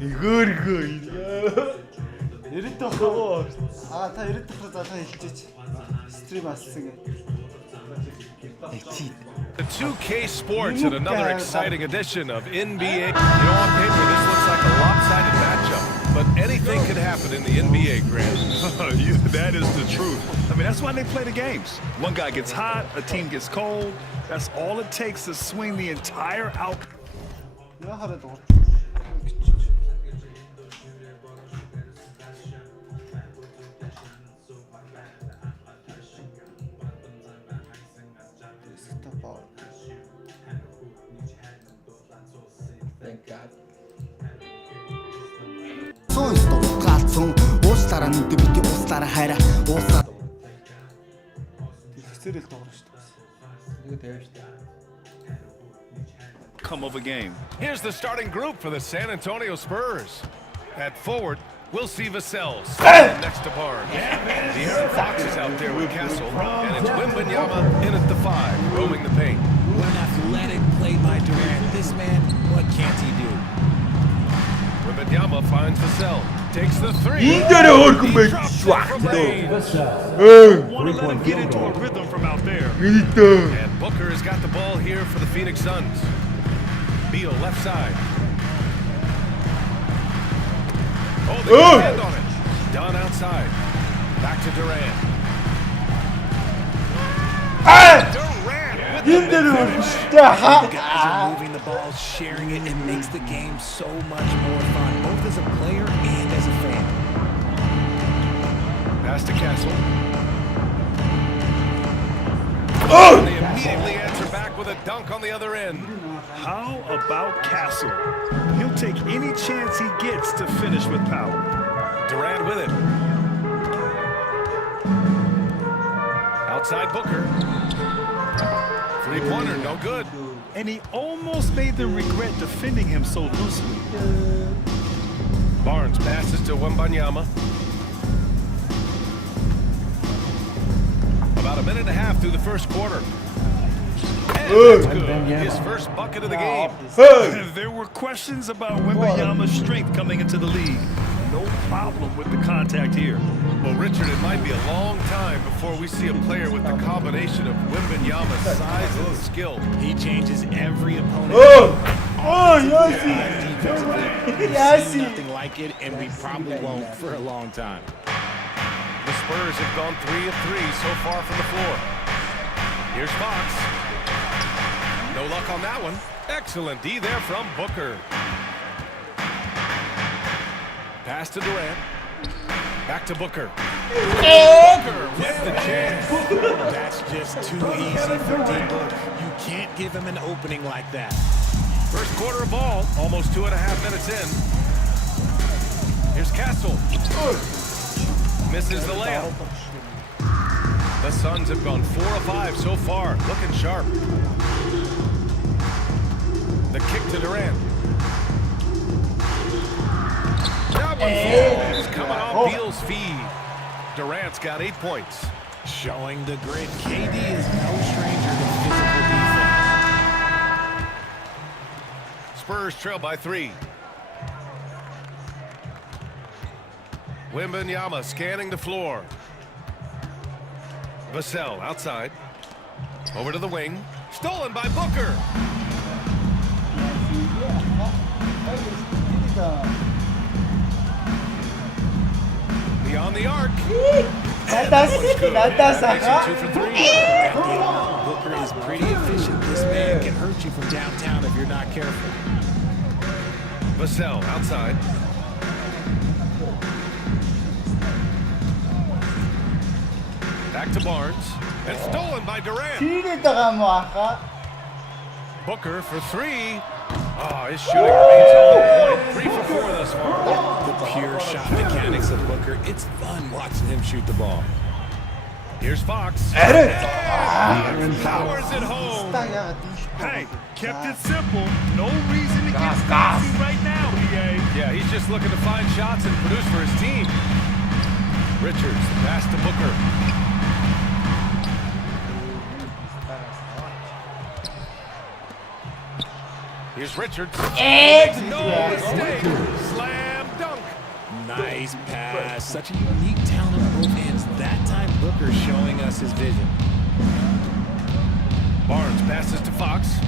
90 хаваа. Та 90 дахь за та хэлчихэж. Стрим ассан гэ. The 2K Sports and another exciting edition of NBA. You know, on paper, this looks like a lopsided matchup, but anything could happen in the NBA, Grant. That is the truth. I mean, that's why they play the games. One guy gets hot, a team gets cold. That's all it takes to swing the entire outcome. Thank God. Come of a game. Here's the starting group for the San Antonio Spurs. At forward, we'll see Vassell next to Barnes. De'Aaron Fox is out there with Castle, and it's Wembanyama in at the 5, roaming the paint. What an athletic play by Durant. This man, what can't he do? Wembanyama finds Vassell, takes the 3. Want to let him get into a rhythm from out there. And Booker has got the ball here for the Phoenix Suns. Beal left side. Oh, they can hand on it. Dunn outside. Back to Durant. The guys are moving the ball, sharing it. It makes the game so much more fun, both as a player and as a fan. Pass to Castle. Oh! They immediately answer back with a dunk on the other end. How about Castle? He'll take any chance he gets to finish with power. Durant with it. Outside Booker. Three-pointer, no good. And he almost made them regret defending him so loosely. Barnes passes to Wembanyama. About a minute and a half through the first quarter. And that's good. His first bucket of the game. There were questions about Wembanyama's strength coming into the league. No problem with the contact here. Well, Richard, it might be a long time before we see a player with the combination of Wembanyama's size and skill. He changes every opponent. Nothing like it, and we probably won't for a long time. The Spurs have gone 3 of 3 so far from the floor. Here's Fox. No luck on that one. Excellent D there from Booker. Pass to Durant. Back to Booker. Booker with the chance. That's just too easy for D-Book. You can't give him an opening like that. First quarter of ball, almost 2.5 minutes in. Here's Castle. Misses the layup. The Suns have gone 4 of 5 so far, looking sharp. The kick to Durant. That one falls, coming off Beal's feed. Durant's got 8 points. Showing the grit, KD is no stranger to physical defense. Spurs trail by 3. Wembanyama scanning the floor. Vassell outside. Over to the wing. Stolen by Booker. Beyond the arc. Two for 3. Booker is pretty efficient. This man can hurt you from downtown if you're not careful. Vassell outside. Back to Barnes. And stolen by Durant. Booker for 3. Oh, his shooting remains on point. 3 for 4 thus far. The pure shot mechanics of Booker. It's fun watching him shoot the ball. Here's Fox. And powers it home. Hey, kept it simple. No reason to get fancy right now, EA. Yeah, he's just looking to find shots and produce for his team. Richards, pass to Booker. Here's Richards. 에 No mistake. Slam dunk. Nice pass. Such a unique talent on both ends. That time Booker showing us his vision. Barnes passes to Fox.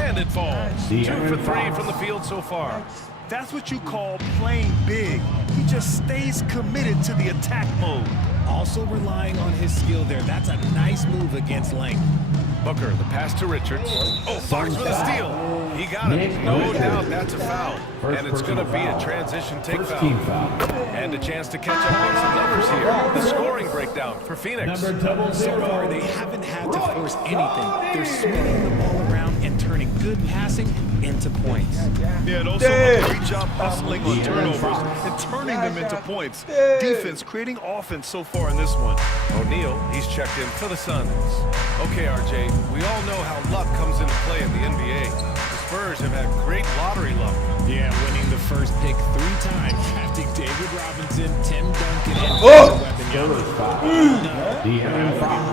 And it falls. 2 for 3 from the field so far. That's what you call playing big. He just stays committed to the attack mode. Also relying on his skill there. That's a nice move against length. Booker, the pass to Richards. Oh, Fox with a steal. He got him. No doubt that's a foul. And it's going to be a transition take foul. And a chance to catch up on some numbers here. The scoring breakdown for Phoenix. So far, they haven't had to force anything. They're swinging the ball around and turning good passing into points. Yeah, and also a great job hustling on turnovers and turning them into points. Defense creating offense so far in this one. O'Neal, he's checked in for the Suns. Okay, RJ, we all know how luck comes into play in the NBA. The Spurs have had great lottery luck. Yeah, winning the first pick 3 times, drafting David Robinson, Tim Duncan, and Wembanyama. I would be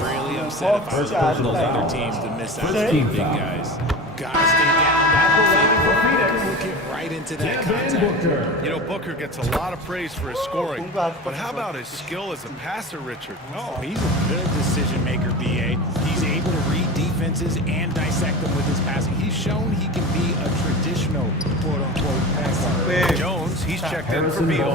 really upset if I was one of those other teams to miss out on the big guys. Gotta stay down. We'll get right into that contact. You know, Booker gets a lot of praise for his scoring, but how about his skill as a passer, Richard? Oh, he's a good decision maker, BA. He's able to read defenses and dissect them with his passing. He's shown he can be a traditional quote-unquote passer. Jones, he's checked in for Beal.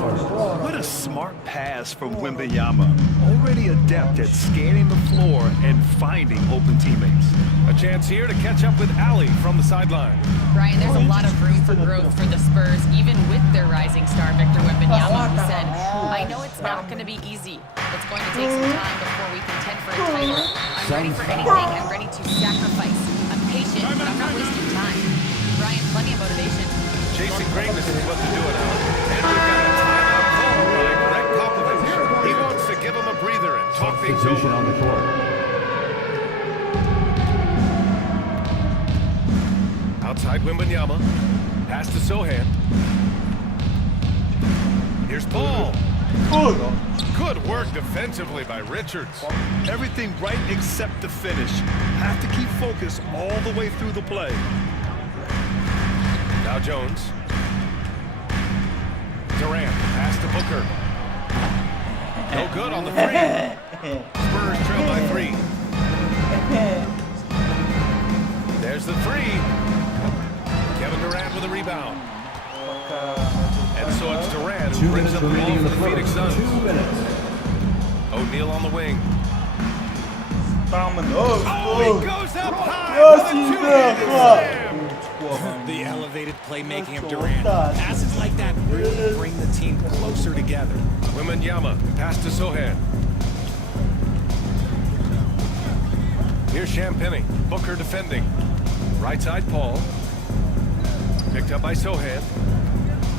What a smart pass from Wembanyama. Already adept at scanning the floor and finding open teammates. A chance here to catch up with Allie from the sideline. Brian, there's a lot of room for growth for the Spurs, even with their rising star, Victor Wembanyama, who said, I know it's not going to be easy. It's going to take some time before we contend for a title. I'm ready for anything. I'm ready to sacrifice. I'm patient, but I'm not wasting time. Brian, plenty of motivation. Chasing greatness is what they're doing, Allie. And we've got a timeout call by Greg Popovich. He wants to give him a breather and talk things over. on the court. Outside Wembanyama. Pass to Sohan. Here's Paul. Good work defensively by Richards. Everything right except the finish. Have to keep focus all the way through the play. Now Jones. Durant. Pass to Booker. No good on the three. Spurs trail by 3. There's the 3. Kevin Durant with a rebound. And so it's Durant who brings up the ball for the Phoenix Suns. O'Neal on the wing. Oh, he goes up high with a 2-handed slam. The elevated playmaking of Durant. Passes like that really bring the team closer together. Wembanyama, pass to Sohan. Here's Champagnie. Booker defending. Right side, Paul. Picked up by Sohan.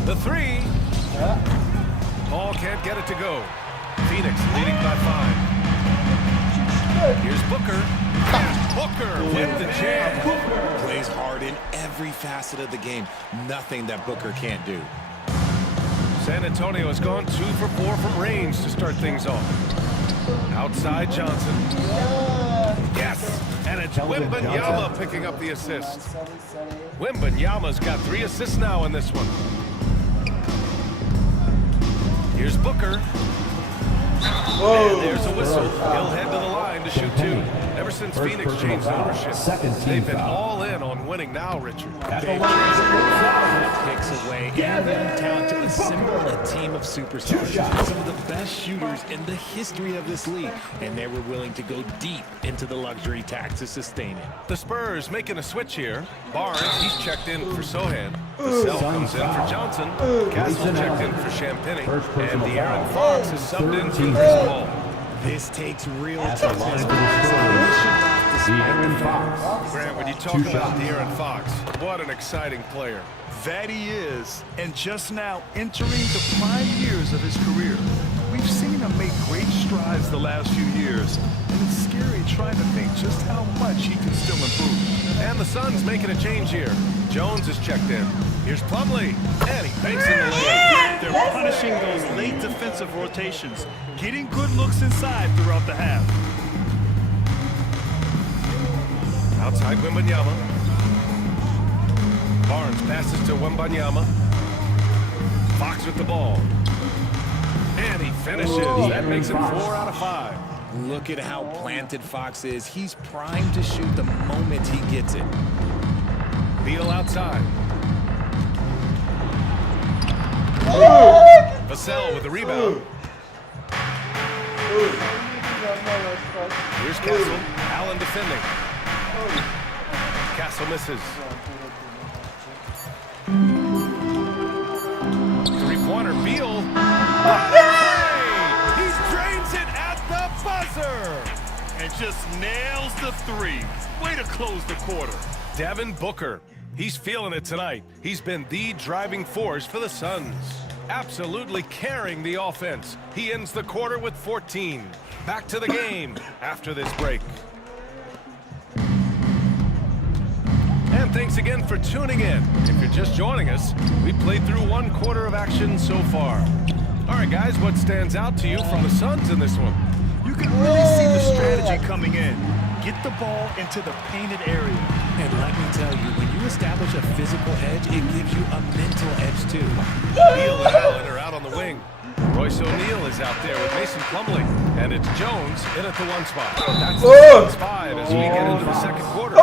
The 3. Paul can't get it to go. Phoenix leading by 5. Here's Booker. Booker with the jam. Plays hard in every facet of the game. Nothing that Booker can't do. San Antonio has gone 2 for 4 from range to start things off. Outside Johnson. Yes, and it's Wembanyama picking up the assist. Wembanyama's got 3 assists now in this one. Here's Booker. And there's a whistle. He'll head to the line to shoot 2. Ever since Phoenix changed ownership, they've been all in on winning now, Richard. They've picks away and young talent to assemble a team of superstars. Some of the best shooters in the history of this league, and they were willing to go deep into the luxury tax to sustain it. The Spurs making a switch here. Barnes, he's checked in for Sohan. Vassell comes in for Johnson. Castle checked in for Champagnie. And De'Aaron Fox is subbed in for Chris Paul. This takes real toughness. Grant, when you talk about De'Aaron Fox, what an exciting player. That he is, and just now entering the prime years of his career. We've seen him make great strides the last few years, and it's scary trying to think just how much he can still improve. And the Suns making a change here. Jones is checked in. Here's Plumlee, and he banks in the layup. They're punishing those late defensive rotations, getting good looks inside throughout the half. Outside Wembanyama. Barnes passes to Wembanyama. Fox with the ball. And he finishes. That makes it 4 out of 5. Look at how planted Fox is. He's primed to shoot the moment he gets it. Beal outside. Vassell with the rebound. Here's Castle. Allen defending. Castle misses. Three-pointer. Beal. He drains it at the buzzer. And just nails the three. Way to close the quarter. Devin Booker. He's feeling it tonight. He's been the driving force for the Suns. Absolutely carrying the offense. He ends the quarter with 14. Back to the game after this break. And thanks again for tuning in. If you're just joining us, we played through 1 quarter of action so far. All right, guys, what stands out to you from the Suns in this one? You can really see the strategy coming in. Get the ball into the painted area. And let me tell you, when you establish a physical edge, it gives you a mental edge too. Beal and Allen are out on the wing. Royce O'Neal is out there with Mason Plumlee. And it's Jones in at the 1 spot. That's the Suns 5 as we get into the second quarter.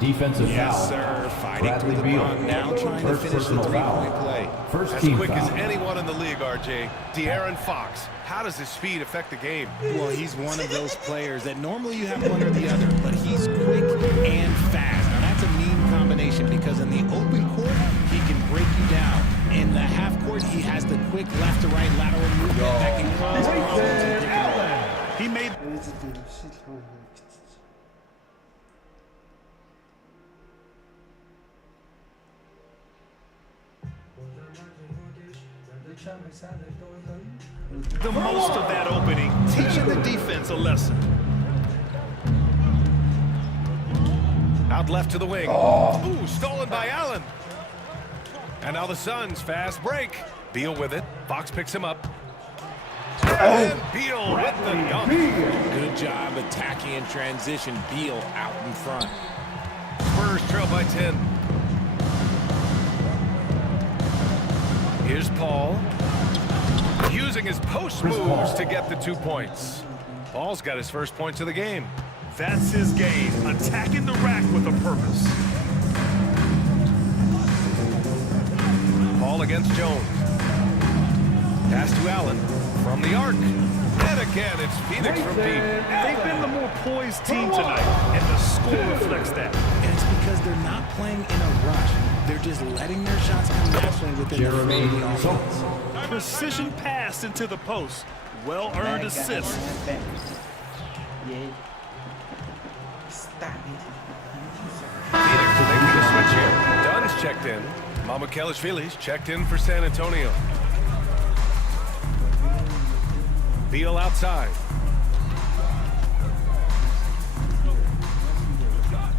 Defensive Yes, foul. sir. Fighting Bradley through the Beal. puck, now trying to First finish the personal foul. three-point play. First As team quick as foul. anyone in the league, RJ. De'Aaron Fox. How does his speed affect the game? Well, he's one of those players that normally you have one or the other, but he's quick and fast. Now, that's a mean combination because in the open court, he can break you down. In the half court, he has the quick left-to-right lateral movement that can cause problems in pick and roll. He made the most of that opening, teaching the defense a lesson. Out left to the wing. Ooh, stolen by Allen. And now the Suns fast break. Beal with it. Fox picks him up. And Beal with the dunk. Good job attacking in transition. Beal out in front. Spurs trail by 10. Here's Paul. Using his post moves to get the 2 points. Paul's got his first points of the game. That's his game, attacking the rack with a purpose. Paul against Jones. Pass to Allen from the arc. And again, it's Phoenix from deep. They've been the more poised team tonight, and the score reflects that. And it's because they're not playing in a rush. They're just letting their shots come naturally within the flow of the offense. Precision pass into the post. Well-earned assist. Phoenix making a switch here. Dunn's checked in. Mamukelashvili's checked in for San Antonio. Beal outside.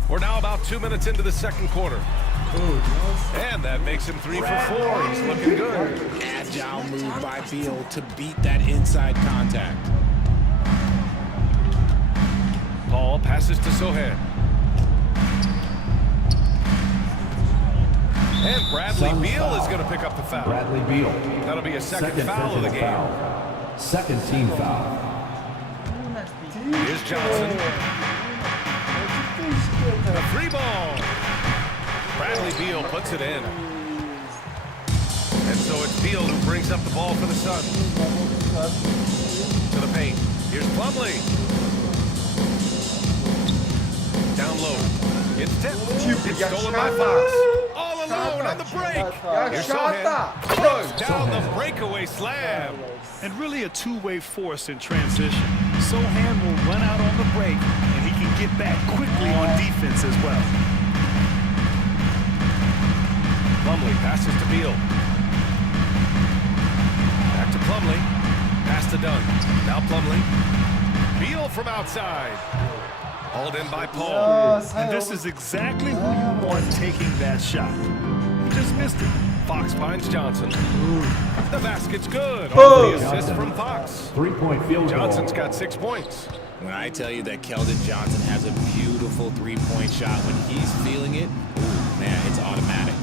We're now about 2 minutes into the second quarter. And that makes him 3 for 4. He's looking good. Agile move by Beal to beat that inside contact. Paul passes to Sohan. And Bradley Suns Beal foul. is going to pick up the foul. Bradley Beal. That'll be a second foul of the personal game. foul. Second team foul. Here's Johnson. The 3 ball. Bradley Beal puts it in. And so it's Beal who brings up the ball for the Suns. To the paint. Here's Plumlee. Down low. It's tipped. It's stolen by Fox. All alone on the break. Here's Sohan. Down the breakaway slam. And really a two-way force in transition. Sohan will run out on the break, and he can get back quickly on defense as well. Plumlee passes to Beal. Back to Plumlee. Pass to Dunn. Now Plumlee. Beal from outside. Hauled in by Paul. And this is exactly who you want taking that shot. He just missed it. Fox finds Johnson. The basket's good. Off the assist from Fox. 3-point field goal. Johnson's got 6 points. When I tell you that Keldon Johnson has a beautiful beautiful three-point shot. When he's feeling it, ooh, man, it's automatic.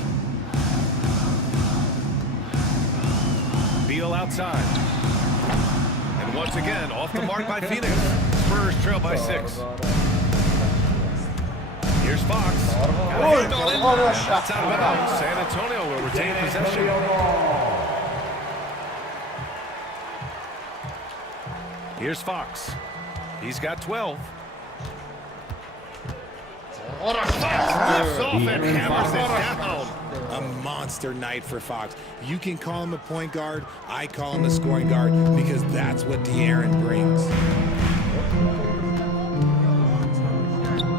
Beal outside. And once again, off the mark by Phoenix. Spurs trail by 6. Here's Fox. Got a hand on it. And that's out of bounds. San Antonio will retain possession. Here's Fox. He's got 12. Lifts off and hammers it down. A monster night for Fox. You can call him a point guard. I call him a scoring guard because that's what De'Aaron brings.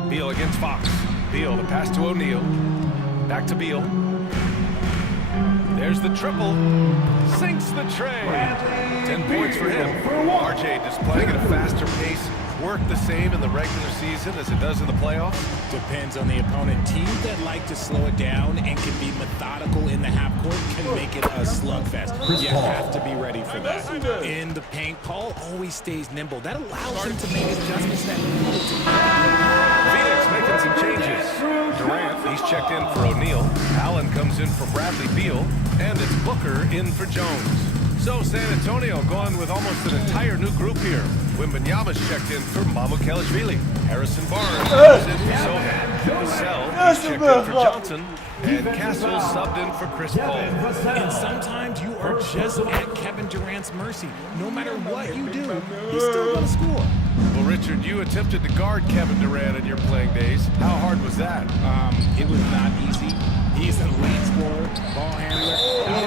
Beal against Fox. Beal, the pass to O'Neal. Back to Beal. There's the triple. Sinks the tray. 10 points for him. RJ displaying at a faster pace. Work the same in the regular season as it does in the playoffs? Depends on the opponent. Teams that like to slow it down and can be methodical in the half court can make it a slugfest. You have to be ready for that. In the paint, Paul always stays nimble. That allows him to make adjustments that need to Phoenix making some changes. Durant, he's checked in for O'Neal. Allen comes in for Bradley Beal. And it's Booker in for Jones. So San Antonio going with almost an entire new group here. Wembanyama's checked in for Mamukelashvili. Harrison Barnes comes in for Sohan. Vassell is checked in for Johnson. And Castle subbed in for Chris Paul. And sometimes you are just at Kevin Durant's mercy. No matter what you do, he's still going to score. Well, Richard, you attempted to guard Kevin Durant in your playing days. How hard was that? It was not easy. He's a lane scorer, ball handler.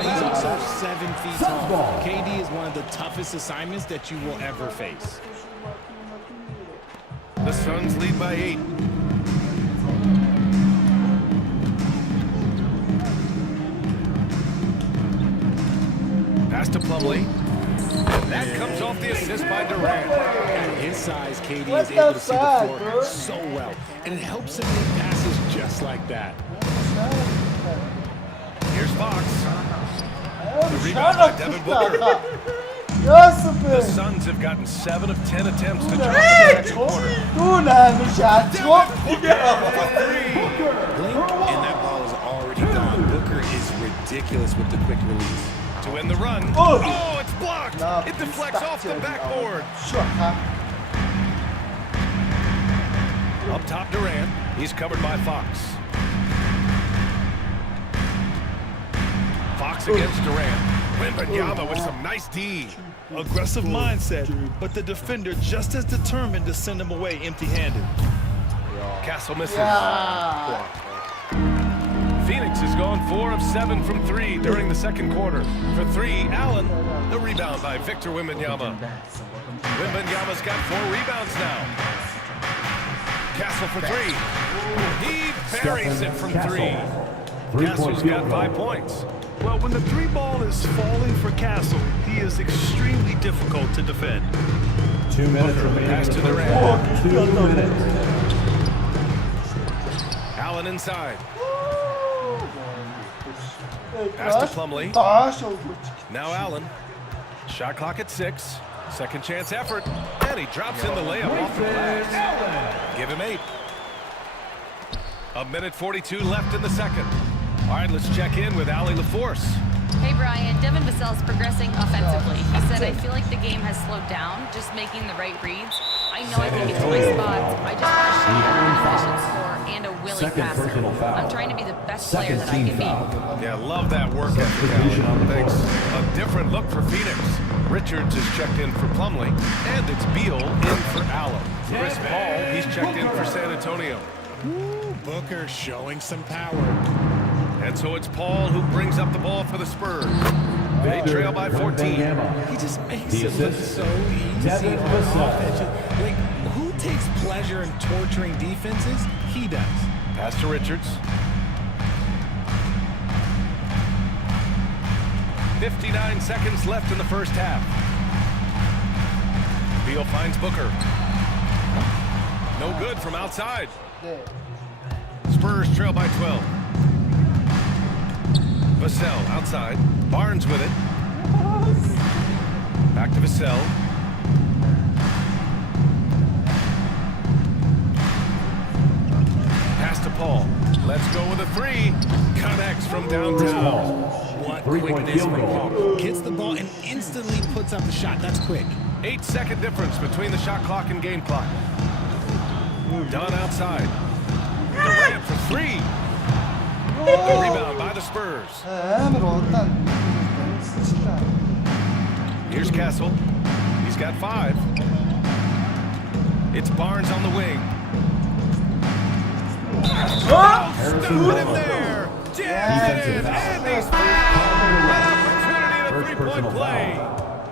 He's also 7 feet tall. KD is one of the toughest assignments that you will ever face. The Suns lead by 8. Pass to Plumlee. And that comes off the assist by Durant. At his size, KD is able to see the floor so well. And it helps him make passes just like that. Here's Fox. The rebound by Devin Booker. The Suns have gotten 7 of 10 attempts to drop in the second quarter. Blink, and that ball is already gone. Booker is ridiculous with the quick release. To win the run. Oh, it's blocked. It deflects off the backboard. Up top, Durant. He's covered by Fox. Fox against Durant. Wembanyama with some nice D. Aggressive mindset, but the defender just as determined to send him away empty-handed. Castle misses. Phoenix has gone 4 of 7 from 3 during the second quarter. For 3, Allen. The rebound by Victor Wembanyama. Wembanyama's got 4 rebounds now. Castle for 3. He buries it from 3. Castle's got 5 points. Well, when the 3 ball is falling for Castle, he is extremely difficult to defend. 2 minutes remaining. Pass to Durant. 2 minutes. Allen inside. Pass to Plumlee. Now Allen. Shot clock at 6. Second chance effort. And he drops in the layup off the glass. Give him 8. A minute 42 left in the second. All right, let's check in with Allie LaForce. Hey, Brian. Devin Vassell's progressing offensively. He said, I feel like the game has slowed down, just making the right reads. I know I can get to my spots. I just want to show you an efficient score and a willing passer. I'm trying to be the best player that I can be. Yeah, love that work ethic, Allen. Thanks. A different look for Phoenix. Richards is checked in for Plumlee, and it's Beal in for Allen. Chris Paul, he's checked in for San Antonio. Ooh, Booker showing some power. And so it's Paul who brings up the ball for the Spurs. They trail by 14. He just makes it look so easy on offense. Like, who takes pleasure in torturing defenses? He does. Pass to Richards. 59 seconds left in the first half. Beal finds Booker. No good from outside. Spurs trail by 12. Vassell outside. Barnes with it. Back to Vassell. Paul. Let's go with a three. Connects from downtown. What Three-point quickness field from goal. Paul. Gets the ball and instantly puts up the shot. That's quick. 8-second difference between the shot clock and game clock. Done outside. Durant for three. Good rebound by the Spurs. Here's Castle. He's got 5. It's Barnes on the wing. Stood him there. Jams it in. And he's fouled. An opportunity to three-point play.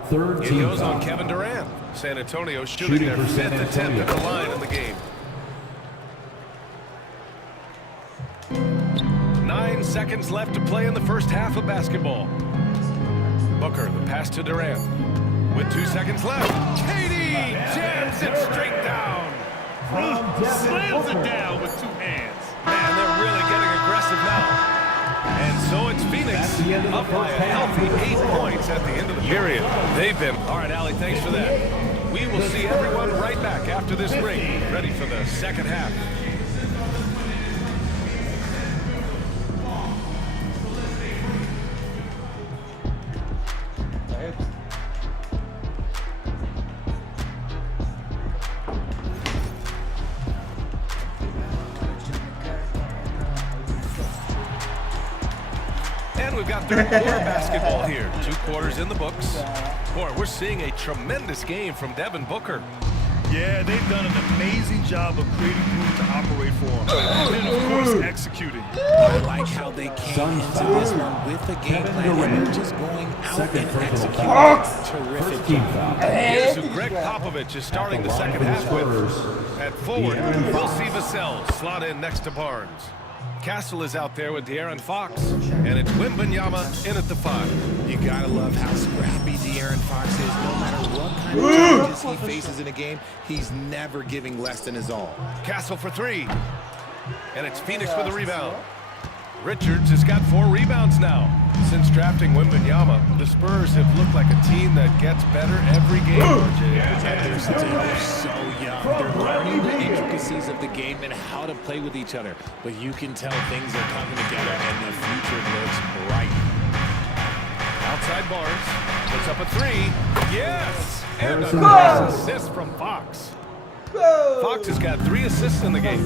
Third It team goes on foul. Kevin Durant. San Antonio shooting their for 5th San attempt Antonio. at the line in the game. 9 seconds left to play in the first half of basketball. Booker, the pass to Durant. With 2 seconds left. Katie jams it straight down. Slams it down with 2 hands. Man, they're really getting aggressive now. And so it's Phoenix That's the end of the up by a first half. healthy 8 points at the end of the period. They've been. All right, Allie, thanks for that. We will see everyone right back after this break, ready for the second half. And we've got third quarter basketball here. 2 quarters in the books. Boy, we're seeing a tremendous game from Devin Booker. Yeah, they've done an amazing job of creating room to operate for him. And then, of course, executing. I like how they came Suns into foul. this one with a game Kevin plan and Durant. they're just going out Second and personal executing. foul. Terrific First team job. foul. Here's who Greg Popovich is starting the Line second for the half with. Spurs. At forward, De'Aaron we'll Fox. see Vassell slot in next to Barnes. Castle is out there with De'Aaron Fox, and it's Wembanyama in at the 5. You gotta love how scrappy De'Aaron Fox is. No matter what kind of challenges he faces in a game, he's never giving less than his all. Castle for 3, and it's Phoenix with a rebound. Richards has got 4 rebounds now. Since drafting Wembanyama, the Spurs have looked like a team that gets better every game. They're still so young. They're learning the intricacies of the game and how to play with each other. But you can tell things are coming together and the future looks bright. Outside Barnes, puts up a 3. Yes! And a Harrison nice Barnes. assist from Fox. Fox has got 3 assists in the game.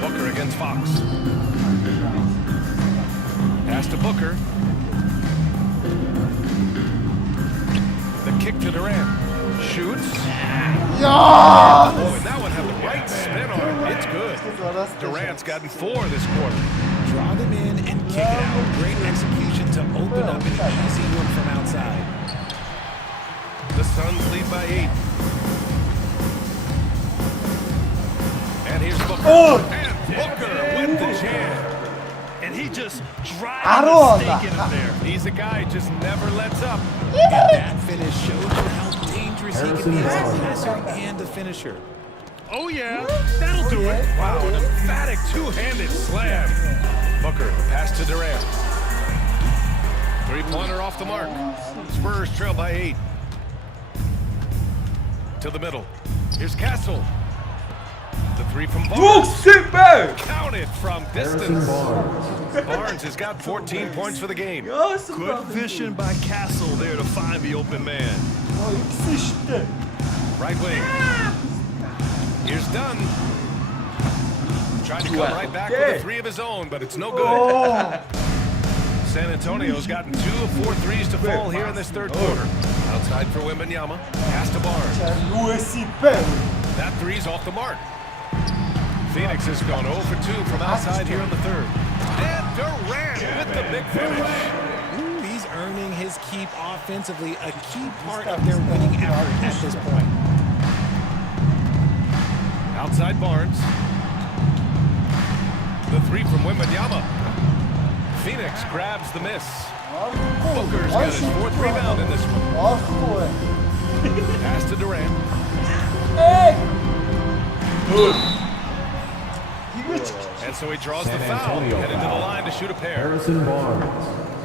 Booker against Fox. Pass to Booker. The kick to Durant. Shoots. Oh, and that one had the right spin on it. It's good. Durant's gotten 4 this quarter. Draw them in and kick it out. Great execution to open up an easy one from outside. The Suns lead by 8. And here's Booker. And Booker with the jam. And he just drives Aaron. the stake in him there. He's a guy who just never lets up. And that finish shows you how dangerous he can be as a Harrison passer and a finisher. Oh, yeah. That'll do it. Wow, an emphatic two-handed slam. Booker, the pass to Durant. 3-pointer off the mark. Spurs trail by 8. To the middle. Here's Castle. The 3 from Barnes. Counted from Harrison distance. Barnes. Barnes has got 14 points for the game. Good vision by Castle there to find the open man. Right wing. Here's Dunn. Tried to come right back with a 3 of his own, but it's no good. San Antonio's gotten 2 of 4 threes to fall here in this third quarter. Outside for Wembanyama. Pass to Barnes. That 3's off the mark. Phoenix has gone 0 for 2 from outside here in the third. And Durant with the big finish. Ooh, he's earning his keep offensively, a key part of their winning effort at this point. Outside Barnes. The 3 from Wembanyama. Phoenix grabs the miss. Booker's got his 4th rebound in this one. Pass to Durant. And so he draws the San foul, Antonio headed to the foul. line to shoot a pair. Harrison Barnes.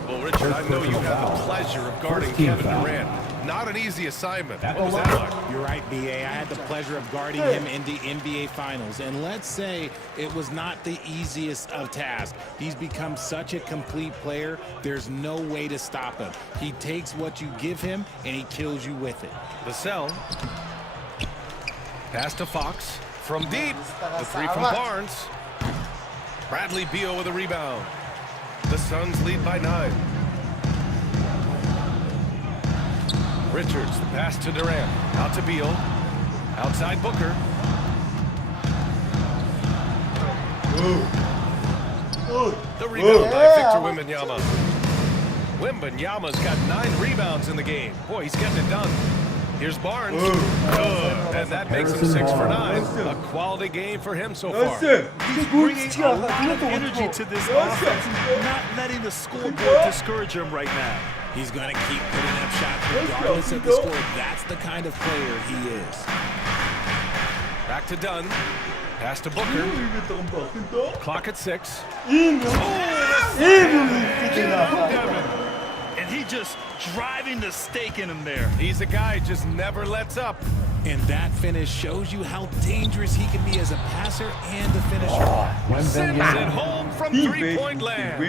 Well, Richard, I know you personal have the foul. pleasure of guarding First team Kevin foul. Durant. Not an easy assignment. What was that like? You're right, BA. I had the pleasure of guarding him in the NBA Finals. And let's say it was not the easiest of tasks. He's become such a complete player, there's no way to stop him. He takes what you give him, and he kills you with it. Vassell. Pass to Fox. From deep. The three from Barnes. Bradley Beal with a rebound. The Suns lead by 9. Richards, the pass to Durant. Out to Beal. Outside Booker. The rebound by Victor Wembanyama. Wembanyama's got 9 rebounds in the game. Boy, he's getting it done. Here's Barnes. Good. And that makes him 6 for 9. A quality game for him so far. He's bringing a lot of energy to this offense, not letting the scoreboard discourage him right now. He's going to keep putting up shots regardless of the score. That's the kind of player he is. Back to Dunn. Pass to Booker. Clock at 6. And he just driving the stake in him there. He's a guy who just never lets up. And that finish shows you how dangerous he can be as a passer and a finisher. Sends it home from three-point land.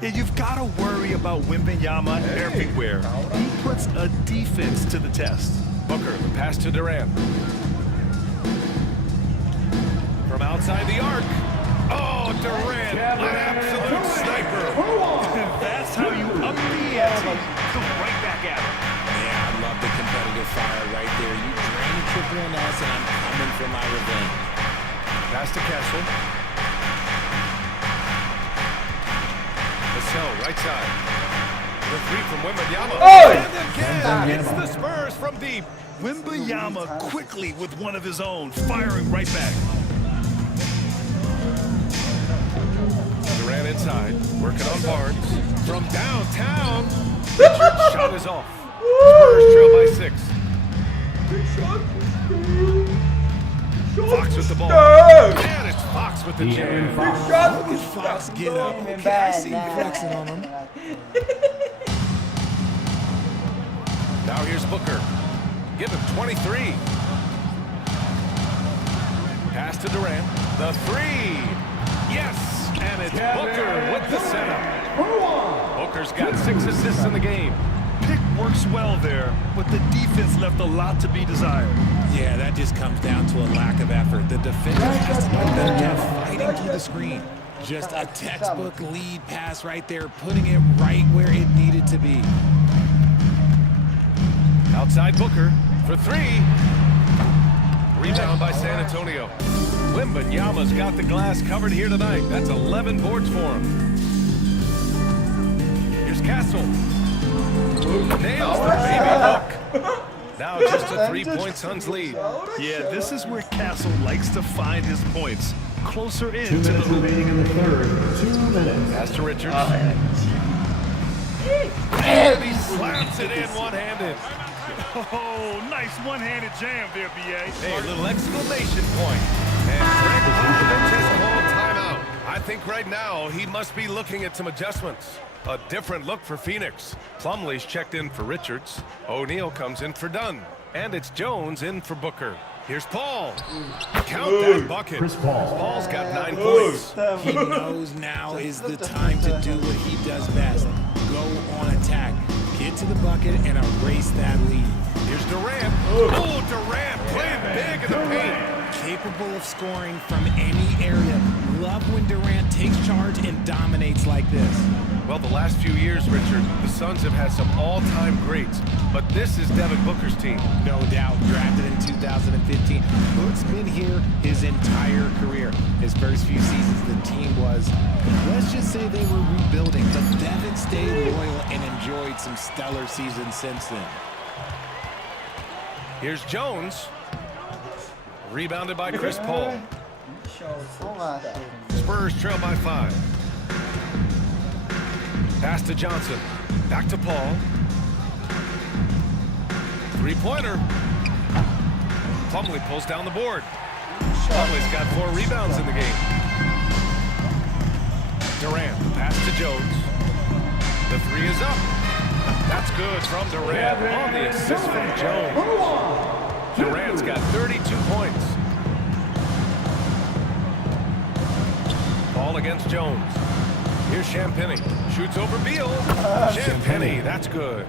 Yeah, you've got to worry about Wembanyama everywhere. He puts a defense to the test. Booker, the pass to Durant. From outside the arc. Oh, Durant, an absolute sniper. That's how you up the ante. Come right back at him. Yeah, I love the competitive fire right there. You drain a triple on us, and I'm coming for my revenge. Pass to Castle. Vassell, right side. The 3 from Wembanyama. And again, it's the Spurs from deep. Wembanyama quickly with one of his own, firing right back. Durant inside, working on Barnes. From downtown, Richard's shot is off. Spurs trail by 6. Fox with the ball. And it's Fox with the jam. Look at Fox get up. Okay, I see you flexing on him. Now here's Booker. Give him 23. Pass to Durant. The 3. Yes! And it's Booker with the setup. Booker's got 6 assists in the game. Pick works well there, but the defense left a lot to be desired. Yeah, that just comes down to a lack of effort. The defender has to do a better job fighting through the screen. Just a textbook lead pass right there, putting it right where it needed to be. Outside Booker for 3. Rebound by San Antonio. Wembanyama's got the glass covered here tonight. That's 11 boards for him. Here's Castle. Nails the baby hook. Now just a 3-point Suns lead. Yeah, this is where Castle likes to find his points. Closer in 2 to the minutes hoop. remaining in the third. 2 minutes. Pass to Richards. And he slaps it in one-handed. Oh, nice one-handed jam there, BA. Hey, a little exclamation point. And Greg Popovich has called timeout. I think right now he must be looking at some adjustments. A different look for Phoenix. Plumlee's checked in for Richards. O'Neal comes in for Dunn. And it's Jones in for Booker. Here's Paul. Count that bucket. Chris Paul. Paul's got 9 points. He knows now is the time to do what he does best. Go on attack. Get to the bucket and erase that lead. Here's Durant. Oh, Durant playing big in the paint. Capable of scoring from any area. Love when Durant takes charge and dominates like this. Well, the last few years, Richard, the Suns have had some all-time greats, but this is Devin Booker's team. No doubt, drafted in 2015. Book's been here his entire career. His first few seasons, the team was, let's just say they were rebuilding, but Devin stayed loyal and enjoyed some stellar seasons since then. Here's Jones. Rebounded by Chris Paul. Spurs trail by 5. Pass to Johnson. Back to Paul. 3-pointer. Plumlee pulls down the board. Plumlee's got 4 rebounds in the game. Durant, pass to Jones. The 3 is up. That's good from Durant on the assist from Jones. Durant's got 32 points. Ball against Jones. Here's Champagny. Shoots over Beal. Champagny, that's good.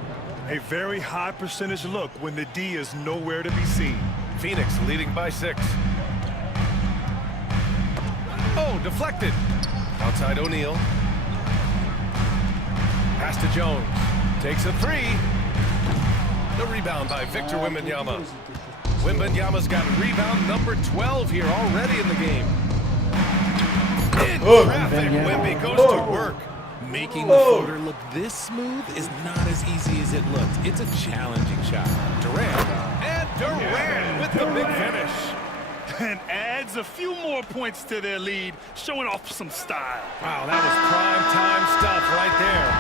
A very high percentage look when the D is nowhere to be seen. Phoenix leading by 6. Oh, deflected. Outside O'Neal. Pass to Jones. Takes a 3. The rebound by Victor Wembanyama. Wembanyama's got rebound number 12 here already in the game. In traffic, Wemby goes to work. Making the floater look this smooth is not as easy as it looks. It's a challenging shot. Durant. And Durant with the big finish. And adds a few more points to their lead, showing off some style. Wow, that was prime time stuff right there.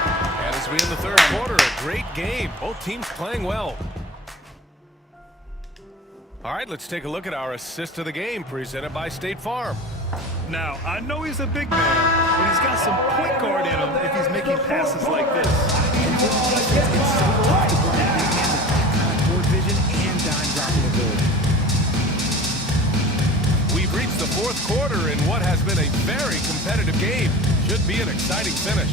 And as we in the third quarter, a great game. Both teams playing well. All right, let's take a look at our assist of the game presented by State Farm. Now, I know he's a big man, but he's got some point guard in him if he's making passes like this. And for the defense, it's so comfortable to big man with that kind of court vision and dime dropping ability. We've reached the fourth quarter in what has been a very competitive game. Should be an exciting finish.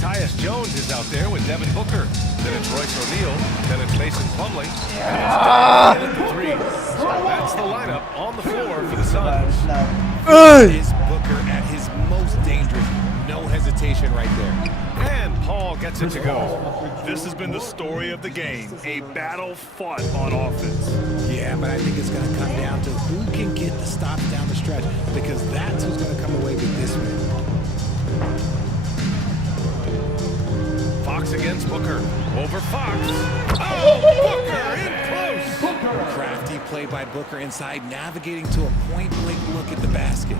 Tyus Jones is out there with Devin Booker. Then it's Royce O'Neal. Then it's Mason Plumlee. And it's Dunn at the 3. So that's the lineup on the floor for the Suns. Is Booker at his most dangerous. No hesitation right there. And Paul gets it to go. This has been the story of the game, a battle fought on offense. Yeah, but I think it's going to come down to who can get the stops down the stretch, because that's who's going to come away with this win. Fox against Booker. Over Fox. Oh, Booker in close. Crafty play by Booker inside, navigating to a point-blank look at the basket.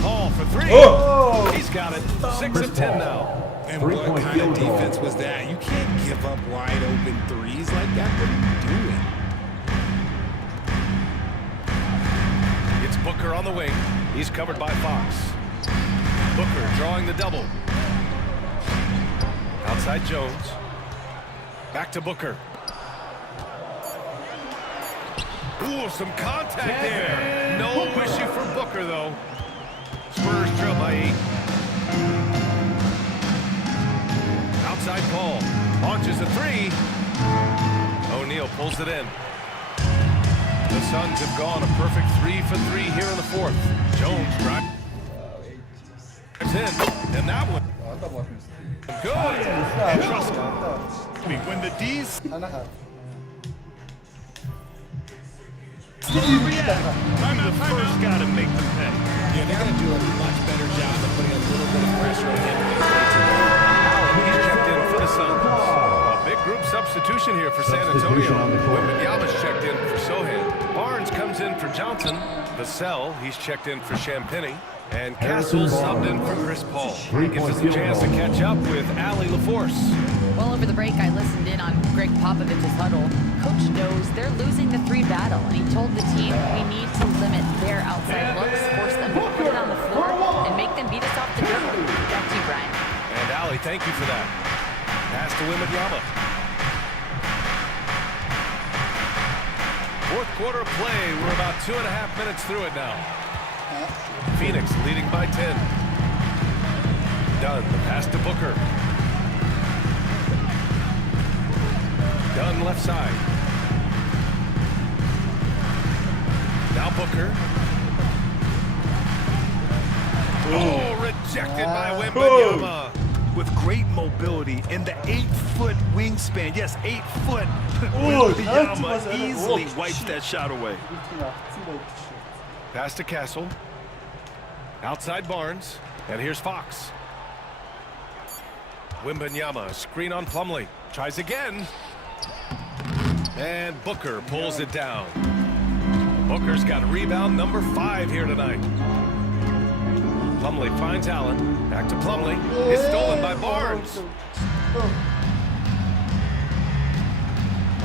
Paul for 3. He's got it. 6 of 10 now. And what kind of defense was that? You can't give up wide open threes like that. What are you doing? It's Booker on the wing. He's covered by Fox. Booker drawing the double. Outside Jones. Back to Booker. Ooh, some contact there. No issue for Booker, though. Spurs trail by 8. Outside Paul. Launches a 3. O'Neal pulls it in. The Suns have gone a perfect 3 for 3 here in the fourth. Jones drives in, and that one. Good. And trust me, when the D's 하나가. I'm the first guy to make them pay. Yeah, they're going to do a much better job of putting a little bit of pressure on him. He's checked in for the Suns. A big group substitution here for San Antonio. Wembanyama's checked in for Sohan. Barnes comes in for Johnson. Vassell, he's checked in for Champagny. And Castle subbed in for Chris Paul. Gives us a chance to catch up with Allie LaForce. Well, over the break, I listened in on Greg Popovich's huddle. Coach knows they're losing the 3 battle, and he told the team we need to limit their outside looks, force them to put it on the floor, and make them beat us off the dribble. Back to you, Brian. And Allie, thank you for that. Pass to Wembanyama. Fourth quarter of play. We're about 2.5 minutes through it now. Phoenix leading by 10. Dunn, the pass to Booker. Dunn left side. Now Booker. Oh, rejected by Wembanyama. With great mobility and the 8-foot wingspan, yes, 8 foot, Oh, Wembanyama easily wipes that shot away. Pass to Castle. Outside Barnes. And here's Fox. Wembanyama, screen on Plumlee. Tries again. And Booker pulls it down. Booker's got rebound number 5 here tonight. Plumlee finds Allen. Back to Plumlee. It's stolen by Barnes.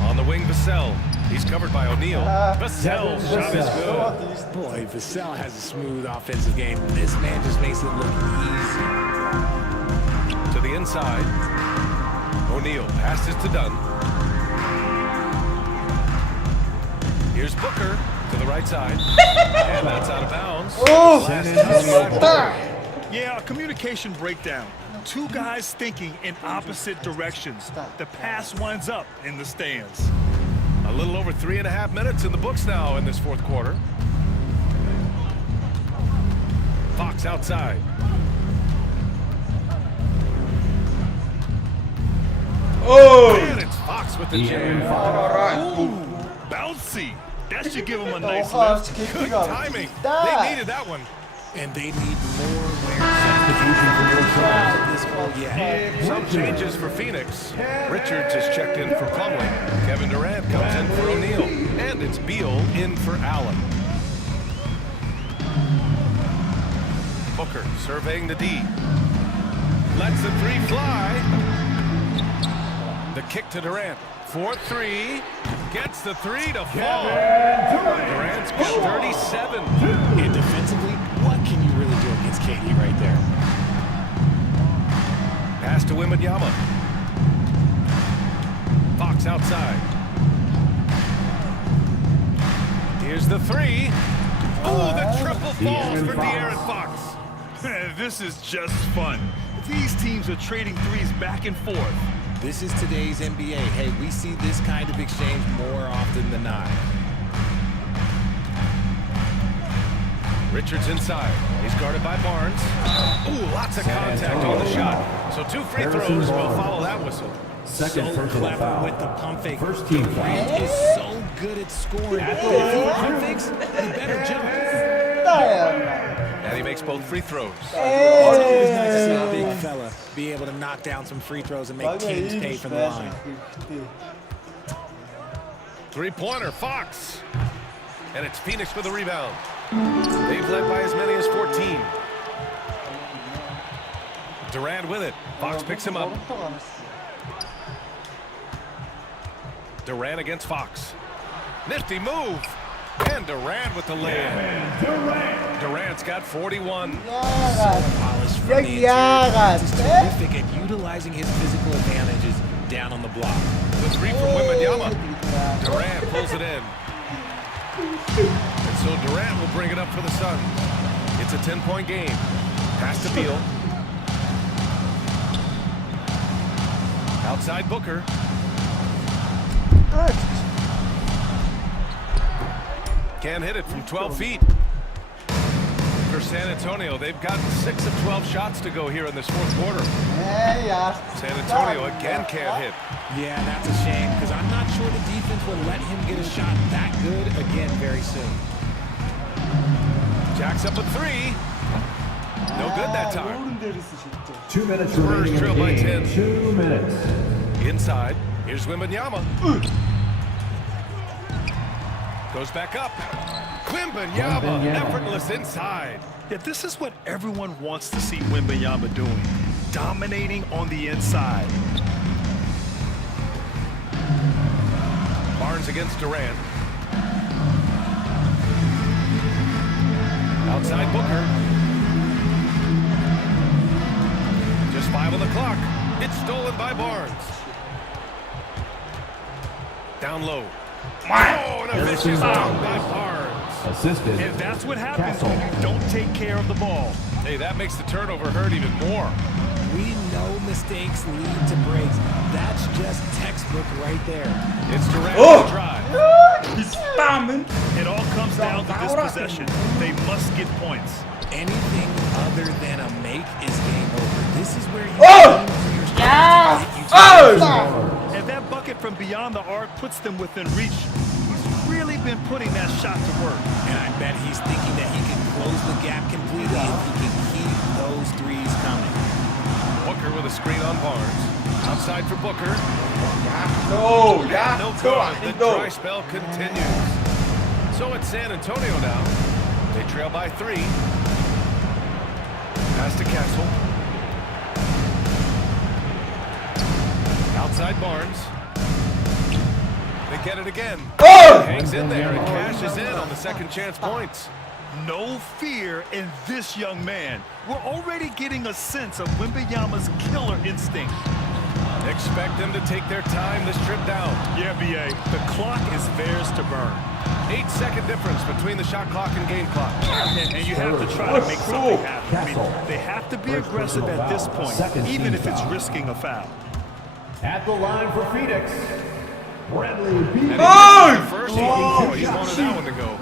On the wing, Vassell. He's covered by O'Neal. Vassell's shot is good. Boy, Vassell has a smooth offensive game. This man just makes it look easy. To the inside. O'Neal passes to Dunn. Here's Booker to the right side. And that's out of bounds. Yeah, a communication breakdown. Two guys thinking in opposite directions. The pass winds up in the stands. A little over 3.5 minutes in the books now in this fourth quarter. Fox outside. And it's Fox with the jam. Ooh, bouncy. That should give him a nice 오하 lift. Good KP가 timing. 있다. They needed that one. And they need more wear substitution for their drive this whole yet. Some changes for Phoenix. Richards is checked in for Plumlee. Kevin Durant comes in for O'Neal. And it's Beal in for Allen. Booker surveying the D. Lets the three fly. The kick to Durant. 4-3. Gets the three to fall. Durant's got 37. And defensively, what can you really do against KD right there? Pass to Wembanyama. Fox outside. Here's the three. Oh, the triple falls for De'Aaron Fox. This is just fun. These teams are trading threes back and forth. This is today's NBA. Hey, we see this kind of exchange more often than not. Richards inside. He's guarded by Barnes. Ooh, lots of contact on the shot. So 2 free throws will follow that whistle. Second So personal clever foul. with the pump fake. First team Durant foul. is so good at scoring. If he pump fakes, he better jump. And he makes both free throws. It's always nice to see a big fella be able to knock down some free throws and make teams pay for the line. Three-pointer, Fox. And it's Phoenix with the rebound. They've led by as many as 14. Durant with it. Fox picks him up. Durant against Fox. Nifty move. And Durant with the layup. Durant's got 41. Polished from the interior. Just terrific at utilizing his physical advantages down on the block. The three from Wembanyama. Durant pulls it in. And so Durant will bring it up for the Suns. It's a 10-point game. Pass to Beal. Outside Booker. Can't hit it from 12 feet. For San Antonio, they've gotten 6 of 12 shots to go here in this fourth quarter. San Antonio again can't hit. Yeah, that's a shame because I'm not sure the defense will let him get a shot that good again very soon. Jacks up a three. No good that time. 2 minutes Spurs remaining in trail the by game. 10. 2 minutes. Inside. Here's Wembanyama. Goes back up. Wembanyama, effortless inside. Yeah, this is what everyone wants to see Wembanyama doing. Dominating on the inside. Barnes against Durant. Outside Booker. Just 5 on the clock. It's stolen by Barnes. Down low. Oh, and a vicious dunk by Barnes. Assisted. And that's what happens when you don't take care of the ball. Hey, that makes the turnover hurt even more. We know mistakes lead to breaks. That's just textbook right there. It's Durant on the drive. It all comes down to this possession. They must get points. Anything other than a make is game over. This is where you aim for your strategy. And that bucket from beyond the arc puts them within reach. He's really been putting that shot to work. And I bet he's thinking that he can close the gap completely if he can keep those threes coming. Booker with a screen on Barnes. Outside for Booker. No good. The dry spell continues. So it's San Antonio now. They trail by 3. Pass to Castle. Outside Barnes. They get it again. Hangs in there and cashes in on the second chance points. No fear in this young man. We're already getting a sense of Wembanyama's killer instinct. Expect them to take their time this trip down. Yeah, B.A., the clock is theirs to burn. 8-second difference between the shot clock and game clock. And you have to try to make something happen. I mean, they have to be aggressive at this point, even if it's risking a foul. At the line for Phoenix, Bradley Beal. And he the first, he wanted that one to go.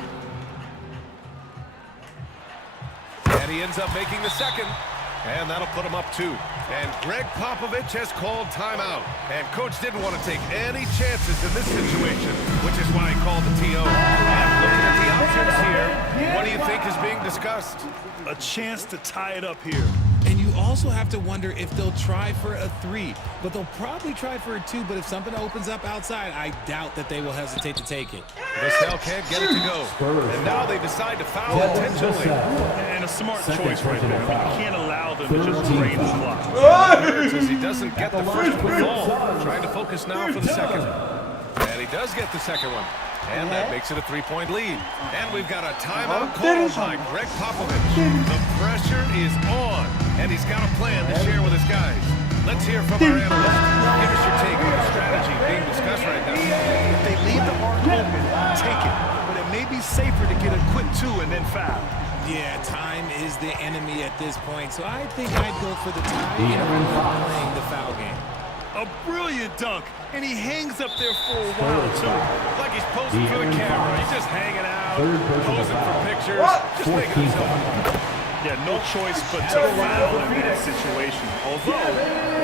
And he ends up making the second. And that'll put him up 2. And Greg Popovich has called timeout. And coach didn't want to take any chances in this situation, which is why he called the TO. And looking at the options here, what do you think is being discussed? A chance to tie it up here. And you also have to wonder if they'll try for a 3, but they'll probably try for a 2. But if something opens up outside, I doubt that they will hesitate to take it. Vassell can't get it to go. And now they decide to foul intentionally. And a smart choice right there. I mean, you can't allow them to just drain the clock. As he doesn't get the first one ball. Trying to focus now for the second. And he does get the second one. And that makes it a 3-point lead. And we've got a timeout called by Greg Popovich. The pressure is on. And he's got a plan to share with his guys. Let's hear from our analyst. Give us your take on the strategy being discussed right now. If they leave the arc open, take it. But it may be safer to get a quick 2 and then foul. Yeah, time is the enemy at this point, so I think I'd go for the tie and avoid playing the foul game. A brilliant dunk, and he hangs up there for a while, too. Like he's posing for the camera. He's just hanging out, posing for pictures, just making himself fun. Yeah, no choice but to foul in that situation. Although,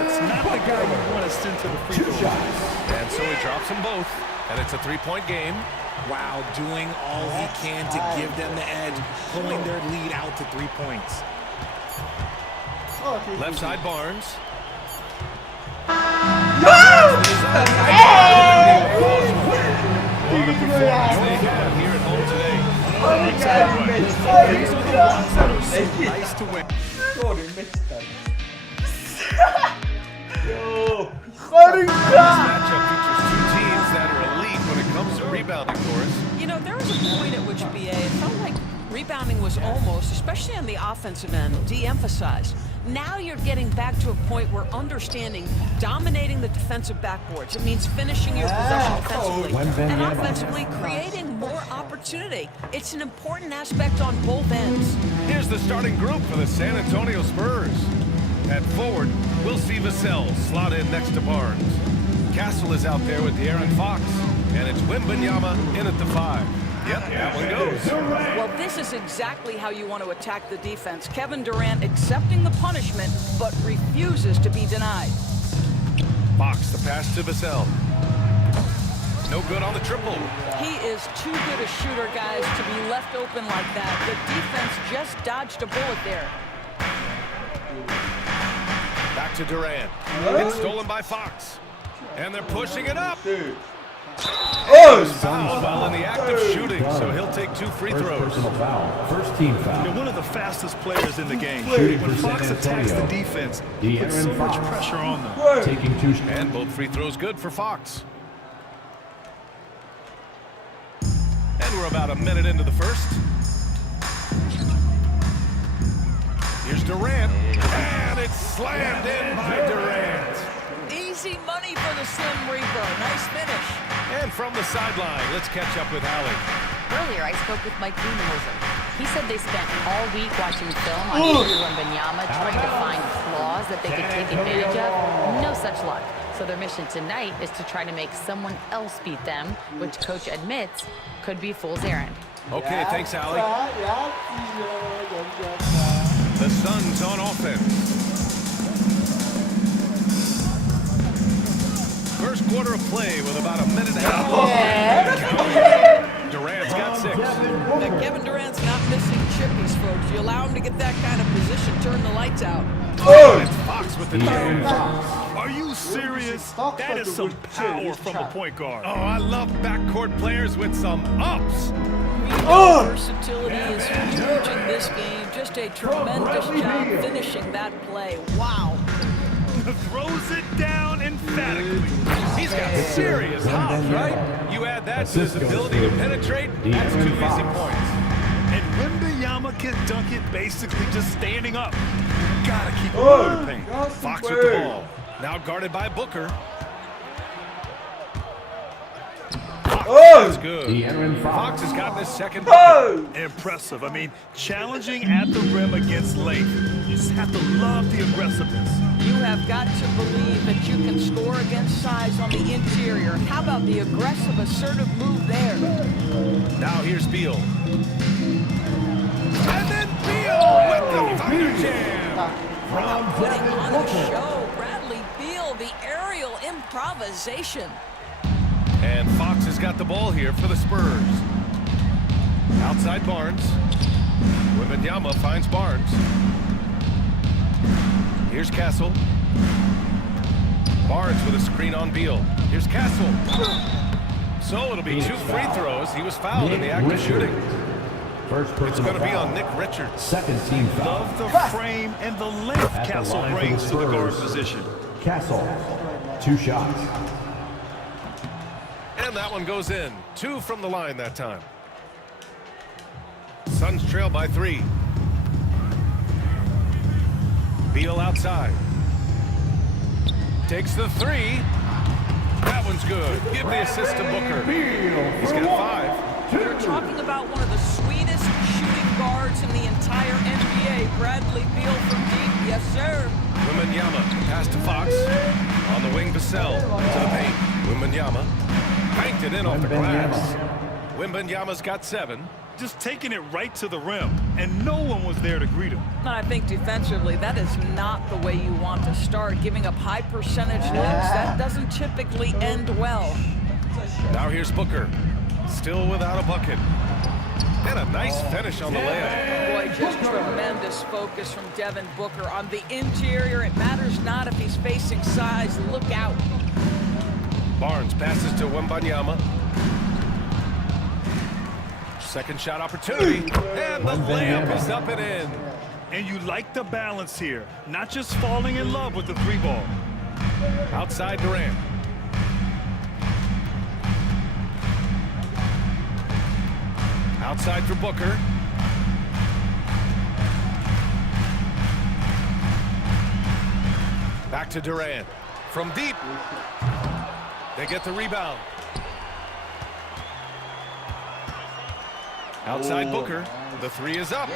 it's not the guy you want to send to the free throw line. And so he drops them both, and it's a 3-point game. Wow, doing all he can to give them the edge, pulling their lead out to 3 points. Left side Barnes. What a performance they have here at home today. These are the ones that are so nice to win. This matchup features 2 teams that are elite when it comes to rebounding, Doris. You know, there was a point at which BA, it felt like rebounding was almost, especially on the offensive end, de-emphasized. Now you're getting back to a point where understanding dominating the defensive backboards. It means finishing your possession defensively and offensively creating more opportunity. It's an important aspect on both ends. Here's the starting group for the San Antonio Spurs. At forward, we'll see Vassell slot in next to Barnes. Castle is out there with De'Aaron Fox, and it's Wembanyama in at the 5. Yep, that one goes. Well, this is exactly how you want to attack the defense. Kevin Durant accepting the punishment, but refuses to be denied. Fox, the pass to Vassell. No good on the triple. He is too good a shooter, guys, to be left open like that. The defense just dodged a bullet there. Back to Durant. It's stolen by Fox. And they're pushing it up. He's fouled while in the act of shooting, so he'll take 2 free throws. First team foul. You're one of the fastest players in the game. Shooting When for Fox San attacks the Antonio. defense, he puts so De'Aaron much Fox. pressure on them. Taking 2 And both free throws good for Fox. And we're about a minute into the first. Here's Durant. And it's slammed in by Durant. Easy money for the Slim Reaper. Nice finish. And from the sideline, let's catch up with Allie. Earlier, I spoke with Mike Budenholzer. He said they spent all week watching film on Victor Wembanyama, trying to find flaws that they could take advantage of. No such luck. So their mission tonight is to try to make someone else beat them, which coach admits could be fool's errand. Okay, thanks, Allie. The Suns on offense. First quarter of play with about a minute and a half. Durant's got 6. Now, Kevin Durant's not missing chippies, folks. You allow him to get that kind of position, turn the lights out. Oh, it's Fox with the jam. Are you serious? That is some power from a point guard. Oh, I love backcourt players with some ups. Versatility is huge in this game. Just a tremendous job finishing that play. Wow. Throws it down emphatically. He's got serious hops, right? You add that to his ability to penetrate, that's 2 easy points. And can dunk it basically just standing up. You gotta keep him out of the paint. Fox with the ball. Now guarded by Booker. That's good. De'Aaron Fox Fox. has gotten his second bucket. Impressive. I mean, challenging at the rim against length. You just have to love the aggressiveness. You have got to believe that you can score against size on the interior. How about the aggressive, assertive move there? Now here's Beal. And then Beal with the thunder jam. Putting on a show, Bradley Beal, the aerial improvisation. And Fox has got the ball here for the Spurs. Outside Barnes. Wembanyama finds Barnes. Here's Castle. Barnes with a screen on Beal. Here's Castle. So it'll be 2 free throws. He was fouled in the act of shooting. First It's personal going to be foul. on Nick Richards. Second team foul. Love the frame and the length At the Castle line for brings the to the guard Spurs. position. Castle. 2 shots. And that one goes in. 2 from the line that time. Suns trail by 3. Beal outside. Takes the 3. That one's good. Give the assist to Booker. He's got 5. You're talking about one of the sweetest shooting guards in the entire NBA. Bradley Beal from deep. Yes, sir. Wembanyama pass to Fox. On the wing, Vassell to the paint. Wembanyama banked it in off the glass. Wembanyama's got 7. Just taking it right to the rim, and no one was there to greet him. And I think defensively, that is not the way you want to start. Giving up high percentage looks, that doesn't typically end well. Now here's Booker. Still without a bucket. And a nice finish on the layup. Boy, just tremendous focus from Devin Booker. On the interior, it matters not if he's facing size. Look out. Barnes passes to Wembanyama. Second shot opportunity. And the layup is up and in. And you like the balance here, not just falling in love with the 3 ball. Outside Durant. Outside for Booker. Back to Durant. From deep. They get the rebound. Outside Booker. The 3 is up.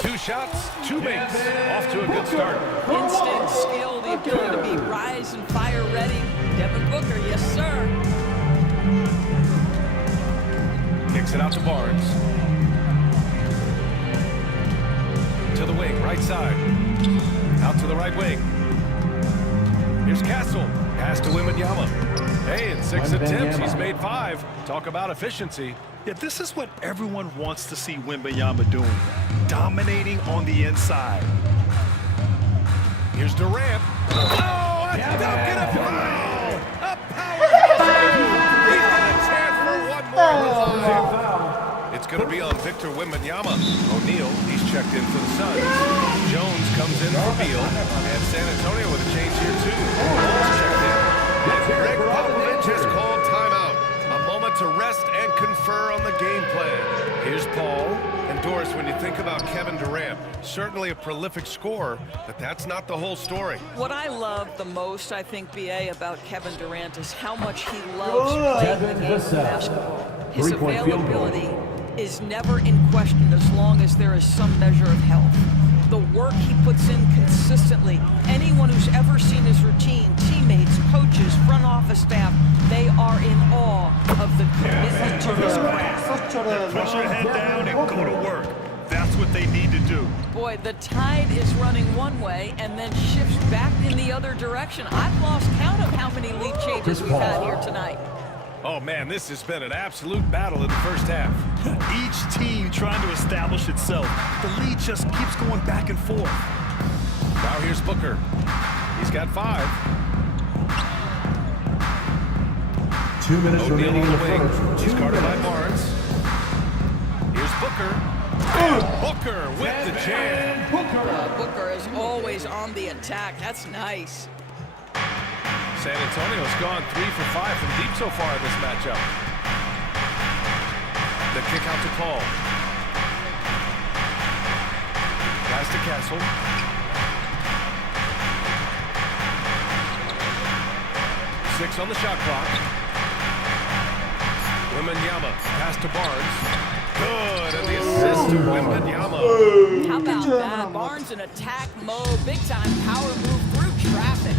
2 shots, 2 makes. Off to a good start. Instant skill, the ability to be rise and fire ready. Devin Booker, yes, sir. Kicks it out to Barnes. To the wing, right side. Out to the right wing. Here's Castle. Pass to Wembanyama. Hey, in 6 attempts, he's made 5. Talk about efficiency. Yeah, this is what everyone wants to see Wembanyama doing. Dominating on the inside. Here's Durant. Oh, a dunk and a foul! A powerhouse! He's got a chance for one more revive. It's going to be on Victor Wembanyama. O'Neal, he's checked in for the Suns. Jones comes in for Beal. And San Antonio with a change here, too. Paul's checked in. And Greg Popovich has called timeout. A moment to rest and confer on the game plan. Here's Paul. And Doris, when you think about Kevin Durant, certainly a prolific scorer, but that's not the whole story. What I love the most, I think, BA, about Kevin Durant is how much he loves playing the game of basketball. His availability is never in question as long as there is some measure of health. The work he puts in consistently, anyone who's ever seen his routine, teammates, coaches, front office staff, they are in awe of the commitment to his craft. Put your head down and go to work. That's what they need to do. Boy, the tide is running one way and then shifts back in the other direction. I've lost count of how many lead changes we've had here tonight. Oh, man, this has been an absolute battle in the first half. Each team trying to establish itself. The lead just keeps going back and forth. Now here's Booker. He's got 5. 2 minutes O'Neal remaining on in the the wing. first. He's 2 guarded by minutes. Barnes. Here's Booker. And Booker with the jam. Booker is always on the attack. That's nice. San Antonio's gone 3 for 5 from deep so far in this matchup. The kick out to Paul. Pass to Castle. Six on the shot clock. Wembanyama, pass to Barnes. Good, and the assist to Wembanyama. How about that? Barnes in attack mode, big time power move through traffic.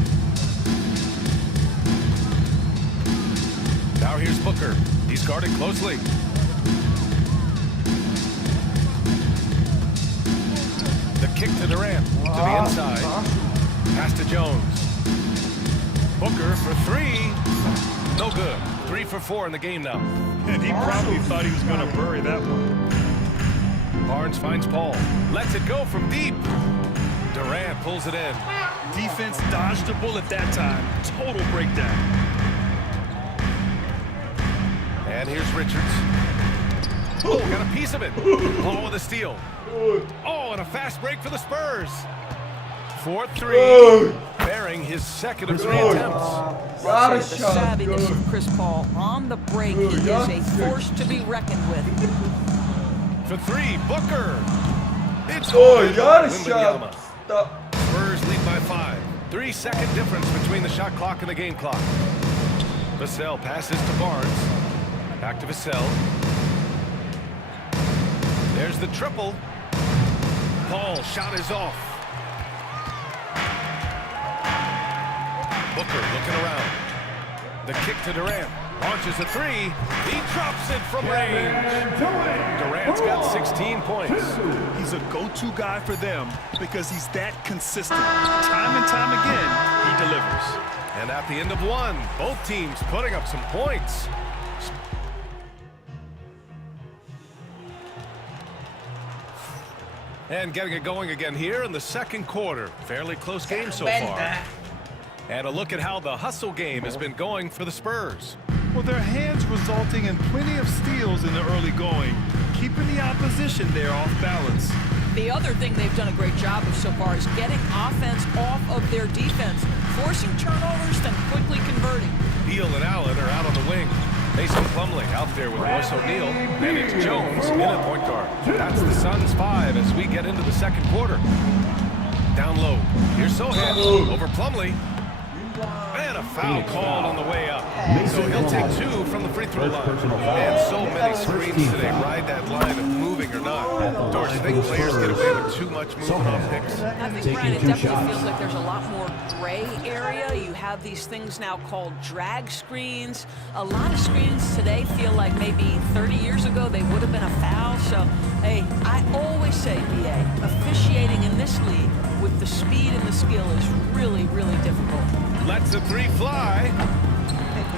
Now here's Booker. He's guarded closely. The kick to Durant, to the inside. Pass to Jones. Booker for three. No good. 3 for 4 in the game now. And he probably thought he was going to bury that one. Barnes finds Paul. Lets it go from deep. Durant pulls it in. Defense dodged a bullet that time. Total breakdown. And here's Richards. Oh, got a piece of it. Paul with a steal. Oh, and a fast break for the Spurs. 4-3, bearing his second of 3 attempts. The savviness of Chris Paul on the break. He is a force to be reckoned with. For 3, Booker. It's Wembanyama. Spurs lead by 5. 3-second difference between the shot clock and the game clock. Vassell passes to Barnes. Back to Vassell. There's the triple. Paul shot is off. Booker looking around. The kick to Durant. Launches a 3. He drops it from range. Durant's got 16 points. He's a go-to guy for them because he's that consistent. Time and time again, he delivers. And at the end of 1, both teams putting up some points. And getting it going again here in the second quarter. Fairly close game so far. And a look at how the hustle game has been going for the Spurs. Well, their hands resulting in plenty of steals in the early going, keeping the opposition there off balance. The other thing they've done a great job of so far is getting offense off of their defense, forcing turnovers, then quickly converting. Beal and Allen are out on the wing. Mason Plumlee out there with Royce O'Neal. And it's Jones in at point guard. That's the Suns 5 as we get into the second quarter. Down low. Here's Sohan over Plumlee. And a foul called on the way up. So he'll take 2 from the free throw line. And so many screens today ride that line of moving or not. Doris, you think players get away with too much moving on picks? I think, Brian, it definitely feels like there's a lot more gray area. You have these things now called drag screens. A lot of screens today feel like maybe 30 years ago they would have been a foul. So, hey, I always say, BA, officiating in this league with the speed and the skill is really, really difficult. Lets the 3 fly.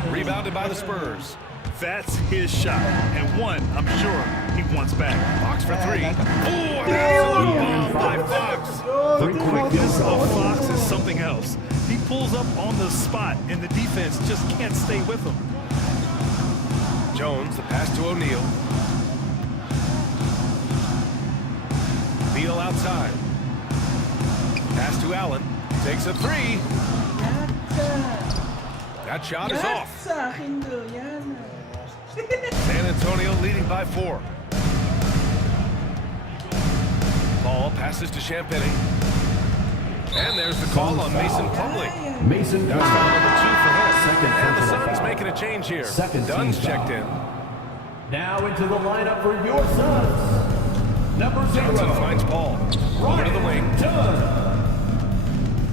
Rebounded by the Spurs. That's his shot, and one I'm sure he wants back. Fox for 3. Oh, an absolute bomb by Fox. The quickness of Fox is something else. He pulls up on the spot, and the defense just can't stay with him. Jones, the pass to O'Neal. Beal outside. Pass to Allen. Takes a 3. That shot is off. San Antonio leading by 4. Paul passes to Champagnie. And there's the call on Mason Plumlee. Mason That's foul number 2 for him. Second And the personal Suns foul. making a change here. Second Dunn's team checked foul. in. Now into the lineup for your Suns. Number 0. Johnson finds Paul. Over to the wing.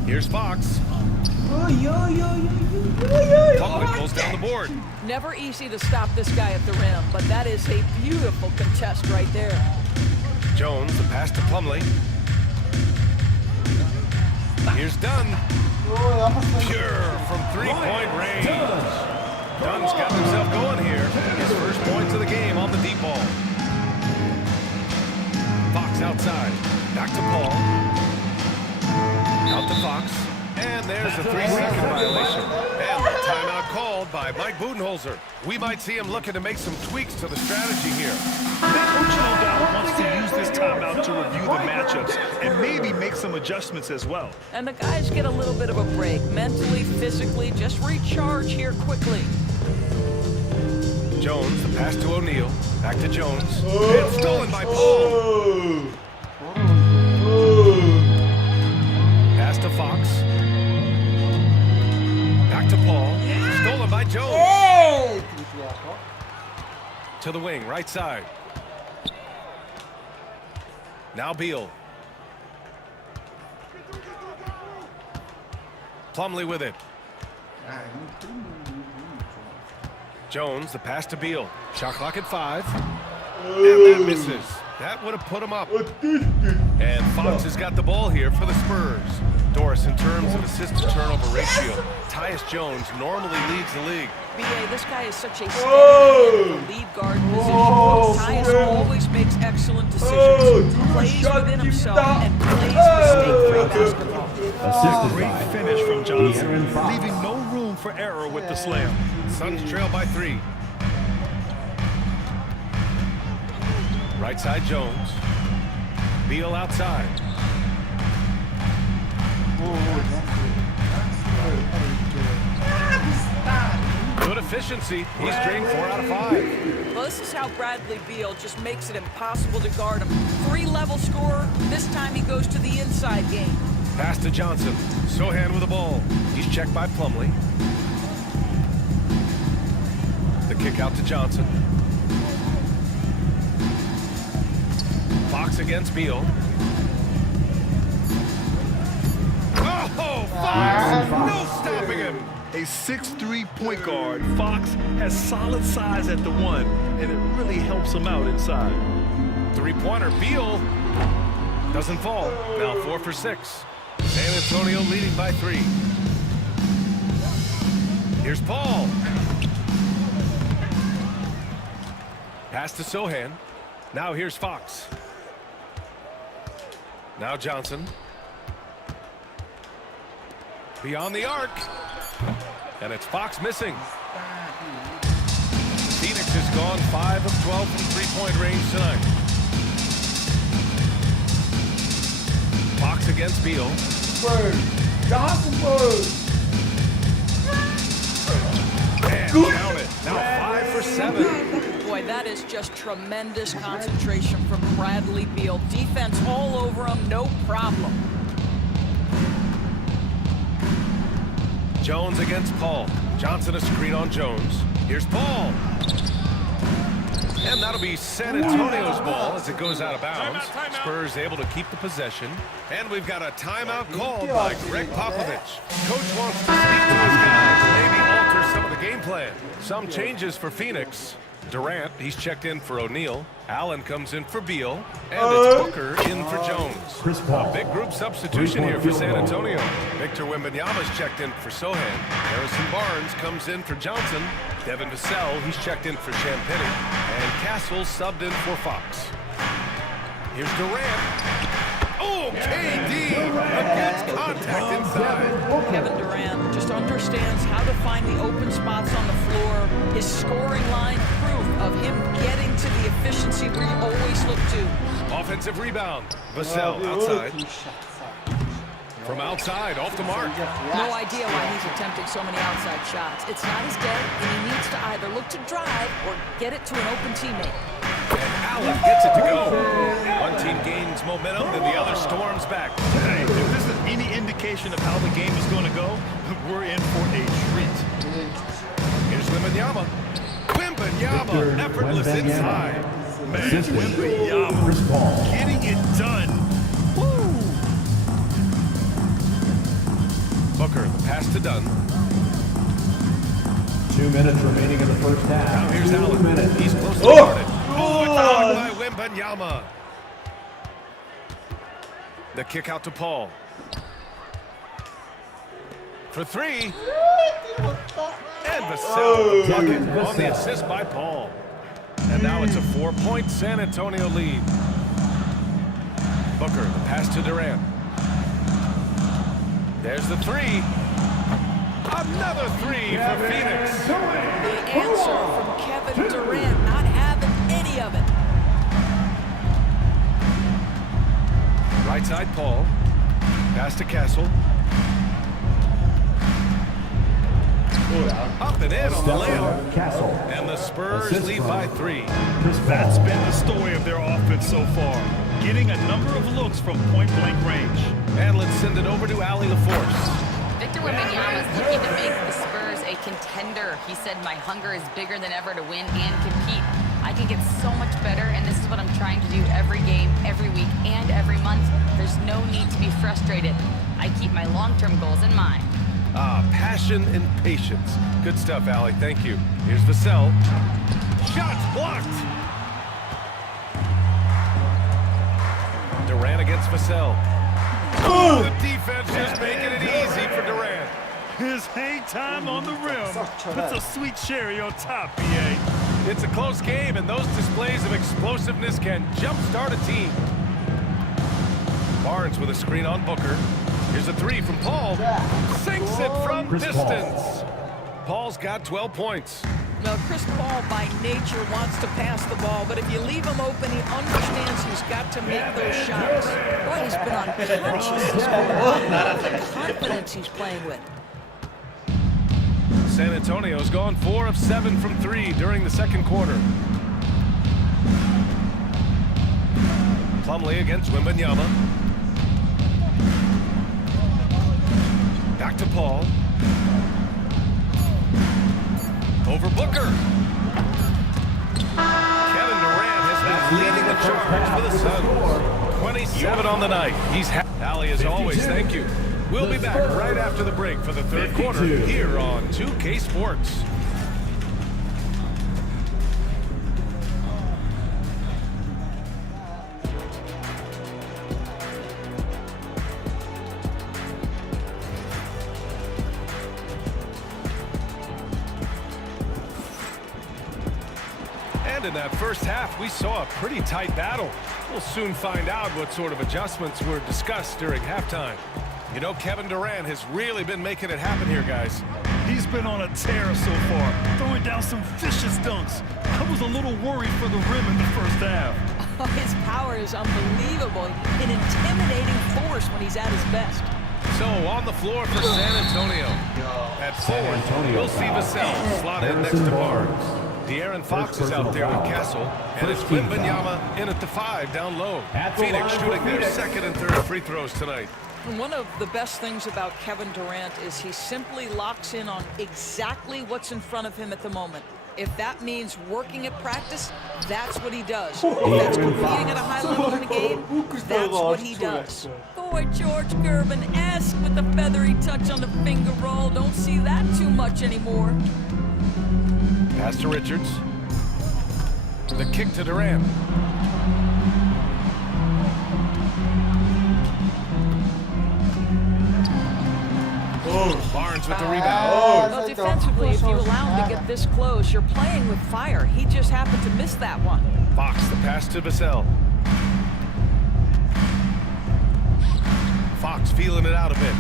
Here's Fox. Plumlee pulls down the board. Never easy to stop this guy at the rim, but that is a beautiful contest right there. Jones, the pass to Plumlee. Here's Dunn. Pure from 3-point range. Dunn's got himself going here. His first points of the game on the deep ball. Fox outside. Back to Paul. Out to Fox. And there's a 3-second violation. And the timeout called by Mike Budenholzer. We might see him looking to make some tweaks to the strategy here. Coach no doubt wants to use this timeout to review the matchups and maybe make some adjustments as well. And the guys get a little bit of a break, mentally, physically, just recharge here quickly. Jones, the pass to O'Neal. Back to Jones. And stolen by Paul. to the wing, right side. Now Beal. Plumlee with it. Jones, the pass to Beal. Shot clock at 5. And that misses. That would have put him up. And Fox has got the ball here for the Spurs. Doris, in terms of assist-to-turnover ratio, Tyus Jones normally leads the league. BA, this guy is such a steady lead guard position. Tyus always makes excellent decisions. Plays within himself and plays mistake-free basketball. Great finish from Johnson, leaving no room for error with the slam. Suns trail by 3. Right side Jones. Beal outside. Good efficiency. He's drained 4 out of 5. Well, this is how Bradley Beal just makes it impossible to guard him. 3-level scorer. This time he goes to the inside game. Pass to Johnson. Sohan with the ball. He's checked by Plumlee. The kick out to Johnson. Fox against Beal. Oh, Fox! No stopping him! A 6'3" point guard, Fox has solid size at the 1, and it really helps him out inside. Three-pointer. Beal doesn't fall. Now 4 for 6. San Antonio leading by 3. Here's Paul. Pass to Sohan. Now here's Fox. Now Johnson. Beyond the arc. And it's Fox missing. Phoenix has gone 5 of 12 from three-point range tonight. Fox against Beal. Johnson Bird. And count it. Now 5 for 7. Boy, that is just tremendous concentration from Bradley Beal. Defense all over him, no problem. Jones against Paul. Johnson a screen on Jones. Here's Paul. And that'll be San Antonio's ball as it goes out of bounds. Spurs able to keep the possession. And we've got a timeout called by Greg Popovich. Coach wants to speak to his guys, maybe alter some of the game plan. Some changes for Phoenix. Durant, he's checked in for O'Neal. Allen comes in for Beal. And it's Booker in for Jones. A big group substitution here for San Antonio. Victor Wembanyama's checked in for Sohan. Harrison Barnes comes in for Johnson. Devin Vassell, he's checked in for Champagnie. And Castle subbed in for Fox. Here's Durant. Oh, KD against contact inside. Kevin Durant just understands how to find the open spots on the floor. His scoring line, proof of him getting to the efficiency we always look to. Offensive rebound. Vassell outside. From outside, off the mark. No idea why he's attempting so many outside shots. It's not his day, and he needs to either look to drive or get it to an open teammate. And Allen gets it to go. One team gains momentum, and the other storms back. Hey, if this is any indication of how the game is going to go, we're in for a treat. Here's Wembanyama. Wembanyama, effortless inside. Man, Wembanyama getting it done. Booker, the pass to Dunn. 2 minutes remaining in the first half. Now here's 2 Allen. minutes. He's close to guarded. Oh, it's blocked by Wembanyama. The kick out to Paul. For 3. And Vassell the bucket on the assist by Paul. And now it's a 4-point San Antonio lead. Booker, the pass to Durant. There's the 3. Another 3 for Phoenix. The answer from Kevin Durant, not having any of it. Right side, Paul. Pass to Castle. Up and in on the layup. Castle. And the Spurs Assist lead from by 3. That's been the story of their offense so far, getting a number of looks from point-blank range. And let's send it over to Allie LaForce. Victor Wembanyama is looking to make the Spurs a contender. He said, "My hunger is bigger than ever to win and compete. I can get so much better, and this is what I'm trying to do every game, every week, and every month. There's no need to be frustrated. I keep my long-term goals in mind. Passion and patience. Good stuff, Allie. Thank you. Here's Vassell. Shots blocked. Durant against Vassell. The defense just making it easy for Durant. His hang time on the rim puts a sweet cherry on top, BA. It's a close game, and those displays of explosiveness can jumpstart a team. Barnes with a screen on Booker. Here's a three from Paul. Sinks it from distance. Paul's got 12 points. Now, Chris Paul by nature wants to pass the ball, but if you leave him open, he understands he's got to make those shots. Boy, he's been unconscious this quarter. The confidence he's playing with. San Antonio's gone 4 of 7 from 3 during the second quarter. Plumlee against Wembanyama. Back to Paul. Over Booker. Kevin Durant has been leading the charge for the Suns. 27 on the night. He's Allie, as always, thank you. We'll be back right after the break for the third quarter here on 2K Sports. And in that first half, we saw a pretty tight battle. We'll soon find out what sort of adjustments were discussed during halftime. You know, Kevin Durant has really been making it happen here, guys. He's been on a tear so far, throwing down some vicious dunks. I was a little worried for the rim in the first half. Oh, his power is unbelievable. An intimidating force when he's at his best. So, on the floor for San Antonio. At forward, we'll see Vassell slot in next to Barnes. De'Aaron Fox is out there with Castle, and it's Wembanyama in at the 5 down low. Phoenix shooting their second and third free throws tonight. And one of the best things about Kevin Durant is he simply locks in on exactly what's in front of him at the moment. If that means working at practice, that's what he does. If that's competing at a high level in a game, that's what he does. Boy, George Gervin-esque with the feathery touch on the finger roll. Don't see that too much anymore. Pass to Richards. The kick to Durant. Barnes with the rebound. Well, defensively, if you allow him to get this close, you're playing with fire. He just happened to miss that one. Fox the pass to Vassell. Fox feeling it out a bit.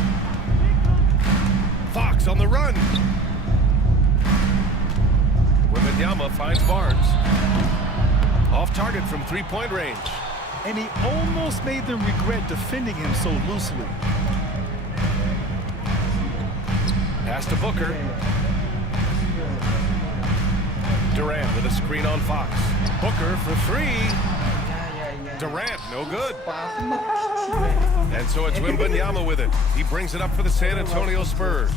Fox on the run. Wembanyama finds Barnes. Off target from three-point range. And he almost made them regret defending him so loosely. Pass to Booker. Durant with a screen on Fox. Booker for 3. Durant, no good. And so it's Wembanyama with it. He brings it up for the San Antonio Spurs.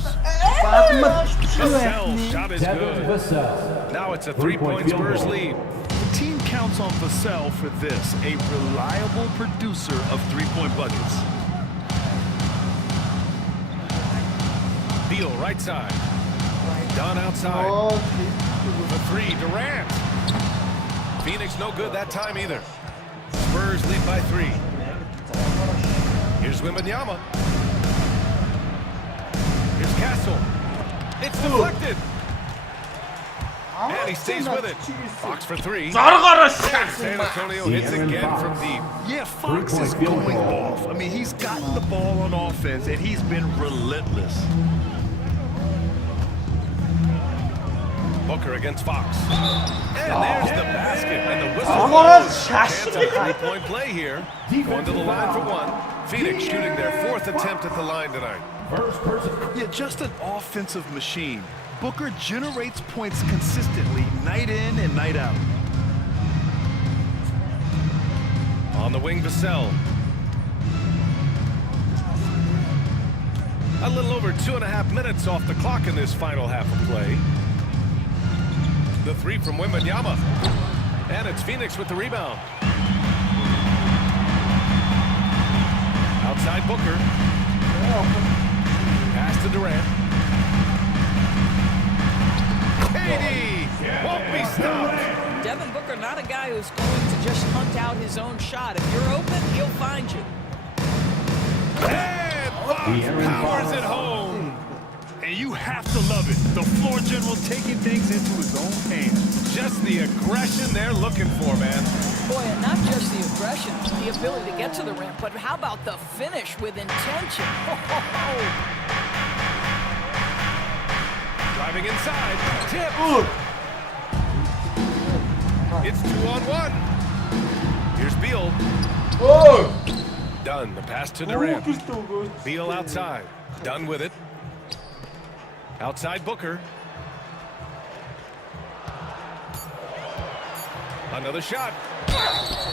Vassell's shot is good. Now it's a 3-point Spurs lead. The team counts on Vassell for this, a reliable producer of three-point buckets. Beal right side. Dunn outside. The 3, Durant. Phoenix no good that time either. Spurs lead by 3. Here's Wembanyama. Here's Castle. It's deflected. And he stays with it. Fox for 3. San Antonio hits again from deep. Yeah, Fox is going off. I mean, he's gotten the ball on offense, and he's been relentless. Booker against Fox. And there's the basket. And the whistle blows. Chance a 3-point play here. Going to the line for 1. Phoenix shooting their 4th attempt at the line tonight. Yeah, just an offensive machine. Booker generates points consistently, night in and night out. On the wing, Vassell. A little over 2.5 minutes off the clock in this final half of play. The 3 from Wembanyama. And it's Phoenix with the rebound. Outside Booker. Pass to Durant. KD won't be stopped. Devin Booker, not a guy who's going to just hunt out his own shot. If you're open, he'll find you. And Fox powers it home. And you have to love it. The floor general taking things into his own hands. Just the aggression they're looking for, man. Boy, and not just the aggression, the ability to get to the rim, but how about the finish with intention? Driving inside. Tip. It's 2-on-1. Here's Beal. Done. The pass to Durant. Beal outside. Done with it. Outside Booker. Another shot.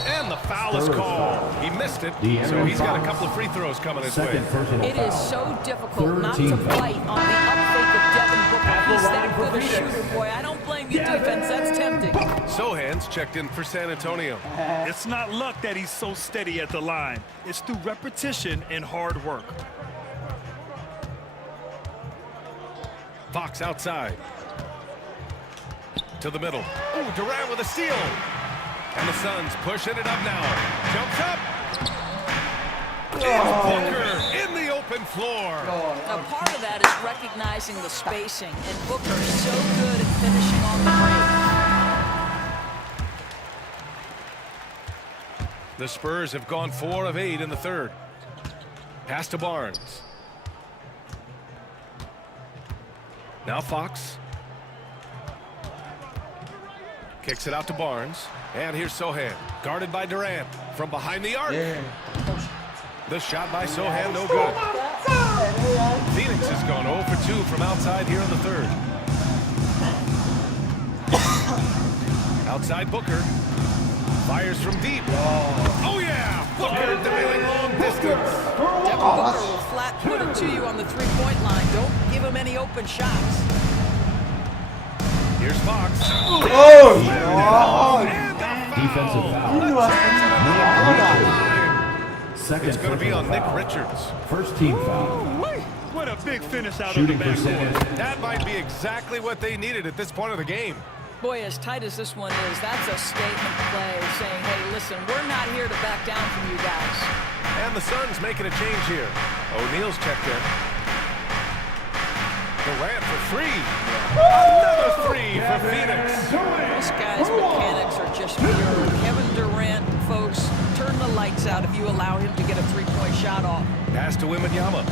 And the foul is called. He missed it, so he's got a couple of free throws coming his way. It is so difficult not to fight on the upfake of Devin Booker. He's that good a shooter, boy. I don't blame you, defense. That's tempting. Sohan's checked in for San Antonio. It's not luck that he's so steady at the line. It's through repetition and hard work. Fox outside. To the middle. Oh, Durant with a steal. And the Suns pushing it up now. Jumps up. It's Booker in the open floor. Now, part of that is recognizing the spacing, and Booker is so good at finishing on the break. The Spurs have gone 4 of 8 in the third. Pass to Barnes. Now Fox. Kicks it out to Barnes. And here's Sohan. Guarded by Durant. From behind the arc. The shot by Sohan, no good. Phoenix has gone 0 for 2 from outside here in the third. Outside Booker. Fires from deep. Oh yeah! Booker dialing long distance. Devin Booker will flat put it to you on the three-point line. Don't give him any open shots. Here's Fox. Defensive foul. Second It's going to be on Nick Richards. First team foul. What a big finish out Shooting of the backcourt. percentage. That might be exactly what they needed at this point of the game. Boy, as tight as this one is, that's a statement play saying, hey, listen, we're not here to back down from you guys. And the Suns making a change here. O'Neal's checked in. Durant for 3. Another 3 for Phoenix. This guy's mechanics are just pure. Kevin Durant, folks, turn the lights out if you allow him to get a three-point shot off. Pass to Wembanyama.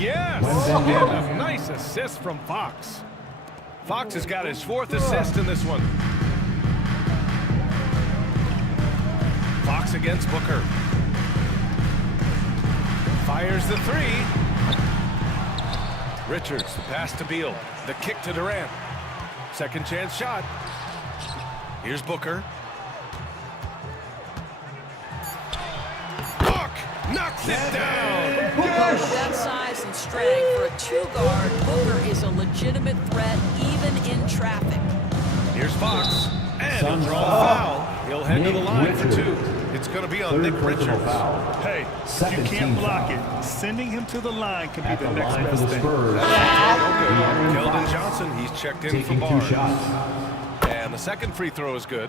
Yes! And a nice assist from Fox. Fox has got his 4th assist in this one. Fox against Booker. Fires the 3. Richards, the pass to Beal. The kick to Durant. Second chance shot. Here's Booker. Book knocks it down. With that size and strength for a two-guard, Booker is a legitimate threat even in traffic. Here's Fox. And Suns a drawn foul. foul. He'll head to the line for 2. It's going to be on Nick Third personal Richards. foul. Hey, Second you team can't block foul. it. Sending him to the line can At be the the next line for best the thing. Spurs. Keldon Johnson, he's checked in for Taking 2 Barnes. shots. And the second free throw is good.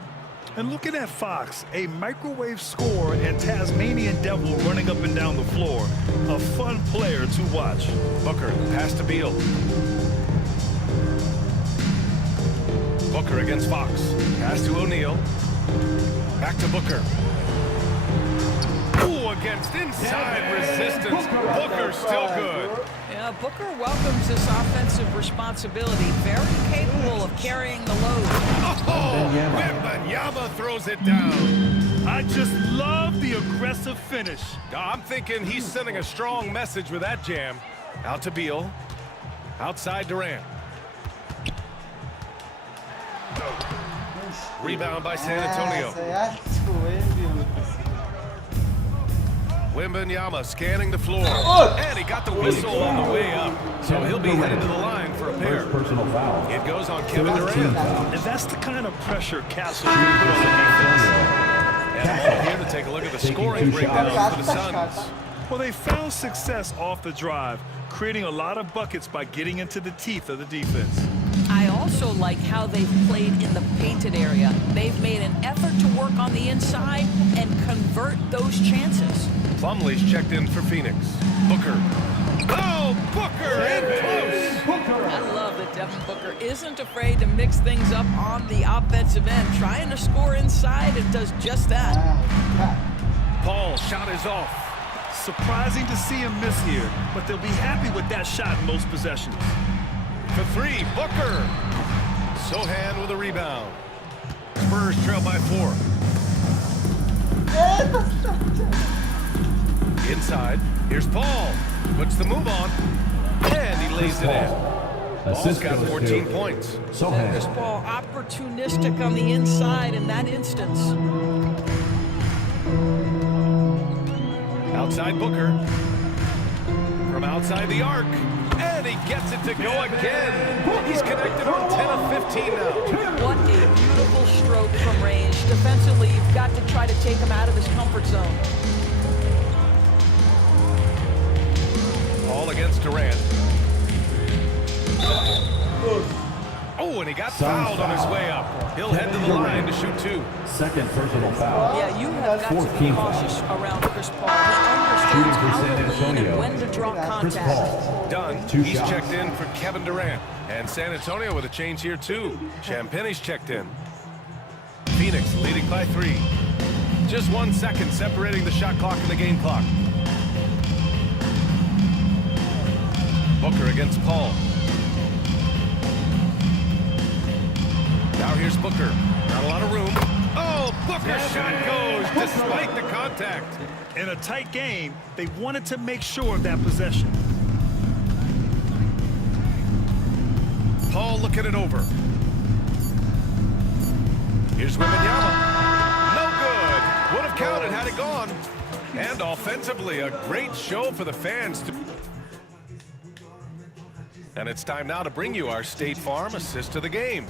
And looking at Fox, a microwave scorer and Tasmanian devil running up and down the floor. A fun player to watch. Booker, pass to Beal. Booker against Fox. Pass to O'Neal. Back to Booker. Ooh, against inside resistance. Booker still good. Yeah, Booker welcomes this offensive responsibility. Very capable of carrying the load. Oh, Wembanyama throws it down. I just love the aggressive finish. I'm thinking he's sending a strong message with that jam. Out to Beal. Outside Durant. Rebound by San Antonio. Wembanyama scanning the floor. And he got the whistle on the way up. So he'll be headed to the line for a pair. Personal foul. It goes on Kevin Durant. And that's the kind of pressure Castle can put on the defense. And I'm over here to take a look at the scoring breakdown for the Suns. Well, they found success off the drive, creating a lot of buckets by getting into the teeth of the defense. I also like how they've played in the painted area. They've made an effort to work on the inside and convert those chances. Plumlee's checked in for Phoenix. Booker. Oh, Booker in close. I love that Devin Booker isn't afraid to mix things up on the offensive end. Trying to score inside and does just that. Paul shot is off. Surprising to see him miss here, but they'll be happy with that shot in most possessions. For three, Booker. Sohan with a rebound. Spurs trail by 4. Inside, here's Paul. Puts the move on, and he lays it in. Paul's got 14 points. Chris Paul opportunistic on the inside in that instance. Outside Booker. From outside the arc. And he gets it to go again. He's connected on 10 of 15 now. What a beautiful stroke from range. Defensively, you've got to try to take him out of his comfort zone. All against Durant. Oh, and he got fouled on his way up. He'll head to the line to shoot 2. Second personal foul. Yeah, you have got to be cautious around Chris Paul. He understands how to lean and when to draw contact. Dunn, he's checked in for Kevin Durant. And San Antonio with a change here too. Champagne's checked in. Phoenix leading by 3. Just 1 second separating the shot clock and the game clock. Booker against Paul. Now here's Booker. Not a lot of room. Oh, Booker's shot goes despite the contact. In a tight game, they wanted to make sure of that possession. Paul looking it over. Here's Wembanyama. No good. Would have counted had it gone. And offensively, a great show for the fans. And it's time now to bring you our State Farm assist of the game.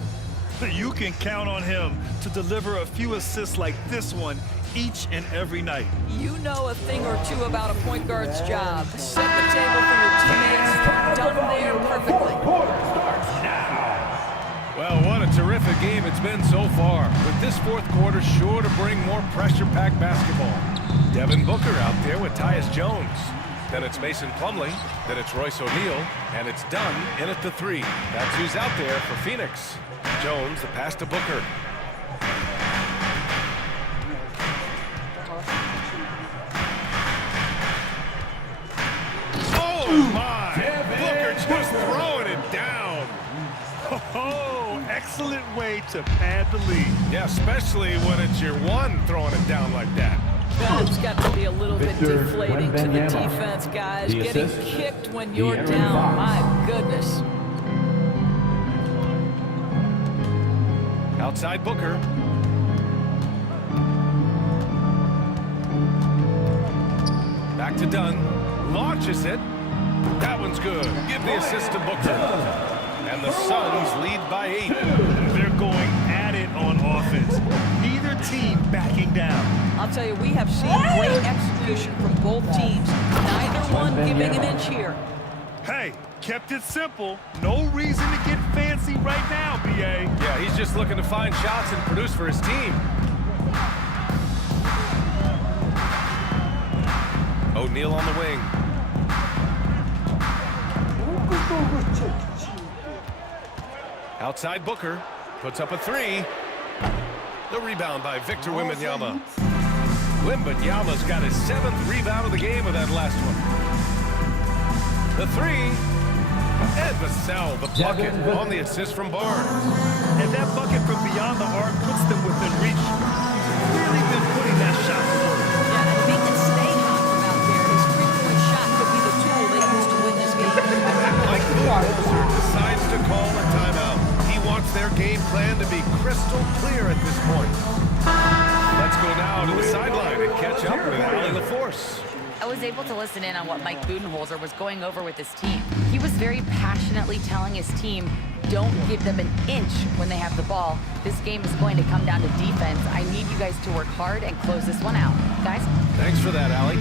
You can count on him to deliver a few assists like this one each and every night. You know a thing or two about a point guard's job. Set the table for your teammates. Done there perfectly. Well, what a terrific game it's been so far. With this fourth quarter sure to bring more pressure-packed basketball. Devin Booker out there with Tyus Jones. Then it's Mason Plumlee. Then it's Royce O'Neal. And it's Dunn in at the 3. That's who's out there for Phoenix. Jones, the pass to Booker. Oh, my! Booker just throwing it down. Oh, excellent way to pad the lead. Yeah, especially when it's your one throwing it down like that. It's got to be a little bit Victor deflating to the Wembanyama. defense, guys. The Getting assist, kicked when you're De'Aaron down. Fox. My goodness. Outside Booker. Back to Dunn. Launches it. That one's good. Give the assist to Booker. And the Suns lead by 8. They're going at it on offense. Neither team backing down. I'll tell you, we have seen great execution from both teams. Neither one giving an inch here. Hey, kept it simple. No reason to get fancy right now, B.A. Yeah, he's just looking to find shots and produce for his team. O'Neal on the wing. Outside Booker. Puts up a 3. The rebound by Victor Wembanyama. Wembanyama's got his 7th rebound of the game with that last one. The 3. And Vassell, the bucket on the assist from Barnes. And that bucket from beyond the arc puts them within reach. He's really been putting that shot to work. Yeah, and if he can stay hot from out there, his 3-point shot could be the tool they use to win this game. Mike Budenholzer decides to call a timeout. He wants their game plan to be crystal clear at this point. Let's go now to the sideline and catch up with Allie LaForce. I was able to listen in on what Mike Budenholzer was going over with his team. He was very passionately telling his team, don't give them an inch when they have the ball. This game is going to come down to defense. I need you guys to work hard and close this one out. Guys? Thanks for that, Allie.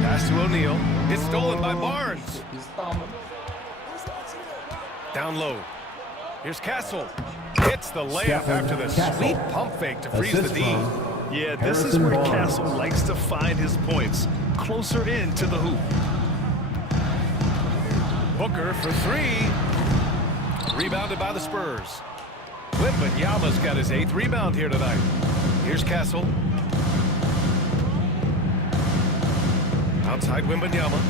Pass to O'Neal. It's stolen by Barnes. Down low. Here's Castle. Hits the layup after the sweet pump fake to freeze the D. Yeah, this is where Castle likes to find his points, closer in to the hoop. Booker for three. Rebounded by the Spurs. Wembanyama's got his 8th rebound here tonight. Here's Castle. Outside Wembanyama.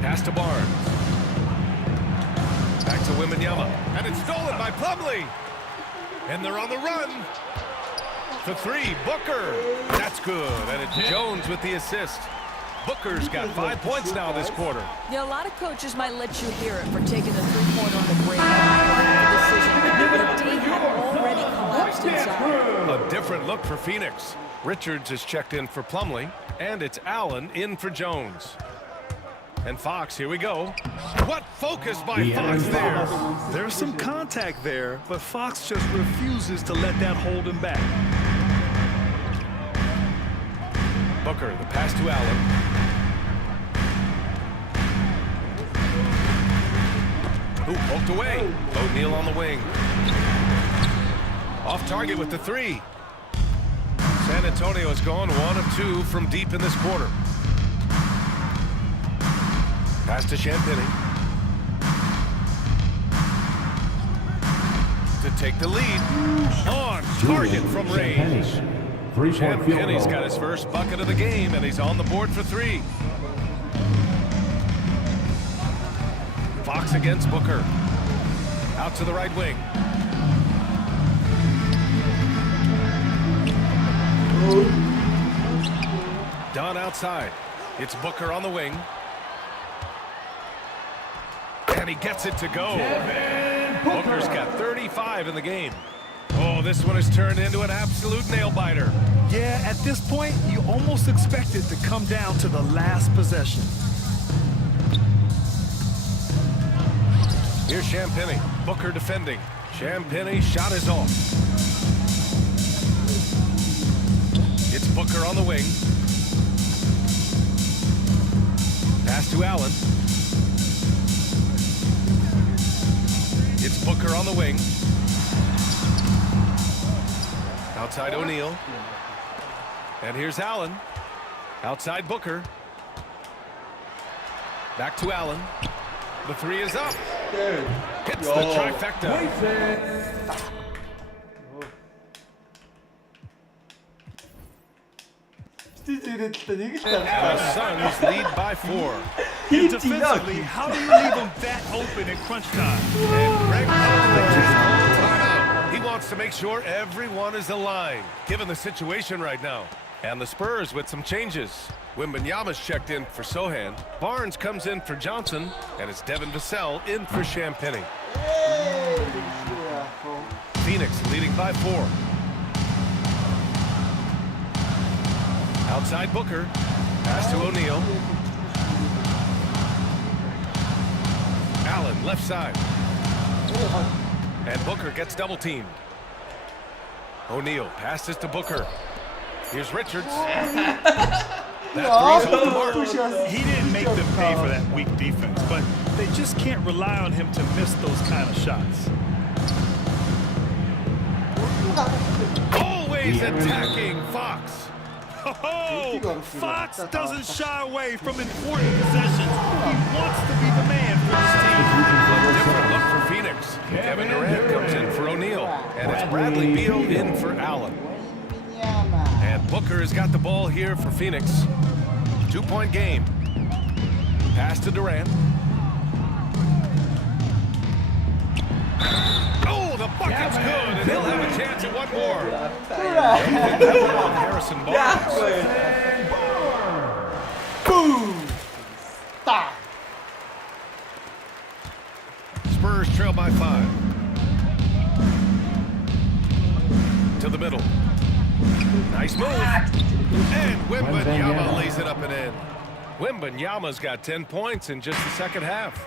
Pass to Barnes. Back to Wembanyama. And it's stolen by Plumlee. And they're on the run. For three, Booker. That's good. And it's Jones with the assist. Booker's got 5 points now this quarter. Yeah, a lot of coaches might let you hear it for taking the three-pointer on the break. The decision, but they had already collapsed inside. A different look for Phoenix. Richards is checked in for Plumlee, and it's Allen in for Jones. And Fox, here we go. What focus by Fox there. There's some contact there, but Fox just refuses to let that hold him back. Booker, the pass to Allen. Who poked away. O'Neal on the wing. Off target with the three. San Antonio has gone 1 of 2 from deep in this quarter. Pass to Champagnie. To take the lead. On target from range. Champagnie's got his first bucket of the game, and he's on the board for 3. Fox against Booker. Out to the right wing. Dunn outside. It's Booker on the wing. And he gets it to go. Booker's got 35 in the game. Oh, this one has turned into an absolute nail-biter. Yeah, at this point, you almost expect it to come down to the last possession. Here's Champagnie. Booker defending. Champagnie shot is off. It's Booker on the wing. Pass to Allen. It's Booker on the wing. Outside O'Neal. And here's Allen. Outside Booker. Back to Allen. The three is up. Hits the trifecta. And the Suns lead by 4. And defensively, how do you leave them that open in crunch time? And Greg Popovich is calling timeout. He wants to make sure everyone is aligned, given the situation right now. And the Spurs with some changes. Wembanyama's checked in for Sohan. Barnes comes in for Johnson, and it's Devin Vassell in for Champagnie. Phoenix leading by 4. Outside Booker. Pass to O'Neal. Allen left side. And Booker gets double teamed. O'Neal passes to Booker. Here's Richards. That three's off the mark. He didn't make them pay for that weak defense, but they just can't rely on him to miss those kind of shots. Always attacking Fox. Oh, Fox doesn't shy away from important possessions. He wants to be the man for his team. Different look for Phoenix. Kevin Durant comes in for O'Neal. And it's Bradley Beal in for Allen. And Booker has got the ball here for Phoenix. 2-point game. Pass to Durant. Oh, the bucket's good, and he'll have a chance at one more. Harrison Barnes. Boom! Stop! Spurs trail by 5. To the middle. Nice move. And Wembanyama lays it up and in. Wembanyama's got 10 points in just the second half.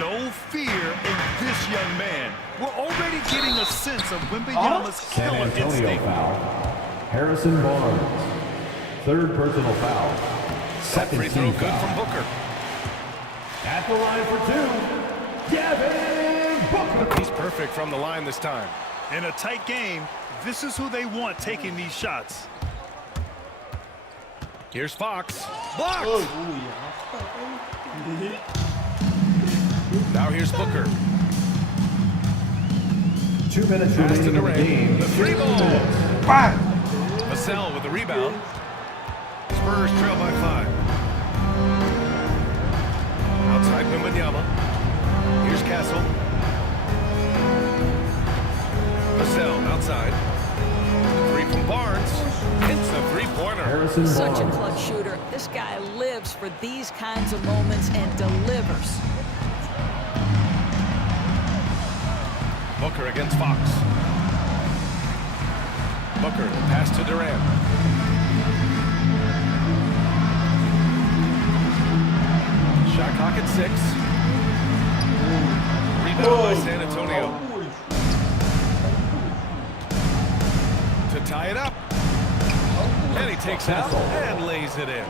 No fear in this young man. We're already getting a sense of Wembanyama's San killer Antonio instinct. foul. Harrison Barnes. Third personal foul. That Second free throw team good foul. from Booker. At the line for two, Devin Booker. He's perfect from the line this time. In a tight game, this is who they want taking these shots. Here's Fox. Blocked! Now here's Booker. 2 minutes Pass to remaining in the Durant. game. The free ball. 2 minutes. Vassell with the rebound. Spurs trail by 5. Outside Wembanyama. Here's Castle. Vassell outside. Three from Barnes. Hits the three-pointer. Harrison Such a Barnes. clutch shooter. This guy lives for these kinds of moments and delivers. Booker against Fox. Booker, the pass to Durant. Shot clock at 6. Rebound by San Antonio. To tie it up. And he takes out and lays it in.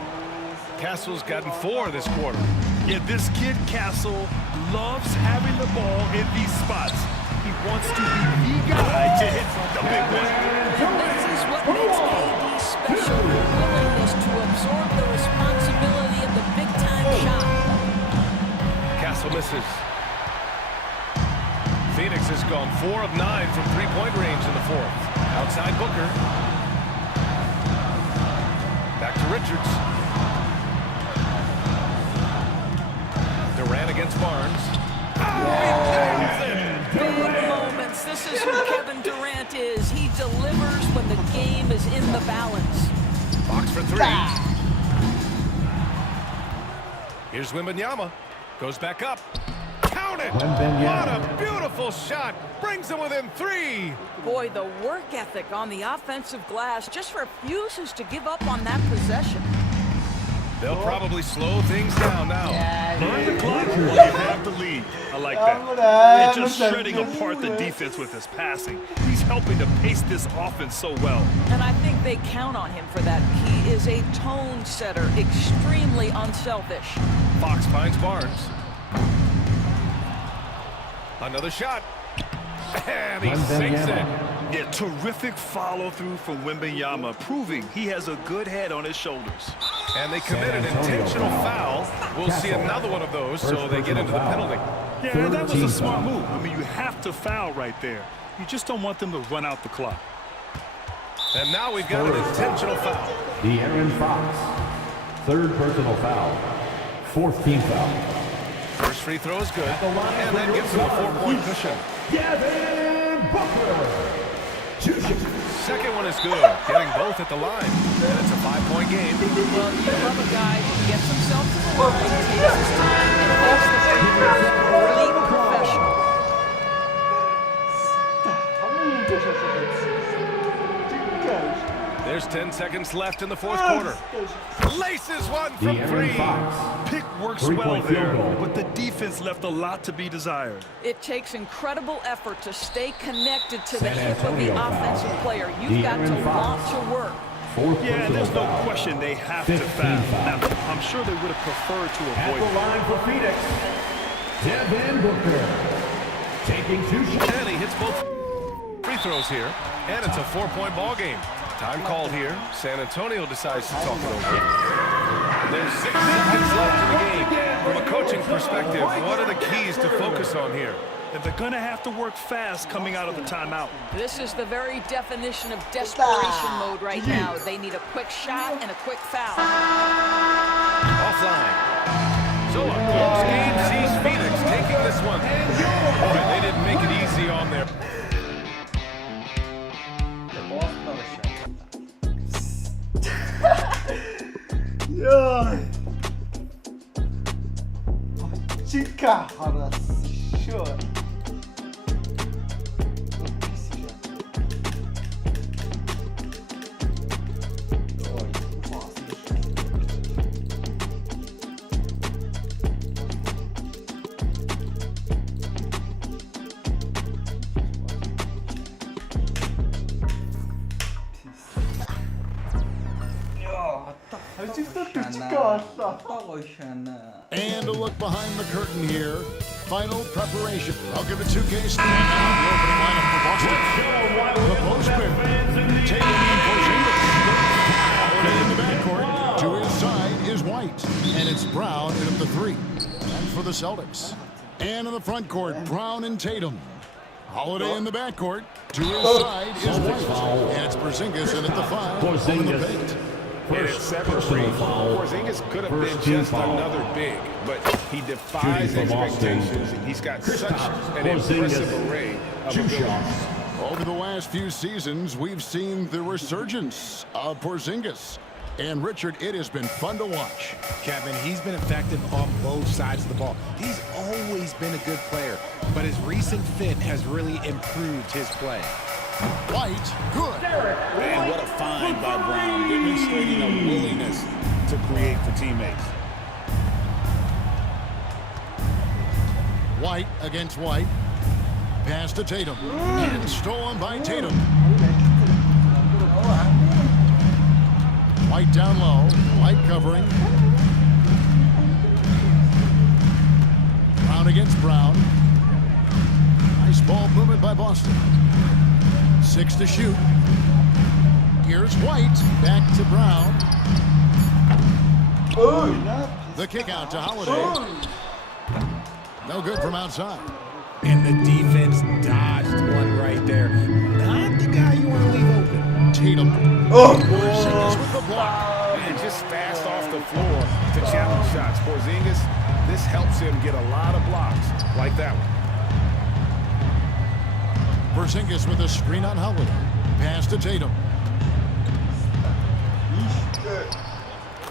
Castle's gotten 4 this quarter. Yeah, this kid Castle loves having the ball in these spots. He wants to be the guy to hit the big one. This is what makes AD special. The willingness to absorb the responsibility of the big-time shot. Castle misses. Phoenix has gone 4 of 9 from three-point range in the 4th. Outside Booker. Back to Richards. Durant against Barnes. Big moments. This is who Kevin Durant is. He delivers when the game is in the balance. Fox for 3. Here's Wembanyama. Goes back up. Count it! Wembanyama. What a beautiful shot! Brings them within 3. Boy, the work ethic on the offensive glass just refuses to give up on that possession. They'll probably slow things down now. Burn the clock while you have the lead. I like that. And just shredding apart the defense with his passing. He's helping to pace this offense so well. And I think they count on him for that. He is a tone setter, extremely unselfish. Fox finds Barnes. Another shot. And he sinks it. Yeah, terrific follow-through from Wembanyama, proving he has a good head on his shoulders. And they commit an intentional foul. We'll see another one of those, so they get into the penalty. Yeah, that was a smart move. I mean, you have to foul right there. You just don't want them to run out the clock. And now we've got an intentional foul. De'Aaron Fox. Third personal foul. Fourth team foul. First free throw is good, and that gives them a 4-point cushion. Devin Booker. 2 shots. Second one is good, getting both at the line. And it's a 5-point game. Well, you love a guy who gets himself to the line, takes his time, and makes the free throw look really professional. There's 10 seconds left in the 4th quarter. Laces one from De'Aaron 3. Fox. Pick works Three-point well there, field goal. but the defense left a lot to be desired. It takes incredible effort to stay connected to the San hip of the Antonio foul. offensive player. You've got to De'Aaron want Fox. to work. Fourth Yeah, personal there's no foul. question they have to 15 foul. foul. Now, I'm sure they would have preferred to At avoid the it. line for Phoenix. Devin Booker. Taking 2 shots. And he hits both free throws here. And it's a 4-point ball game. Time called here. San Antonio decides to talk it over. There's 6 seconds left in the game. From a coaching perspective, what are the keys to focus on here? And they're going to have to work fast coming out of the timeout. This is the very definition of desperation mode right now. They need a quick shot and a quick foul. Offline. So a close game sees Phoenix taking this one. Boy, they didn't make it easy on their... 야, 치카 알았어. Sure. 식사도 시켜왔어. And a look behind the curtain here. Final preparation. Welcome to 2K stand now. The opening lineup for Boston. The postman. Tatum and Porzingis. Holiday in the backcourt. To his side is White. And it's Brown in at the 3. And for the Celtics. And in the front court, Brown and Tatum. Holiday in the backcourt. To his side is White. And it's Porzingis in at the 5. On the paint. And at 7-3, Porzingis could have been just another big, but he defies expectations. He's got such an impressive array of abilities. Over the last few seasons, we've seen the resurgence of Porzingis. And Richard, it has been fun to watch. Kevin, he's been effective on both sides of the ball. He's always been a good player, but his recent fit has really improved his play. White, good. Man, what a find by Brown, demonstrating a willingness to create for teammates. White against White. Pass to Tatum. And stolen by Tatum. White down low. White covering. Brown against Brown. Nice ball movement by Boston. 6 to shoot. Here's White. Back to Brown. The kick out to Holiday. No good from outside. And the defense dodged one right there. Not the guy you want to leave open. Tatum. Porzingis with the block. And just fast off the floor to challenge shots. Porzingis, this helps him get a lot of blocks like that one. Porzingis with a screen on Holiday. Pass to Tatum.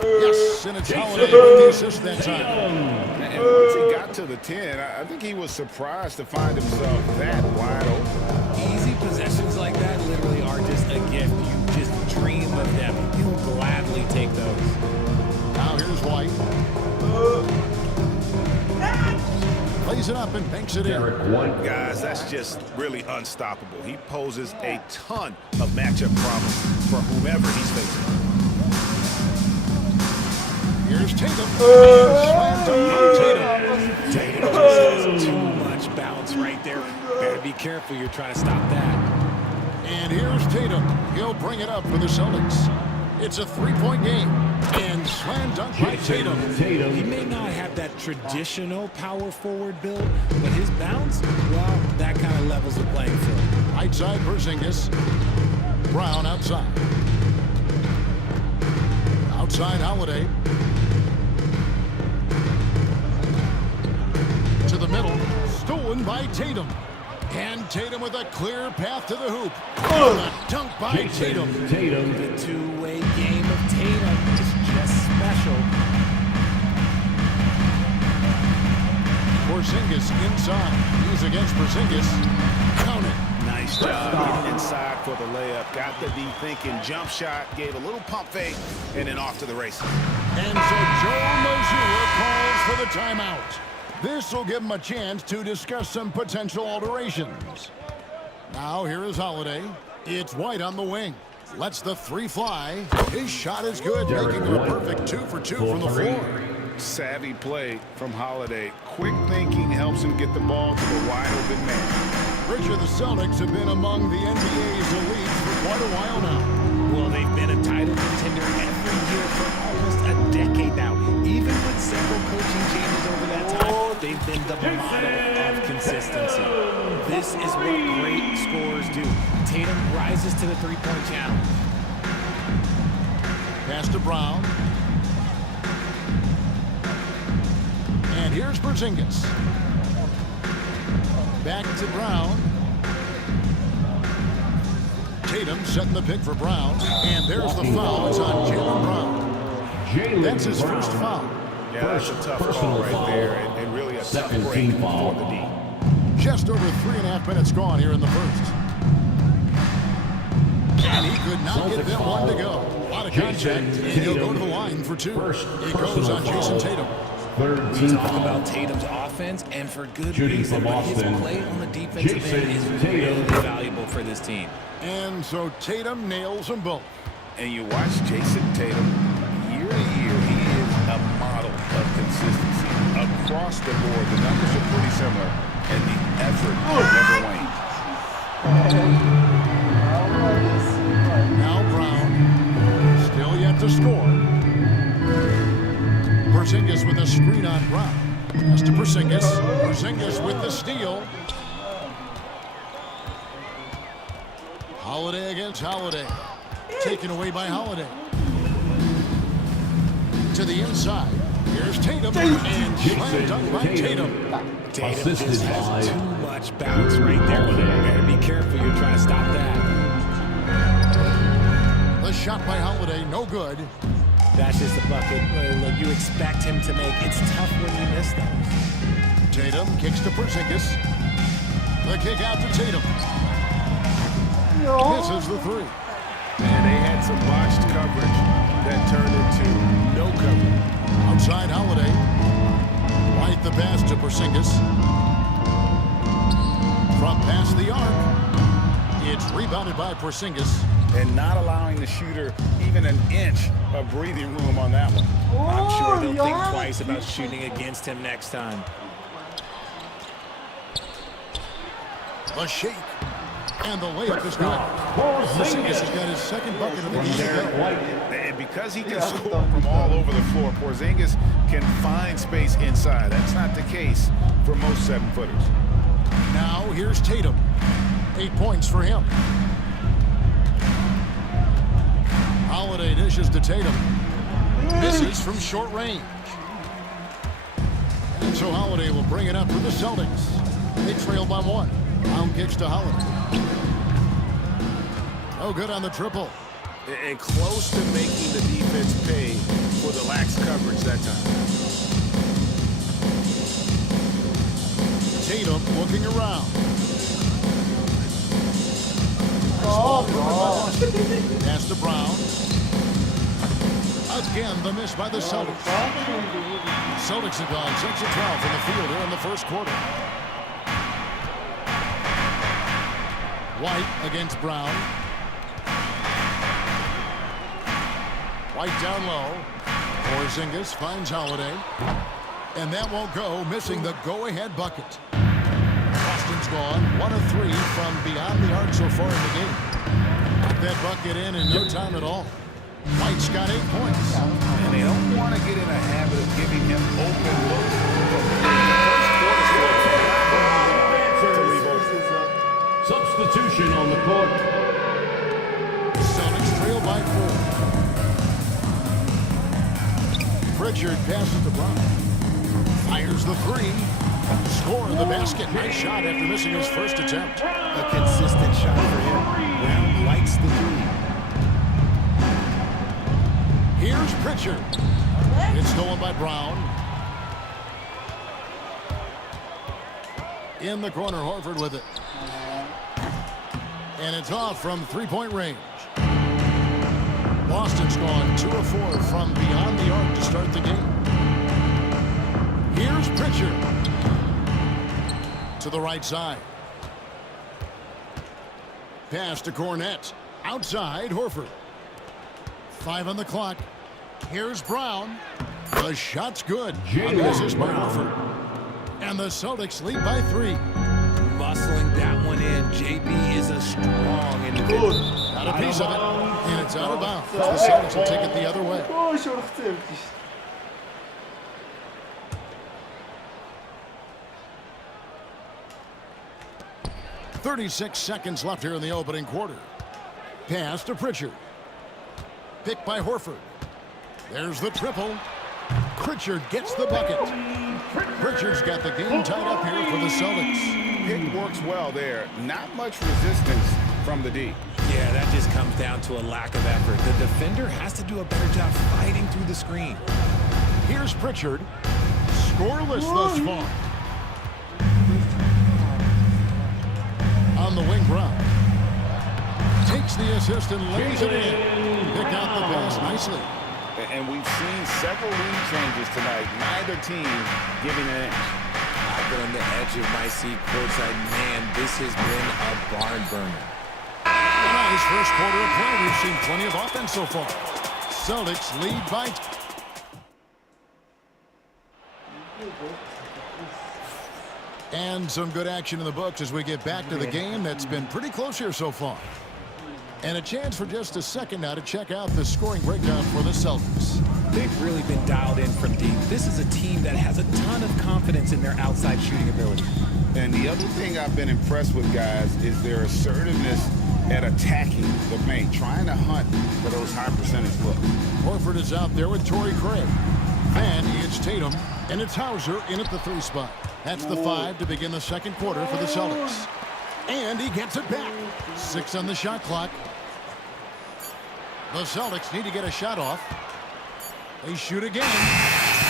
Yes, and it's Holiday with the assist that time. And once he got to the 10, I think he was surprised to find himself that wide open. Easy possessions like that literally are just a gift. You just dream of them. You gladly take those. Now here's White. Plays it up and banks it in. Guys, that's just really unstoppable. He poses a ton of matchup problems for whomever he's facing. Here's Tatum. Slam dunk on Tatum. Tatum just has too much bounce right there. Better be careful. You're trying to stop that. And here's Tatum. He'll bring it up for the Celtics. It's a 3-point game. And slam dunk by Tatum. He may not have that traditional power forward build, but his bounce, well, that kind of levels the playing field. Right side Porzingis. Brown outside. Outside Holiday. To the middle. Stolen by Tatum. And Tatum with a clear path to the hoop. And a dunk by Tatum. The two-way game of Tatum is just special. Porzingis inside. He's against Porzingis. Count it. Nice job getting inside for the layup. Got the D thinking jump shot, gave a little pump fake, and then off to the races. And so Joe Mazzulla calls for the timeout. This will give him a chance to discuss some potential alterations. Now here is Holiday. It's White on the wing. Lets the 3 fly. His shot is good, making it a perfect 2 for 2 from the floor. Savvy play from Holiday. Quick thinking helps him get the ball to the wide open man. Richard, the Celtics have been among the NBA's elites for quite a while now. Well, they've been a title contender every year for almost a decade now. Even with several coaching changes over that time, they've been the model of consistency. This is what great scorers do. Tatum rises to the three-point challenge. Pass to Brown. And here's Porzingis. Back to Brown. Tatum setting the pick for Brown. And there's the foul. It's on Jaylen Brown. That's his first foul. Yeah, that's a tough call right there, and really a tough break for the D. Just over 3.5 minutes gone here in the first. And he could not get them one to go. A lot of contact, and he'll go to the line for 2. It goes on Jason Tatum. We talk about Tatum's offense, and for good reason, but his play on the defensive end is really valuable for this team. And so Tatum nails them both. And you watch Jason Tatum year to the board, the numbers are pretty similar, and the effort never wanes. Now Brown, still yet to score. Porzingis with a screen on Brown. Pass to Porzingis. Porzingis with the steal. Holiday against Holiday. Taken away by Holiday. To the inside. Here's Tatum. And slam dunk by Tatum. Tatum just has too much bounce right there. You better be careful. You're trying to stop that. The shot by Holiday, no good. That's just a bucket you expect him to make. It's tough when you miss those. Tatum kicks to Porzingis. The kick out to Tatum. Misses the three. And they had some botched coverage that turned into no coverage. Outside Holiday. White the pass to Porzingis. From past the arc. It's rebounded by Porzingis. And not allowing the shooter even an inch of breathing room on that one. I'm sure they'll think twice about shooting against him next time. A shake. And the layup is good. Porzingis has got his second bucket of the game. And because he can score from all over the floor, Porzingis can find space inside. That's not the case for most 7-footers. Now here's Tatum. 8 points for him. Holiday dishes to Tatum. Misses from short range. And so Holiday will bring it up for the Celtics. They trail by 1. Brown kicks to Holiday. No good on the triple. And close to making the defense pay for the lax coverage that time. Tatum looking around. Pass to Brown. Again, the miss by the Celtics. Celtics have gone 6 of 12 from the field here in the first quarter. White against Brown. White down low. Porzingis finds Holiday. And that won't go, missing the go-ahead bucket. Boston's gone 1 of 3 from beyond the arc so far in the game. Got that bucket in no time at all. White's got 8 points. And they don't want to get in a habit of giving him open looks. Substitution on the court. Celtics trail by 4. Pritchard passes to Brown. Fires the three. Score the basket. Nice shot after missing his first attempt. A consistent shot for him. Brown likes the three. Here's Pritchard. It's stolen by Brown. In the corner, Horford with it. And it's off from three-point range. Boston's gone 2 of 4 from beyond the arc to start the game. Here's Pritchard. To the right side. Pass to Cornette. Outside, Horford. 5 on the clock. Here's Brown. The shot's good. On the assist by Horford. And the Celtics lead by 3. Muscling that one in. JB is a strong individual. Got a piece of it. And it's out of bounds. The Celtics will take it the other way. 36 seconds left here in the opening quarter. Pass to Pritchard. Picked by Horford. There's the triple. Pritchard gets the bucket. Pritchard's got the game tied up here for the Celtics. Pick works well there. Not much resistance from the D. Yeah, that just comes down to a lack of effort. The defender has to do a better job fighting through the screen. Here's Pritchard. Scoreless thus far. On the wing, Brown. Takes the assist and lays it in. Pick out the pass nicely. And we've seen several lead changes tonight. Neither team giving an inch. I've been on the edge of my seat courtside. Man, this has been a barn burner. Nice first quarter of play. We've seen plenty of offense so far. Celtics lead by And some good action in the books as we get back to the game that's been pretty close here so far. And a chance for just a second now to check out the scoring breakdown for the Celtics. They've really been dialed in from deep. This is a team that has a ton of confidence in their outside shooting ability. And the other thing I've been impressed with, guys, is their assertiveness at attacking the paint, trying to hunt for those high percentage looks. Horford is out there with Torrey Craig. Then it's Tatum, and it's Hauser in at the 3 spot. That's the 5 to begin the second quarter for the Celtics. And he gets it back. 6 on the shot clock. The Celtics need to get a shot off. They shoot again.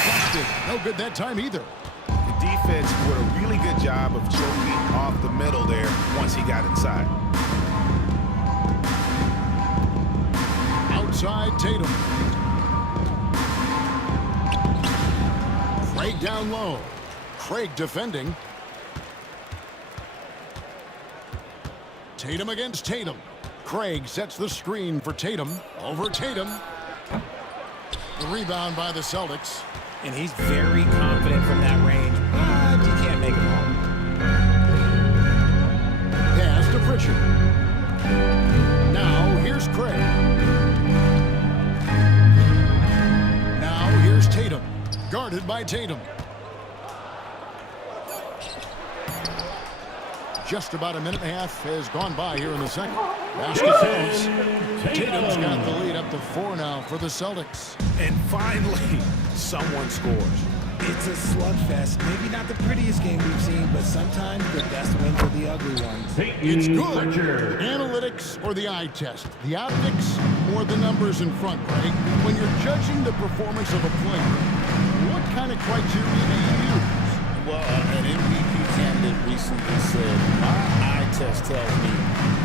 Busted. No good that time either. The defense did a really good job of choking off the middle there once he got inside. Outside Tatum. Craig down low. Craig defending. Tatum against Tatum. Craig sets the screen for Tatum. Over Tatum. The rebound by the Celtics. And he's very confident from that range, but you can't make him wrong. Pass to Pritchard. Now here's Craig. Now here's Tatum. Guarded by Tatum. Just about a minute and a half has gone by here in the second. Basket counts. Tatum's got the lead up to 4 now for the Celtics. And finally, someone scores. It's a slugfest. Maybe not the prettiest game we've seen, but sometimes the best wins are the ugly ones. It's good. Analytics or the eye test? The optics or the numbers in front, right? When you're judging the performance of a player, what kind of criteria do you use? Well, an MVP candidate recently said, my eye test tells me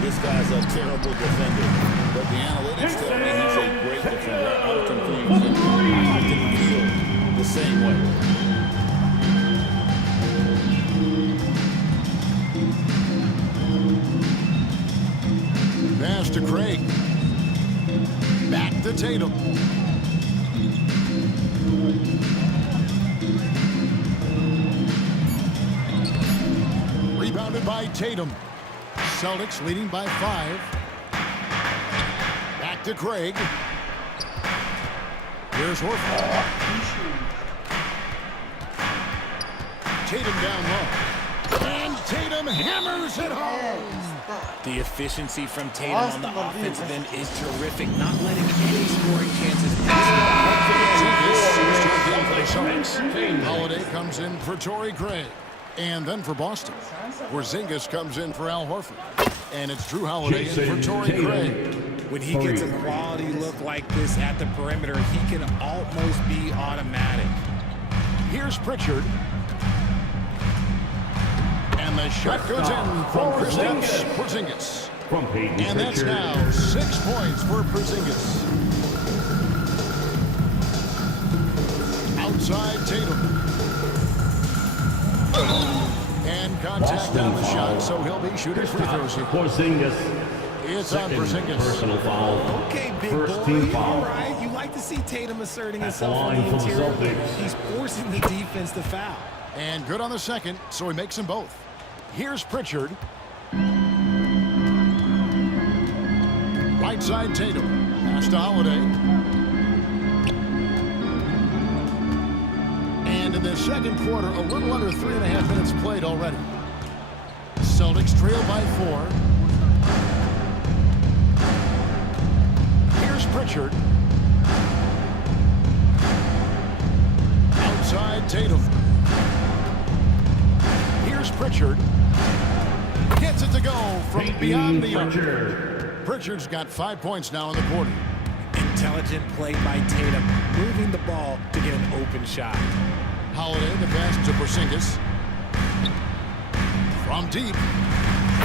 this guy's a terrible defender, but the analytics tell me he's a great defender. I can feel the same way. Pass to Craig. Back to Tatum. Rebounded by Tatum. Celtics leading by 5. Back to Craig. Here's Horford. Tatum down low. And Tatum hammers it home. The efficiency from Tatum on the offensive end is terrific, not letting any scoring chances pass. Holiday comes in for Torrey Craig. And then for Boston, Porzingis comes in for Al Horford. And it's Drew Holiday in for Torrey Craig. When he gets a quality look like this at the perimeter, he can almost be automatic. Here's Pritchard. And the shot goes in from Kristaps Porzingis. And that's now 6 points for Porzingis. Outside Tatum. And contact on the shot, so he'll be shooting free throws here. Porzingis. It's on Porzingis. Personal foul. Okay, big First boy, team foul. all right. You like to see Tatum asserting At the himself on line the for the interior, but Celtics. he's forcing the defense to foul. And good on the second, so he makes them both. Here's Pritchard. Right side Tatum. Pass to Holiday. And in the second quarter, a little under 3.5 minutes played already. Celtics trail by 4. Here's Pritchard. Outside Tatum. Here's Pritchard. Gets it to go from beyond the arc. Pritchard's got 5 points now in the quarter. Intelligent play by Tatum, moving the ball to get an open shot. Holiday, the pass to Porzingis. From deep,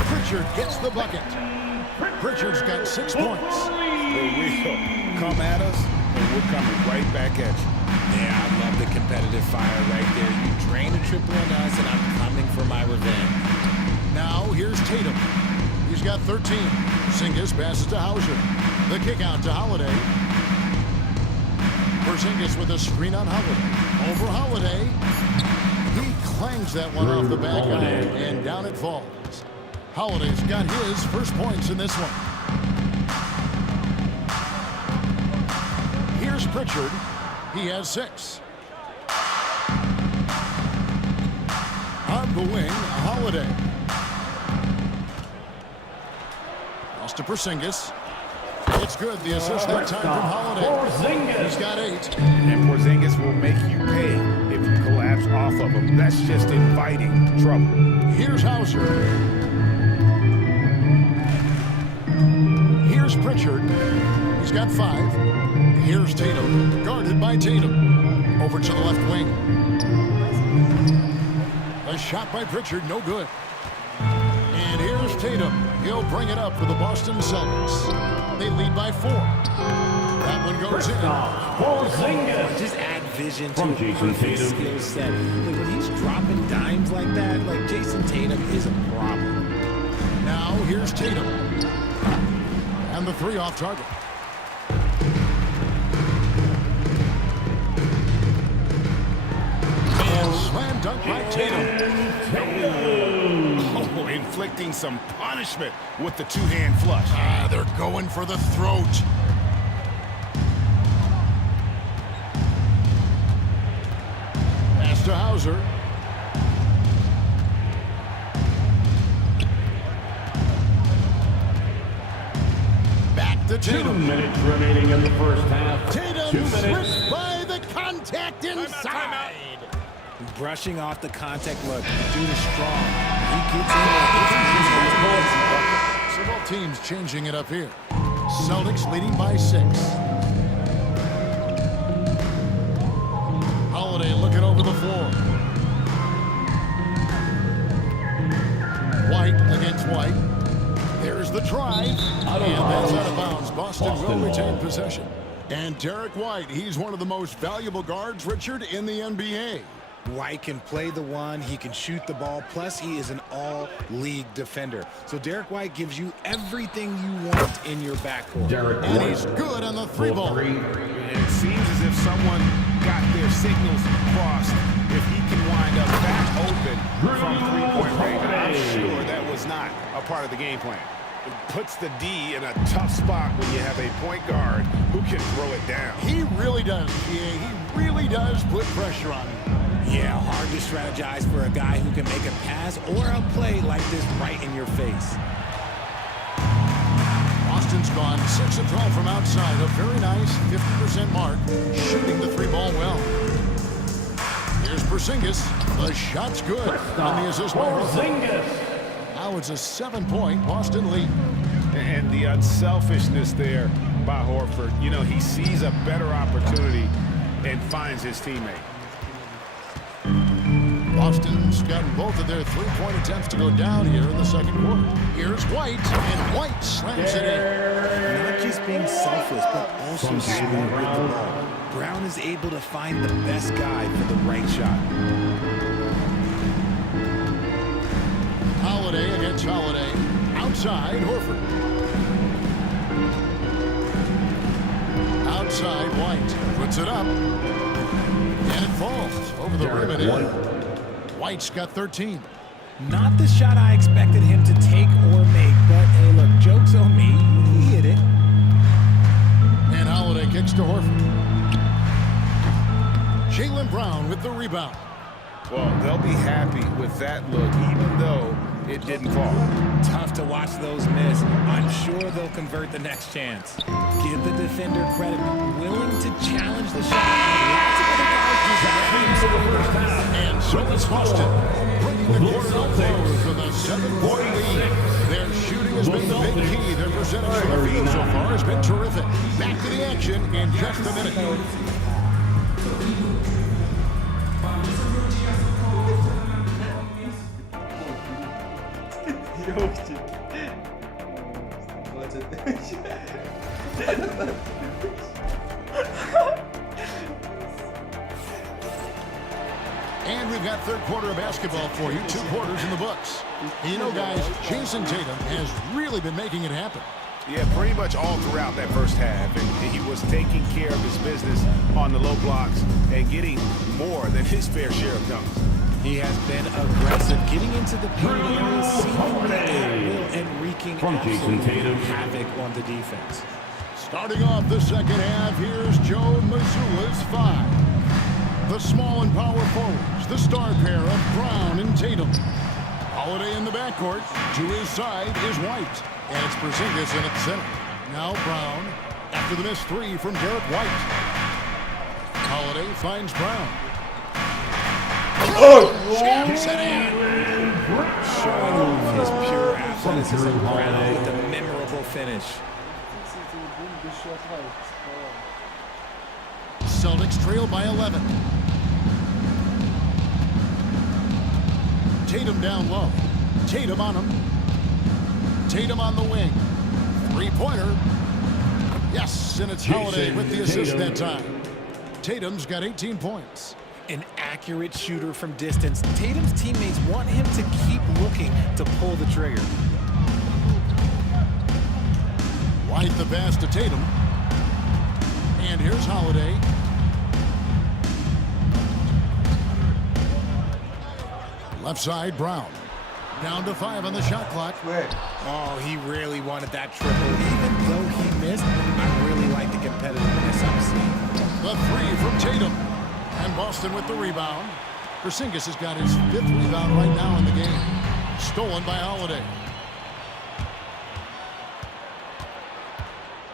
Pritchard gets the bucket. Pritchard's got 6 points. They will come at us, and we're coming right back at you. Yeah, I love the competitive fire right there. You drain a triple on us, and I'm coming for my revenge. Now here's Tatum. He's got 13. Porzingis passes to Hauser. The kick out to Holiday. Porzingis with a screen on Holiday. Over Holiday. He clangs that one off the back iron, and down it falls. Holiday's got his first points in this one. Here's Pritchard. He has 6. On the wing, Holiday. Lost to Porzingis. It's good. The assist that time from Holiday. He's got 8. And Porzingis will make you pay if you collapse off of him. That's just inviting trouble. Here's Hauser. Here's Pritchard. He's got 5. Here's Tatum. Guarded by Tatum. Over to the left wing. A shot by Pritchard. No good. And here's Tatum. He'll bring it up for the Boston Celtics. They lead by 4. That one goes in. Just add vision to his skill set. Like when he's dropping dimes like that, like Jason Tatum is a problem. Now here's Tatum. And the 3 off target. And slam dunk by Tatum. Oh, inflicting some punishment with the 2-hand flush. They're going for the throat. Pass to Hauser. Back to Tatum. 2 minutes remaining in the first half. 2 Tatum minutes. slipped by the contact inside. Brushing off the contact. Look, the dude is strong. He gets in there. Several teams changing it up here. Celtics leading by 6. Holiday looking over the floor. White against White. There's the drive. And that's out of bounds. Boston will retain possession. And Derek White, he's one of the most valuable guards, Richard, in the NBA. White can play the 1, he can shoot the ball, plus he is an all-league defender. So Derek White gives you everything you want in your backcourt. And he's good on the 3-ball. It seems as if someone got their signals crossed. If he can wind up back open from 3-point range, I'm sure that was not a part of the game plan. It puts the D in a tough spot when you have a point guard who can throw it down. He really does, He really does put pressure on him. Yeah, hard to strategize for a guy who can make a pass or a play like this right in your face. Boston's gone 6 of 12 from outside. A very nice 50% mark. Shooting the 3-ball well. Here's Porzingis. The shot's good. On the assist by Porzingis. Now it's a 7-point Boston lead. And the unselfishness there by Horford. You know, he sees a better opportunity and finds his teammate. Boston's gotten both of their 3-point attempts to go down here in the second quarter. Here's White, and White slams it in. Not just being selfless, but also smart with the ball. Brown is able to find the best guy for the right shot. Holiday against Holiday. Outside, Horford. Outside, White. Puts it up. And it falls over the rim and in. White's got 13. Not the shot I expected him to take or make, but hey, look, joke's on me. He hit it. And Holiday kicks to Horford. Jaylen Brown with the rebound. Well, they'll be happy with that look, even though it didn't fall. Tough to watch those miss. I'm sure they'll convert the next chance. Give the defender credit. Willing to challenge the shot. Lots of other guys do that. And so it's Boston, bringing the quarter to close with a 7-point lead. Their shooting has been the big key. Their percentage from the field so far has been terrific. Back to the action in just a minute. And we've got third quarter of basketball for you. 2 quarters in the books. And you know, guys, Jason Tatum has really been making it happen. Yeah, pretty much all throughout that first half. And he was taking care of his business on the low blocks and getting more than his fair share of dunks. He has been aggressive, getting into the paint area, seemingly at will, and wreaking absolute havoc on the defense. Starting off the second half, here's Joe Mazzulla's 5. The small and power forwards, the star pair of Brown and Tatum. Holiday in the backcourt. To his side is White. And it's Porzingis in at center. Now Brown after the missed 3 from Derek White. Holiday finds Brown. Showing off his pure athleticism, Brown with a memorable finish. Celtics trail by 11. Tatum down low. Tatum on him. Tatum on the wing. Three-pointer. Yes, and it's Holiday with the assist that time. Tatum's got 18 points. An accurate shooter from distance. Tatum's teammates want him to keep looking to pull the trigger. White the pass to Tatum. And here's Holiday. Left side, Brown. Down to 5 on the shot clock. Oh, he really wanted that triple. Even though he missed, I really like the competitiveness I'm seeing. The 3 from Tatum. And Boston with the rebound. Porzingis has got his 5th rebound right now in the game. Stolen by Holiday.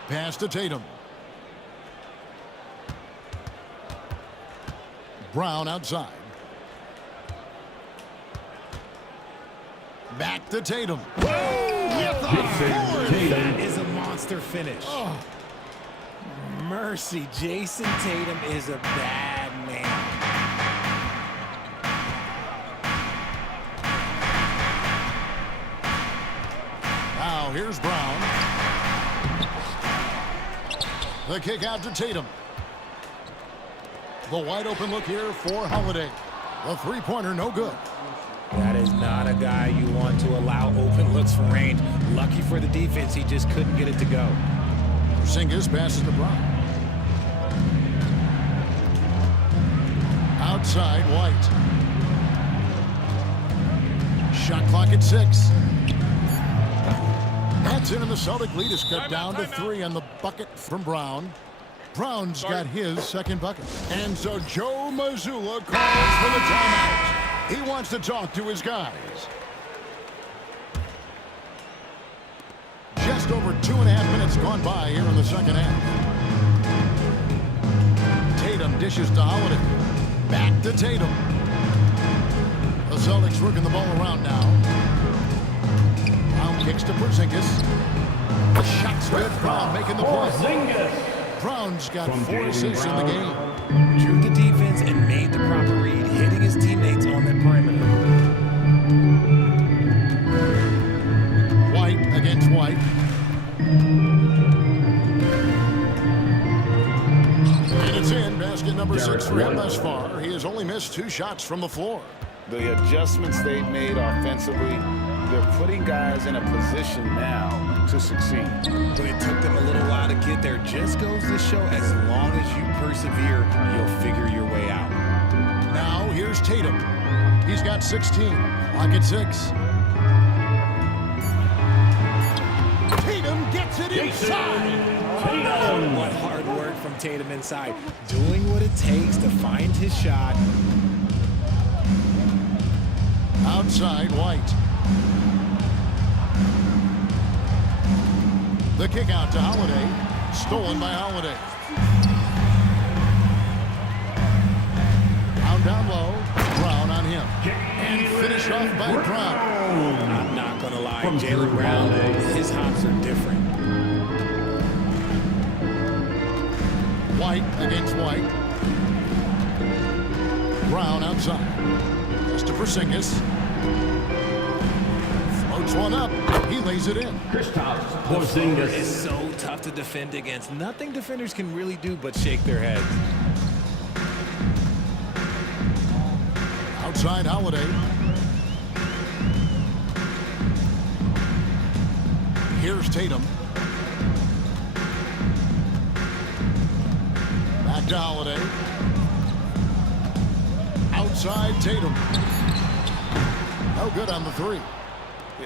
Pass to Tatum. Brown outside. Back to Tatum. That is a monster finish. Oh. Mercy, Jason Tatum is a bad man. Now here's Brown. The kick out to Tatum. The wide open look here for Holiday. The three-pointer no good. That is not a guy you want to allow open looks from range. Lucky for the defense, he just couldn't get it to go. Porzingis passes to Brown. Outside, White. Shot clock at 6. That's in, and the Celtic lead is cut down to 3 on the bucket from Brown. Brown's got his second bucket. And so Joe Mazzulla calls for the timeout. He wants to talk to his guys. Just over 2.5 minutes gone by here in the second half. Tatum dishes to Holiday. Back to Tatum. The Celtics working the ball around now. Brown kicks to Porzingis. The shot's good. Brown making the play. Brown's got 4 assists in the game. Drew the defense and made the proper read, hitting his teammates on the perimeter. White against White. And it's in. Basket number 6 for him thus far. He has only missed 2 shots from the floor. The adjustments they've made offensively, they're putting guys in a position now to succeed. But it took them a little while to get there. Just goes to show, as long as you persevere, you'll figure your way out. Now here's Tatum. He's got 16. Clock at 6. Tatum gets it inside. What hard work from Tatum inside. Doing what it takes to find his shot. Outside, White. The kick out to Holiday. Stolen by Holiday. Down low. Brown on him. And finished off by Brown. I'm not going to lie. Jaylen Brown, his hops are different. White against White. Brown outside. Just to Porzingis. Floats one up. He lays it in. Porzingis is so tough to defend against. Nothing defenders can really do but shake their heads. Outside Holiday. Here's Tatum. Back to Holiday. outside Tatum. No good on the three.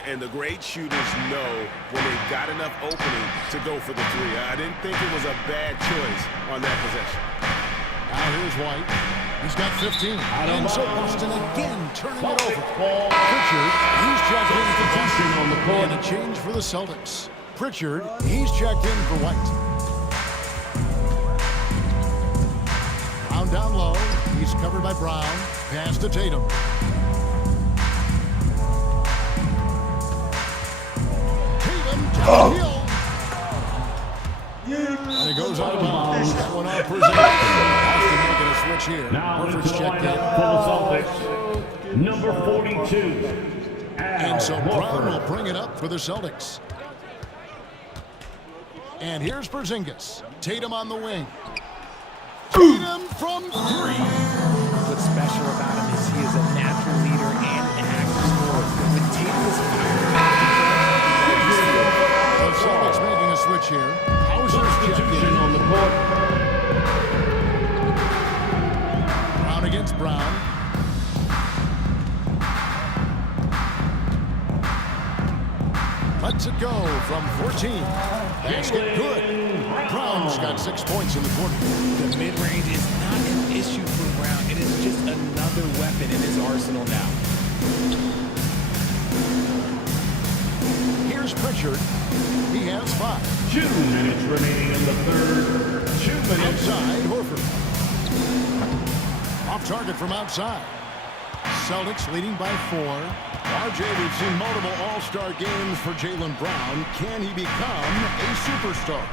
And the great shooters know when they've got enough opening to go for the three. I didn't think it was a bad choice on that possession. Now here's White. He's got 15. And so Boston again turning it over. Pritchard, he's checked in for Boston on the court. And a change for the Celtics. Pritchard, he's checked in for White. Brown down low. He's covered by Brown. Pass to Tatum. And it goes out of bounds. That one off Boston making a switch here. Horford's checked in. For the Celtics, number 42. And so Brown will bring it up for the Celtics. And here's Porzingis. Tatum on the wing. Tatum from three. What's special about him is he is a natural leader and an active scorer. When Tatum is The Celtics making a switch here. Hauser's checked in on the court. Brown against Brown. Lets it go from 14. Basket good. Brown's got 6 points in the quarter. The mid-range is not an issue for Brown. It is just another weapon in his arsenal now. Here's Pritchard. He has 5. 2 minutes remaining in the third. 2 minutes. Outside, Horford. Off target from outside. Celtics leading by 4. RJ, we've seen multiple all-star games for Jaylen Brown. Can he become a superstar?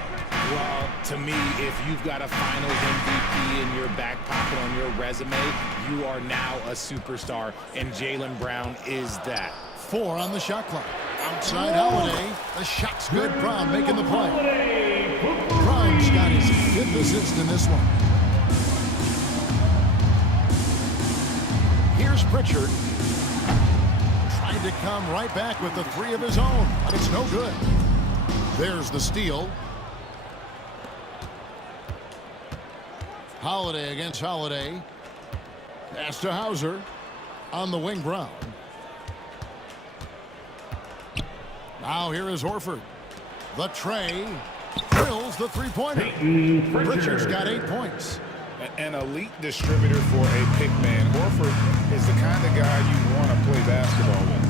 Well, to me, if you've got a Finals MVP in your back pocket on your resume, you are now a superstar, and Jaylen Brown is that. 4 on the shot clock. Outside Holiday. The shot's good. Brown making the play. Brown's got his 5th assist in this one. Here's Pritchard. Trying to come right back with the 3 of his own, but it's no good. There's the steal. Holiday against Holiday. Pass to Hauser. On the wing, Brown. Now here is Horford. The tray. Drills the three-pointer. Pritchard's got 8 points. An elite distributor for a pick man. Horford is the kind of guy you want to play basketball with.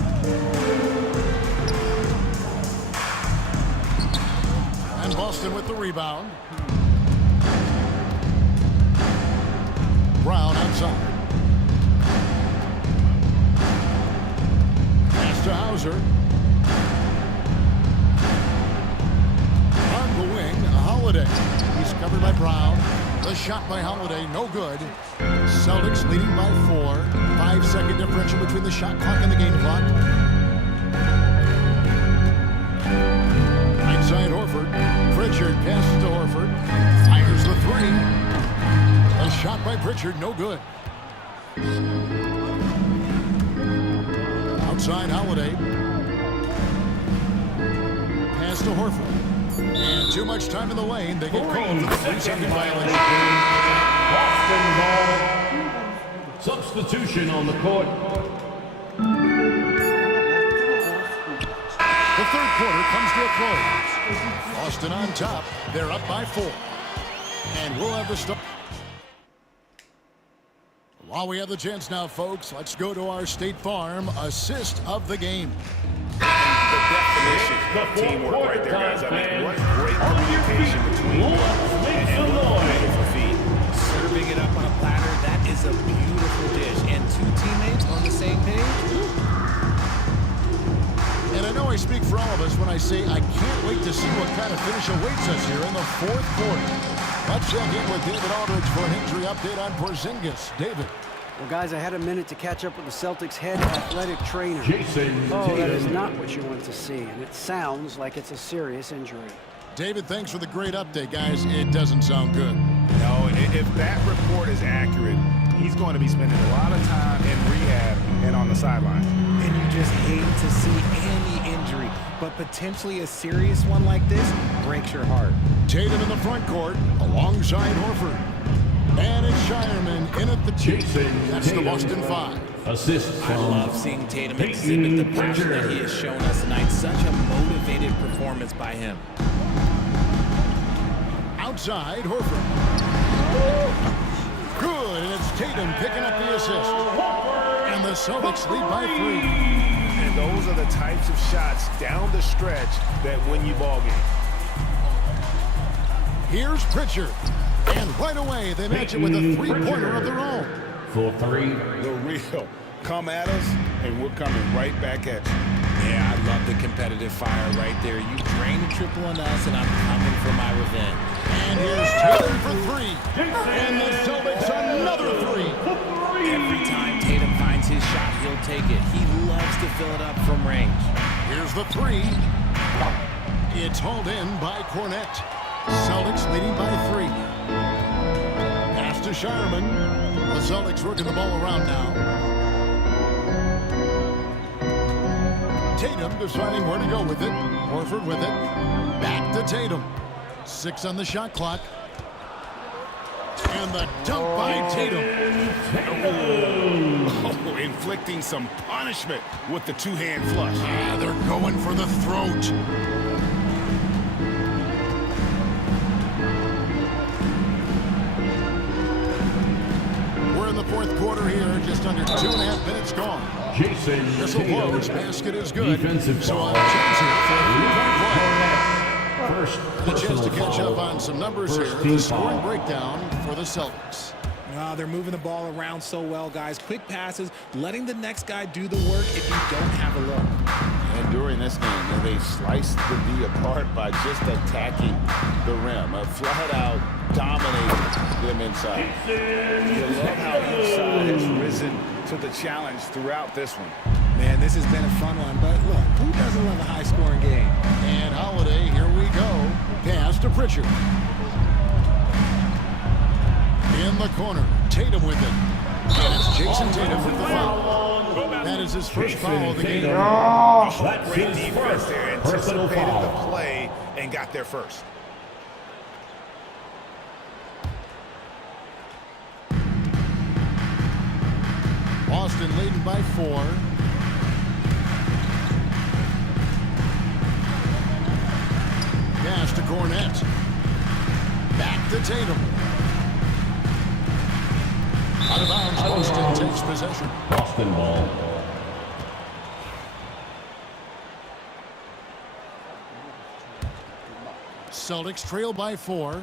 And Boston with the rebound. Brown outside. Pass to Hauser. On the wing, Holiday. He's covered by Brown. The shot by Holiday, no good. Celtics leading by 4. 5-second differential between the shot clock and the game clock. Inside Horford. Pritchard passes to Horford. Fires the 3. A shot by Pritchard, no good. Outside Holiday. Pass to Horford. And too much time in the lane. They get called for the 3-second violation. Boston ball. Substitution on the court. The third quarter comes to a close. Boston on top. They're up by 4. And we'll have the start. While we have the chance now, folks, let's go to our State Farm assist of the game. The definition of teamwork right there, guys. I mean, what great communication between one and beautiful feet. Serving it up on a platter, that is a beautiful dish. And 2 teammates on the same page. And I know I speak for all of us when I say I can't wait to see what kind of finish awaits us here in the 4th quarter. Let's check in with David Aldridge for an injury update on Porzingis. David. Well, guys, I had a minute to catch up with the Celtics head athletic trainer. Jason Oh, that is not what you want to see, and it sounds like it's a serious injury. David, thanks for the great update, guys. It doesn't sound good. No, if that report is accurate, he's going to be spending a lot of time in rehab and on the sidelines. And you just hate to see any injury, but potentially a serious one like this breaks your heart. Tatum in the front court alongside Horford. And it's Shireman in at the 2. That's the Boston 5. Assist I from love seeing Tatum exhibit the passion that he has shown us tonight. Such a motivated performance by him. Outside, Horford. Good, and it's Tatum picking up the assist. And the Celtics lead by 3. And those are the types of shots down the stretch that win you ball games. Here's Pritchard. And right away, they match it with a three-pointer of their own. for 3. The real. Come at us, and we're coming right back at you. Yeah, I love the competitive fire right there. You drain a triple on us, and I'm coming for my revenge. And here's Tatum for 3. And the Celtics another 3. Every time Tatum finds his shot, he'll take it. He loves to fill it up from range. Here's the 3. It's hauled in by Cornett. Celtics leading by 3. Pass to Shireman. The Celtics working the ball around now. Tatum deciding where to go with it. Horford with it. Back to Tatum. 6 on the shot clock. And the dunk by Tatum. Oh, inflicting some punishment with the two-hand flush. Ah, they're going for the throat. We're in the fourth quarter here. Just under 2.5 minutes gone. Jason Missile Tatum. blows. Basket is good. Defensive So foul. on chance here for a 3-point play. First The chance to personal catch foul. up on some numbers First here. team The scoring foul. breakdown for the Celtics. They're moving the ball around so well, guys. Quick passes, letting the next guy do the work if you don't have a look. And during this game, they sliced the D apart by just attacking the rim. Flat out dominated them inside. You love how each side has risen to the challenge throughout this one. Man, this has been a fun one, but look, who doesn't love a high-scoring game? And Holiday, here we go. Pass to Pritchard. In the corner, Tatum with it. And it's Jason Tatum with the foul. That is his first foul of the game. Great defense there. Personal Anticipated foul. the play and got there first. Boston leading by 4. Pass to Cornett. Back to Tatum. Out of bounds, Boston takes possession. Boston ball. Celtics trail by 4.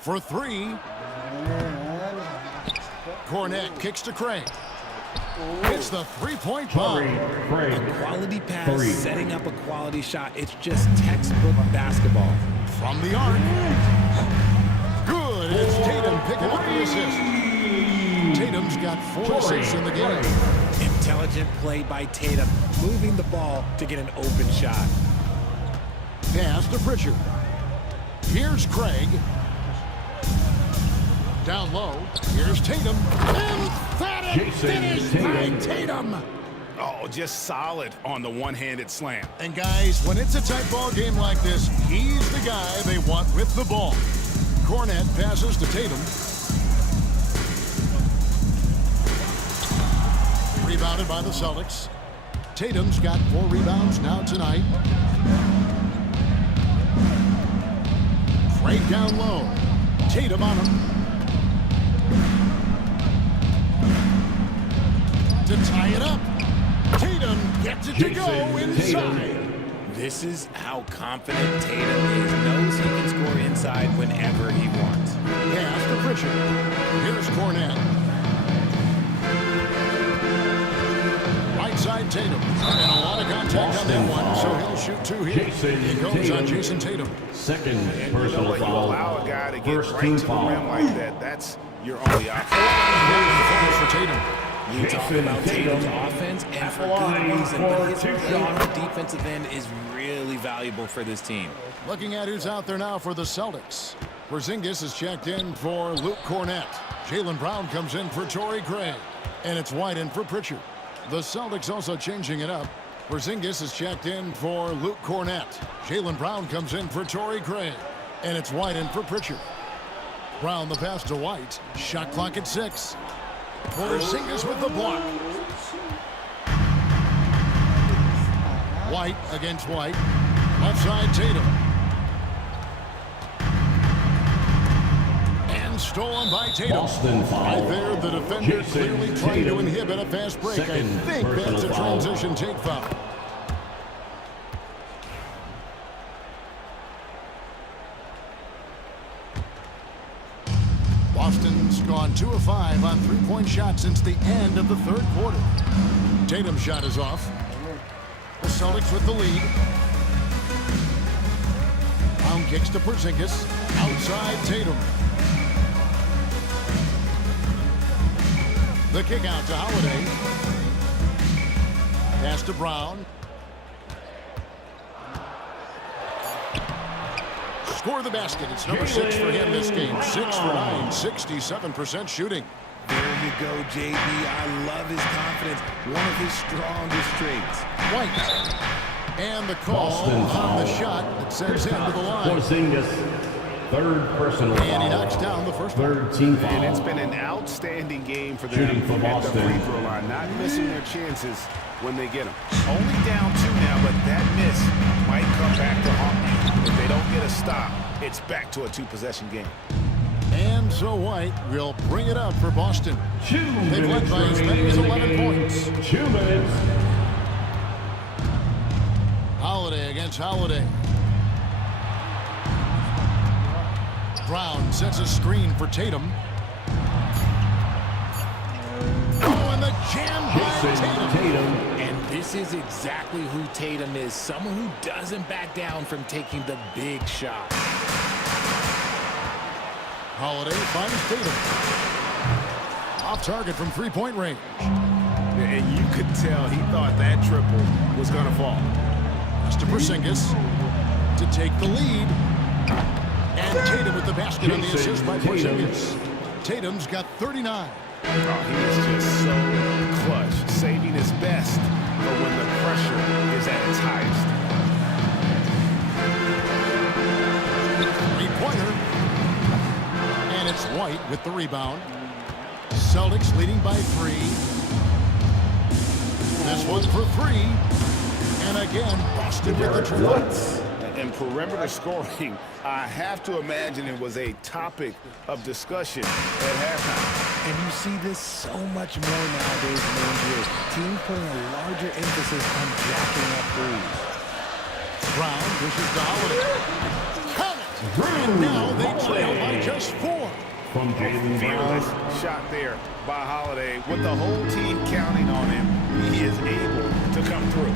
For 3. Cornett kicks to Craig. It's the three-point bomb. Quality pass, 3. setting up a quality shot. It's just textbook basketball. From the arc. Good. It's Tatum picking up the assist. Tatum's got 4 assists in the game. Intelligent play by Tatum, moving the ball to get an open shot. Pass to Pritchard. Here's Craig. Down low. Here's Tatum. Emphatic Jason finish by Tatum. Tatum. Oh, just solid on the one-handed slam. And guys, when it's a tight ball game like this, he's the guy they want with the ball. Cornett passes to Tatum. Rebounded by the Celtics. Tatum's got 4 rebounds now tonight. Craig down low. Tatum on him. To tie it up. Tatum gets it to go inside. This is how confident Tatum is. Knows he can score inside whenever he wants. Pass to Pritchard. Here's Cornett. Right side Tatum. And a lot of contact on that one, so he'll shoot 2 here. Jason It goes Tatum. on Jason Tatum. Second And you know personal what? You foul. allow a guy to get First right team to the foul. rim like that. That's your only option. Finish for Tatum. You talk about Tatum's offense, and for good reason, but his play on the defensive end is really valuable for this team. Looking at who's out there now for the Celtics. Porzingis is checked in for Luke Cornett. Jaylen Brown comes in for Torrey Craig. And it's White in for Pritchard. The Celtics also changing it up. Porzingis is checked in for Luke Cornett. Jaylen Brown comes in for Torrey Craig. And it's White in for Pritchard. Brown the pass to White. Shot clock at 6. Porzingis with the block. White against White. Left side Tatum. And stolen by Tatum. Boston foul. Right there, the defender Jason clearly trying to Tatum. inhibit a fast break. Second I think that's a personal foul. transition take foul. Boston's gone 2 of 5 on three-point shots since the end of the third quarter. Tatum's shot is off. The Celtics with the lead. Brown kicks to Porzingis. Outside Tatum. The kick out to Holiday. Pass to Brown. Score the basket. It's number 6 for him this game. 6 for 9, 67% shooting. There you go, JB. I love his confidence. One of his strongest traits. White. And the call Boston on foul. the shot that sends him to the line. Porzingis. Third personal foul. And he knocks down the first one. Third team foul. And it's been an outstanding game for them Shooting for at the Boston. free throw line, not missing their chances when they get them. Only down 2 now, but that miss might come back to haunt you. If they don't get a stop, it's back to a 2-possession game. And so White will bring it up for Boston. 2 They've led minutes by as many as 11 remaining. points. 2 minutes. Holiday against Holiday. Brown sets a screen for Tatum. Oh, and the jam by Jason Tatum. Tatum. And this is exactly who Tatum is. Someone who doesn't back down from taking the big shot. Holiday finds Tatum. Off target from three-point range. And you could tell he thought that triple was going to fall. Pass to Porzingis to take the lead. And Tatum with the basket on the Jason assist by Tatum. Porzingis. Tatum's got 39. Oh, he is just so clutch, saving his best for when the pressure is at its highest. Three-pointer. And it's White with the rebound. Celtics leading by 3. This one's for 3. And again, Boston with the triple. And perimeter scoring, I have to imagine it was a topic of discussion at halftime. And you see this so much more nowadays in the NBA. Teams putting a larger emphasis on jacking up threes. Brown pushes to Holiday. Count it! And now they trail by just 4. From Jaylen Fearless Brown. shot there by Holiday. With the whole team counting on him, he is able to come through.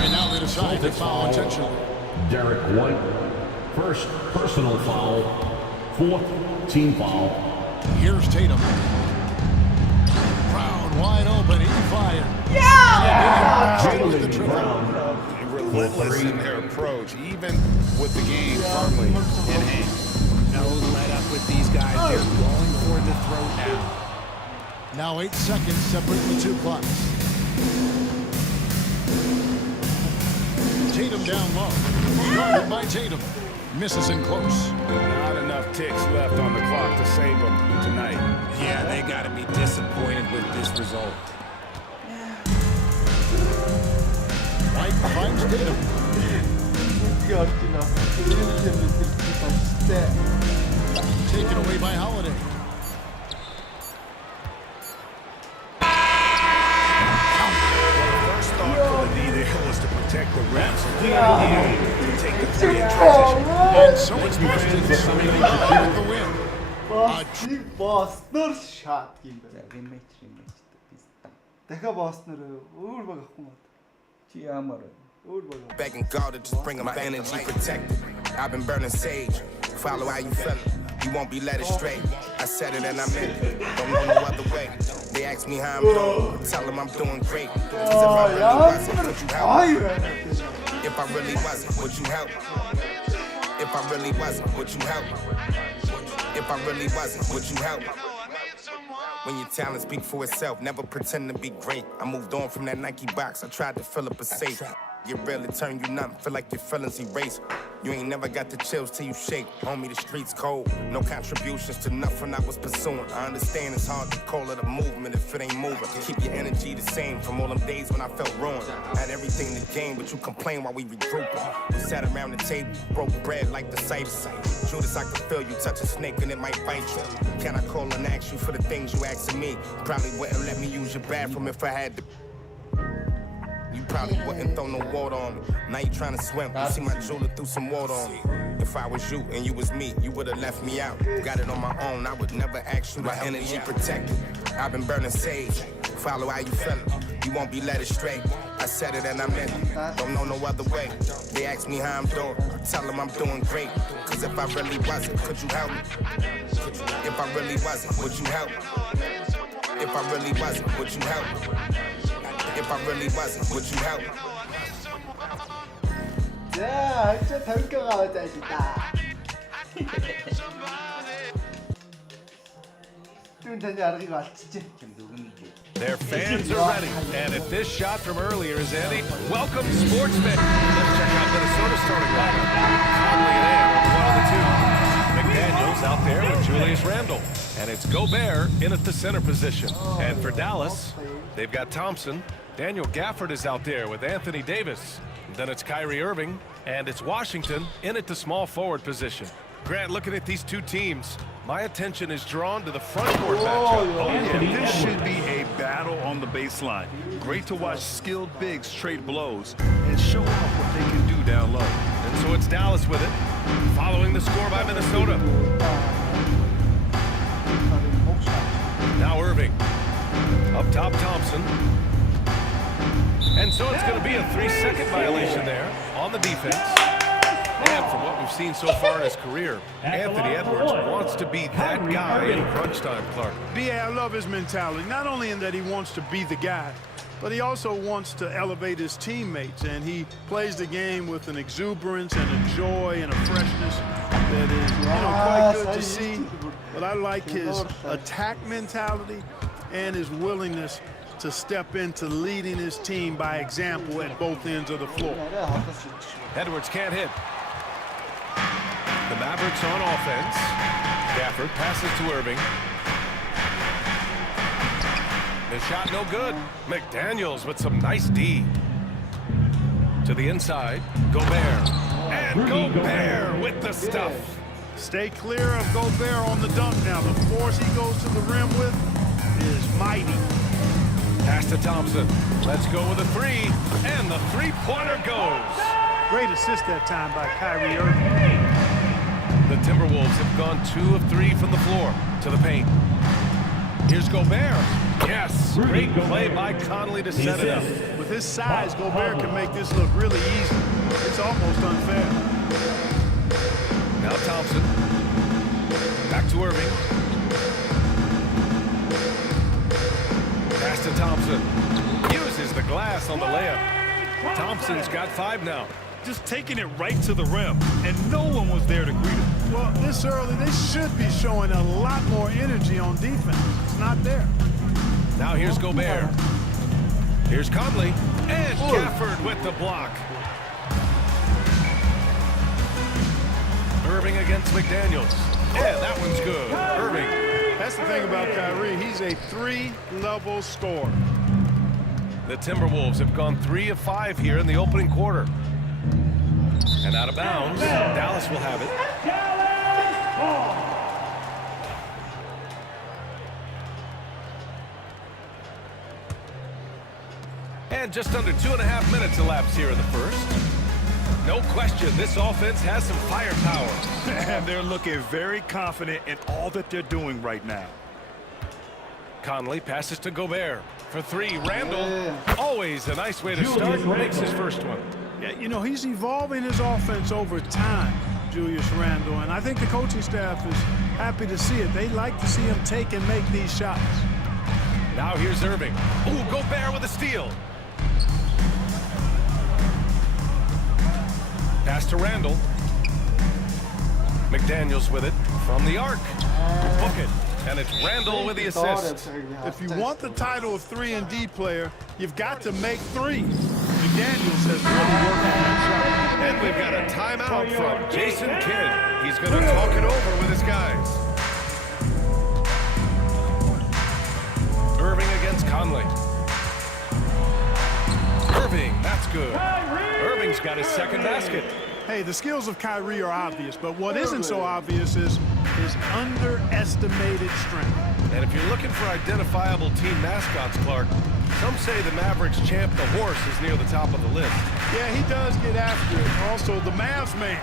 And now they decide to foul intentionally. Derek White. First personal foul. Fourth team foul. Here's Tatum. Brown wide open. He fired. Yeah! With the Jaylen triple. Brown. Relentless in their approach, even with the game firmly in hand. No let up with these guys. They're going for the throat now. Now 8 seconds separate the 2 clocks. Tatum down low. Guarded by Tatum. Misses in close. Not enough ticks left on the clock to save them tonight. Yeah, they got to be disappointed with this result. White finds Tatum. Taken away by Holiday. First thought for the D there was to protect the refs and to take the 3 in transition. And so it's Boston swinging by with the win. Бостнер шат юм байна. Ремэч биз. Дахиад Бостнер өөр баг авахгүй мод. Чи ямар өөр баг. Begging God to just bring my energy protected. I've been burning sage. Follow how you feeling. You won't be led astray. I said it and I meant it. Don't know no other way. They ask me how I'm doing. Tell them I'm doing great. 'Cause if I really wasn't, would you help? If I really wasn't, would you help? If I really wasn't, would you help? If I really wasn't, would you help? When your talent speak for itself, never pretend to be great. I moved on from that Nike box, I tried to fill up a safe. Get real, it turn you numb, feel like your feelings erase. You ain't never got the chills till you shake. Homie, the streets cold, no contributions to nothing I was pursuing. I understand it's hard to call it a movement if it ain't moving. Keep your energy the same from all them days when I felt ruined. Had everything to gain, but you complain while we regrouping. We sat around the table, broke bread like the Cypher. Judas, I can feel you touch a snake and it might bite you. Can I call and ask you for the things you asking me? Probably wouldn't let me use your bathroom if I had to. You probably wouldn't throw no water on me. Now you trying to swim. You see my jeweler threw some water on me. If I was you and you was me, you would've left me out. Got it on my own, I would never ask you to help me out. My energy protected. I've been burning sage. Follow how you feeling. You won't be led astray. I said it and I meant it. Don't know no other way. They ask me how I'm doing. I tell them I'm doing great. Cause if I really wasn't, could you help me? If I really wasn't, would you help me? If I really wasn't, would you help me? If I really wasn't, would you help? 자, 이제 덩크가 자식다. Their fans are ready, and if this shot from earlier is any welcome sportsman. Let's check out Minnesota's starting lineup. Conley and Ant are one of the two. McDaniels out there with Julius Randle, and it's Gobert in at the center position. And for Dallas, they've got Thompson. Daniel Gafford is out there with Anthony Davis. Then it's Kyrie Irving, and it's Washington in at the small forward position. Grant, looking at these two teams, my attention is drawn to the front court matchup. Oh, yeah, this should be a battle on the baseline. Great to watch skilled bigs trade blows and show off what they can do down low. And so it's Dallas with it, following the score by Minnesota. Now Irving. Up top, Thompson. And so it's going to be a 3-second violation there on the defense. And from what we've seen so far in his career, Anthony Edwards wants to be that guy in crunch time, Clark. B.A., I love his mentality, not only in that he wants to be the guy, but he also wants to elevate his teammates, and he plays the game with an exuberance and a joy and a freshness that is quite good to see. But I like his attack mentality and his willingness to step into leading his team by example at both ends of the floor. Edwards can't hit. The Mavericks on offense. Gafford passes to Irving. The shot no good. McDaniels with some nice D. To the inside, Gobert. And Gobert with the stuff. Stay clear of Gobert on the dunk now. The force he goes to the rim with is mighty. Pass to Thompson. Let's go with a three. And the three-pointer goes. Great assist that time by Kyrie Irving. The Timberwolves have gone 2 of 3 from the floor to the paint. Here's Gobert. Yes, great play by Conley to set it up. With his size, Gobert can make this look really easy. It's almost unfair. Now Thompson. Back to Irving. Pass to Thompson. Uses the glass on the layup. Thompson's got 5 now. Just taking it right to the rim, and no one was there to greet him. Well, this early, they should be showing a lot more energy on defense. It's not there. Now here's Gobert. Here's Conley. And Gafford with the block. Irving against McDaniels. Yeah, that one's good. Irving. That's the thing about Kyrie. He's a 3-level scorer. The Timberwolves have gone 3 of 5 here in the opening quarter. And out of bounds, Dallas will have it. And just under 2.5 minutes elapsed here in the first. No question, this offense has some firepower. And they're looking very confident in all that they're doing right now. Conley passes to Gobert. For 3, Randle. Always a nice way to start. Makes his first one. Yeah, you know, he's evolving his offense over time, Julius Randle, and I think the coaching staff is happy to see it. They like to see him take and make these shots. Now here's Irving. Ooh, Gobert with a steal. Pass to Randle. McDaniels with it from the arc. Book it. And it's Randall with the assist. If you want the title of 3-and-D player, you've got to make threes. McDaniels has really worked on that shot. And we've got a timeout from Jason Kidd. He's going to talk it over with his guys. Irving against Conley. Irving, that's good. Irving's got his second basket. Hey, the skills of Kyrie are obvious, but what isn't so obvious is his underestimated strength. And if you're looking for identifiable team mascots, Clark, some say the Mavericks champ, the horse, is near the top of the list. Yeah, he does get after it. Also, the Mavs man.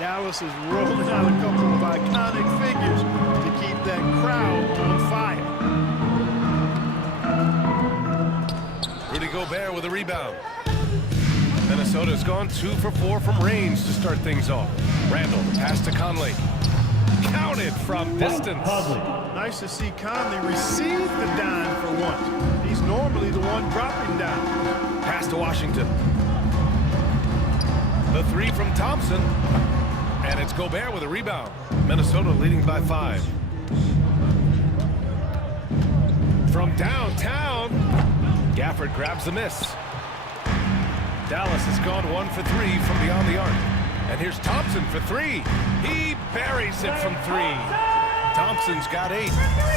Dallas is rolling out a couple of iconic figures to keep that crowd on fire. Rudy Gobert with a rebound. Minnesota's gone 2 for 4 from range to start things off. Randall, pass to Conley. Counted from distance. Nice to see Conley receive the dime for once. He's normally the one dropping down. Pass to Washington. The 3 from Thompson. And it's Gobert with a rebound. Minnesota leading by 5. From downtown, Gafford grabs the miss. Dallas has gone 1 for 3 from beyond the arc. And here's Thompson for 3. He buries it from 3. Thompson's got 8.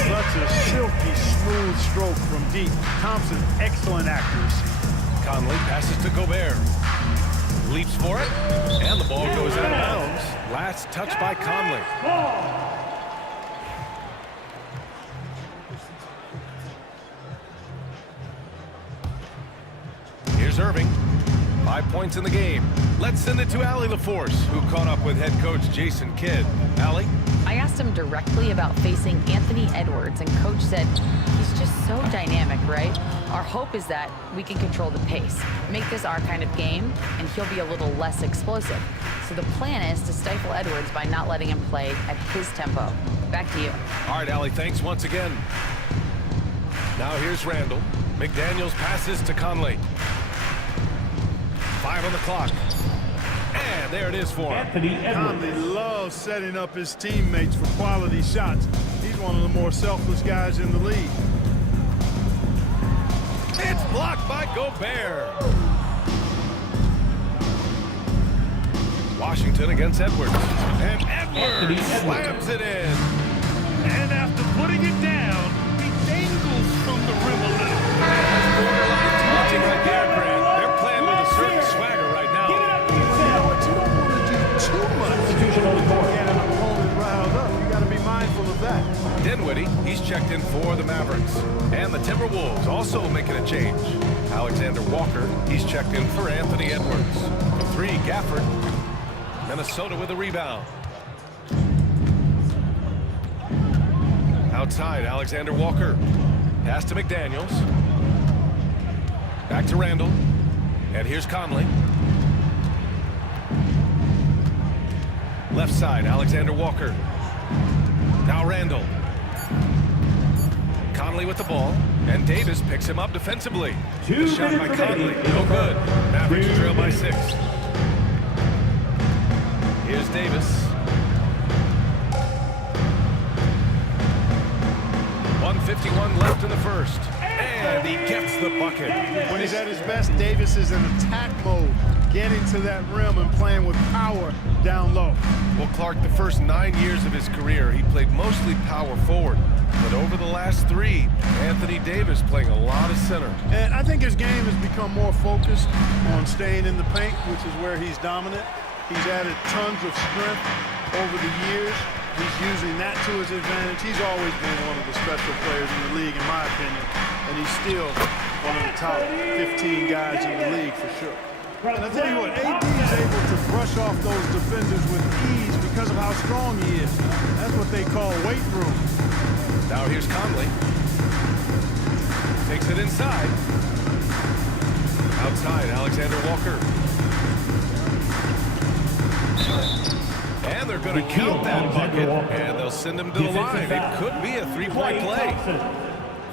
Such a silky, smooth stroke from deep. Thompson, excellent accuracy. Conley passes to Gobert. Leaps for it. And the ball goes out of bounds. Last touch by Conley. Here's Irving. 5 points in the game. Let's send it to Allie LaForce, who caught up with head coach Jason Kidd. Allie? I asked him directly about facing Anthony Edwards, and coach said he's just so dynamic, right? Our hope is that we can control the pace, make this our kind of game, and he'll be a little less explosive. So the plan is to stifle Edwards by not letting him play at his tempo. Back to you. All right, Allie, thanks once again. Now here's Randall. McDaniels passes to Conley. 5 on the clock. And there it is for him. Conley loves setting up his teammates for quality shots. He's one of the more selfless guys in the league. It's blocked by Gobert. Washington against Edwards. And Edwards slams it in. And after putting it down, he dangles from the rim a little. Borderline taunting right there, Grant. They're playing with a certain swagger right now. You know what? You don't want to do too much to get an opponent riled up. You got to be mindful of that. Dinwiddie, he's checked in for the Mavericks. And the Timberwolves also making a change. Alexander Walker, he's checked in for Anthony Edwards. The 3, Gafford. Minnesota with a rebound. Outside, Alexander Walker. Pass to McDaniels. Back to Randall. And here's Conley. Left side, Alexander Walker. Now Randall. Conley with the ball. And Davis picks him up defensively. The shot by Conley. No good. Mavericks trail by 6. Here's Davis. 1:51 left in the first. And he gets the bucket. When he's at his best, Davis is in attack mode, getting to that rim and playing with power down low. Well, Clark, the first 9 years of his career, he played mostly power forward. But over the last 3, Anthony Davis playing a lot of center. And I think his game has become more focused on staying in the paint, which is where he's dominant. He's added tons of strength over the years. He's using that to his advantage. He's always been one of the special players in the league, in my opinion. And he's still one of the top 15 guys in the league for sure. And I tell you what, AD is able to brush off those defenders with ease because of how strong he is. That's what they call weight room. Now here's Conley. Takes it inside. Outside, Alexander Walker. And they're going to count that bucket, and they'll send him to the line. It could be a 3-point play.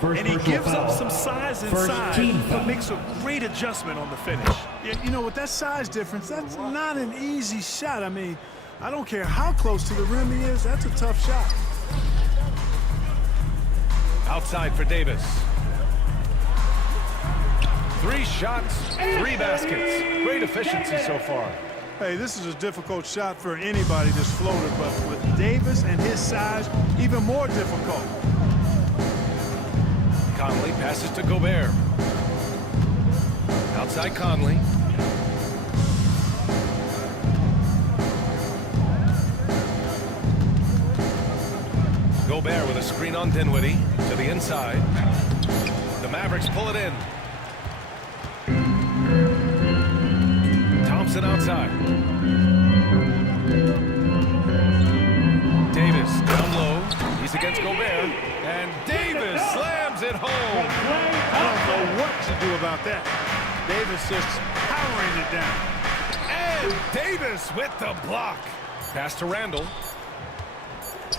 And he gives up some size inside, but makes a great adjustment on the finish. Yeah, you know, with that size difference, that's not an easy shot. I mean, I don't care how close to the rim he is, that's a tough shot. Outside for Davis. 3 shots, 3 baskets. Great efficiency so far. Hey, this is a difficult shot for anybody that's floated, but with Davis and his size, even more difficult. Conley passes to Gobert. Outside Conley. Gobert with a screen on Dinwiddie to the inside. The Mavericks pull it in. Thompson outside. Davis down low. He's against Gobert. And Davis slams it home. I don't know what to do about that. Davis just powering it down. And Davis with the block. Pass to Randall.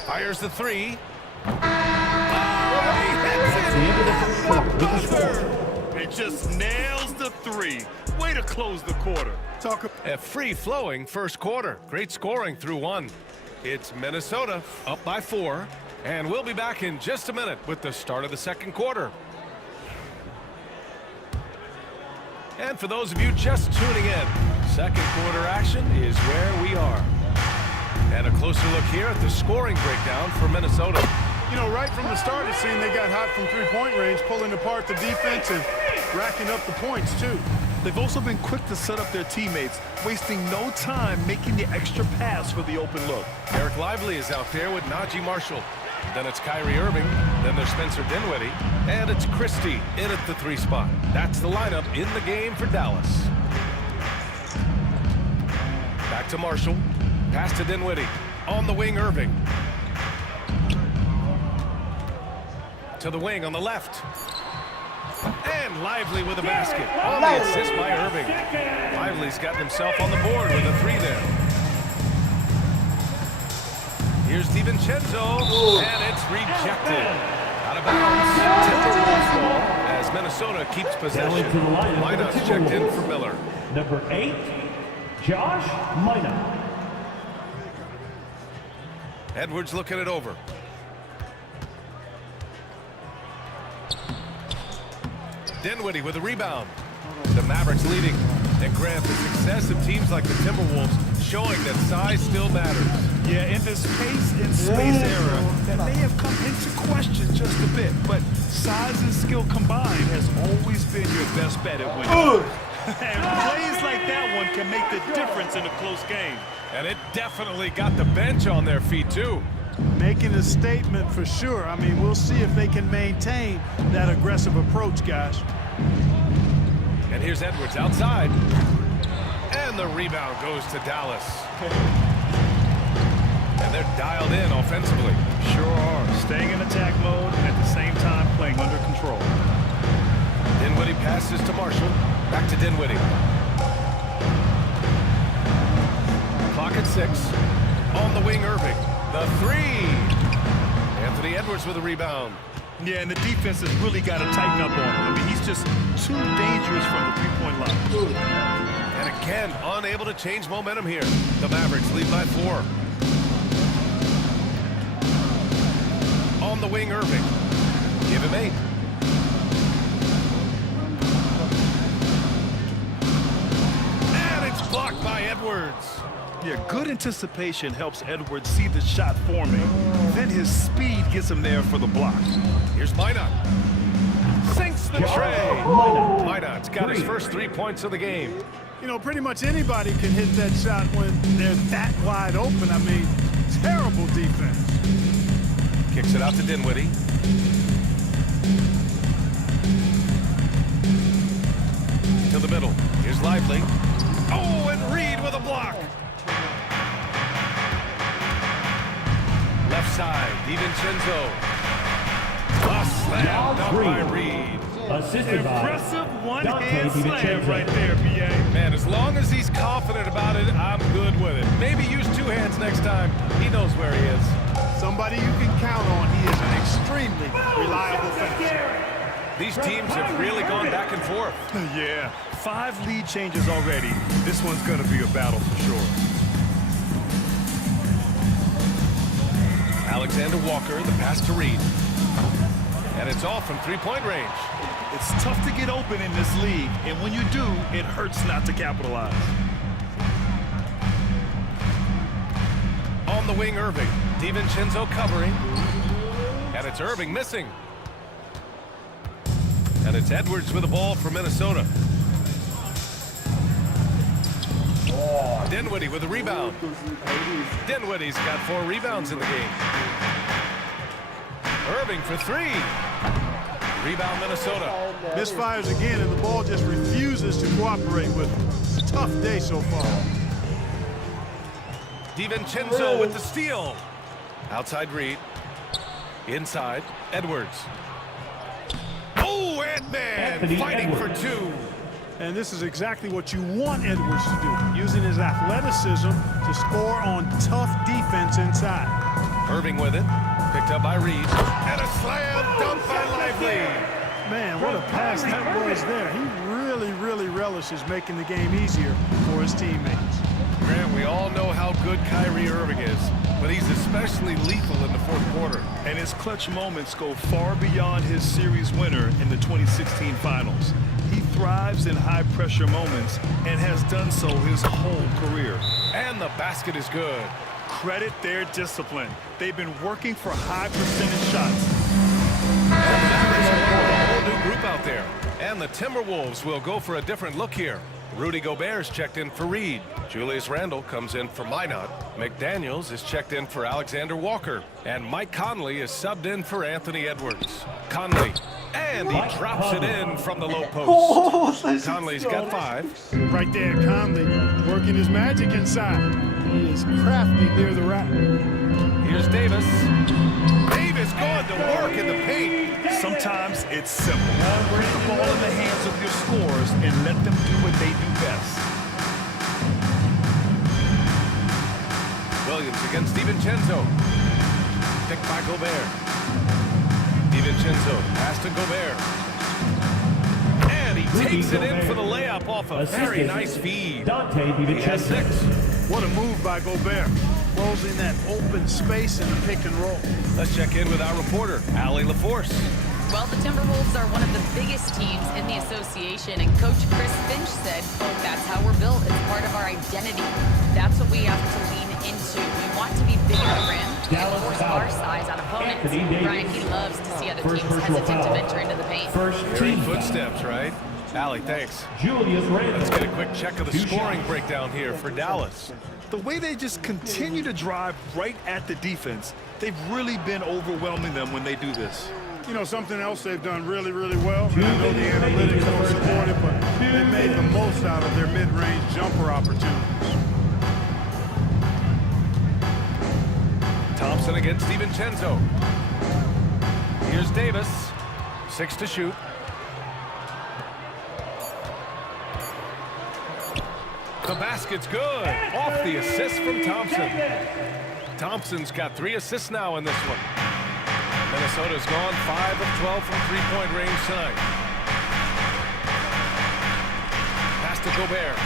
Fires the 3. It just nails the 3. Way to close the quarter. A free-flowing first quarter. Great scoring through 1. It's Minnesota up by 4. And we'll be back in just a minute with the start of the second quarter. And for those of you just tuning in, second quarter action is where we are. And a closer look here at the scoring breakdown for Minnesota. You know, right from the start, it seemed they got hot from three-point range, pulling apart the defense and racking up the points, too. They've also been quick to set up their teammates, wasting no time making the extra pass for the open look. Eric Lively is out there with Najee Marshall. Then it's Kyrie Irving. Then there's Spencer Dinwiddie. And it's Christie in at the 3 spot. That's the lineup in the game for Dallas. Back to Marshall. Pass to Dinwiddie. On the wing, Irving. To the wing on the left. And Lively with a basket. On the assist by Irving. Lively's gotten himself on the board with a 3 there. Here's DiVincenzo. And it's rejected. Out of bounds. Timberwolves ball as Minnesota keeps possession. Minot's checked in for Miller. Number 8, Josh Minot. Edwards looking it over. Dinwiddie with a rebound. The Mavericks leading. And Grant, the success of teams like the Timberwolves showing that size still matters. Yeah, in this pace and space era, that may have come into question just a bit, but size and skill combined has always been your best bet at winning. And plays like that one can make the difference in a close game. And it definitely got the bench on their feet, too. Making a statement for sure. I mean, we'll see if they can maintain that aggressive approach, guys. And here's Edwards outside. And the rebound goes to Dallas. And they're dialed in offensively. Sure are. Staying in attack mode and at the same time playing under control. Dinwiddie passes to Marshall. Back to Dinwiddie. Clock at 6. On the wing, Irving. The 3. Anthony Edwards with a rebound. Yeah, and the defense has really got to tighten up on him. I mean, he's just too dangerous from the three-point line. And again, unable to change momentum here. The Mavericks lead by 4. On the wing, Irving. Give him 8. And it's blocked by Edwards. Yeah, good anticipation helps Edwards see the shot forming. Then his speed gets him there for the block. Here's Minot. Sinks the tray. Minot's got his first 3 points of the game. You know, pretty much anybody can hit that shot when they're that wide open. I mean, terrible defense. Kicks it out to Dinwiddie. To the middle. Here's Lively. Oh, and Reed with a block. Left side, DiVincenzo. A slam dunk by Reed. Assisted by impressive one-hand slam right there, B.A. Man, as long as he's confident about it, I'm good with it. Maybe use 2 hands next time. He knows where he is. Somebody you can count on. He is an extremely reliable finisher. These teams have really gone back and forth. Yeah, 5 lead changes already. This one's going to be a battle for sure. Alexander Walker, the pass to Reed. And it's off from three-point range. It's tough to get open in this league, and when you do, it hurts not to capitalize. On the wing, Irving. DiVincenzo covering. And it's Irving missing. And it's Edwards with the ball for Minnesota. Dinwiddie with a rebound. Dinwiddie's got 4 rebounds in the game. Irving for 3. Rebound, Minnesota. Misfires again, and the ball just refuses to cooperate with him. Tough day so far. DiVincenzo with the steal. Outside Reed. Inside, Edwards. Oh, Ant-Man fighting for 2. And this is exactly what you want Edwards to do, using his athleticism to score on tough defense inside. Irving with it. Picked up by Reed. And a slam dunk by Lively. Man, what a pass that was there. He really relishes making the game easier for his teammates. Grant, we all know how good Kyrie Irving is, but he's especially lethal in the fourth quarter. And his clutch moments go far beyond his series winner in the 2016 finals. He thrives in high-pressure moments and has done so his whole career. And the basket is good. Credit their discipline. They've been working for high-percentage shots. A whole new group out there. And the Timberwolves will go for a different look here. Rudy Gobert's checked in for Reed. Julius Randle comes in for Minot. McDaniels is checked in for Alexander Walker. And Mike Conley is subbed in for Anthony Edwards. Conley. And he drops it in from the low post. Conley's got 5. Right there, Conley working his magic inside. He is crafty near the rack. Here's Davis. Davis going to work in the paint. Sometimes it's simple. Put the ball in the hands of your scorers and let them do what they do best. Williams against DiVincenzo. Picked by Gobert. DiVincenzo pass to Gobert. And he takes it in for the layup off a very nice feed. He has 6. What a move by Gobert. Closing that open space in the pick and roll. Let's check in with our reporter, Allie LaForce. Well, the Timberwolves are one of the biggest teams in the association, and Coach Chris Finch said, that's how we're built. It's part of our identity. That's what we have to lean into. We want to be big at the rim and force our size on opponents. Brian, he loves to see other teams hesitant to venture into the paint. Hearing footsteps, right? Allie, thanks. Let's get a quick check of the scoring breakdown here for Dallas. The way they just continue to drive right at the defense, they've really been overwhelming them when they do this. You know, something else they've done really well, and I know the analytics don't support it, but they made the most out of their mid-range jumper opportunities. Thompson against DiVincenzo. Here's Davis. 6 to shoot. The basket's good. Off the assist from Thompson. Thompson's got 3 assists now in this one. Minnesota's gone 5 of 12 from three-point range tonight. Pass to Gobert.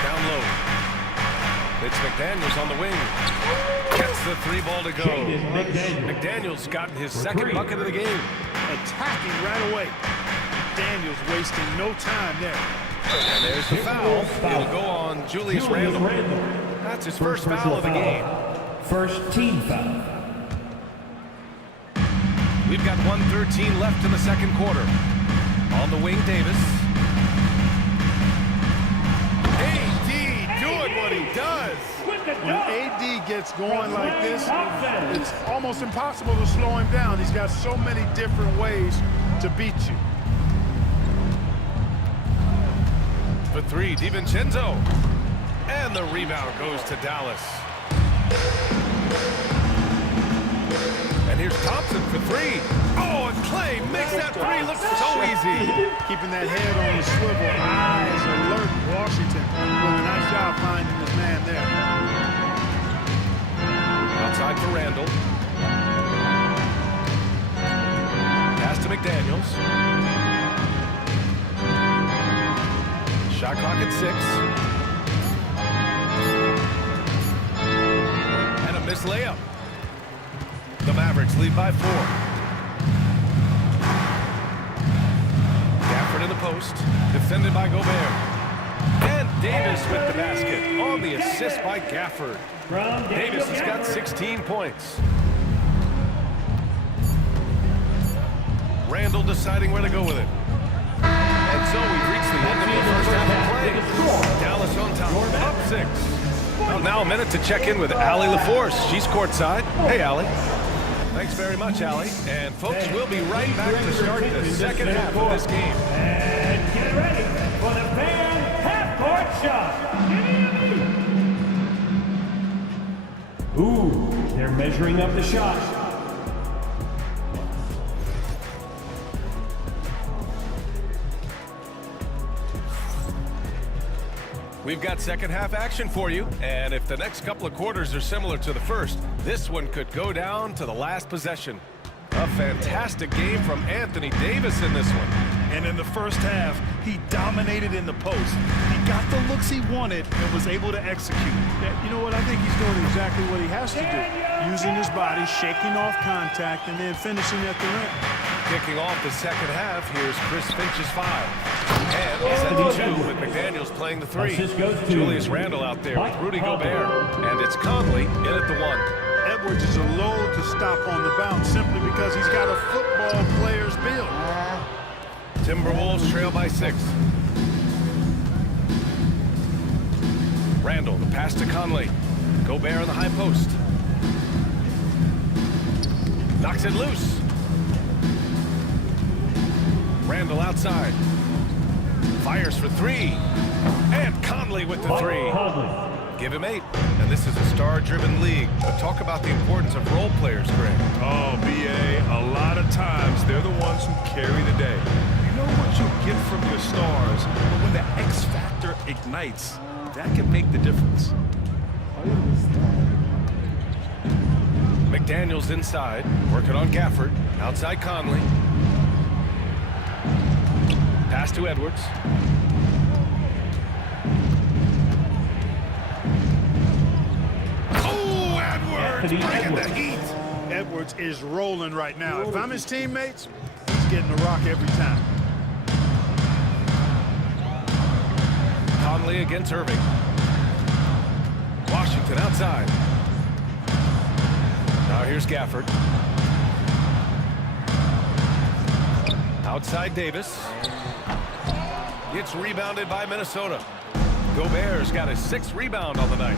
Down low. It's McDaniels on the wing. Gets the 3 ball to go. McDaniels gotten his second bucket of the game. Attacking right away. McDaniels wasting no time there. And there's the foul. It'll go on Julius Randle. That's his first foul of the game. First team foul. We've got 1:13 left in the second quarter. On the wing, Davis. AD doing what he does. When AD gets going like this, it's almost impossible to slow him down. He's got so many different ways to beat you. For 3, DiVincenzo. And the rebound goes to Dallas. And here's Thompson for 3. Oh, and Clay makes that 3 look so easy. Keeping that head on the swivel, eyes alert. Washington doing a nice job finding this man there. Outside for Randle. Pass to McDaniels. Shot clock at 6. And a missed layup. The Mavericks lead by 4. post, defended by Gobert. And Davis with the basket on the assist by Gafford. Davis has got 16 points. Randall deciding where to go with it. And so we've reached the end of the first half of play. Dallas on top, up 6. Well, now a minute to check in with Allie LaForce. She's courtside. Hey, Allie. Thanks very much, Allie. And folks, we'll be right back to start the second half of this game. And get ready for the fan half-court shot. Ooh, they're measuring up the shot. We've got second half action for you, and if the next couple of quarters are similar to the first, this one could go down to the last possession. A fantastic game from Anthony Davis in this one. And in the first half, he dominated in the post. He got the looks he wanted and was able to execute. You know what? I think he's doing exactly what he has to do. Using his body, shaking off contact, and then finishing at the rim. Kicking off the second half, here's Chris Finch's 5. And he's at the 2 with McDaniels playing the 3. Julius Randle out there with Rudy Gobert. And it's Conley in at the 1. Edwards is a load to stop on the bounce simply because he's got a football player's build. Timberwolves trail by 6. Randle, the pass to Conley. Gobert in the high post. Knocks it loose. Randle outside. Fires for 3. And Conley with the 3. Give him 8. And this is a star-driven league. But talk about the importance of role players, Greg. Oh, B.A., a lot of times they're the ones who carry the day. You know what you'll get from your stars, but when the X factor ignites, that can make the difference. McDaniels inside, working on Gafford. Outside Conley. Pass to Edwards. Oh, Edwards bringing the heat. Edwards is rolling right now. If I'm his teammates, he's getting the rock every time. Conley against Irving. Washington outside. Now here's Gafford. Outside Davis. It's rebounded by Minnesota. Gobert's got his 6th rebound on the night.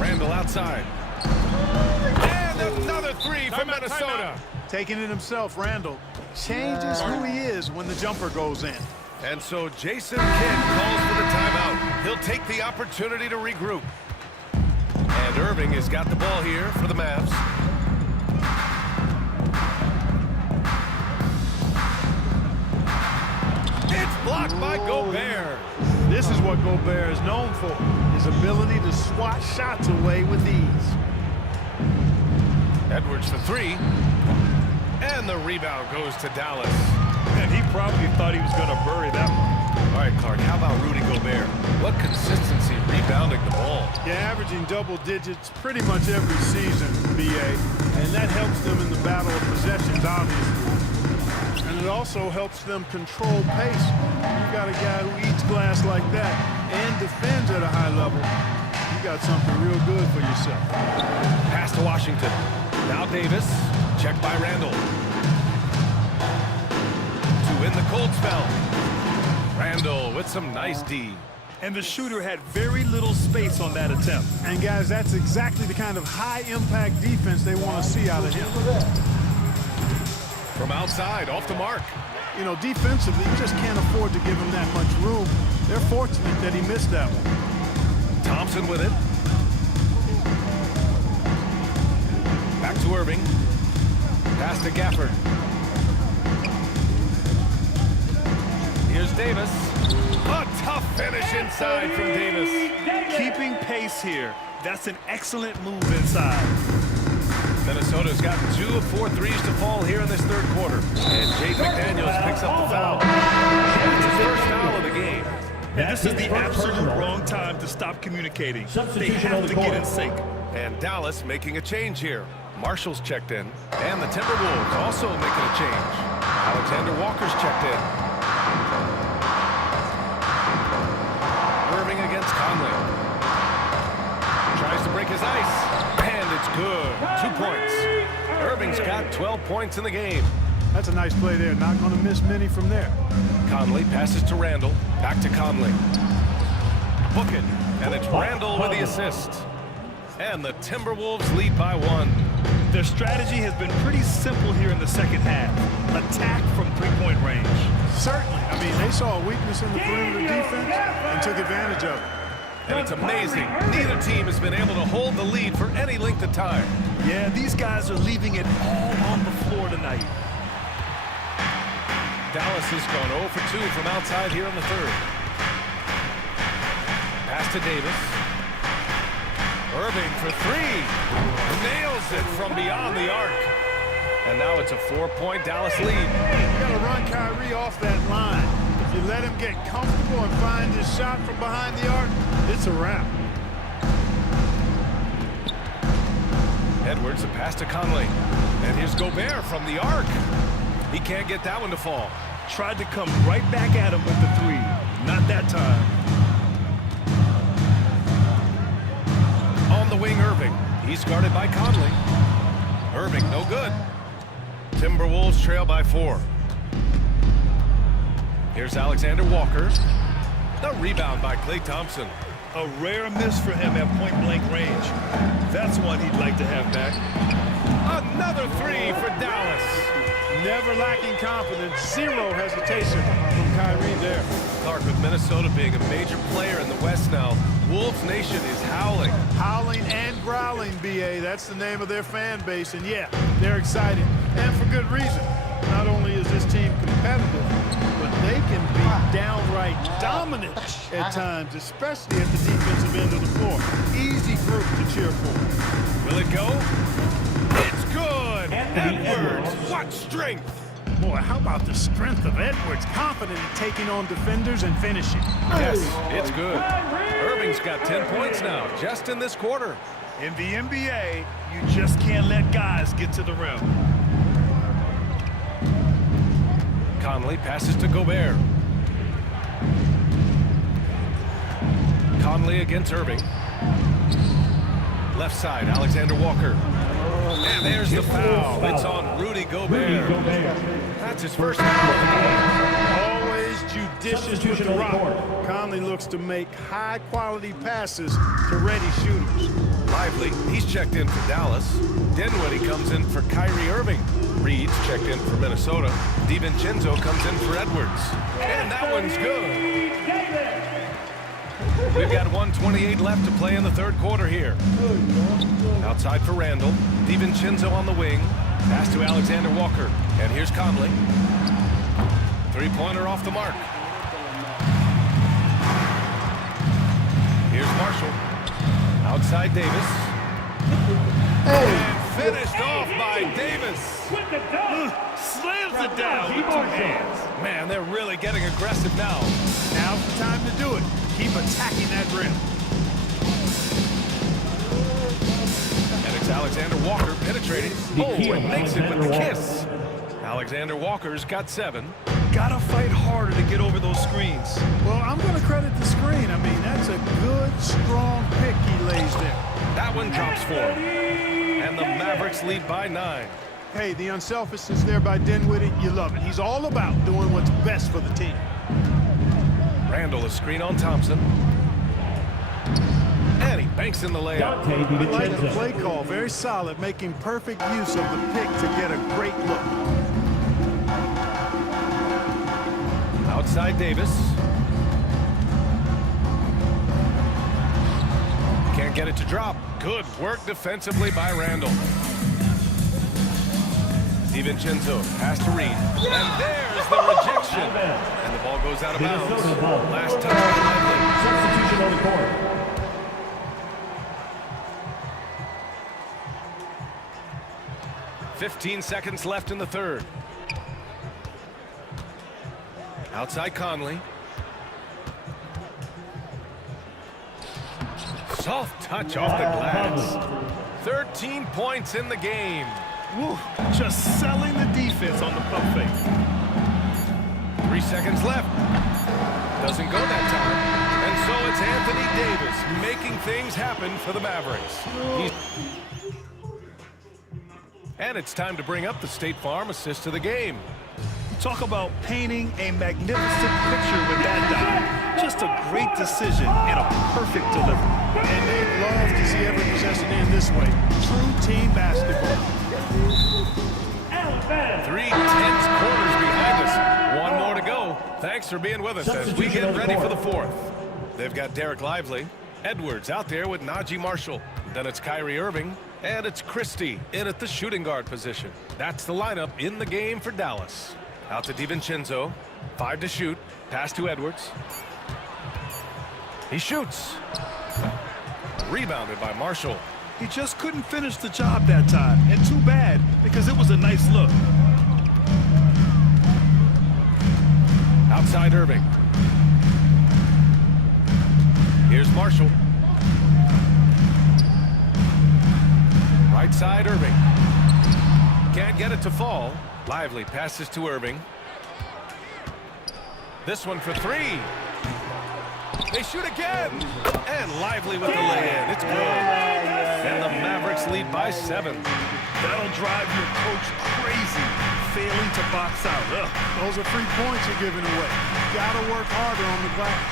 Randle outside. And another 3 from Minnesota. Taking it himself, Randle changes who he is when the jumper goes in. And so Jason Kidd calls for the timeout. He'll take the opportunity to regroup. And Irving has got the ball here for the Mavs. It's blocked by Gobert. This is what Gobert is known for, his ability to swat shots away with ease. Edwards for 3. And the rebound goes to Dallas. And he probably thought he was going to bury that one. All right, Clark, how about Rudy Gobert? What consistency rebounding the ball. Yeah, averaging double digits pretty much every season, B.A. And that helps them in the battle of possessions, obviously. And it also helps them control pace. You got a guy who eats glass like that and defends at a high level. You got something real good for yourself. Pass to Washington. Now Davis. Checked by Randle. To win the cold spell. Randle with some nice D. And the shooter had very little space on that attempt. And guys, that's exactly the kind of high-impact defense they want to see out of him. From outside, off the mark. You know, defensively, you just can't afford to give him that much room. They're fortunate that he missed that one. Thompson with it. Back to Irving. Pass to Gafford. Here's Davis. A tough finish inside from Davis. Keeping pace here. That's an excellent move inside. Minnesota's gotten 2 of 4 threes to fall here in this third quarter. And Jaden McDaniels picks up the foul. That's his first foul of the game. And this is the absolute wrong time to stop communicating. They have to get in sync. And Dallas making a change here. Marshall's checked in. And the Timberwolves also making a change. Alexander Walker's checked in. Irving against Conley. Tries to break his ice. And it's good. 2 points. Irving's got 12 points in the game. That's a nice play there. Not going to miss many from there. Conley passes to Randall. Back to Conley. Book it. And it's Randall with the assist. And the Timberwolves lead by 1. Their strategy has been pretty simple here in the second half. Attack from three-point range. Certainly. I mean, they saw a weakness in the perimeter defense and took advantage of it. And it's amazing. Neither team has been able to hold the lead for any length of time. Yeah, these guys are leaving it all on the floor tonight. Dallas has gone 0 for 2 from outside here in the third. Pass to Davis. Irving for 3. Nails it from beyond the arc. And now it's a 4-point Dallas lead. You got to run Kyrie off that line. If you let him get comfortable and find his shot from behind the arc, it's a wrap. Edwards, a pass to Conley. And here's Gobert from the arc. He can't get that one to fall. Tried to come right back at him with the 3. Not that time. On the wing, Irving. He's guarded by Conley. Irving, no good. Timberwolves trail by 4. Here's Alexander Walker. The rebound by Klay Thompson. A rare miss for him at point-blank range. That's one he'd like to have back. Another 3 for Dallas. Never lacking confidence. Zero hesitation from Kyrie there. Clark, with Minnesota being a major player in the West now, Wolves Nation is howling. Howling and growling, B.A. That's the name of their fan base. And yeah, they're excited. And for good reason. Not only is this team competitive, but they can be downright dominant at times, especially at the defensive end of the floor. Easy group to cheer for. Will it go? It's good! Edwards, what strength! Boy, how about the strength of Edwards? Confident in taking on defenders and finishing. Yes, it's good. Irving's got 10 points now, just in this quarter. In the NBA, you just can't let guys get to the rim. Conley passes to Gobert. Conley against Irving. Left side, Alexander Walker. And there's the foul. It's on Rudy Gobert. That's his first foul of the game. Always judicious with the rock. Conley looks to make high-quality passes to ready shooters. Lively, he's checked in for Dallas. Dinwiddie comes in for Kyrie Irving. Reed's checked in for Minnesota. DiVincenzo comes in for Edwards. And that one's good. We've got 1:28 left to play in the third quarter here. Outside for Randall. DiVincenzo on the wing. Pass to Alexander Walker. And here's Conley. Three-pointer off the mark. Here's Marshall. Outside Davis. And finished off by Davis. Slams it down with 2 hands. Man, they're really getting aggressive now. Now's the time to do it. Keep attacking that rim. And it's Alexander Walker penetrating. Oh, and makes it with the kiss. Alexander Walker's got 7. Gotta fight harder to get over those screens. Well, I'm going to credit the screen. I mean, that's a good, strong pick he lays there. That one drops for him. And the Mavericks lead by 9. Hey, the unselfishness there by Dinwiddie, you love it. He's all about doing what's best for the team. Randall, a screen on Thompson. And he banks in the layup. I like the play call. Very solid, making perfect use of the pick to get a great look. Outside Davis. Can't get it to drop. Good work defensively by Randall. DiVincenzo, pass to Reed. And there's the rejection. And the ball goes out of bounds. Last touch by Lively. Substitution on the court. $15 seconds left in the third. Outside Conley. Soft touch off the glass. 13 points in the game. Woo, just selling the defense on the pump fake. 3 seconds left. Doesn't go that time. And so it's Anthony Davis making things happen for the Mavericks. And it's time to bring up the State Farm assist of the game. Talk about painting a magnificent picture with that dive. Just a great decision and a perfect delivery. And they'd love to see every possession end this way. True team basketball. 3 tense quarters behind us. One more to go. Thanks for being with us as we get ready for the fourth. They've got Derek Lively, Edwards out there with Najee Marshall. Then it's Kyrie Irving, and it's Christie in at the shooting guard position. That's the lineup in the game for Dallas. Out to DiVincenzo, 5 to shoot, pass to Edwards. He shoots. Rebounded by Marshall. He just couldn't finish the job that time, and too bad, because it was a nice look. Outside Irving. Here's Marshall. Right side Irving. Can't get it to fall. Lively passes to Irving. This one for 3. They shoot again. And Lively with the lay-in. It's good. And the Mavericks lead by 7. That'll drive your coach crazy, failing to box out. Ugh. Those are free points you're giving away. You gotta work harder on the glass.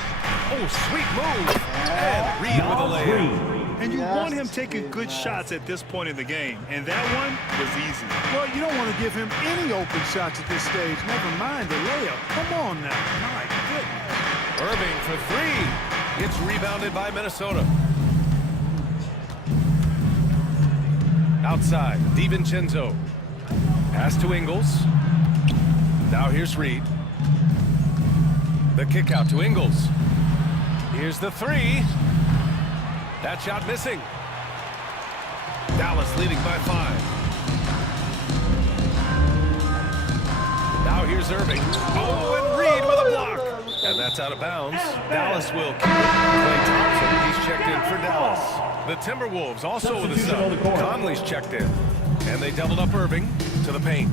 Oh, sweet move. And Reed with a lay-in. And you want him taking good shots at this point in the game, and that one was easy. Well, you don't want to give him any open shots at this stage. Never mind the layup. Come on now. My goodness. Irving for 3. Gets rebounded by Minnesota. Outside, DiVincenzo. Pass to Ingles. Now here's Reed. The kick out to Ingles. Here's the 3. That shot missing. Dallas leading by 5. Now here's Irving. Oh, and Reed with a block. And that's out of bounds. Dallas will keep it. Klay Thompson, he's checked in for Dallas. The Timberwolves also with a sub. Conley's checked in. And they doubled up Irving to the paint.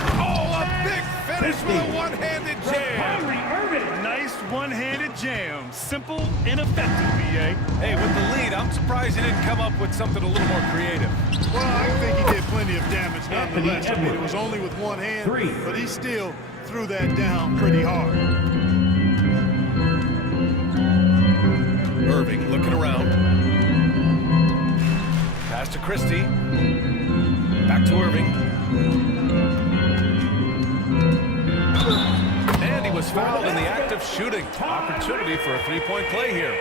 Oh, a big finish with a one-handed jam. Nice one-handed jam. Simple and effective, B.A. Hey, with the lead, I'm surprised he didn't come up with something a little more creative. Well, I think he did plenty of damage nonetheless. I mean, it was only with one hand, but he still threw that down pretty hard. Irving looking around. Pass to Christie. Back to Irving. And he was fouled in the act of shooting. Opportunity for a 3-point play here.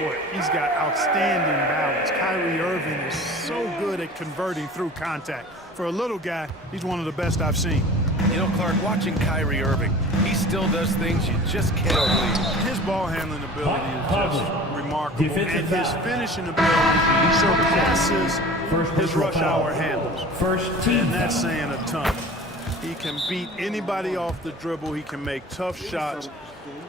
Boy, he's got outstanding balance. Kyrie Irving is so good at converting through contact. For a little guy, he's one of the best I've seen. You know, Clark, watching Kyrie Irving, he still does things you just can't believe. His ball handling ability is just remarkable. And his finishing ability surpasses his rush hour handles. And that's saying a ton. He can beat anybody off the dribble. He can make tough shots.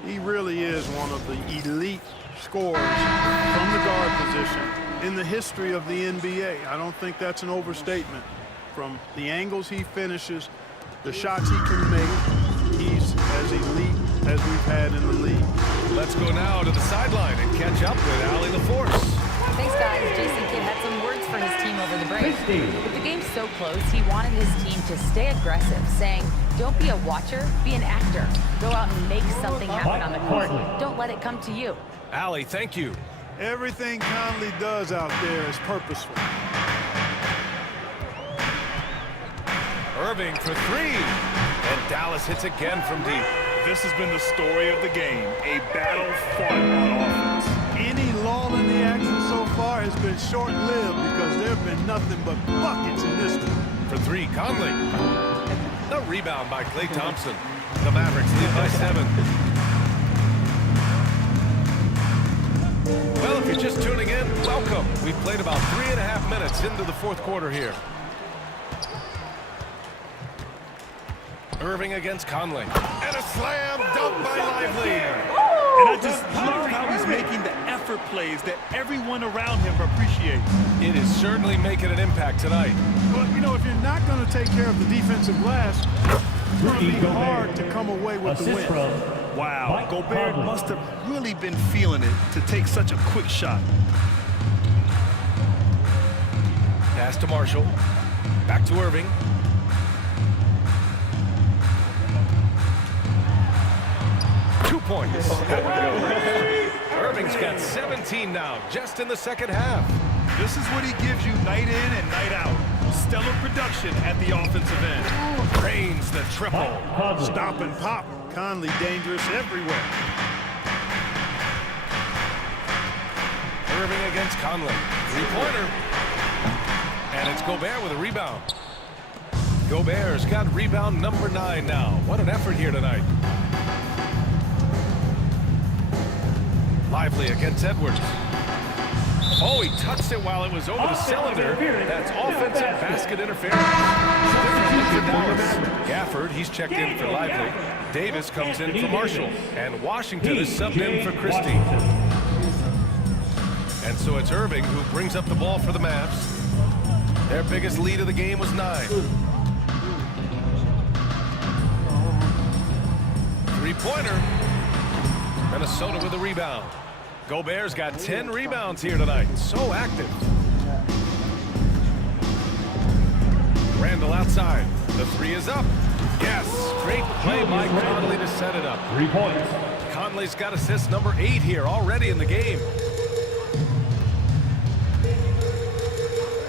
He really is one of the elite scorers from the guard position in the history of the NBA. I don't think that's an overstatement. From the angles he finishes, the shots he can make, he's as elite as we've had in the league. Let's go now to the sideline and catch up with Allie LaForce. Thanks, guys. Jason Kidd had some words for his team over the break. With the game so close, he wanted his team to stay aggressive, saying, don't be a watcher, be an actor. Go out and make something happen on the court. Don't let it come to you. Allie, thank you. Everything Conley does out there is purposeful. Irving for 3. And Dallas hits again from deep. This has been the story of the game, a battle fought on offense. Any lull in the action so far has been short-lived because there have been nothing but buckets in this one. For 3, Conley. The rebound by Klay Thompson. The Mavericks lead by 7. Well, if you're just tuning in, welcome. We've played about 3.5 minutes into the fourth quarter here. Irving against Conley. And a slam dunk by Lively. And I just love how he's making the effort effort plays that everyone around him appreciates. It is certainly making an impact tonight. But, you know, if you're not going to take care of the defensive glass, it's going to be hard to come away with the win. Wow, Gobert must have really been feeling it to take such a quick shot. Pass to Marshall. Back to Irving. Points. Irving's got 17 now, just in the second half. This is what he gives you night in and night out. Stellar production at the offensive end. Drains the triple. Stop and pop. Conley dangerous everywhere. Irving against Conley. Three-pointer. And it's Gobert with a rebound. Gobert's got rebound number 9 now. What an effort here tonight. Lively against Edwards. Oh, he touched it while it was over the cylinder. That's offensive basket interference. Gafford, he's checked in for Lively. Davis comes in for Marshall. And Washington is subbed in for Christie. And so it's Irving who brings up the ball for the Mavs. Their biggest lead of the game was 9. Three-pointer. Minnesota with a rebound. Gobert's got 10 rebounds here tonight. So active. Randall outside. The three is up. Yes, great play by Conley to set it up. 3 points. Conley's got assist number 8 here already in the game.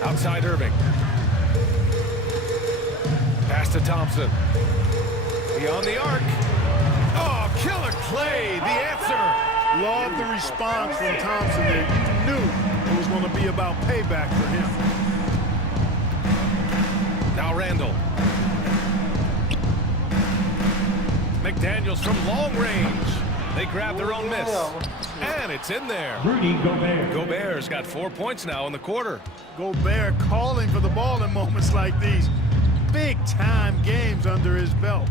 Outside Irving. Pass to Thompson. Beyond the arc. Oh, killer play, the answer. Love the response from Thompson there. You knew it was going to be about payback for him. Now Randall. McDaniels from long range. They grab their own miss. And it's in there. Rudy Gobert. Gobert's got 4 points now in the quarter. Gobert calling for the ball in moments like these. Big-time games under his belt.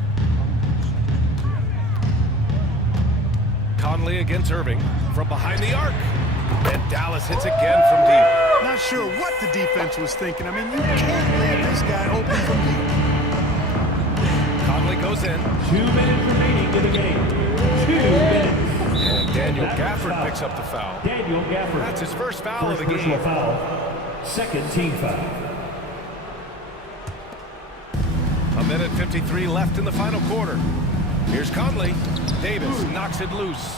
Conley against Irving from behind the arc. And Dallas hits again from deep. Not sure what the defense was thinking. I mean, you can't leave this guy open from deep. Conley goes in. 2 minutes remaining in the game. 2 minutes. And Daniel Gafford picks up the foul. Daniel Gafford. That's his first foul of the Personal game. foul. Second team foul. A minute 53 left in the final quarter. Here's Conley. Davis knocks it loose.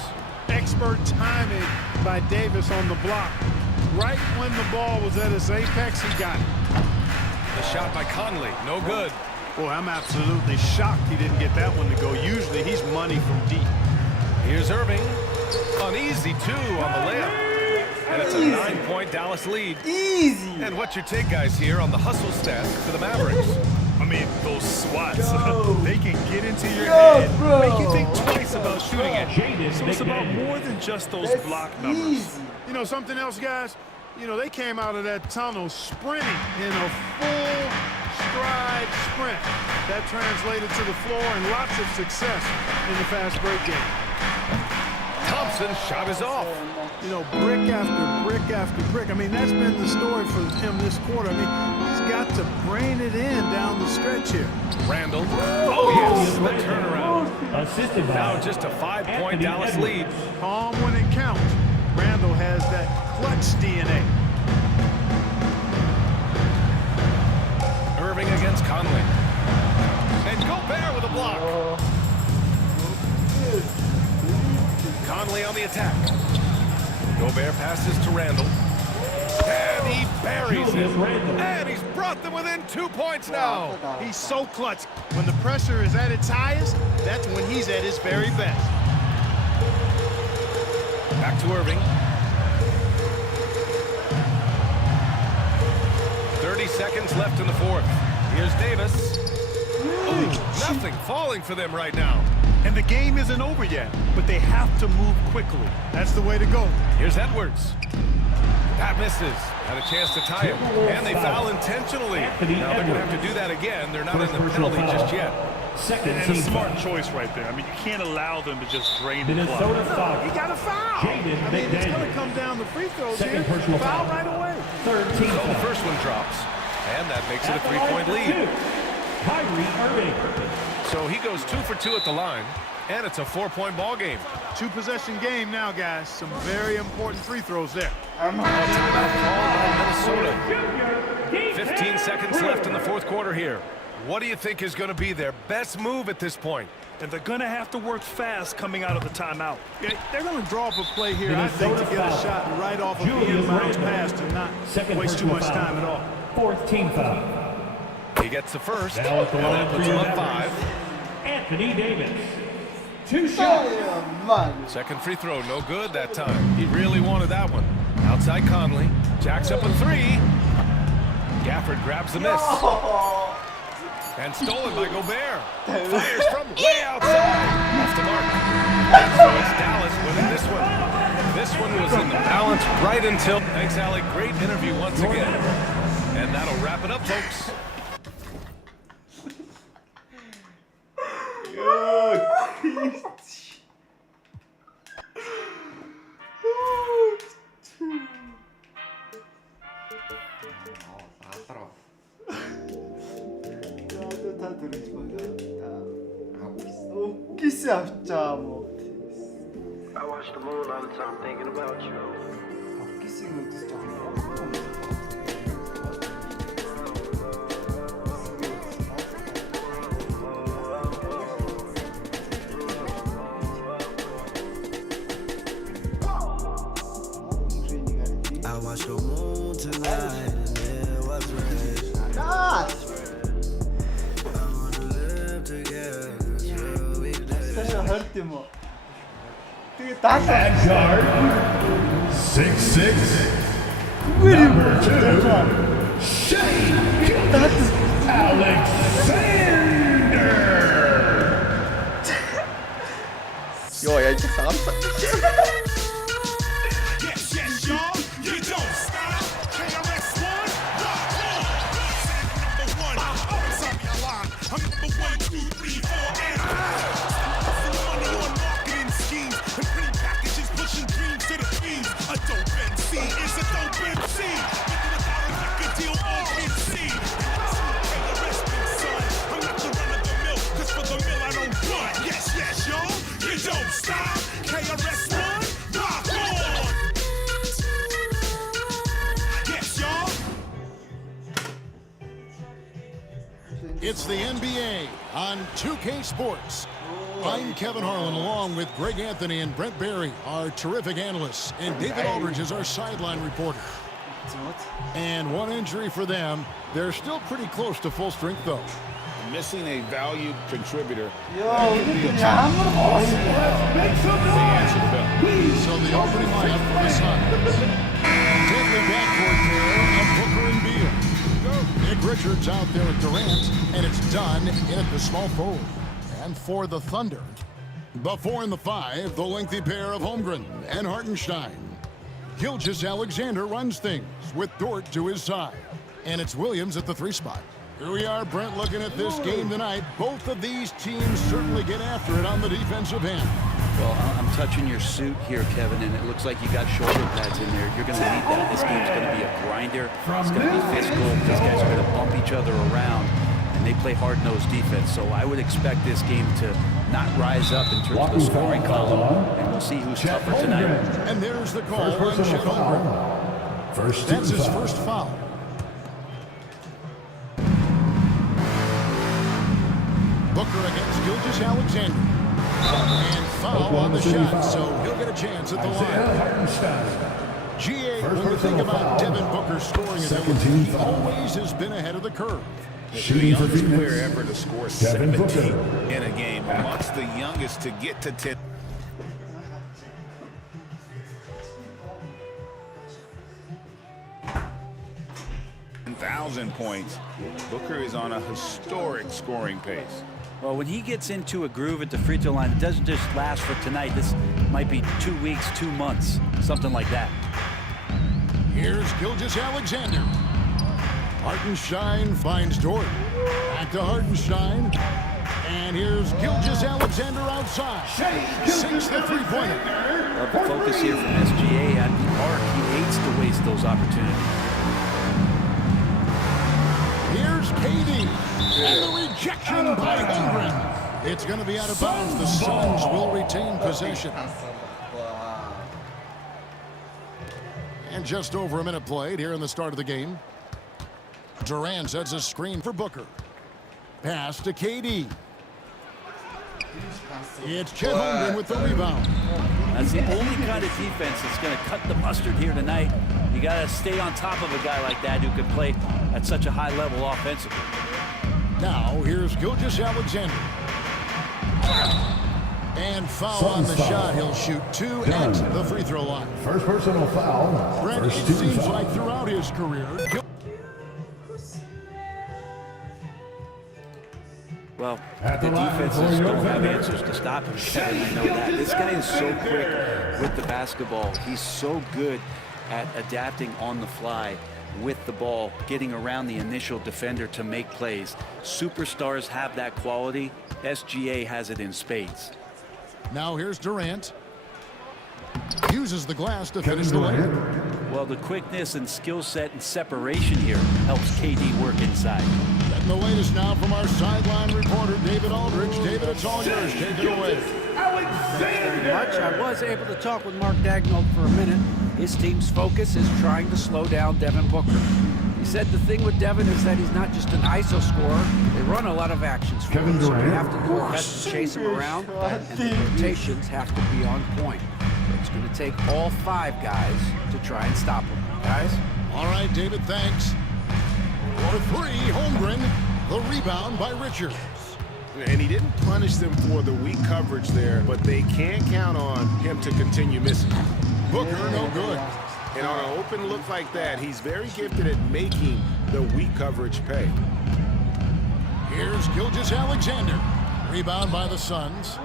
Expert timing by Davis on the block. Right when the ball was at its apex, he got it. The shot by Conley, no good. Boy, I'm absolutely shocked he didn't get that one to go. Usually he's money from deep. Here's Irving. An easy 2 on the layup. And it's a 9-point Dallas lead. Easy. And what's your take, guys, here on the hustle stat for the Mavericks? I mean, those swats, they can get into your head, make you think twice about shooting it. So it's about more than just those block numbers. Easy. You know, something else, guys? You know, they came out of that tunnel sprinting in a full stride sprint. That translated to the floor and lots of success in the fast break game. Thompson's shot is off. You know, brick after brick after brick. I mean, that's been the story for him this quarter. I mean, he's got to brain it in down the stretch here. Randall. Oh, yes, the turnaround. Assisted by Now just a 5-point Dallas lead. Calm when it counts. Randall has that clutch DNA. Irving against Conley. And Gobert with a block. Conley on the attack. Gobert passes to Randall. And he buries him. And he's brought them within 2 points now. He's so clutch. When the pressure is at its highest, that's when he's at his very best. Back to Irving. 30 seconds left in the fourth. Here's Davis. Ooh, nothing falling for them right now. And the game isn't over yet, but they have to move quickly. That's the way to go. Here's Edwards. That misses. Had a chance to tie it. And they foul intentionally. Now they're going to have to do that again. They're not in the penalty just yet. And a smart choice right there. I mean, you can't allow them to just drain the clock. Minnesota foul. He got a foul. Jaden I mean, it's McDaniel. going to come down to free throws Second here. personal Foul foul. right away. So the first one drops, and that makes it a 3-point lead. Kyrie Irving. So he goes 2 for 2 at the line, and it's a 4-point ball game. 2-possession game now, guys. Some very important free throws there. Timeout called by Minnesota. 15 seconds left in the fourth quarter here. What do you think is going to be their best move at this point? And they're going to have to work fast coming out of the timeout. They're going to draw up a play here, I think, to get a shot right off of the inbounds pass and not waste too much time at all. Fourth team foul. He gets the first, Now at the and line that for puts your him up members, 5. Anthony Davis. 2 shots. Second free throw, no good that time. He really wanted that one. Outside Conley, jacks up a 3. Gafford grabs the miss. And stolen by Gobert. Fires from way outside. Off the mark. So it's Dallas winning this one. This one was in the balance right until... Thanks, Alec. Great interview once again. And that'll wrap it up, folks. 다 들으지 마. 다 하고 있어. 웃기세요 진짜 뭐. I watch the moon all the time thinking about you. 웃기시는 진짜. I watch the moon tonight and it was red. I wanna live together. 스페셜 할때 뭐. 되게 다 guard, 6'6", number 2, Shea Alexander. 야 이제 나갔다. Yes, yes, y'all. You don't stop. KRS-One, rock on. Number one. I'm sorry, I lied. I'm number 1, 2, 3, 4, and 5. Money on marketing schemes and pretty packages pushing dreams to the fiends. A dope MC is a dope MC. With or without a record deal, all can see. KRS big son. I'm not the run of the mill, 'cause for the mill I don't run. Yes, yes, y'all. You don't stop. KRS-One, rock on. Yes, y'all. It's the NBA on 2K Sports. I'm Kevin Harlan, along with Greg Anthony and Brent Barry, our terrific analysts, and David Aldridge is our sideline reporter. And one injury for them. They're still pretty close to full strength, though. Missing a valued contributor. 야 이것도 아무런 거 So the opening lineup for the Suns. Deadly backcourt pair of Booker and Beal. Nick Richards out there at Durant, and it's done in at the small forward. And for the Thunder, the 4 and the 5, the lengthy pair of Holmgren and Hartenstein. Gilgeous-Alexander runs things with Dort to his side. And it's Williams at the 3 spot. Here we are, Brent, looking at this game tonight. Both of these teams certainly get after it on the defensive end. Well, I'm touching your suit here, Kevin, and it looks like you got shoulder pads in there. You're going to need that. This game's going to be a grinder. It's going to be physical. These guys are going to bump each other around, and they play hard-nosed defense. So I would expect this game to not rise up in terms of the scoring column, and we'll see who's tougher tonight. And there's the call on Chet Holmgren. That's his first foul. Booker against Gilgeous-Alexander. And foul on the shot, so he'll get a chance at the line. GA, when you think about Devin Booker's scoring ability, he always has been ahead of the curve. The youngest player ever to score 17 in a game, amongst the youngest to get to 10. Points. Booker is on a historic scoring pace. Well, when he gets into a groove at the free throw line, it doesn't just last for tonight. This might be 2 weeks, 2 months, something like that. Here's Gilgeous-Alexander. Hartenstein finds Dort. Back to Hartenstein. And here's Gilgeous Alexander outside. Sinks the three-pointer. Love the focus here from SGA at the arc. He hates to waste those opportunities. Here's KD. And the rejection by Holmgren. It's going to be out of bounds. The Suns will retain possession. And just over a minute played here in the start of the game. Durant sets a screen for Booker. Pass to KD. It's Chet Holmgren with the rebound. That's the only kind of defense that's going to cut the mustard here tonight. You got to stay on top of a guy like that who can play at such a high level offensively. Now here's Gilgeous Alexander. And foul on the shot. He'll shoot 2 at the free throw line. First personal foul. Brent, it seems like throughout his career. Well, the defenses don't have answers to stop him, Kevin. I know that. This guy is so quick with the basketball. He's so good at adapting on the fly with the ball, getting around the initial defender to make plays. Superstars have that quality. SGA has it in spades. Now here's Durant. Uses the glass to finish the layup. Well, the quickness and skill set and separation here helps KD work inside. And the latest now from our sideline reporter, David Aldridge. David, it's all yours. Take it away. Thanks very much. I was able to talk with Mark Daigneault for a minute. His team's focus is trying to slow down Devin Booker. He said the thing with Devin is that he's not just an ISO scorer. They run a lot of actions for him, so they have to do their best to chase him around, and the rotations have to be on point. It's going to take all 5 guys to try and stop him. Guys? All right, David, thanks. For 3, Holmgren. The rebound by Richards. And he didn't punish them for the weak coverage there, but they can't count on him to continue missing. Booker, no good. And on an open look like that, he's very gifted at making the weak coverage pay. Here's Gilgeous Alexander. Rebound by the Suns.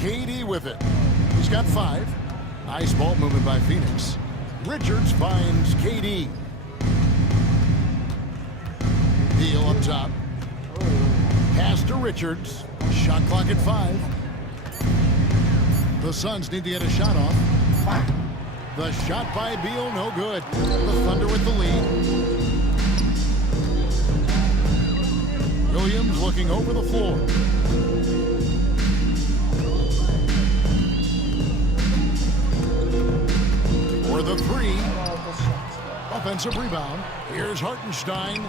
KD with it. He's got 5. Nice ball movement by Phoenix. Richards finds KD. Beal up top. Pass to Richards. Shot clock at 5. The Suns need to get a shot off. The shot by Beal, no good. The Thunder with the lead. Williams looking over the floor. For the 3. Offensive rebound. Here's Hartenstein.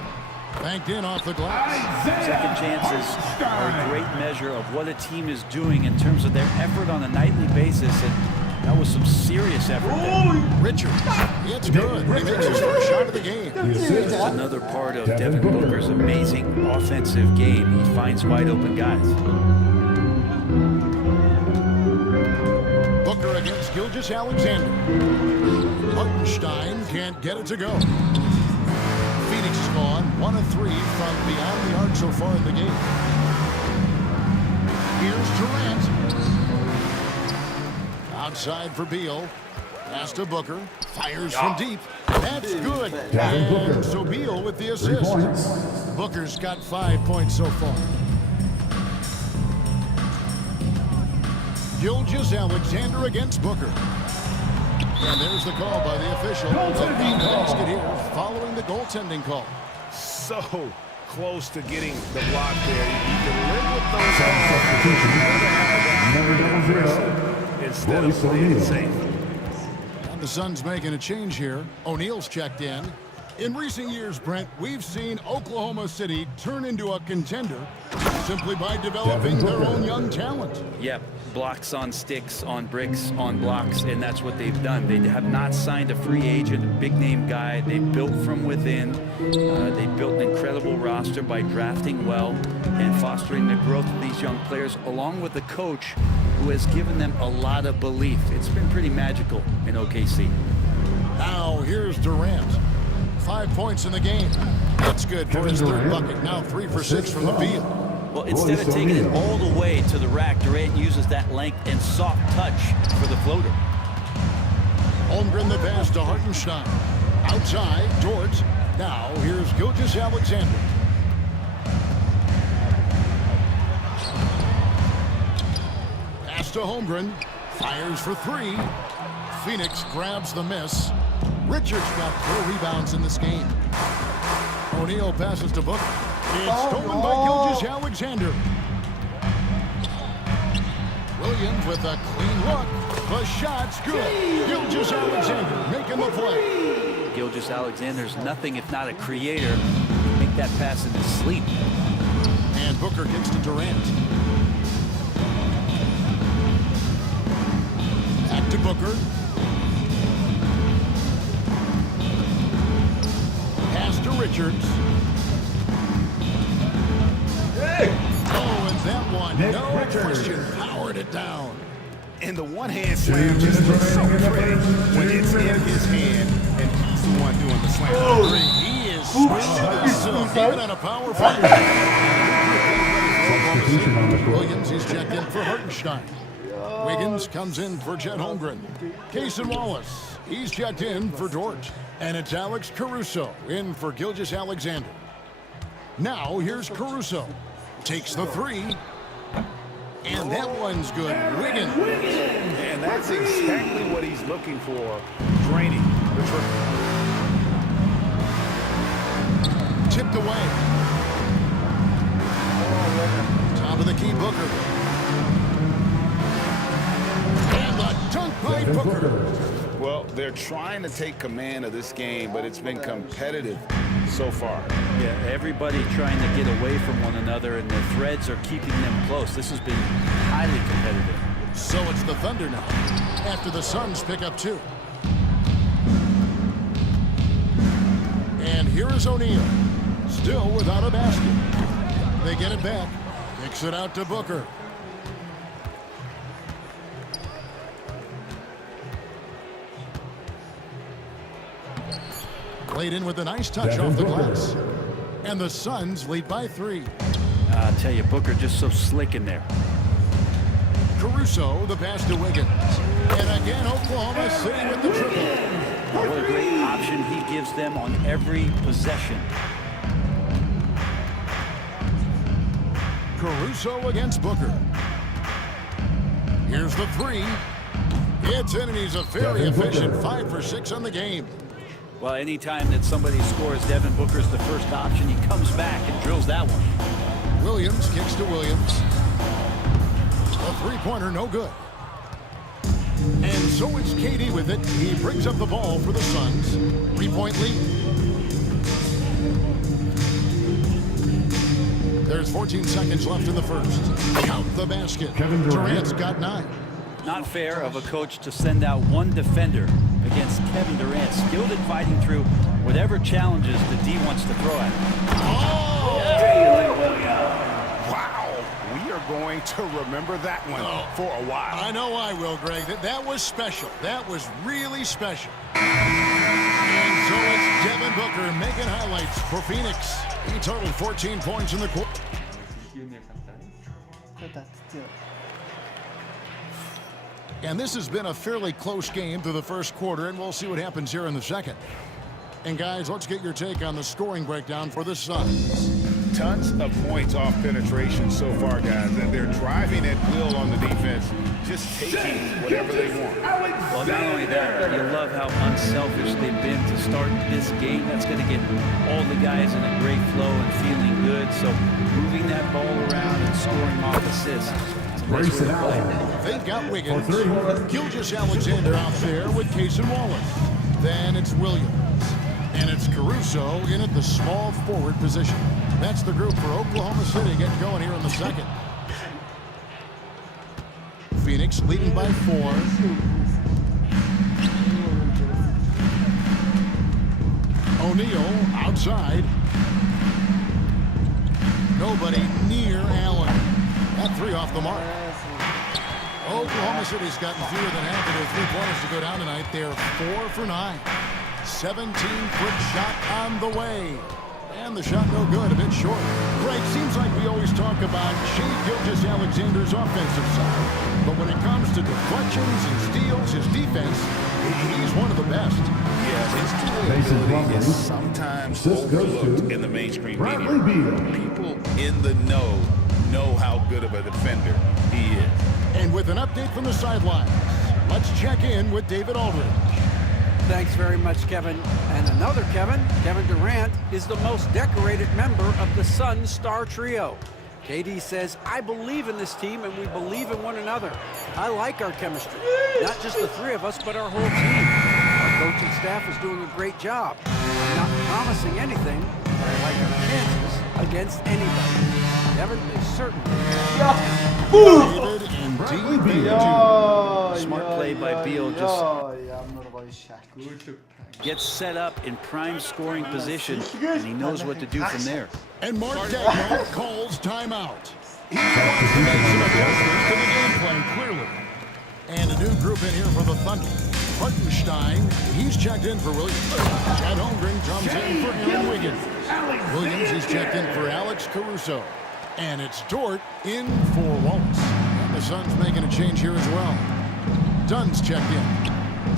Banked in off the glass. Second chances are a great measure of what a team is doing in terms of their effort on a nightly basis, and that was some serious effort there. Richards, it's good. He makes his first shot of the game. It's another part of Devin Booker's amazing offensive game. He finds wide open guys. Booker against Gilgeous Alexander. Hartenstein can't get it to go. Phoenix is gone 1 of 3 from beyond the arc so far in the game. Here's Durant. Outside for Beal. Pass to Booker. Fires from deep. That's good. And so Beal with the assist. Booker's got 5 points so far. Gilgeous Alexander against Booker. And there's the call by the official. The basket here following the goaltending call. So close to getting the block there. You can live with those calls instead of playing it safe. And the Suns making a change here. O'Neal's checked in. In recent years, Brent, we've seen Oklahoma City turn into a contender simply by developing their own young talent. Yep, blocks on sticks, on bricks, on blocks, and that's what they've done. They have not signed a free agent, a big-name guy. They built from within. They built an incredible roster by drafting well and fostering the growth of these young players, along with a coach who has given them a lot of belief. It's been pretty magical in OKC. Now here's Durant. 5 points in the game. That's good for his 3rd bucket. Now 3 for 6 from the field. Well, instead of taking it all the way to the rack, Durant uses that length and soft touch for the floater. Holmgren the pass to Hartenstein. Outside, Dort. Now here's Gilgeous Alexander. Pass to Holmgren. Fires for three. Phoenix grabs the miss. Richards got 4 rebounds in this game. O'Neal passes to Booker. It's stolen by Gilgeous-Alexander. Williams with a clean look. The shot's good. Gilgeous-Alexander making the play. Gilgeous-Alexander's nothing if not a creator. Make that pass in his sleep. And Booker gets to Durant. Back to Booker. Pass to Richards. Oh, and that one, no question, powered it down. And the one-hand slam just looks so pretty when it's in his hand and he's the one doing the slam. He is swinging himself even on a power play. Williams is checked in for Hartenstein. Wiggins comes in for Chet Holmgren. Cason Wallace, he's checked in for Dort. And it's Alex Caruso in for Gilgeous-Alexander. Now here's Caruso. Takes the three. And that one's good. Wiggins. And that's exactly what he's looking for. Draining the triple. Tipped away. Top of the key, Booker. And the dunk by Booker. Well, they're trying to take command of this game, but it's been competitive so far. Yeah, everybody trying to get away from one another, and the threads are keeping them close. This has been highly competitive. So it's the Thunder now, after the Suns pick up 2. And here is O'Neal, still without a basket. They get it back, kicks it out to Booker. Played in with a nice touch off the glass. And the Suns lead by 3. I'll tell you, Booker just so slick in there. Caruso, the pass to Wiggins. And again, Oklahoma City with the triple. What a great option he gives them on every possession. Caruso against Booker. Here's the three. It's in, and he's a very efficient 5 for 6 on the game. Well, anytime that somebody scores, Devin Booker's the first option. He comes back and drills that one. Williams kicks to Williams. A three-pointer, no good. And so it's KD with it. He brings up the ball for the Suns. 3-point lead. There's 14 seconds left in the first. Count the basket. Durant's got 9. Not fair of a coach to send out one defender against Kevin Durant, skilled at fighting through whatever challenges the D wants to throw at him. Oh! Wow, we are going to remember that one for a while. I know I will, Greg. That was special. That was really special. And so it's Devin Booker making highlights for Phoenix. He totaled 14 points in the quarter. And this has been a fairly close game through the first quarter, and we'll see what happens here in the second. And guys, let's get your take on the scoring breakdown for the Suns. Tons of points off penetration so far, guys, and they're driving at will on the defense, just taking whatever they want. Well, not only that, you love how unselfish they've been to start this game. That's going to get all the guys in a great flow and feeling good. So moving that ball around and scoring off assists. They've got Wiggins. Gilgeous-Alexander out there with Cason Wallace. Then it's Williams. And it's Caruso in at the small forward position. That's the group for Oklahoma City getting going here in the second. Phoenix leading by 4. O'Neal outside. Nobody near Allen. That 3 off the mark. Oklahoma City's gotten fewer than half of their 3-pointers to go down tonight. They're 4 for 9. 17-foot shot on the way. And the shot no good, a bit short. Greg, seems like we always talk about Shai Gilgeous-Alexander's offensive side. But when it comes to deflections and steals, his defense, he's one of the best. Yeah, his tool ability is sometimes overlooked in the mainstream media. People in the know know how good of a defender he is. And with an update from the sidelines, let's check in with David Aldridge. Thanks very much, Kevin. And another Kevin, Kevin Durant, is the most decorated member of the Suns star trio. KD says, I believe in this team and we believe in one another. I like our chemistry. Not just the three of us, but our whole team. Our coaching staff is doing a great job. I'm not promising anything, but I like our chances against anybody. Kevin is certainly David and Beal. Smart play by Beal. Just gets set up in prime scoring position, and he knows what to do from there. And Mark Daigneault calls timeout. He wants to make some adjustments to the game plan, clearly. And a new group in here for the Thunder. Hartenstein, he's checked in for Williams. Chet Holmgren comes in for Aaron Wiggins. Williams is checked in for Alex Caruso. And it's Dort in for Wallace. And the Suns making a change here as well. Dunn's checked in.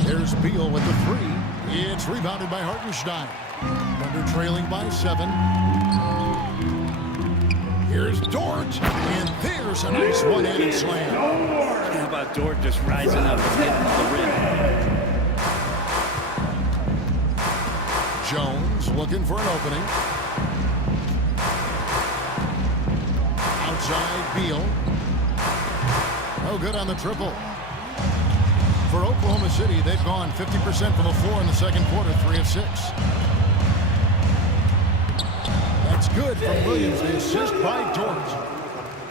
There's Beal with the three. It's rebounded by Hartenstein. Thunder trailing by 7. Here's Dort, and there's a nice one-handed slam. How about Dort just rising up and getting to the rim? Jones looking for an opening. Outside Beal. No good on the triple. For Oklahoma City, they've gone 50% from the floor in the second quarter, 3 of 6. That's good from Williams, the assist by Dort.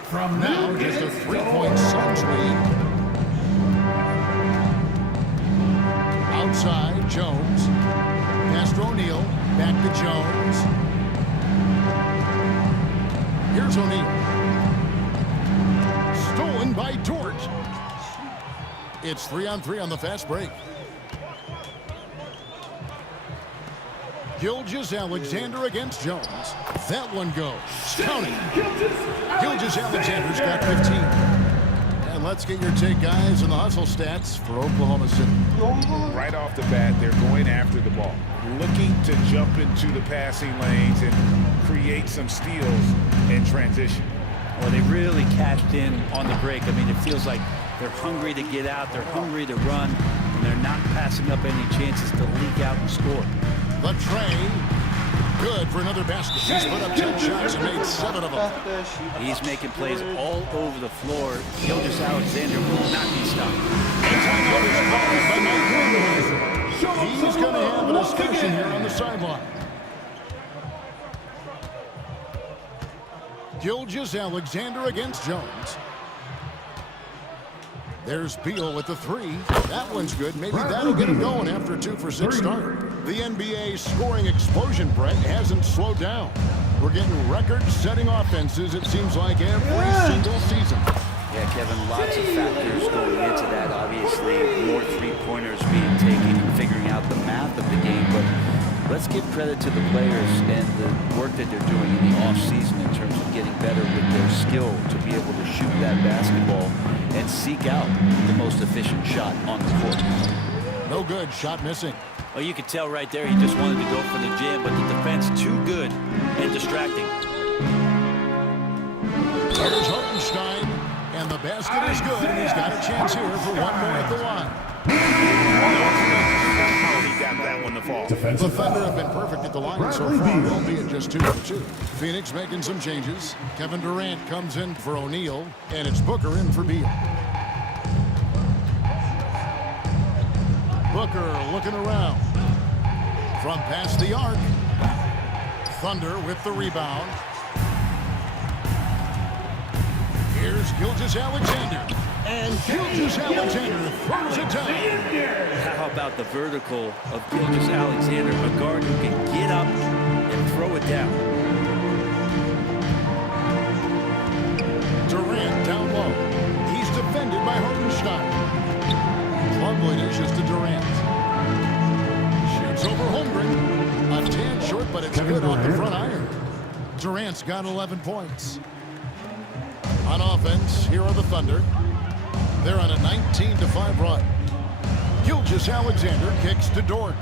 From now, just a 3-point Suns lead. Outside, Jones. Pass to O'Neal. Back to Jones. Here's O'Neal. Stolen by Dort. It's 3-on-3 on the fast break. Gilgeous-Alexander against Jones. That one goes. Counting. Gilgeous-Alexander's got 15. And let's get your take, guys, on the hustle stats for Oklahoma City. Right off the bat, they're going after the ball, looking to jump into the passing lanes and create some steals in transition. Well, they really cashed in on the break. I mean, it feels like they're hungry to get out, they're hungry to run, and they're not passing up any chances to leak out and score. The tray, good for another basket. He's put up 10 shots and made 7 of them. He's making plays all over the floor. Gilgeous-Alexander will not be stopped. He's going to have a discussion here on the sideline. Gilgeous-Alexander against Jones. There's Beal with the 3. That one's good. Maybe that'll get him going after a 2-for-6 start. The NBA scoring explosion, Brett, hasn't slowed down. We're getting record-setting offenses, it seems like, every single season. Yeah, Kevin, lots of factors going into that. Obviously, more three-pointers being taken and figuring out the math of the game. But let's give credit to the players and the work that they're doing in the offseason in terms of getting better with their skill to be able to shoot that basketball and seek out the most efficient shot on the court. No good. Shot missing. Well, you could tell right there he just wanted to go for the jam, but the defense too good and distracting. There's Hartenstein, and the basket is good, and he's got a chance here for one more at the line. He got that one to fall. The Thunder have been perfect at the line so far, albeit just 2 for 2. Phoenix making some changes. Kevin Durant comes in for O'Neal, and it's Booker in for Beal. Booker looking around. From past the arc. Thunder with the rebound. Here's Gilgeous-Alexander. And Gilgeous-Alexander throws it down. How about the vertical of Gilgeous-Alexander, a guard who can get up and throw it down. Durant down low. He's defended by Hartenstein. Lovely dishes to Durant. Shoots over Holmgren. A tad short, but it's good off the front iron. Durant's got 11 points. On offense, here are the Thunder. They're on a 19-5 run. Gilgeous-Alexander kicks to Dort.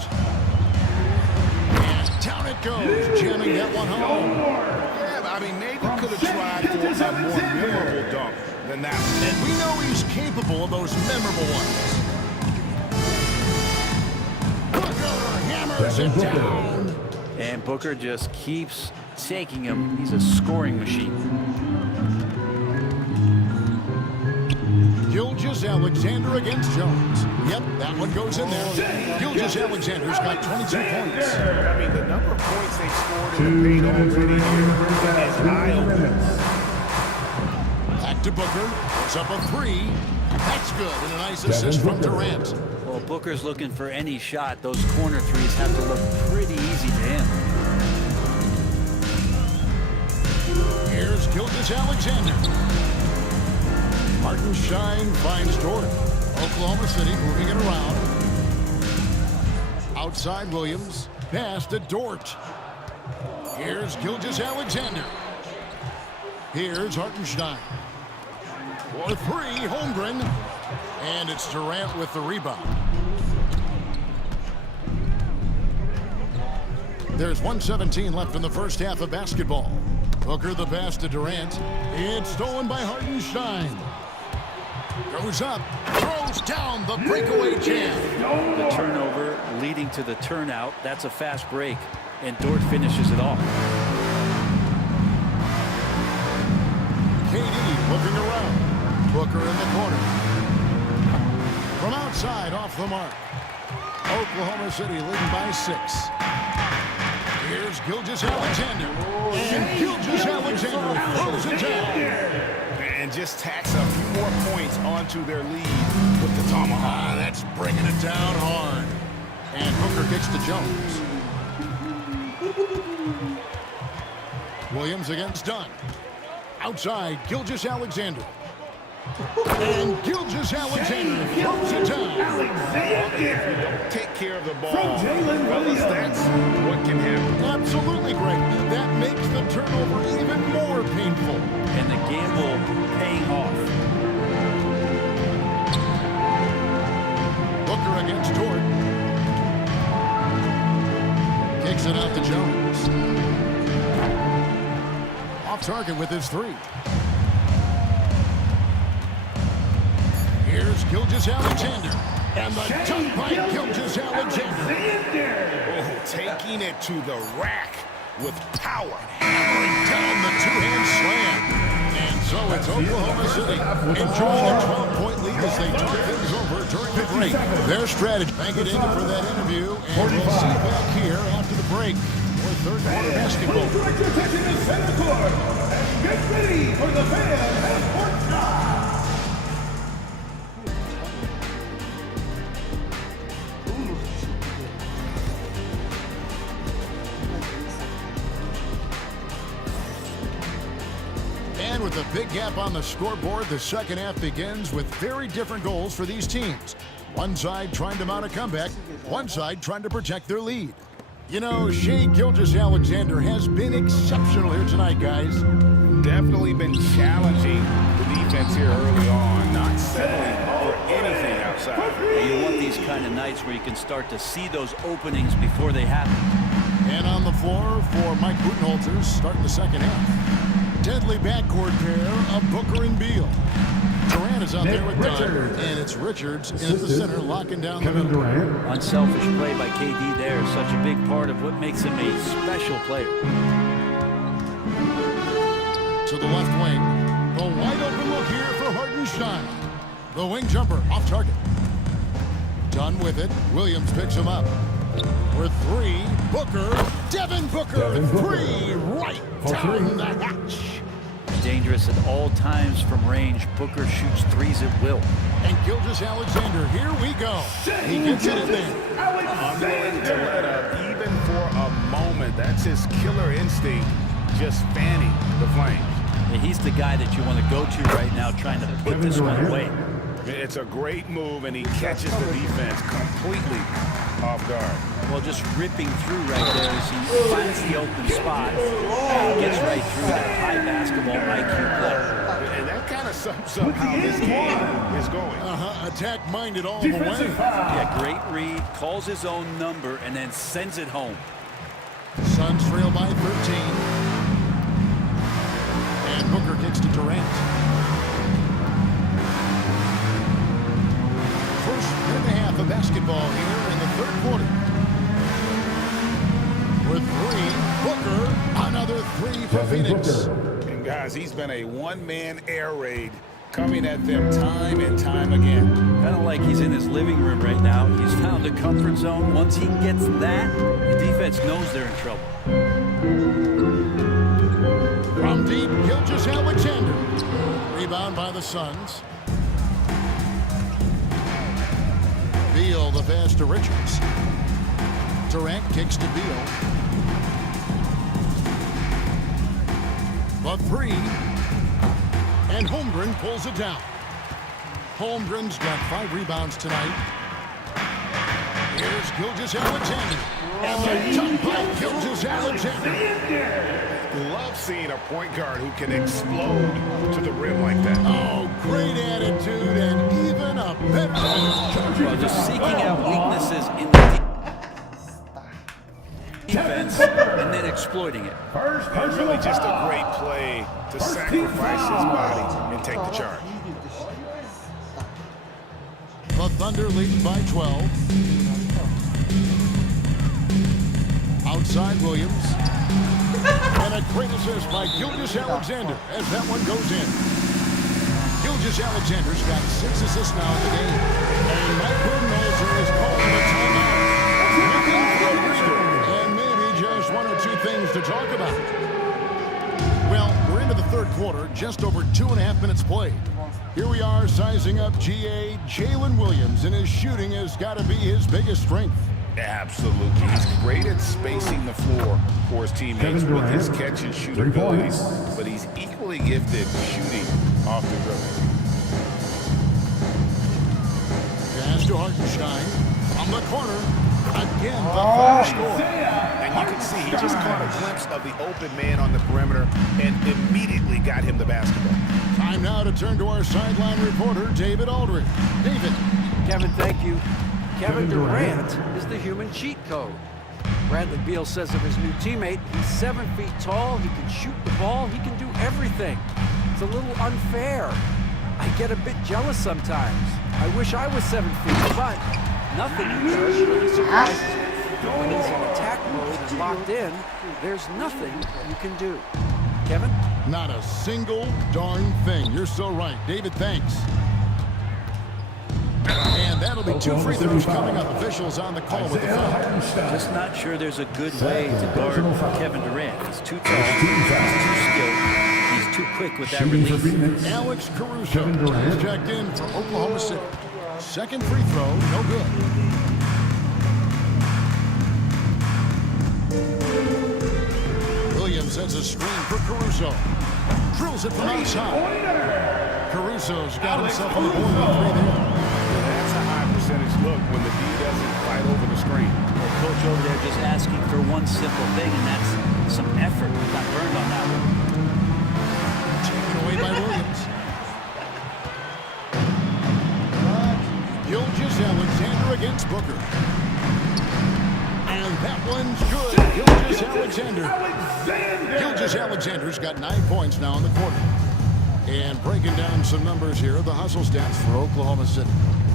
And down it goes, jamming that one home. Yeah, but I I mean, maybe could have tried for a more memorable dunk than that one. And we know he's capable of those memorable ones. Booker hammers it down. And Booker just keeps taking him. He's a scoring machine. Gilgeous-Alexander against Jones. Yep, that one goes in there. Gilgeous-Alexander's got 22 points. I mean, the number of points they scored in the paint already here is eye-opening. Back to Booker. Puts up a 3. That's good. And a nice assist from Durant. Well, Booker's looking for any shot. Those corner threes have to look pretty easy to him. Here's Gilgeous-Alexander. Hartenstein finds Dort. Oklahoma City moving it around. Outside Williams. Pass to Dort. Here's Gilgeous-Alexander. Here's Hartenstein. For 3, Holmgren. And it's Durant with the rebound. There's 1:17 left in the first half of basketball. Booker the pass to Durant. It's stolen by Hartenstein. Goes up, throws down the breakaway jam. The turnover leading to the turnout. That's a fast break. And Dort finishes it off. KD looking around. Booker in the corner. From outside, off the mark. Oklahoma City leading by 6. Here's Gilgeous-Alexander. And Gilgeous-Alexander throws it down. And just tacks a few more points onto their lead with the tomahawk. That's bringing it down hard. And Booker kicks to Jones. Williams against Dunn. Outside, Gilgeous-Alexander. And Gilgeous-Alexander throws it down. If you don't take care of the ball, fellas, that's what can happen. Absolutely, Greg. That makes the turnover even more painful. And the gamble paying off. Booker against Dort. Kicks it out to Jones. Off target with his 3. Here's Gilgeous-Alexander. And the dunk by Gilgeous-Alexander. Oh, taking it to the rack with power. Hammering down the two-hand slam. And so it's Oklahoma City enjoying a 12-point lead as they talk things over during the break. Their strategy. Thank you, David, for that interview. And we'll see you back here after the break for third quarter basketball. Direct your attention to center court and get ready for the fan half-court shot. And with a big gap on the scoreboard, the second half begins with very different goals for these teams. One side trying to mount a comeback, one side trying to protect their lead. You know, Shai Gilgeous-Alexander has been exceptional here tonight, guys. Definitely been challenging the defense here early on, not settling for anything outside. You want these kind of nights where you can start to see those openings before they happen. And on the floor for Mike Budenholzer starting the second half. Deadly backcourt pair of Booker and Beal. Durant is out there with Dunn, and it's Richards in at the center, locking down the middle. Unselfish play by KD there, such a big part of what makes him a special player. To the left wing, the wide open look here for Hartenstein. The wing jumper off target. Dunn with it. Williams picks him up. For 3, Booker. Devin Booker. 3 right down the hatch. Dangerous at all times from range. Booker shoots threes at will. And Gilgeous-Alexander, here we go. He gets it in there. Unwilling to let up even for a moment. That's his killer instinct, just fanning the flames. And he's the guy that you want to go to right now, trying to put this one away. It's a great move, and he catches the defense completely off guard. Well, just ripping through right there as he finds the open spot. And gets right through that high basketball IQ play. And that kind of sums up how this game is going. Attack-minded all the way. Yeah, great read, calls his own number, and then sends it home. Suns trail by 13. half of basketball here in the third quarter. With three, Booker, another three for Phoenix. And guys, he's been a one-man air raid coming at them time and time again. Kind of like he's in his living room right now. He's found a comfort zone. Once he gets that, the defense knows they're in trouble. From deep, Gilgeous-Alexander. Rebound by the Suns. Beal the pass to Richards. Durant kicks to Beal. The three. And Holmgren pulls it down. Holmgren's got 5 rebounds tonight. Here's Gilgeous-Alexander. And the dunk by Gilgeous-Alexander. Love seeing a point guard who can explode to the rim like that. Oh, great attitude and even a better attitude. Well, just seeking out weaknesses in the defense and then exploiting it. And really just a great play to sacrifice his body and take the charge. The Thunder leading by 12. Outside Williams. And a great assist by Gilgeous-Alexander as that one goes in. Gilgeous-Alexander's got 6 assists now in the game. And Mike Budenholzer is calling a timeout. Looking for a breather. And maybe just 1 or 2 things to talk about. Well, we're into the third quarter, just over 2.5 minutes played. Here we are sizing up GA Jalen Williams, and his shooting has got to be his biggest strength. Absolutely. He's great at spacing the floor for his teammates with his catch and shoot abilities, but he's equally gifted shooting off the dribble. Pass to Hartenstein from the corner. Again, the first score. And you can see he just caught a glimpse of the open man on the perimeter and immediately got him the basketball. Time now to turn to our sideline reporter, David Aldridge. David. Kevin, thank you. Kevin Durant is the human cheat code. Bradley Beal says of his new teammate, he's 7 feet tall, he can shoot the ball, he can do everything. It's a little unfair. I get a bit jealous sometimes. I wish I was 7 feet, but nothing he does really surprises me. When he's in attack mode and locked in, there's nothing you can do. Kevin? Not a single darn thing. You're so right. David, thanks. And that'll be 2 free throws coming up. Officials on the call with the foul. Just not sure there's a good way to guard Kevin Durant. He's too tall, he's too skilled, he's too quick with that release. Alex Caruso is checked in for Oklahoma City. Second free throw, no good. Williams sends a screen for Caruso. Drills it from outside. Caruso's got himself on the board with 3 there. That's a high percentage look when the D doesn't fight over the screen. Well, coach over there just asking for one simple thing, and that's some effort. Got burned on that one. Taken away by Williams. Gilgeous-Alexander against Booker. And that one's good. Gilgeous-Alexander. Gilgeous-Alexander's got 9 points now in the quarter. And breaking down some numbers here, the hustle stats for Oklahoma City.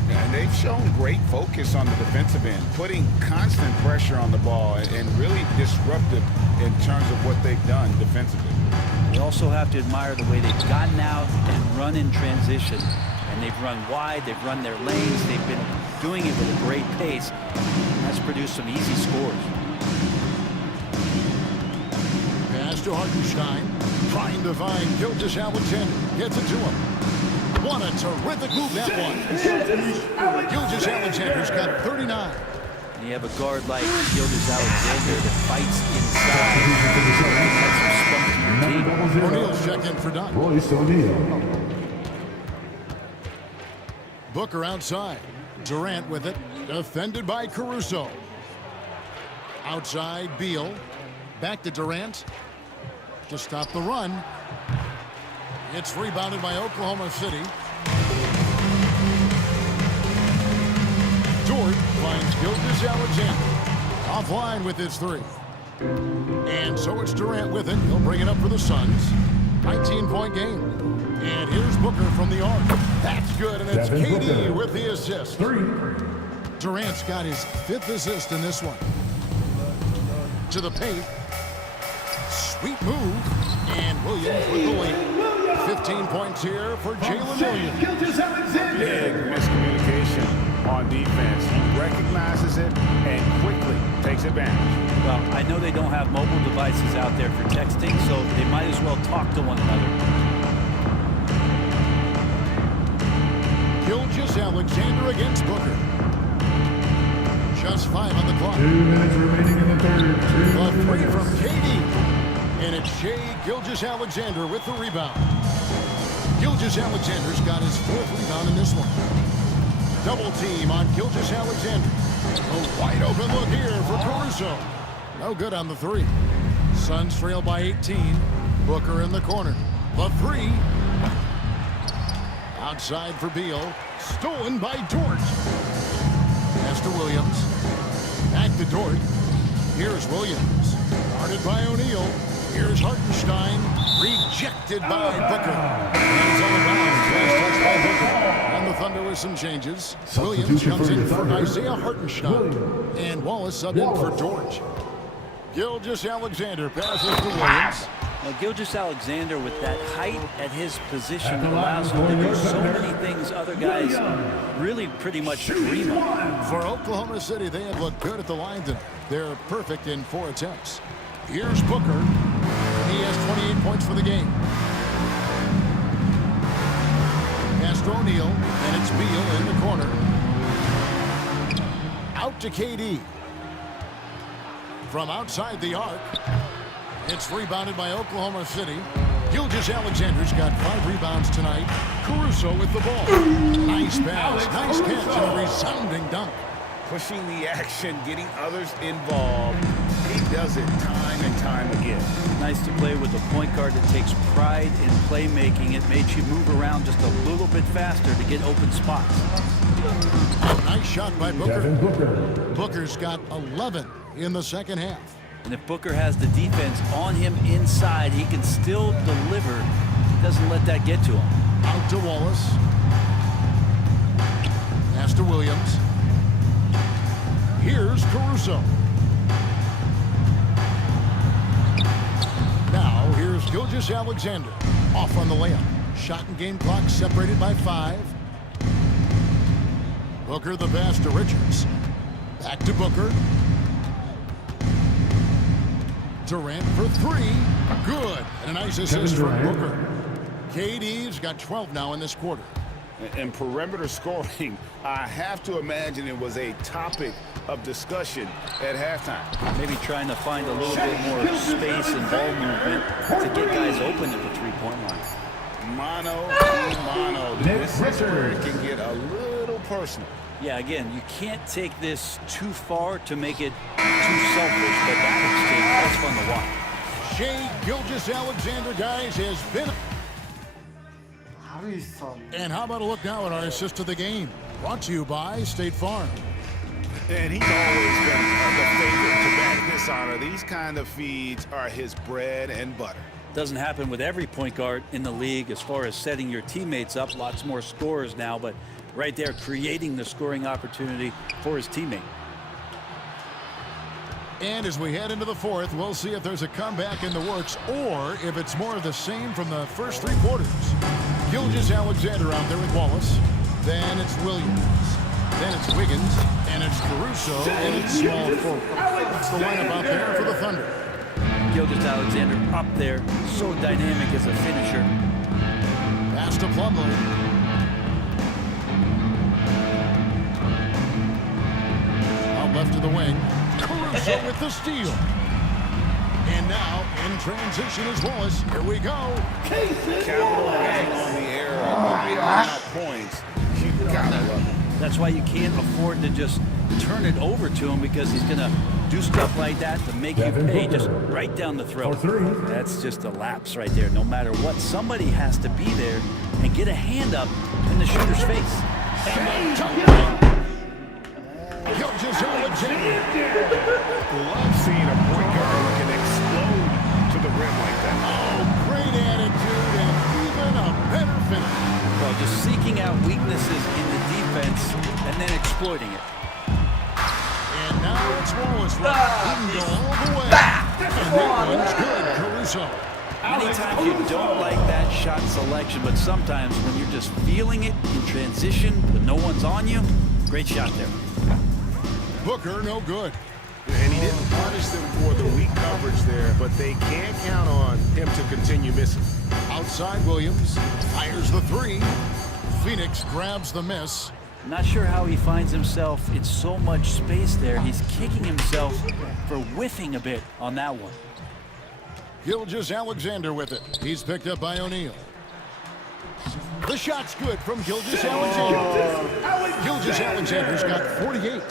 And they've shown great focus on the defensive end, putting constant pressure on the ball and really disruptive in terms of what they've done defensively. We also have to admire the way they've gotten out and run in transition. And they've run wide, they've run their lanes, they've been doing it with a great pace. That's produced some easy scores. Pass to Hartenstein, trying to find Gilgeous-Alexander. Gets it to him. What a terrific move that one. Gilgeous-Alexander's got 39. And you have a guard like Gilgeous-Alexander that fights inside. O'Neal's check in for Dunn. Royce O'Neal. Booker outside. Durant with it. Defended by Caruso. Outside, Beal. Back to Durant. To stop the run. It's rebounded by Oklahoma City. Dort finds Gilgeous-Alexander. Offline with his 3. And so it's Durant with it. He'll bring it up for the Suns. 19-point game. And here's Booker from the arc. That's good, and it's KD with the assist. Durant's got his 5th assist in this one. To the paint. Sweet move. And Williams with the lead. 15 points here for Jalen Williams. Big miscommunication on defense. He recognizes it and quickly takes advantage. Well, I know they don't have mobile devices out there for texting, so they might as well talk to one another. Gilgeous-Alexander against Booker. Just 5 on the clock. 2 minutes remaining in the third. A 3 from KD. And it's Shai Gilgeous-Alexander with the rebound. Gilgeous-Alexander's got his 4th rebound in this one. Double team on Gilgeous-Alexander. A wide open look here for Caruso. No good on the 3. Suns trail by 18. Booker in the corner. The 3. Outside for Beal. Stolen by Dort. Pass to Williams. Back to Dort. Here's Williams. Guarded by O'Neal. Here's Hartenstein. Rejected by Booker. He's on the bounds. Last touch by Booker. And the Thunder with some changes. Williams comes in for Isaiah Hartenstein. And Wallace subbed in for Dort. Gilgeous-Alexander passes to Williams. Now, Gilgeous-Alexander, with that height at his position, allows him to do so many things other guys really pretty much dream of. For Oklahoma City, they have looked good at the line tonight. They're perfect in 4 attempts. Here's Booker. He has 28 points for the game. Pass to O'Neal, and it's Beal in the corner. Out to KD. From outside the arc. It's rebounded by Oklahoma City. Gilgeous-Alexander's got 5 rebounds tonight. Caruso with the ball. Nice pass, nice catch, and a resounding dunk. Pushing the action, getting others involved. He does it time and time again. Nice to play with a point guard that takes pride in playmaking. It makes you move around just a little bit faster to get open spots. Nice shot by Booker. Booker's got 11 in the second half. And if Booker has the defense on him inside, he can still deliver. Doesn't let that get to him. Out to Wallace. Pass to Williams. Here's Caruso. Now here's Gilgeous-Alexander. Off on the layup. Shot and game clock separated by 5. Booker the pass to Richards. Back to Booker. Durant for 3. Good. And a nice assist from Booker. KD's got 12 now in this quarter. And perimeter scoring, I have to imagine it was a topic of discussion at halftime. Maybe trying to find a little bit more space and ball movement to get guys open at the 3-point line. Mano to mano. This is where it can get a little personal. Yeah, again, you can't take this too far to make it too selfish, but that exchange, that's fun to watch. Shai Gilgeous-Alexander, guys, has been... And how about a look now at our assist of the game? Brought to you by State Farm. And he's always been the favorite to back this honor. These kind of feeds are his bread and butter. Doesn't happen with every point guard in the league as far as setting your teammates up. Lots more scorers now, but right there creating the scoring opportunity for his teammate. And as we head into the 4th, we'll see if there's a comeback in the works or if it's more of the same from the first 3 quarters. Gilgeous-Alexander out there with Wallace. Then it's Williams. Then it's Wiggins. And it's Caruso. And it's small forward. That's the lineup out there for the Thunder. Gilgeous-Alexander up there. So dynamic as a finisher. Pass to Plumlee. Out left to the wing. Caruso with the steal. And now, in transition is Wallace. Here we go. Capitalizing on the error of points. You gotta love it. That's why you can't afford to just turn it over to him, because he's going to do stuff like that to make you pay just right down the throat. That's just a lapse right there. No matter what, somebody has to be there and get a hand up in the shooter's face. Gilgeous-Alexander. Love seeing a point guard who can explode to the rim like that. Oh, great attitude and even a better finish. Well, just seeking out weaknesses in the defense and then exploiting it. Now it's Wallace. He can go all the way. And that one's good, Caruso. Many times you don't like that shot selection, but sometimes when you're just feeling it in transition, when no one's on you, great shot there. Booker, no good. And he didn't punish them for the weak coverage there, but they can't count on him to continue missing. Outside Williams, fires the three. Phoenix grabs the miss. Not sure how he finds himself in so much space there. He's kicking himself for whiffing a bit on that one. Gilgeous-Alexander with it. He's picked up by O'Neal. The shot's good from Gilgeous-Alexander. Gilgeous-Alexander's got 48.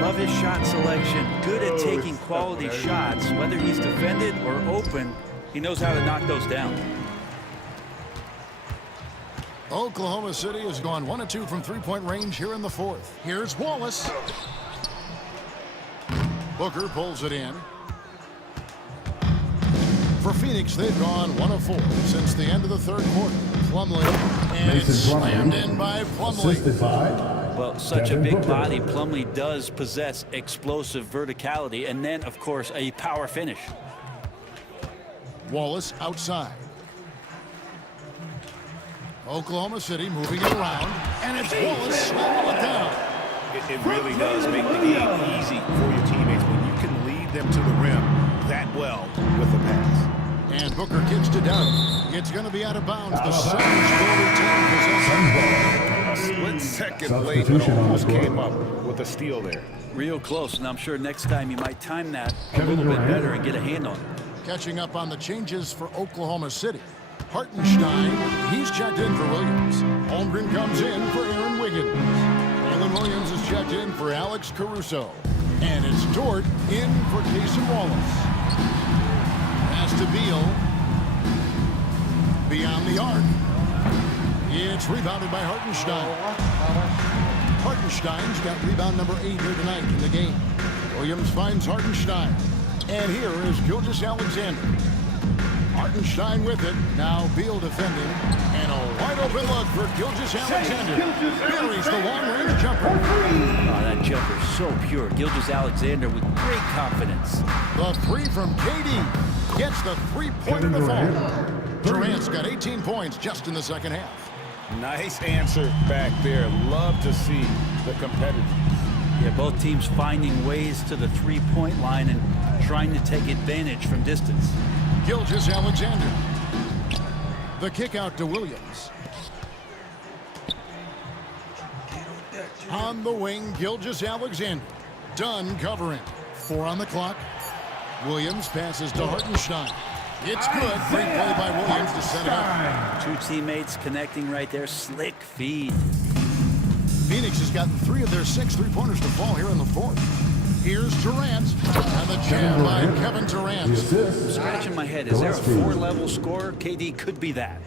Love his shot selection. Good at taking quality shots. Whether he's defended or open, he knows how to knock those down. Oklahoma City has gone 1 of 2 from three-point range here in the fourth. Here's Wallace. Booker pulls it in. For Phoenix, they've gone 1 of 4 since the end of the third quarter. Plumlee, and it's slammed in by Plumlee. Well, such a big body, Plumlee does possess explosive verticality, and then, of course, a power finish. Wallace outside. Oklahoma City moving it around, and it's Wallace slamming it down. It really does make the game easy for your teammates when you can lead them to the rim that well with the pass. And Booker kicks to down. It's going to be out of bounds. The Suns will retain possession. A split second late, but almost came up with a steal there. Real close, and I'm sure next time you might time that a little bit better and get a hand on it. Catching up on the changes for Oklahoma City. Hartenstein, he's checked in for Williams. Holmgren comes in for Aaron Wiggins. Jalen Williams is checked in for Alex Caruso. And it's Dort in for Cason Wallace. Pass to Beal. Beyond the arc. It's rebounded by Hartenstein. Hartenstein's got rebound number 8 here tonight in the game. Williams finds Hartenstein. And here is Gilgeous-Alexander. Hartenstein with it. Now Beal defending. And a wide open look for Gilgeous-Alexander. Buries the long-range jumper. Oh, that jumper so pure. Gilgeous-Alexander with great confidence. The three from KD gets the three-point in the fall. Durant's got 18 points just in the second half. Nice answer back there. Love to see the competitors. Yeah, both teams finding ways to the three-point line and trying to take advantage from distance. Gilgeous-Alexander. The kick out to Williams. On the wing, Gilgeous-Alexander. Dunn covering. 4 on the clock. Williams passes to Hartenstein. It's good. Great play by Williams to set it up. Two teammates connecting right there. Slick feed. Phoenix has gotten 3 of their 6 three-pointers to fall here in the fourth. Here's Durant, and the jam by Kevin Durant. I'm scratching my head. Is there a 4-level scorer? KD could be that.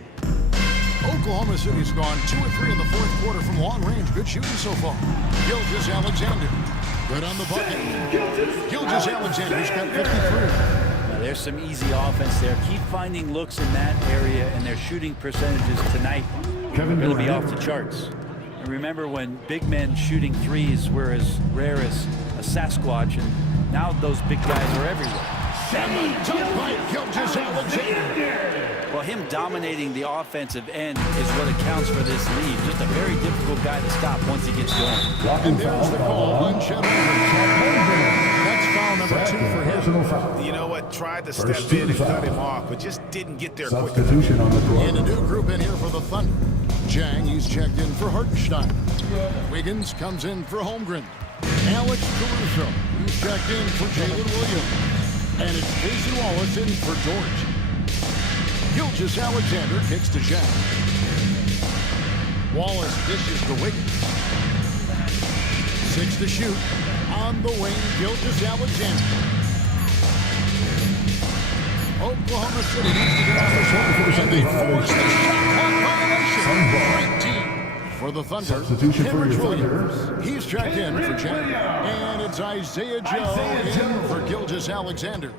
Oklahoma City's gone 2 of 3 in the fourth quarter from long range. Good shooting so far. Gilgeous-Alexander. Good on the bucket. Gilgeous-Alexander's got 53. Now there's some easy offense there. Keep finding looks in that area, and their shooting percentages tonight are going to be off the charts. And remember when big men shooting threes were as rare as a Sasquatch, and now those big guys are everywhere. Well, him dominating the offensive end is what accounts for this lead. Just a very difficult guy to stop once he gets going. And there's the call on Chet Holmgren. That's foul number 2 for him. You know what? Tried to step in and cut him off, but just didn't get there quick enough. And a new group in here for the Thunder. Jang, he's checked in for Hartenstein. Wiggins comes in for Holmgren. Alex Caruso, he's checked in for Jalen Williams. And it's Cason Wallace in for George. Gilgeous-Alexander kicks to Jang. Wallace dishes to Wiggins. 6 to shoot. On the wing, Gilgeous-Alexander. Oklahoma City needs to get off the shot, and they force the shot clock violation. Great team for the Thunder. Henry Williams. He's checked in for Jang. And it's Isaiah Joe in for Gilgeous-Alexander.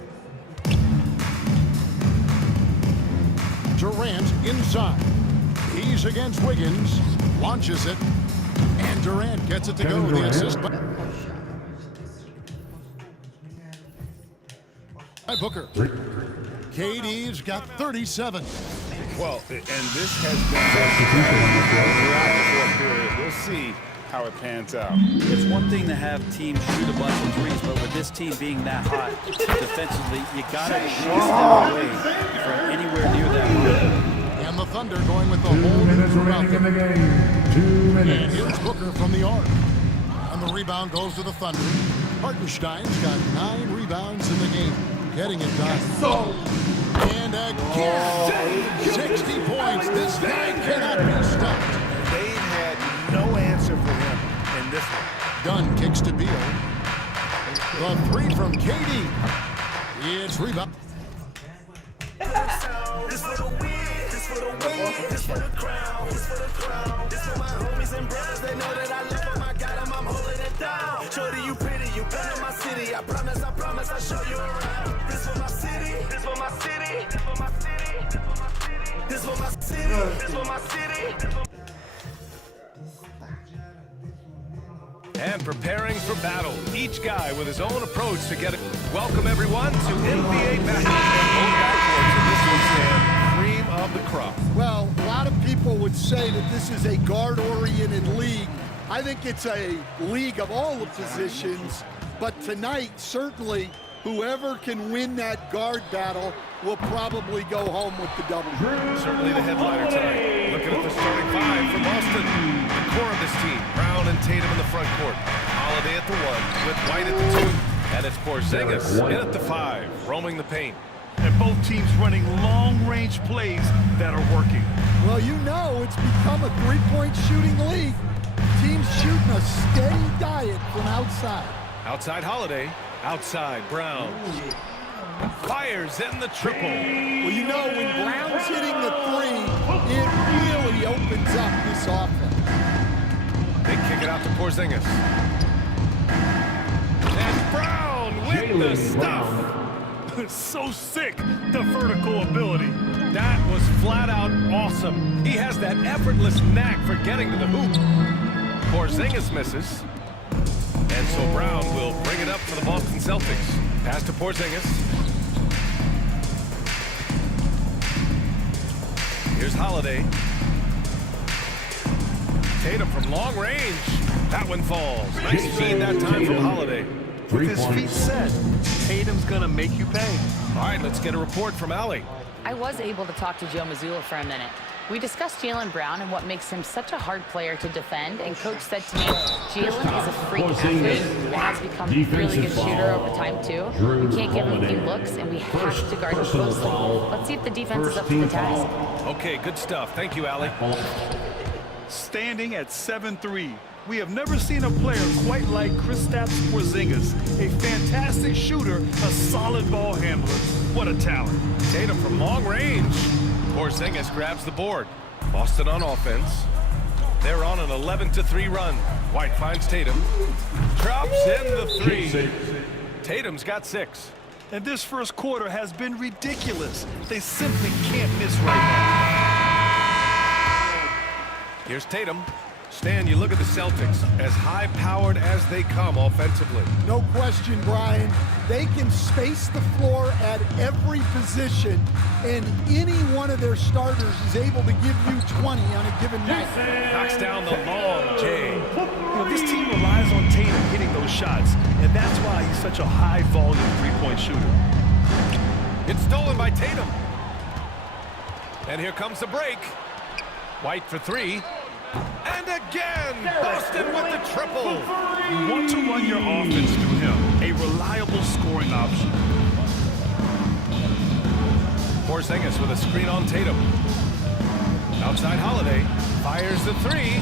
Durant inside. He's against Wiggins. Launches it. And Durant gets it to go. The assist. By Booker. KD's got 37. Well, and this has been throughout the fourth period. We'll see how it pans out. It's one thing to have teams shoot a bunch of threes, but with this team being that hot defensively, you got to step away from anywhere near that rim. And the Thunder going with the whole minutes remaining in the game. 2 minutes. And here's Booker from the arc. And the rebound goes to the Thunder. Hartenstein's got 9 rebounds in the game, getting it done. And again, 60 points. This guy cannot be stopped. They had no answer for him in this one. Dunn kicks to Beal. The 3 from KD. It's rebound. This for the win, this for the win, this for the crown, this for the crown. This for my homies and brothers, they know that I love them, I got them, I'm holding it down. Shorty, you pretty, you been in my city, I promise, I'll show you around. This for my city, this for my city, this for my city, this for my city, this for my city. And preparing for battle, each guy with his own approach to get it. Welcome everyone to NBA basketball. This will stand cream of the crop. Well, a lot of people would say that this is a guard-oriented league. I think it's a league of all the positions, but tonight, certainly, whoever can win that guard battle will probably go home with the W. Certainly the headliner tonight. Looking at the starting 5 from Boston. The core of this team, Brown and Tatum in the front court. Holiday at the 1, with White at the 2. And it's Porzingis in at the 5, roaming the paint. And both teams running long-range plays that are working. Well, you know it's become a three-point shooting league. Teams shooting a steady diet from outside. Outside Holiday, outside Brown. Fires in the triple. Well, you know, when Brown's hitting the 3, it really opens up this offense. They kick it out to Porzingis. And Brown with the stuff. So sick, the vertical ability. That was flat out awesome. He has that effortless knack for getting to the hoop. Porzingis misses. And so Brown will bring it up for the Boston Celtics. Pass to Porzingis. Here's Holiday. Tatum from long range. That one falls. Nice feed that time from Holiday. With his feet set, Tatum's gonna make you pay. All right, let's get a report from Allie. I was able to talk to Joe Mazzulla for a minute. We discussed Jaylen Brown and what makes him such a hard player to defend, and Coach said to me, Jaylen is a freak athlete who has become a really good shooter over time, too. We can't give him a few looks, and we have to guard him closely. Let's see if the defense is up to the task. Okay, good stuff. Thank you, Allie. Standing at 7'3", we have never seen a player quite like Kristaps Porzingis. A fantastic shooter, a solid ball handler. What a talent. Tatum from long range. Porzingis grabs the board. Boston on offense. They're on an 11-3 run. White finds Tatum. Drops in the 3. Tatum's got 6. And this first quarter has been ridiculous. They simply can't miss right now. Here's Tatum. Stan, you look at the Celtics, as high-powered as they come offensively. No question, Brian. They can space the floor at every position, and any one of their starters is able to give you 20 on a given night. Knocks down the long J. You know, this team relies on Tatum hitting those shots, and that's why he's such a high-volume three-point shooter. It's stolen by Tatum. And here comes the break. White for 3. And again, Boston with the triple. You want to run your offense through him, a reliable scoring option. Porzingis with a screen on Tatum. Outside Holiday, fires the 3.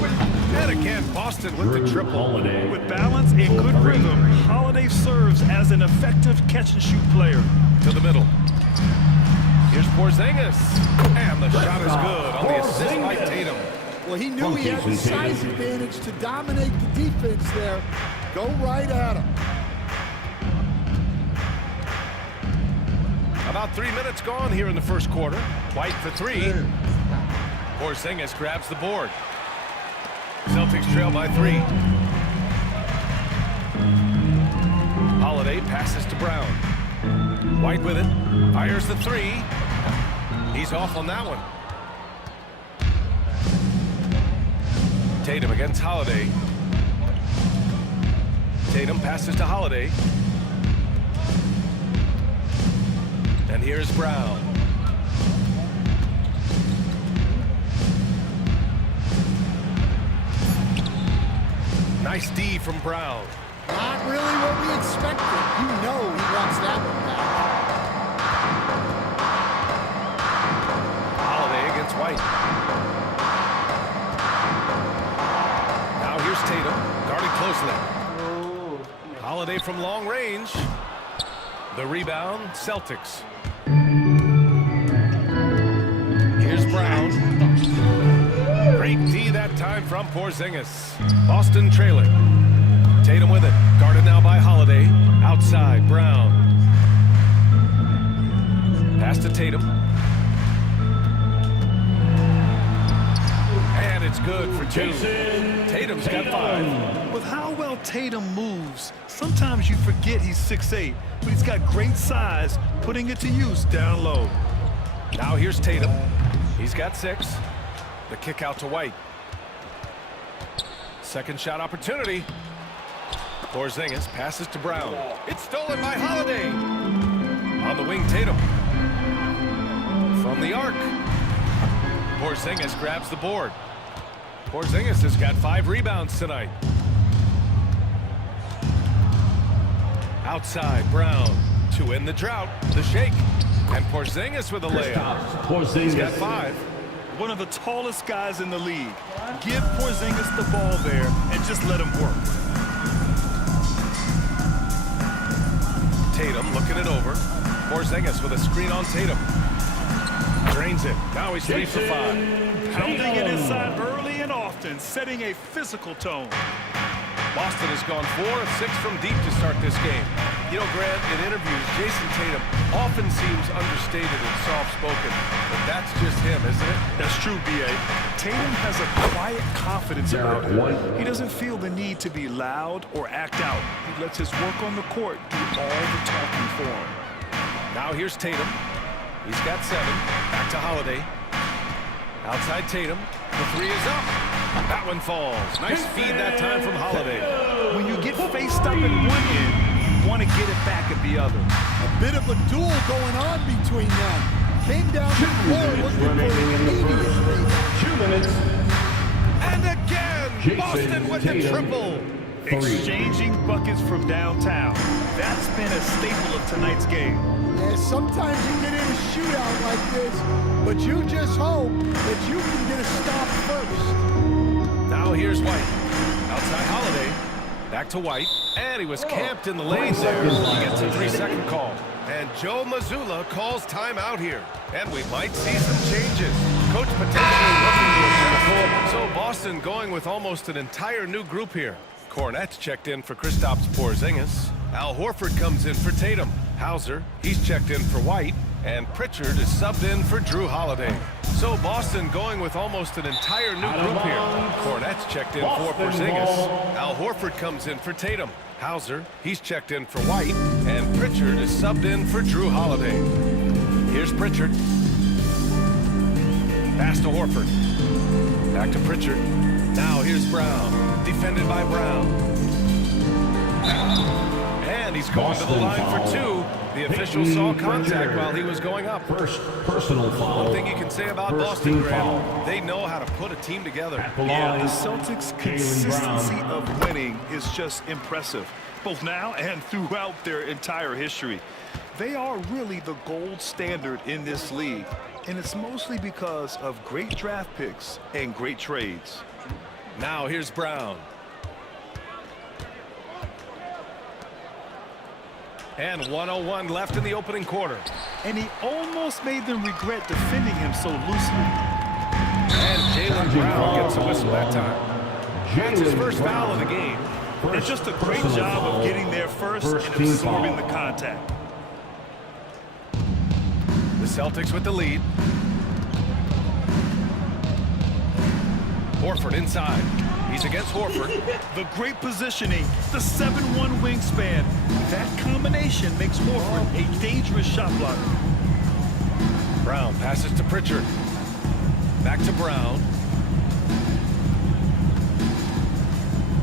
And again, Boston with the triple. With balance and good rhythm, Holiday serves as an effective catch-and-shoot player. To the middle. Here's Porzingis. And the shot is good on the assist by Tatum. Well, he knew he had the size advantage to dominate the defense there. Go right at him. About 3 minutes gone here in the first quarter. White for 3. Porzingis grabs the board. Celtics trail by 3. Holiday passes to Brown. White with it. Fires the three. He's off on that one. Tatum against Holiday. Tatum passes to Holiday. And here's Brown. Nice D from Brown. Not really what we expected. You know he wants that one back. Holiday against White. Now here's Tatum, guarding closely. Holiday from long range. The rebound, Celtics. Here's Brown. Great D that time from Porzingis. Boston trailing. Tatum with it. Guarded now by Holiday. Outside, Brown. Pass to Tatum. And it's good for two. Tatum's got 5. With how well Tatum moves, sometimes you forget he's 6'8", but he's got great size, putting it to use down low. Now here's Tatum. He's got 6. The kick out to White. Second shot opportunity. Porzingis passes to Brown. It's stolen by Holiday. On the wing, Tatum. From the arc. Porzingis grabs the board. Porzingis has got 5 rebounds tonight. Outside, Brown to end the drought. The shake. And Porzingis with a layup. He's got 5. One of the tallest guys in the league. Give Porzingis the ball there and just let him work. Tatum looking it over. Porzingis with a screen on Tatum. Drains it. Now he's 3 for 5. Pounding it inside early and often, setting a physical tone. Boston has gone 4 of 6 from deep to start this game. You know, Grant, in interviews, Jason Tatum often seems understated and soft-spoken, but that's just him, isn't it? That's true, B.A. Tatum has a quiet confidence about him. He doesn't feel the need to be loud or act out. He lets his work on the court do all the talking for him. Now here's Tatum. He's got 7. Back to Holiday. Outside Tatum. The 3 is up. That one falls. Nice feed that time from Holiday. When you get faced up in one end, you want to get it back at the other. A bit of a duel going on between them. Came down the floor looking for an immediate 2 minutes. And again, Boston with the triple. Exchanging buckets from downtown. That's been a staple of tonight's game. Yeah, sometimes you get in a shootout like this, but you just hope that you can get a stop first. Now here's White. Outside Holiday. Back to White. And he was camped in the lane there. He gets a 3-second call. And Joe Mazzulla calls timeout here. And we might see some changes. Coach potentially looking to adjust. So Boston going with almost an entire new group here. Kornet's checked in for Kristaps Porzingis. Al Horford comes in for Tatum. Hauser, he's checked in for White. And Pritchard is subbed in for Drew Holiday. So Boston going with almost an entire new group here. Kornet's checked in for Porzingis. Al Horford comes in for Tatum. Hauser, he's checked in for White. And Pritchard is subbed in for Drew Holiday. Here's Pritchard. Pass to Horford. Back to Pritchard. Now here's Brown. Defended by Brown. And he's going to the line for 2. The official saw contact while he was going up. First personal foul. One thing you can say about Boston, Grant, they know how to put a team together. Yeah, the Celtics' consistency of winning is just impressive, both now and throughout their entire history. They are really the gold standard in this league, and it's mostly because of great draft picks and great trades. Now here's Brown. And 1:01 left in the opening quarter. And he almost made them regret defending him so loosely. And Jaylen Brown gets a whistle that time. That's his first foul of the game. And just a great job of getting there first and absorbing the contact. The Celtics with the lead. Horford inside. He's against Horford. The great positioning, the 7'1" wingspan. That combination makes Horford a dangerous shot blocker. Brown passes to Pritchard. Back to Brown.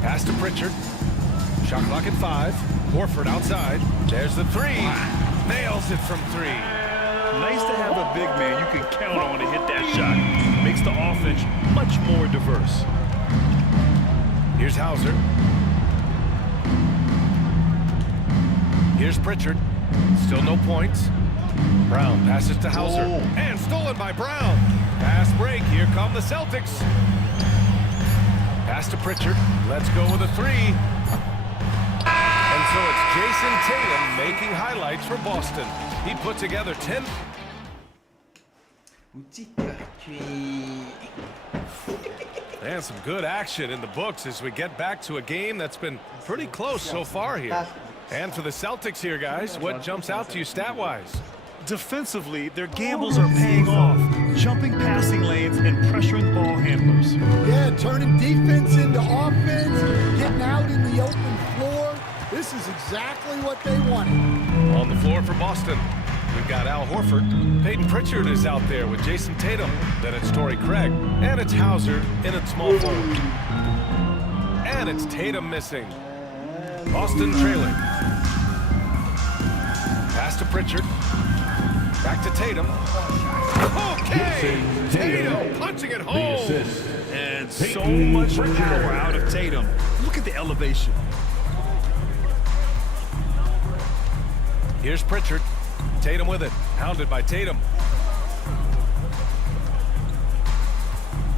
Pass to Pritchard. Shot clock at 5. Horford outside. There's the 3. Nails it from 3. Nice to have a big man you can count on to hit that shot. Makes the offense much more diverse. Here's Hauser. Here's Pritchard. Still no points. Brown passes to Hauser. And stolen by Brown. Fast break. Here come the Celtics. Pass to Pritchard. Let's go with a 3. And so it's Jason Tatum making highlights for Boston. He put together 10. And some good action in the books as we get back to a game that's been pretty close so far here. And for the Celtics here, guys, what jumps out to you stat-wise? Defensively, their gambles are paying off. Jumping passing lanes and pressuring ball handlers. Yeah, turning defense into offense, getting out in the open floor. This is exactly what they wanted. On the floor for Boston, we've got Al Horford. Peyton Pritchard is out there with Jason Tatum. Then it's Torrey Craig. And it's Hauser in its small forward. And it's Tatum missing. Boston trailing. Pass to Pritchard. Back to Tatum. Okay! Tatum punching it home. And so much power out of Tatum. Look at the elevation. Here's Pritchard. Tatum with it. Hounded by Tatum.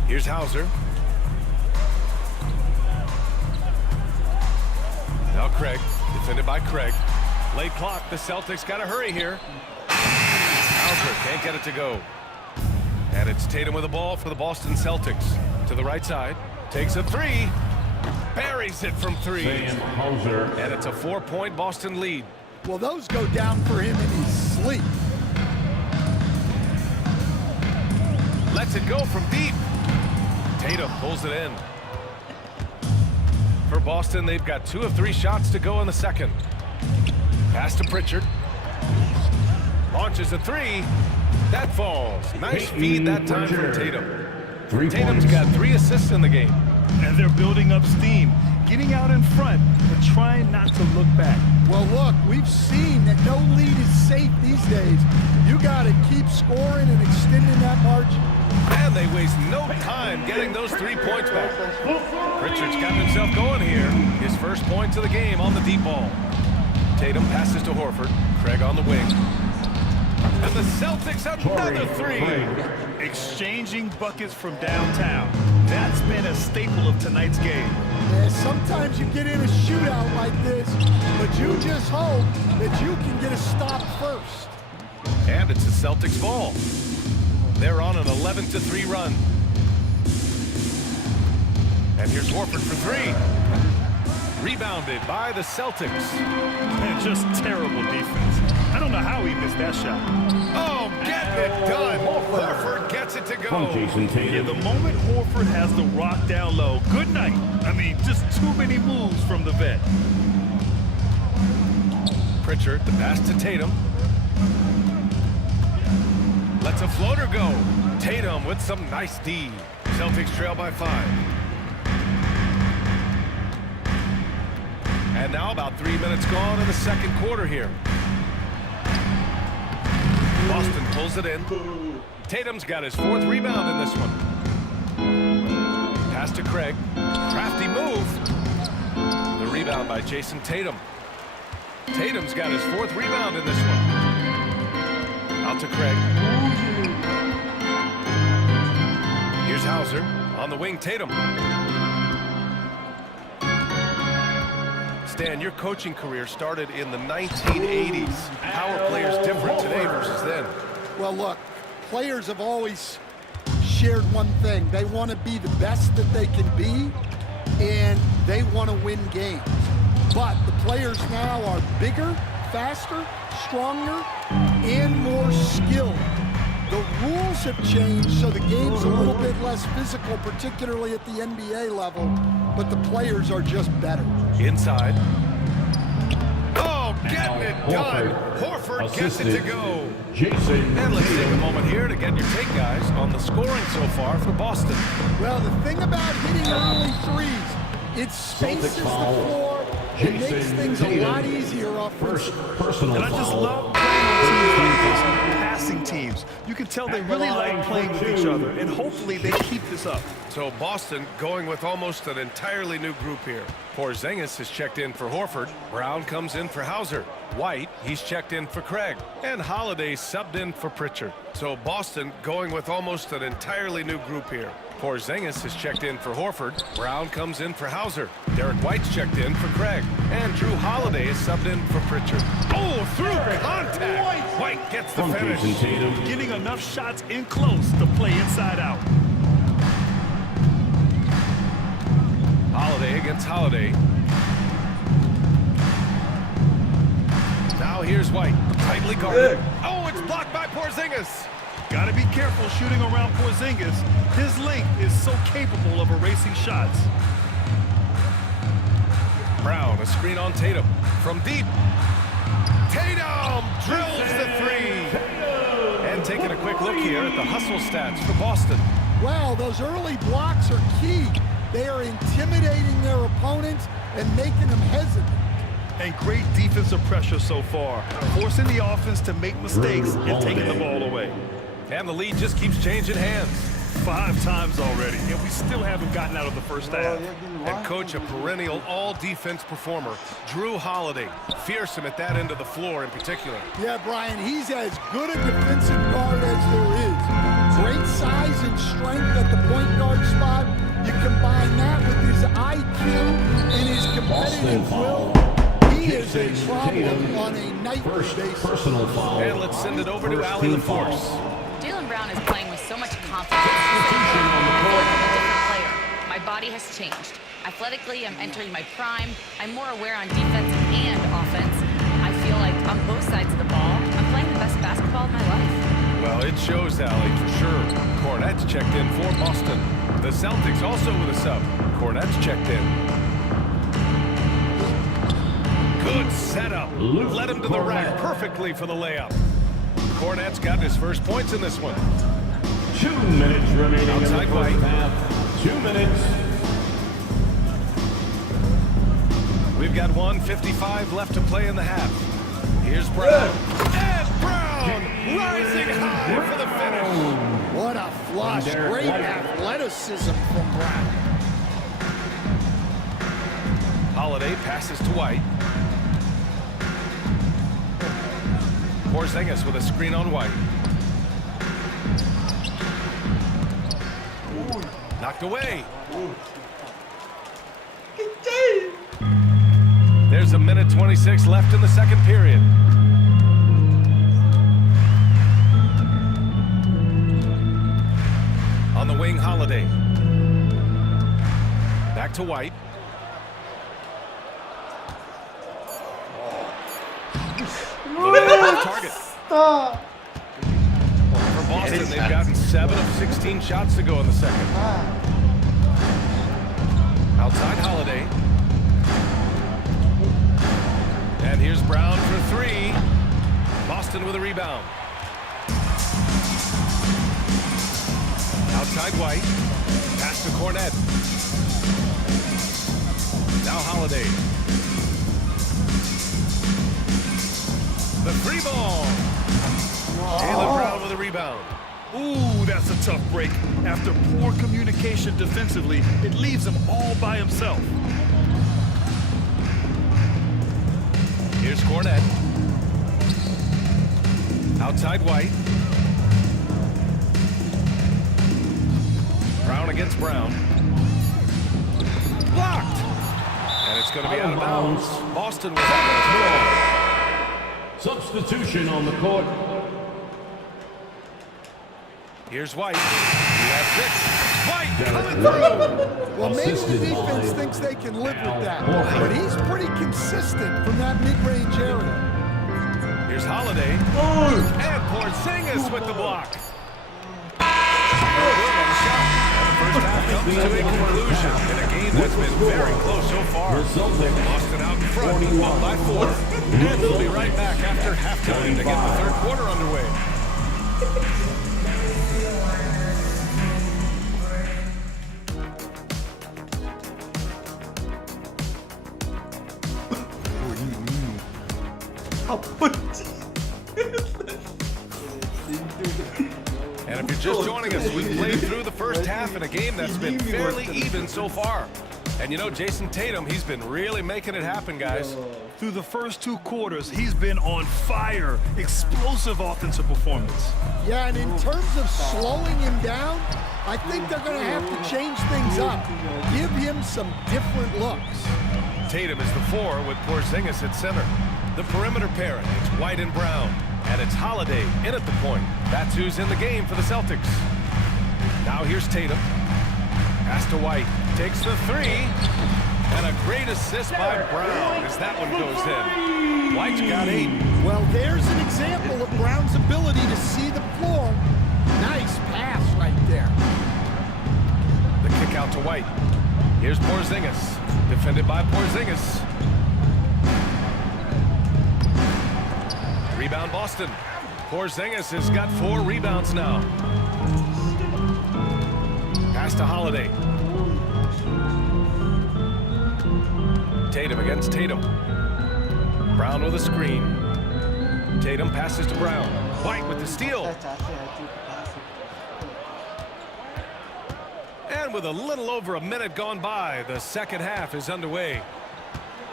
Here's Hauser. Now Craig. Defended by Craig. Late clock. The Celtics got to hurry here. Hauser can't get it to go. And it's Tatum with the ball for the Boston Celtics. To the right side. Takes a 3. Buries it from 3. And it's a 4-point Boston lead. Well, those go down for him in his sleep. Lets it go from deep. Tatum pulls it in. For Boston, they've got 2 of 3 shots to go in the second. Pass to Pritchard. Launches a 3. That falls. Nice feed that time from Tatum. Tatum's got 3 assists in the game. And they're building up steam. Getting out in front, but trying not to look back. Well, look, we've seen that no lead is safe these days. You got to keep scoring and extending that margin. And they waste no time getting those 3 points back. Pritchard's got himself going here. His first points of the game on the deep ball. Tatum passes to Horford. Craig on the wing. And the Celtics another 3. Exchanging buckets from downtown. That's been a staple of tonight's game. Yeah, sometimes you get in a shootout like this, but you just hope that you can get a stop first. And it's the Celtics ball. They're on an 11-3 run. And here's Horford for 3. Rebounded by the Celtics. And just terrible defense. I don't know how he missed that shot. Oh, getting it done. Horford gets it to go. Yeah, the moment Horford has the rock down low, good night. I mean, just too many moves from the vet. Pritchard, the pass to Tatum. Lets a floater go. Tatum with some nice D. Celtics trail by 5. And now about 3 minutes gone in the second quarter here. Boston pulls it in. Tatum's got his 4th rebound in this one. Pass to Craig. Crafty move. The rebound by Jason Tatum. Tatum's got his 4th rebound in this one. Out to Craig. Here's Hauser. On the wing, Tatum. Stan, your coaching career started in the 1980s. How are players different today versus then? Well, look, players have always shared one thing. They want to be the best that they can be, and they want to win games. But the players now are bigger, faster, stronger, and more skilled. The rules have changed, so the game's a little bit less physical, particularly at the NBA level, but the players are just better. Inside. Oh, getting it done. Horford gets it to go. And let's take a moment here to get your take, guys, on the scoring so far for Boston. Well, the thing about hitting early threes, it spaces the floor. It makes things a lot easier offensively. And I just love playing with teams like this, passing teams. You can tell they really like playing with each other, and hopefully they keep this up. So Boston going with almost an entirely new group here. Porzingis is checked in for Horford. Brown comes in for Hauser. White, he's checked in for Craig. And Holiday subbed in for Pritchard. So Boston going with almost an entirely new group here. Porzingis is checked in for Horford. Brown comes in for Hauser. Derek White's checked in for Craig. And Drew Holiday is subbed in for Pritchard. Oh, through contact! White gets the finish. Getting enough shots in close to play inside out. Holiday against Holiday. Now here's White. Tightly guarded. Oh, it's blocked by Porzingis. Got to be careful shooting around Porzingis. His length is so capable of erasing shots. Brown, a screen on Tatum. From deep. Tatum drills the three. And taking a quick look here at the hustle stats for Boston. Wow, those early blocks are key. They are intimidating their opponents and making them hesitant. And great defensive pressure so far, forcing the offense to make mistakes and taking the ball away. And the lead just keeps changing hands. 5 times already, and we still haven't gotten out of the first half. And coach, a perennial all-defense performer, Drew Holiday. Fearsome at that end of the floor in particular. Yeah, Brian, he's as good a defensive guard as there is. Great size and strength at the point guard spot. You combine that with his IQ and his competitive will. He is a problem on a nightly basis. And let's send it over to Allie LaForce. Jaylen Brown is playing with so much confidence. I feel like I'm a different player. My body has changed. Athletically, I'm entering my prime. I'm more aware on defense and offense. I feel like on both sides of the ball, I'm playing the best basketball of my life. Well, it shows, Allie, for sure. Cornette's checked in for Boston. The Celtics also with a sub. Cornette's checked in. Good setup. Led him to the rack perfectly for the layup. Cornette's got his first points in this one. 2 minutes remaining outside in the first half. 2 minutes. We've got 1:55 left to play in the half. Here's Brown. And Brown rising high for the finish. What a flush. Great athleticism from Brown. Holiday passes to White. Porzingis with a screen on White. Knocked away. There's a minute 26 left in the second period. On the wing, Holiday. Back to White. Target. For Boston, they've gotten 7 of 16 shots to go in the second. Outside Holiday. And here's Brown for 3. Boston with a rebound. Outside White. Pass to Cornette. Now Holiday. The free ball. Jaylen Brown with a rebound. Ooh, that's a tough break. After poor communication defensively, it leaves him all by himself. Here's Cornette. Outside White. Brown against Brown. Blocked. And it's going to be out of bounds. Boston was out. Substitution on the court. Here's White. That's it. White coming through. Well, maybe the defense thinks they can live with that, but he's pretty consistent from that mid-range area. Here's Holiday. And Porzingis with the block. first half comes to a conclusion in a game that's been very close so far. They've lost it out in front, up by 4, and they'll be right back after halftime to get the third quarter underway. And if you're just joining us, we've played through the first half in a game that's been fairly even so far. And you know, Jason Tatum, he's been really making it happen, guys. Through the first 2 quarters, he's been on fire. Explosive offensive performance. Yeah, and in terms of slowing him down, I think they're going to have to change things up. Give him some different looks. Tatum is the 4 with Porzingis at center. The perimeter pairing, it's White and Brown. And it's Holiday in at the point. That's who's in the game for the Celtics. Now here's Tatum. Pass to White. Takes the 3. And a great assist by Brown as that one goes in. White's got 8. Well, there's an example of Brown's ability to see the floor. Nice pass right there. The kick out to White. Here's Porzingis. Defended by Porzingis. Rebound Boston. Porzingis has got 4 rebounds now. Pass to Holiday. Tatum against Tatum. Brown with a screen. Tatum passes to Brown. White with the steal. And with a little over a minute gone by, the second half is underway.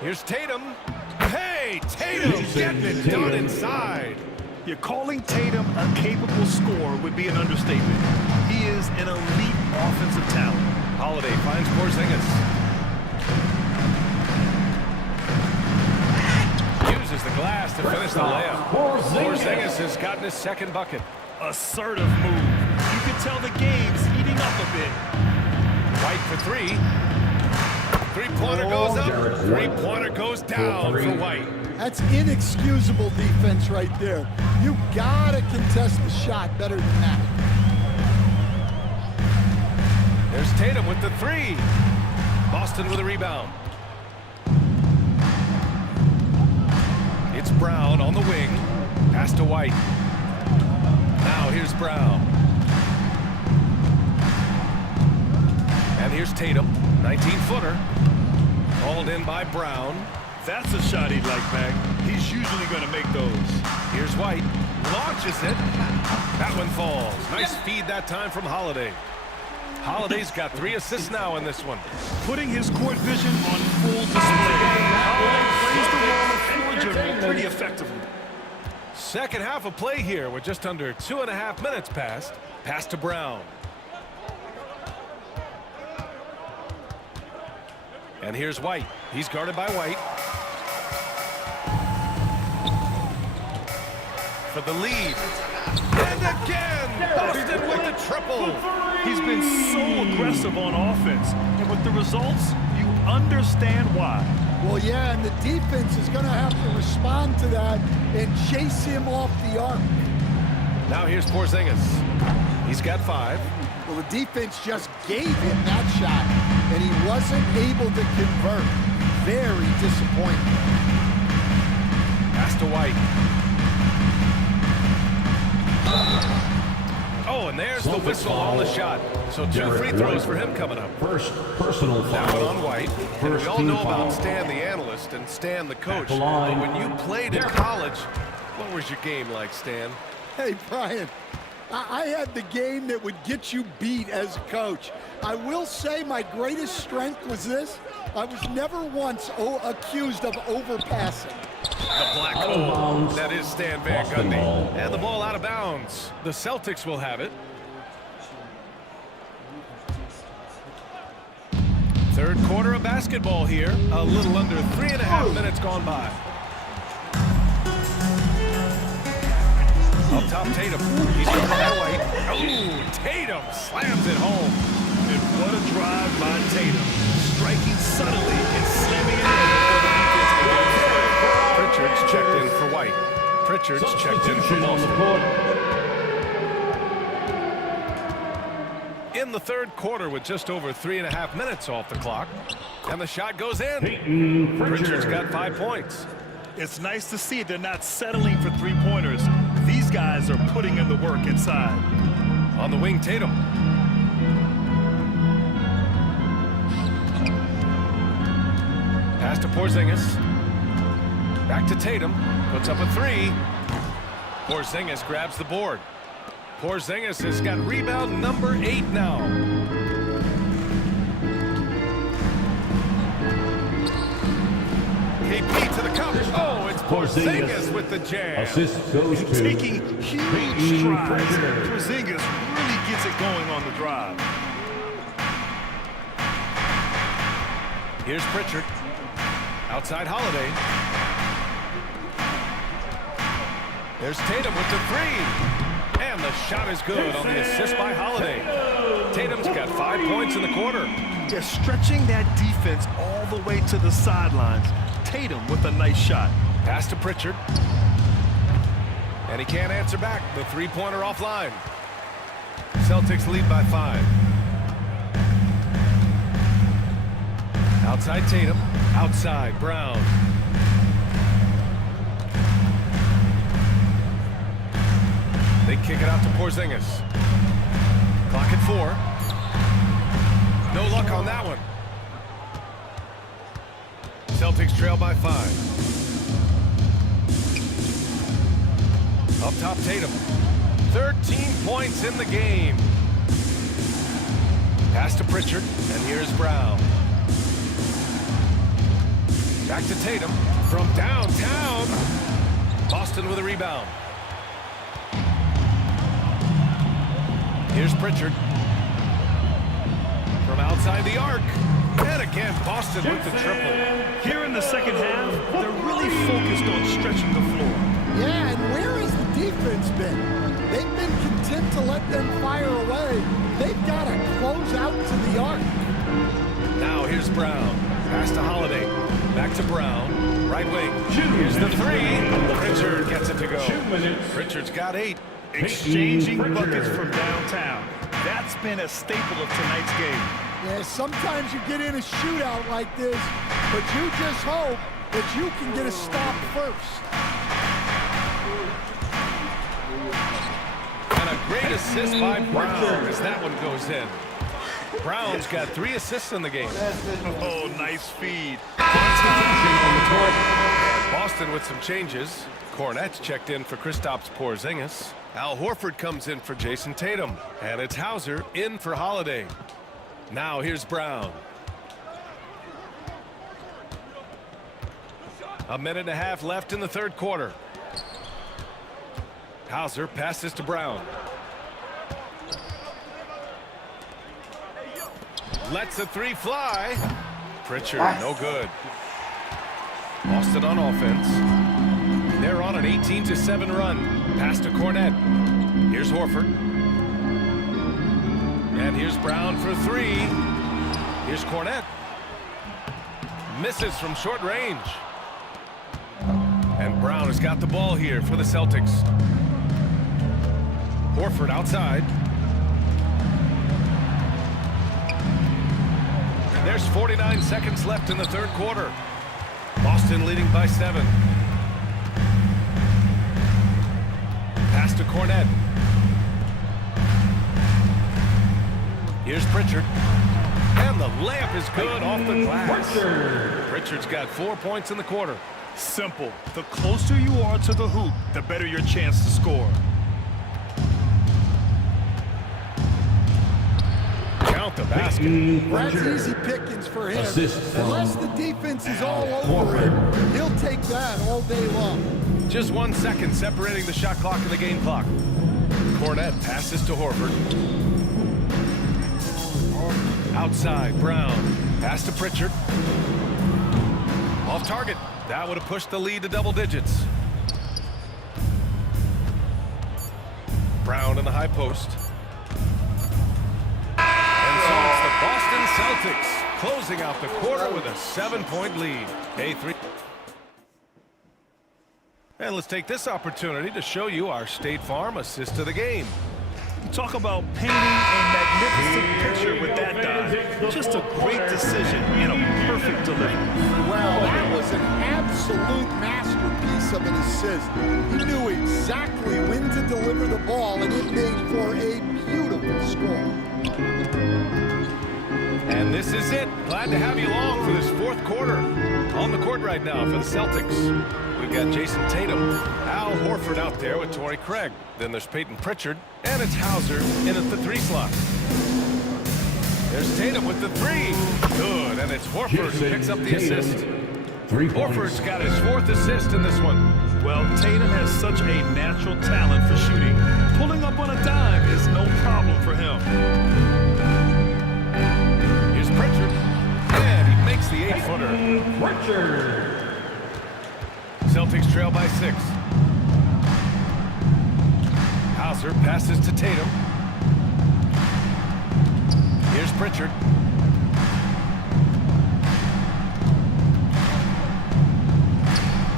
Here's Tatum. Hey, Tatum getting it done inside. You're calling Tatum a capable scorer would be an understatement. He is an elite offensive talent. Holiday finds Porzingis. Uses the glass to finish the layup. Porzingis has gotten his second bucket. Assertive move. You can tell the game's heating up a bit. White for 3. 3-pointer goes up. 3-pointer goes down for White. That's inexcusable defense right there. You gotta contest the shot better than that. There's Tatum with the 3. Boston with a rebound. It's Brown on the wing. Pass to White. Now here's Brown. And here's Tatum. 19-footer. Called in by Brown. That's a shot he'd like back. He's usually going to make those. Here's White. Launches it. That one falls. Nice feed that time from Holiday. Holiday's got 3 assists now in this one. Putting his court vision on full display. Holiday plays the role of floor general pretty effectively. Second half of play here with just under 2.5 minutes passed. Pass to Brown. And here's White. He's guarded by White. For the lead. And again, Boston with the triple. He's been so aggressive on offense. And with the results, you understand why. Well, yeah, and the defense is going to have to respond to that and chase him off the arc. Now here's Porzingis. He's got 5. Well, the defense just gave him that shot, and he wasn't able to convert. Very disappointing. Pass to White. Oh, and there's the whistle on the shot. So 2 free throws for him coming up. First personal foul. That one on White. And we all know about Stan the analyst and Stan the coach. But when you played in college, what was your game like, Stan? Hey, Brian, I had the game that would get you beat as a coach. I will say my greatest strength was this. I was never once accused of overpassing. The black hole. That is Stan Van Gundy. And the ball out of bounds. The Celtics will have it. Third quarter of basketball here. A little under 3.5 minutes gone by. Up top, Tatum. He's going that way. Oh, Tatum slams it home. And what a drive by Tatum. Striking subtly and slamming it in before the defense can get his way. Pritchard's checked in for White. Pritchard's checked in for Boston. In in the third quarter with just over 3.5 minutes off the clock. And the shot goes in. Pritchard's got 5 points. It's nice to see they're not settling for three-pointers. These guys are putting in the work inside. On the wing, Tatum. Pass to Porzingis. Back to Tatum. Puts up a three. Porzingis grabs the board. Porzingis has got rebound number 8 now. KP to the cup. Oh, it's Porzingis with the jam. Assist goes to taking huge strides. Porzingis really gets it going on the drive. Here's Pritchard. Outside Holiday. There's Tatum with the three. And the shot is good on the assist by Holiday. Tatum's got 5 points in the quarter. Just stretching that defense all the way to the sidelines. Tatum with a nice shot. Pass to Pritchard. And he can't answer back. The three-pointer offline. Celtics lead by 5. Outside Tatum. Outside Brown. They kick it out to Porzingis. Clock at 4. No luck on that one. Celtics trail by 5. Up top, Tatum. 13 points in the game. Pass to Pritchard, and here's Brown. Back to Tatum from downtown. Boston with a rebound. Here's Pritchard. From outside the arc. And again, Boston with the triple. Here in the second half, they're really focused on stretching the floor. Yeah, and where has the defense been? They've been content to let them fire away. They've got to close out to the arc. Now here's Brown. Pass to Holiday. Back to Brown. Right wing. Here's the three. Pritchard gets it to go. Pritchard's got 8. Exchanging buckets from downtown. That's been a staple of tonight's game. Yeah, sometimes you get in a shootout like this, but you just hope that you can get a stop first. And a great assist by Brown as that one goes in. Brown's got 3 assists in the game. Oh, nice feed. Boston with some changes. Kornet's checked in for Kristaps Porzingis. Al Horford comes in for Jason Tatum. And it's Hauser in for Holiday. Now here's Brown. A minute and a half left in the third quarter. Hauser passes to Brown. Lets the three fly. Pritchard, no good. Boston on offense. They're on an 18-7 run. Pass to Kornet. Here's Horford. And here's Brown for 3. Here's Kornet. Misses from short range. And Brown has got the ball here for the Celtics. Horford outside. There's 49 seconds left in the third quarter. Boston leading by 7. Pass to Kornet. Here's Pritchard. And the layup is good off the glass. Pritchard's got 4 points in the quarter. Simple. The closer you are to the hoop, the better your chance to score. Count the basket. That's easy pickings for him. Unless the defense is all over him, he'll take that all day long. Just 1 second separating the shot clock and the game clock. Kornet passes to Horford. Outside, Brown. Pass to Pritchard. Off target. That would have pushed the lead to double digits. Brown in the high post. And so it's the Boston Celtics closing out the quarter with a 7-point lead. A3. And let's take this opportunity to show you our State Farm assist to the game. Talk about painting a magnificent picture with that dive. Just a great decision and a perfect delivery. Well, that was an absolute masterpiece of an assist. He knew exactly when to deliver the ball, and it made for a beautiful score. And this is it. Glad to have you along for this fourth quarter. On the court right now for the Celtics, we've got Jason Tatum, Al Horford out there with Torrey Craig. Then there's Peyton Pritchard, and it's Hauser in at the 3 slot. There's Tatum with the 3. Good, and it's Horford who picks up the assist. Horford's got his 4th assist in this one. Well, Tatum has such a natural talent for shooting. Pulling up on a dime is no problem for him. Here's Pritchard, and he makes the 8-footer. Pritchard. Celtics trail by 6. Hauser passes to Tatum. Here's Pritchard.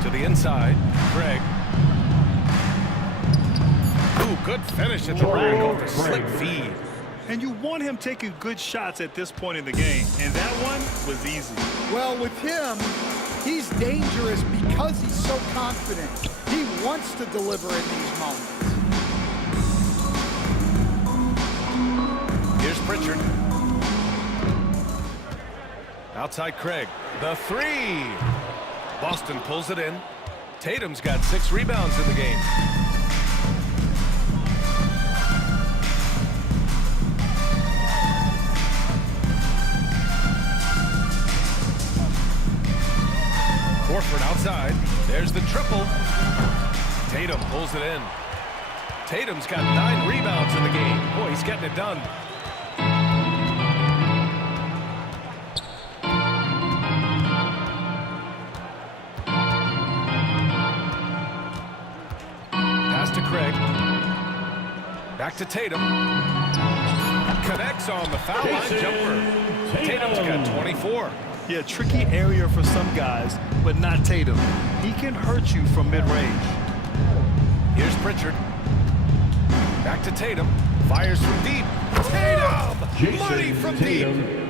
To the inside, Craig. Ooh, good finish at the rim off the slick feed. And you want him taking good shots at this point in the game, and that one was easy. Well, with him, he's dangerous because he's so confident. He wants to deliver in these moments. Here's Pritchard. Outside Craig. The 3. Boston pulls it in. Tatum's got 6 rebounds in the game. Horford outside. There's the triple. Tatum pulls it in. Tatum's got 9 rebounds in the game. Boy, he's getting it done. Pass to Craig. Back to Tatum. Connects on the foul line jumper. Tatum's got 24. Yeah, tricky area for some guys, but not Tatum. He can hurt you from mid-range. Here's Pritchard. Back to Tatum. Fires from deep. Tatum! Money from deep.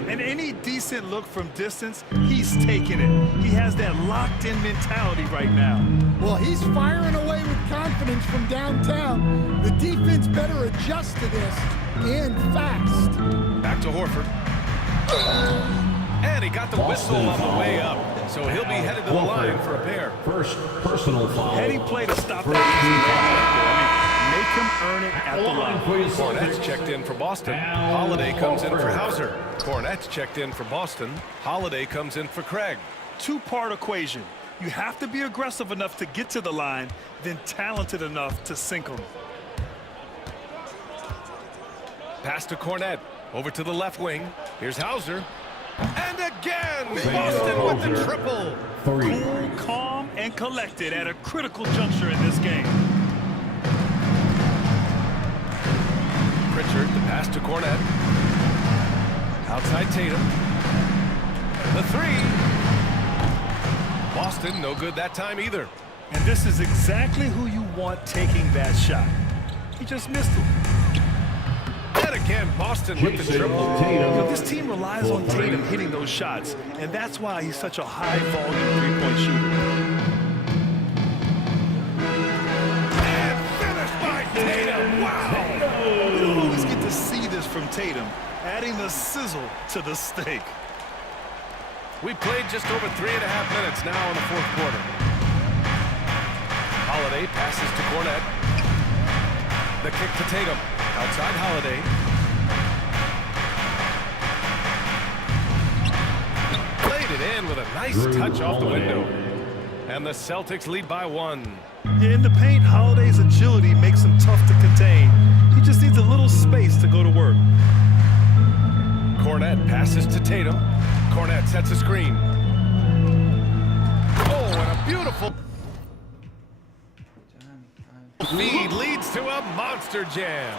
And any decent look from distance, he's taking it. He has that locked-in mentality right now. Well, he's firing away with confidence from downtown. The defense better adjust to this, and fast. Back to Horford. And he got the whistle on the way up, so he'll be headed to the line for a pair. First personal foul. Heady play to stop that. Make him earn it at the line. Cornette's checked in for Boston. Holiday comes in for Hauser. Cornette's checked in for Boston. Holiday comes in for Craig. 2-part equation. You have to be aggressive enough to get to the line, then talented enough to sink them. Pass to Cornette. Over to the left wing. Here's Hauser. And again, Boston with the triple. Cool, calm, and collected at a critical juncture in this game. Pritchard, the pass to Cornette. Outside Tatum. The 3. Boston, no good that time either. And this is exactly who you want taking that shot. He just missed it. And again, Boston with the triple. This team relies on Tatum hitting those shots, and that's why he's such a high-volume three-point shooter. And finished by Tatum. Wow! We don't always get to see this from Tatum, adding the sizzle to the steak. We played just over 3.5 minutes now in the fourth quarter. Holiday passes to Cornette. The kick to Tatum. Outside Holiday. Played it in with a nice touch off the window. And the Celtics lead by 1. Yeah, in the paint, Holiday's agility makes him tough to contain. He just needs a little space to go to work. Cornette passes to Tatum. Cornette sets a screen. Oh, and a beautiful feed leads to a monster jam.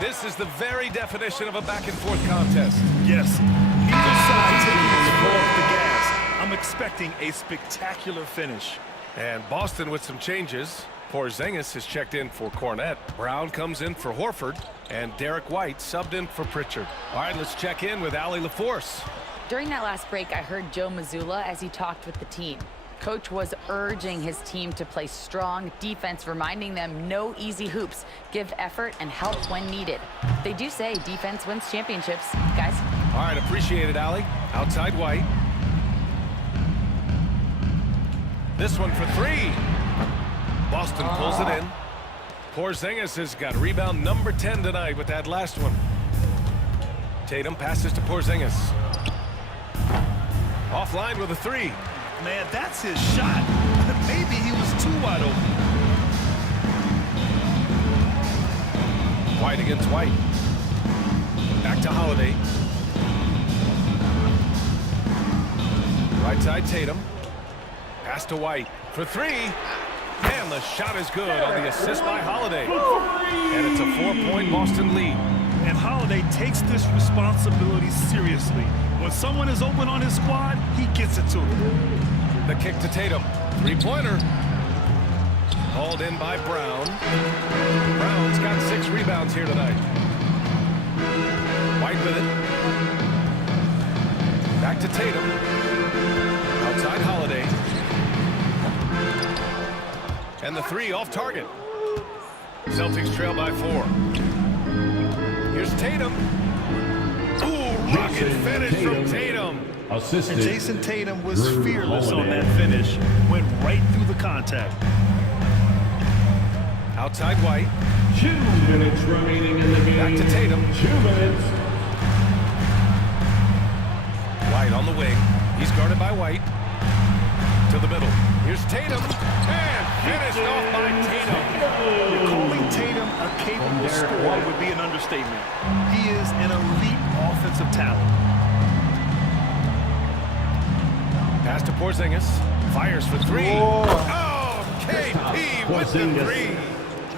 This is the very definition of a back-and-forth contest. Yes, neither side taking his foot off the gas. I'm expecting a spectacular finish. And Boston with some changes. Porzingis is checked in for Cornette. Brown comes in for Horford. And Derek White subbed in for Pritchard. All right, let's check in with Allie LaForce. During that last break, I heard Joe Mazzulla as he talked with the team. Coach was urging his team to play strong defense, reminding them no easy hoops, give effort, and help when needed. They do say defense wins championships, guys. All right, appreciate it, Allie. Outside White. This one for three. Boston pulls it in. Porzingis has got rebound number 10 tonight with that last one. Tatum passes to Porzingis. Offline with a three. Man, that's his shot. Maybe he was too wide open. White against White. Back to Holiday. Right side Tatum. Pass to White for three. And the shot is good on the assist by Holiday. And it's a 4-point Boston lead. And Holiday takes this responsibility seriously. When someone is open on his squad, he gets it to him. The kick to Tatum. Three-pointer. Hauled in by Brown. Brown's got 6 rebounds here tonight. White with it. Back to Tatum. Outside Holiday. And the three off target. Celtics trail by 4. Here's Tatum. Ooh, rocket finish from Tatum. And Jason Tatum was fearless on that finish. Went right through the contact. Outside White. 2 minutes remaining in the game. Back to Tatum. 2 minutes. White on the wing. He's guarded by White. To the middle. Here's Tatum. And finished off by Tatum. Calling Tatum a capable scorer would be an understatement. He is an elite offensive talent. Pass to Porzingis. Fires for three. Oh, KP with the three.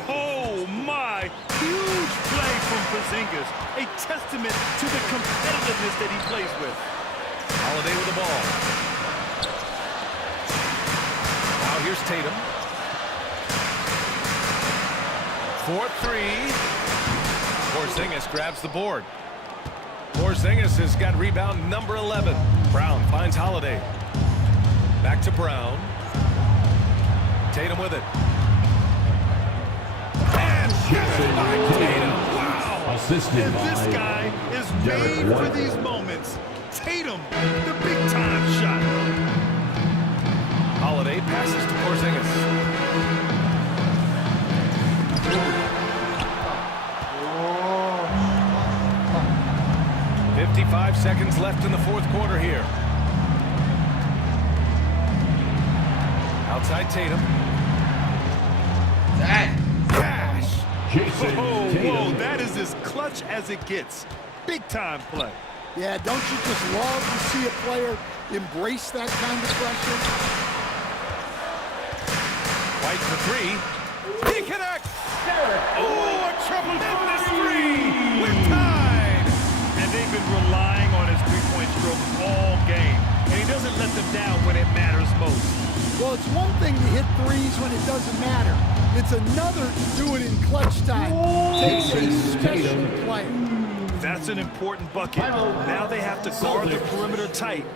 Oh, my. Huge play from Porzingis. A testament to the competitiveness that he plays with. Holiday with the ball. Now here's Tatum. 4-3. Porzingis grabs the board. Porzingis has got rebound number 11. Brown finds Holiday. Back to Brown. Tatum with it. And by Tatum. Wow. Assisted and by this guy is made for these moments. Tatum, the big-time shot. Holiday passes to Porzingis. 55 seconds left in the fourth quarter here. Outside Tatum. Cash. Whoa, that is as clutch as it gets. Big-time play. Yeah, don't you just love to see a player embrace that kind of pressure? White for three. He connects. Oh, a tremendous three. We're tied. And they've been relying on his three-point stroke all game. And he doesn't let them down when it matters most. Well, it's one thing to hit threes when it doesn't matter. It's another to do it in clutch time. Takes a special player. That's an important bucket. Now they have to guard the perimeter tight.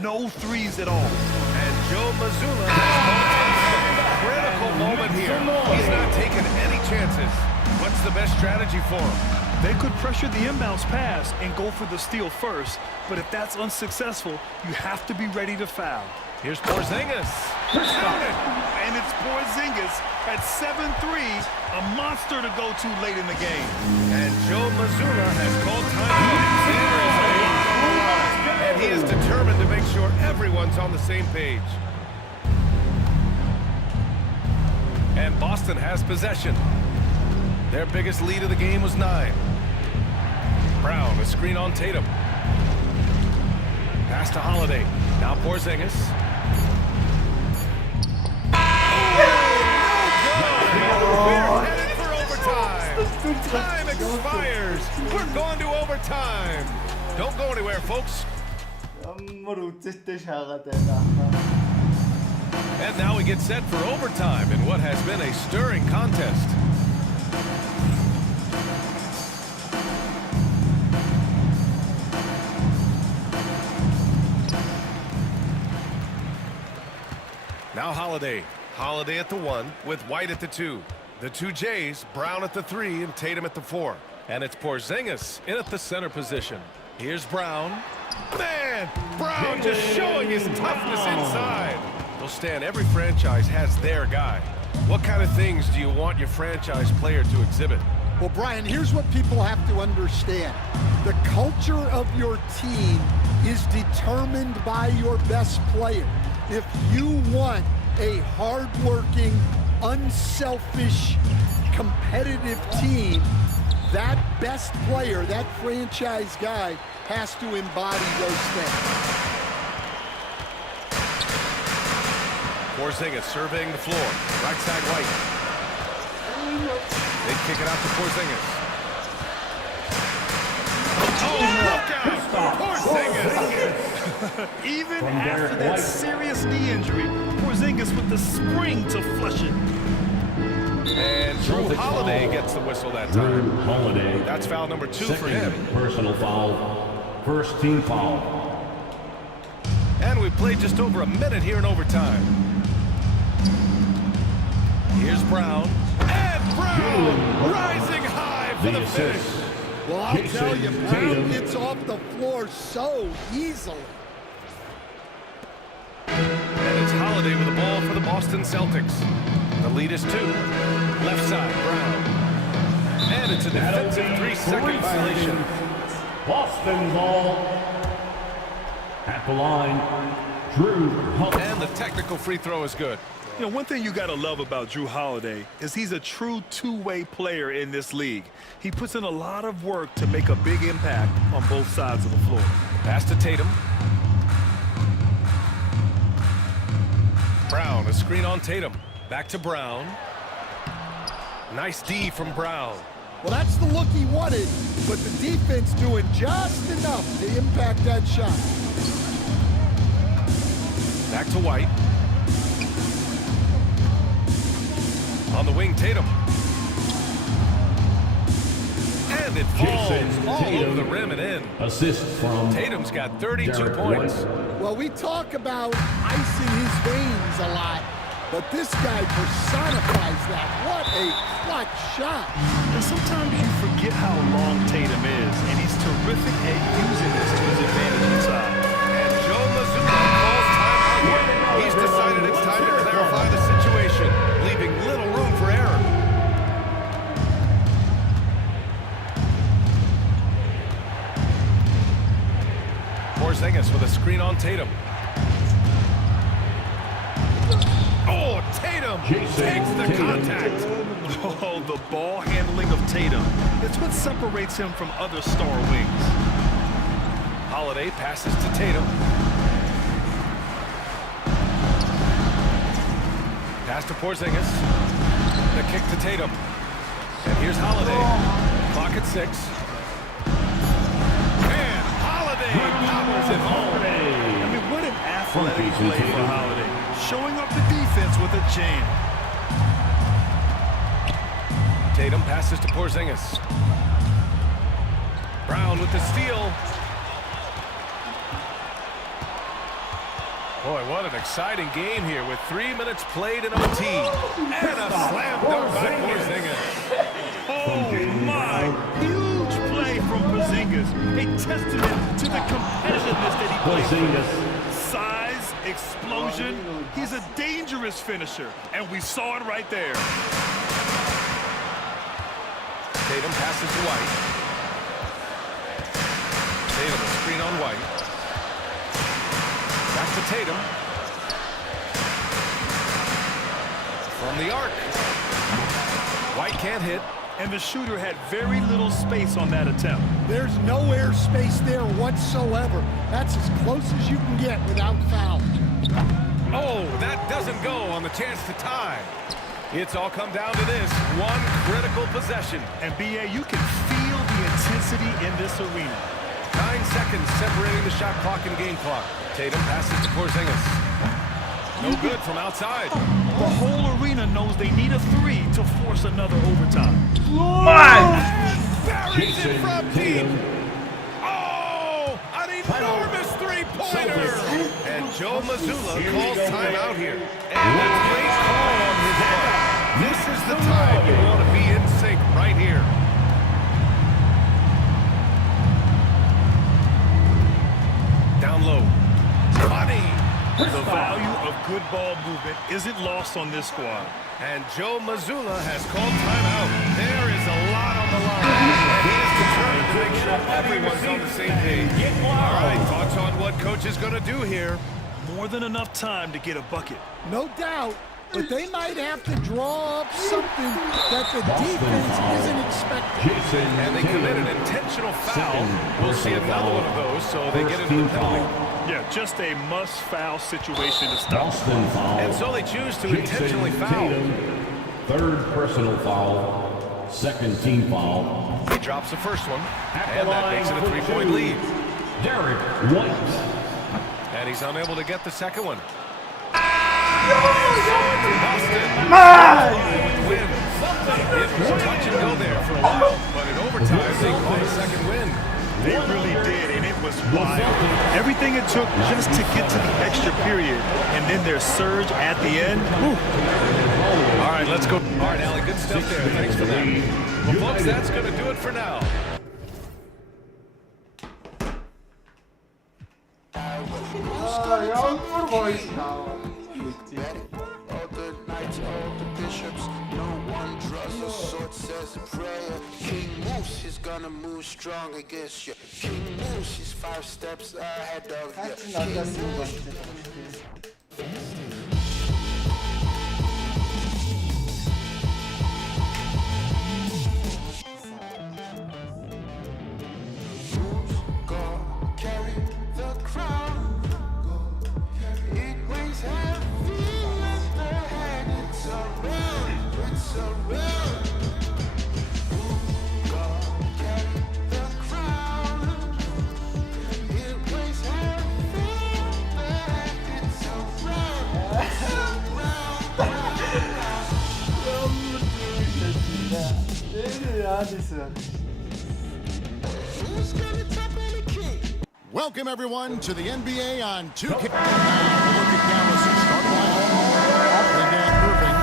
No threes at all. And Joe Mazzulla has called a critical moment here. He's not taking any chances. What's the best strategy for him? They could pressure the inbounds pass and go for the steal first. But if that's unsuccessful, you have to be ready to foul. Here's Porzingis. And it's Porzingis at 7-3, a monster to go to late in the game. And Joe Mazzulla has called timeout. And he is determined to make sure everyone's on the same page. And Boston has possession. Their biggest lead of the game was 9. Brown, a screen on Tatum. Pass to Holiday. Now Porzingis. We're headed for overtime. Time expires. We're going to overtime. Don't go anywhere, folks. And now we get set for overtime in what has been a stirring contest. Now Holiday. Holiday at the 1 with White at the 2. The 2 Jays, Brown at the 3 and Tatum at the 4. And it's Porzingis in at the center position. Here's Brown. Man, Brown just showing his toughness inside. Well, Stan, every franchise has their guy. What kind of things do you want your franchise player to exhibit? Well, Brian, here's what people have to understand. The culture of your team is determined by your best player. If you want a hard-working, unselfish, competitive team, that best player, that franchise guy, has to embody those things. Porzingis surveying the floor. Right side White. They kick it out to Porzingis. Oh, look out! Porzingis! Even after that serious knee injury, Porzingis with the spring to flush it. And Drew Holiday gets the whistle that time. Drew Holiday. That's foul number 2 for Second him. personal foul. First team foul. And we played just over a minute here in overtime. Here's Brown. And Brown rising high for the finish. Well, I'll tell you, Brown gets off the floor so easily. And it's Holiday with the ball for the Boston Celtics. The lead is 2. Left side, Brown. And it's a defensive 3-second violation. Boston ball. At the line, Drew Holiday. And the technical free throw is good. You know, one thing you got to love about Drew Holiday is he's a true two-way player in this league. He puts in a lot of work to make a big impact on both sides of the floor. Pass to Tatum. Brown, a screen on Tatum. Back to Brown. Nice D from Brown. Well, that's the look he wanted, but the defense doing just enough to impact that shot. Back to White. On the wing, Tatum. And it falls all over the rim and in. Assist from Tatum's got 32 Derek points. White. Well, we talk about ice in his veins a lot, but this guy personifies that. What a clutch shot. And sometimes you forget how long Tatum is, and he's terrific at using this to his advantage inside. And Joe Mazzulla calls timeout here. He's decided it's time to clarify the situation, leaving little room for error. Porzingis with a screen on Tatum. Oh, Tatum takes the contact. Oh, the ball handling of Tatum. It's what separates him from other star wings. Holiday passes to Tatum. Pass to Porzingis. The kick to Tatum. And here's Holiday. Clock at 6. And Holiday powers it home. I mean, what an athletic play for Holiday. Showing up the defense with a jam. Tatum passes to Porzingis. Brown with the steal. Boy, what an exciting game here with 3 minutes played in OT. And a slam dunk by Porzingis. Oh, my. Huge play from Porzingis. A testament to the competitiveness that he plays. Size, explosion. He's a dangerous finisher, and we saw it right there. Tatum passes to White. Tatum, a screen on White. Back to Tatum. From the arc. White can't hit. And the shooter had very little space on that attempt. There's no air space there whatsoever. That's as close as you can get without foul. Oh, that doesn't go on the chance to tie. It's all come down to this one critical possession. And B.A., you can feel the intensity in this arena. 9 seconds separating the shot clock and game clock. Tatum passes to Porzingis. No good from outside. The whole arena knows they need a 3 to force another overtime. Buries it from deep. Oh, an enormous three-pointer. And Joe Mazzulla calls timeout here. And a great call on his part. This is the time you want to be in sync right here. Down low. Money. The value of good ball movement isn't lost on this squad. And Joe Mazzulla has called timeout. There is a lot on the line. And he is determined to make sure everyone's on the same page. All right, thoughts on what coach is going to do here? More than enough time to get a bucket. No doubt, but they might have to draw up something that the defense isn't expecting. And they commit an intentional foul. We'll see another one of those, so they get into the penalty. Yeah, just a must-foul situation to stop. And so they choose to intentionally foul. Third personal foul. Second team foul. He drops the first one, and that makes it a three-point lead. Derek White. And he's unable to get the second one. Win. It was touch and go there for a while, but in overtime they called a second win. They really did, and it was wild. Everything it took just to get to the extra period, and then their surge at the end. Whew. All right, let's go. All right, Allie, good stuff there. Thanks for that. Well, folks, that's going to do it for now. All the knights, all the bishops, no one draws a sword, says a prayer. King Moose is gonna move strong against you. King Moose is 5 steps ahead of you. King Moose. Who's gonna carry the crown? It weighs heavy at the head. It's around, it's around. Who's gonna carry the crown? It weighs heavy at the head. It's around, it's around. Who's gonna tap on the king? Welcome, everyone, to the NBA on 2K. Now, look at Dallas' starting lineup. Bring down Irving.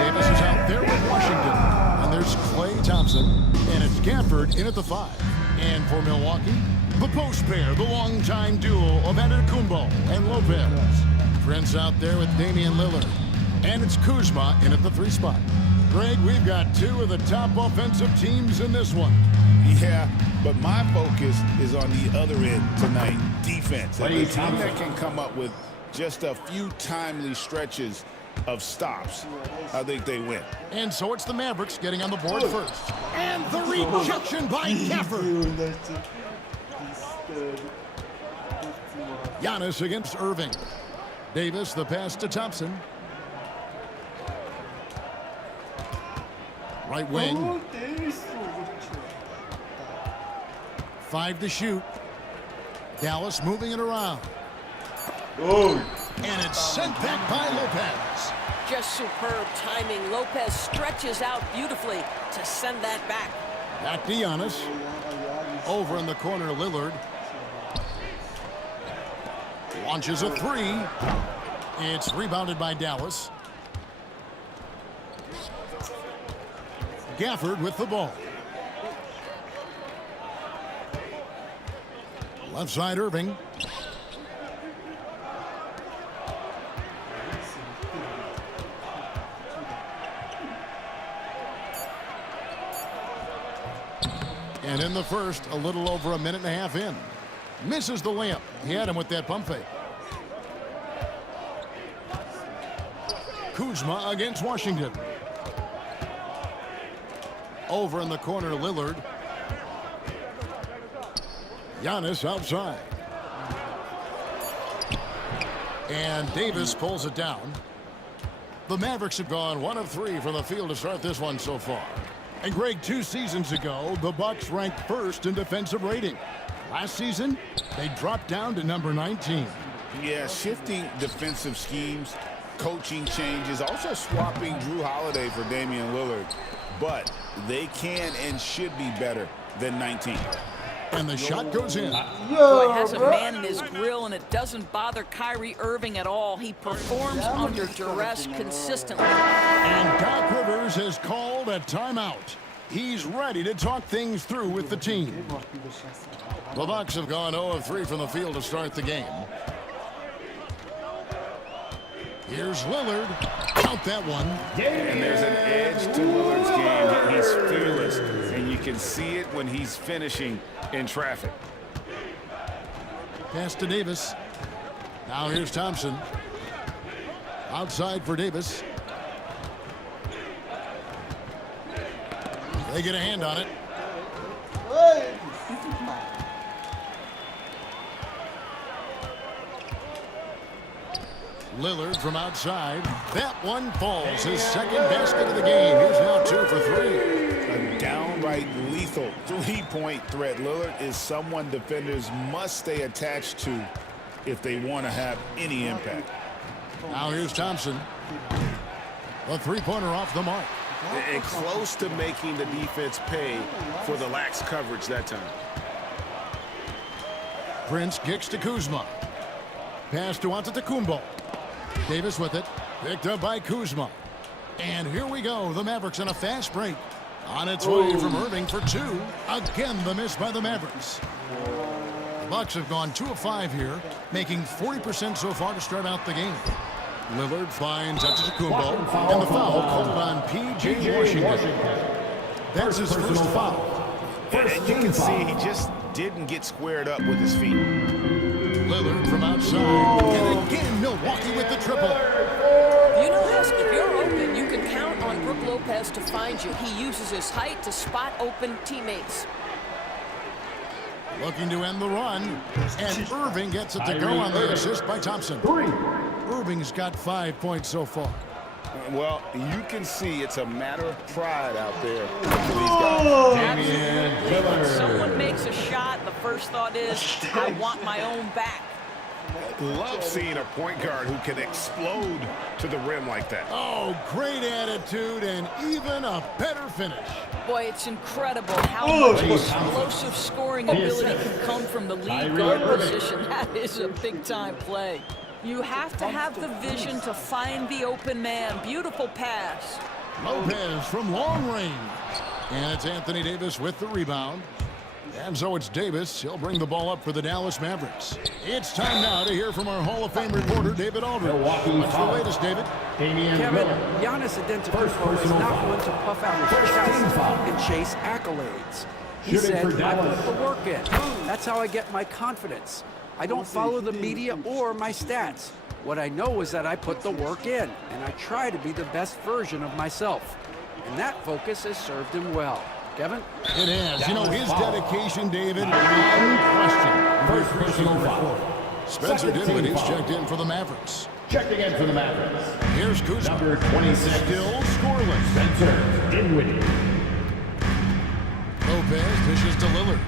Davis is out there with Washington. And there's Klay Thompson. And it's Gafford in at the 5. And for Milwaukee, the post pair, the longtime duo of Antetokounmpo and Lopez. Prince out there with Damian Lillard. And it's Kuzma in at the 3 spot. Greg, we've got 2 of the top offensive teams in this one. Yeah, but my focus is on the other end tonight, defense. And the team that can come up with just a few timely stretches of stops, I think they win. And so it's the Mavericks getting on the board first. And the rejection by Gafford. Giannis against Irving. Davis, the pass to Thompson. Right wing. 5 to shoot. Dallas moving it around. And it's sent back by Lopez. Just superb timing. Lopez stretches out beautifully to send that back. Back to Giannis. Over in the corner, Lillard. Launches a 3. It's rebounded by Dallas. Gafford with the ball. Left side, Irving. And in the first, a little over a minute and a half in. Misses the layup. He had him with that pump fake. Kuzma against Washington. Over in the corner, Lillard. Giannis outside. And Davis pulls it down. The Mavericks have gone 1 of 3 from the field to start this one so far. And Greg, 2 seasons ago, the Bucks ranked 1st in defensive rating. Last season, they dropped down to number 19. Yeah, shifting defensive schemes, coaching changes, also swapping Drew Holiday for Damian Lillard. But they can and should be better than 19. And the shot goes in. Boy, has a man in his grill, and it doesn't bother Kyrie Irving at all. He performs under duress consistently. And Doc Rivers has called a timeout. He's ready to talk things through with the team. The Bucks have gone 0 of 3 from the field to start the game. Here's Lillard. Count that one. And there's an edge to Lillard's game. He's fearless, and you can see it when he's finishing in traffic. Pass to Davis. Now here's Thompson. Outside for Davis. They get a hand on it. Lillard from outside. That one falls. His second basket of the game. He's now 2 for 3. A downright lethal three-point threat. Lillard is someone defenders must stay attached to if they want to have any impact. Now here's Thompson. A three-pointer off the mark. And close to making the defense pay for the lax coverage that time. Prince kicks to Kuzma. Pass to Antetokounmpo. Davis with it. Picked up by Kuzma. And here we go. The Mavericks on a fast break. On its way from Irving for 2. Again, the miss by the Mavericks. The Bucks have gone 2 of 5 here, making 40% so far to start out the game. Lillard finds Antetokounmpo, and the foul called on P.J. Washington. That's his first foul. And you can see he just didn't get squared up with his feet. Lillard from outside, and again Milwaukee with the triple. You know, Husk, if you're open, you can count on Brook Lopez to find you. He uses his height to spot open teammates. Looking to end the run, and Irving gets it to go on the assist by Thompson. Irving's got 5 points so far. Well, you can see it's a matter of pride out there for these guys. When someone makes a shot, the first thought is, I want my own back. Love seeing a point guard who can explode to the rim like that. Oh, great attitude and even a better finish. Boy, it's incredible how much explosive scoring ability can come from the lead guard position. That is a big-time play. You have to have the vision to find the open man. Beautiful pass. Lopez from long range. And it's Anthony Davis with the rebound. And so it's Davis. He'll bring the ball up for the Dallas Mavericks. It's time now to hear from our Hall of Fame reporter, David Aldridge. What's the latest, David? Kevin, Giannis Antetokounmpo is not one to puff out his chest and chase accolades. He said, I put the work in. That's how I get my confidence. I don't follow the media or my stats. What I know is that I put the work in, and I try to be the best version of myself. And that focus has served him well. Kevin? It has. You know, his dedication, David, unquestioned. First personal foul. Spencer Dinwiddie's checked in for the Mavericks. Checking in for the Mavericks. Here's Kuzma. Number 26. Still scoreless. Spencer Dinwiddie. Lopez dishes to Lillard.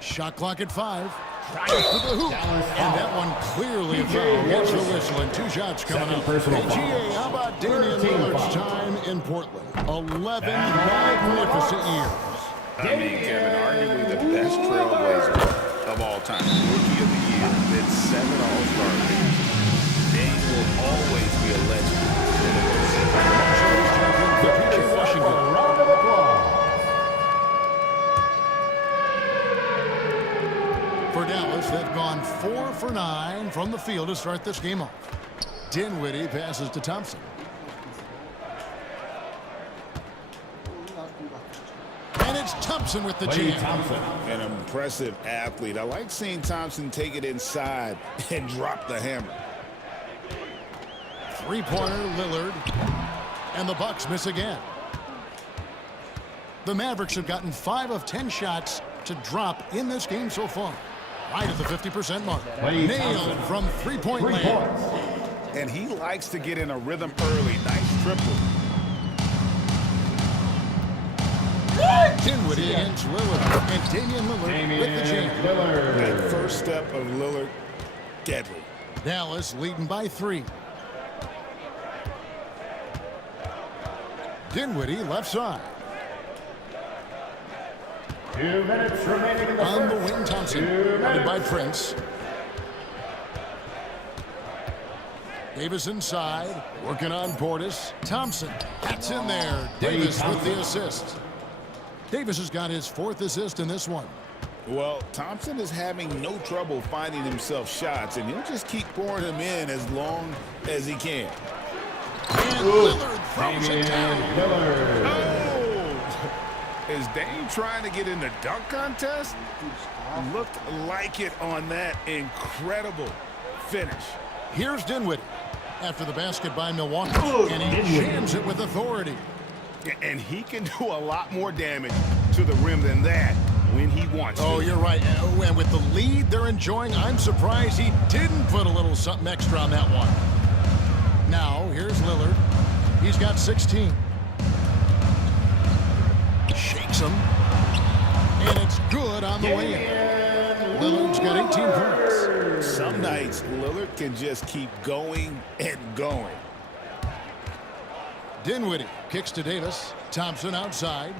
Shot clock at 5. Tries to the hoop. And that one clearly a foul. Gets the whistle and 2 shots coming up. Hey, how about Damian Lillard's time in Portland? 11 magnificent years. I mean, Kevin, arguably the best trailblazer of all time. Rookie of the year, then 7 All-Star games. Dame will always be a legend. P.J. Washington. Round of applause. For Dallas, they've gone 4 for 9 from the field to start this game off. Dinwiddie passes to Thompson. And it's Thompson with the jam. An impressive athlete. I like seeing Thompson take it inside and drop the hammer. Three-pointer, Lillard. And the Bucks miss again. The Mavericks have gotten 5 of 10 shots to drop in this game so far. Right at the 50% mark. Nailed from three-point land. And he likes to get in a rhythm early. Nice triple. Dinwiddie against Lillard. And Damian Lillard with the jam. That first step of Lillard deadly. Dallas leading by 3. Dinwiddie left side. 2 minutes remaining in the On the first. wing, Thompson. 2 Guarded by minutes. Prince. Davis inside. Working on Portis. Thompson. That's in there. Davis with the assist. Davis has got his 4th assist in this one. Well, Thompson is having no trouble finding himself shots, and he'll just keep pouring them in as long as he can. And Lillard throws it down. Oh! Is Dame trying to get in the dunk contest? Looked like it on that incredible finish. Here's Dinwiddie after the basket by Milwaukee, and he jams it with authority. Yeah, and he can do a lot more damage to the rim than that when he wants to. Oh, you're right. And with the lead they're enjoying, I'm surprised he didn't put a little something extra on that one. Now, here's Lillard. He's got 16. Shakes him. And it's good on the way in. Lillard's got 18 points. Some nights, Lillard can just keep going and going. Dinwiddie kicks to Davis. Thompson outside.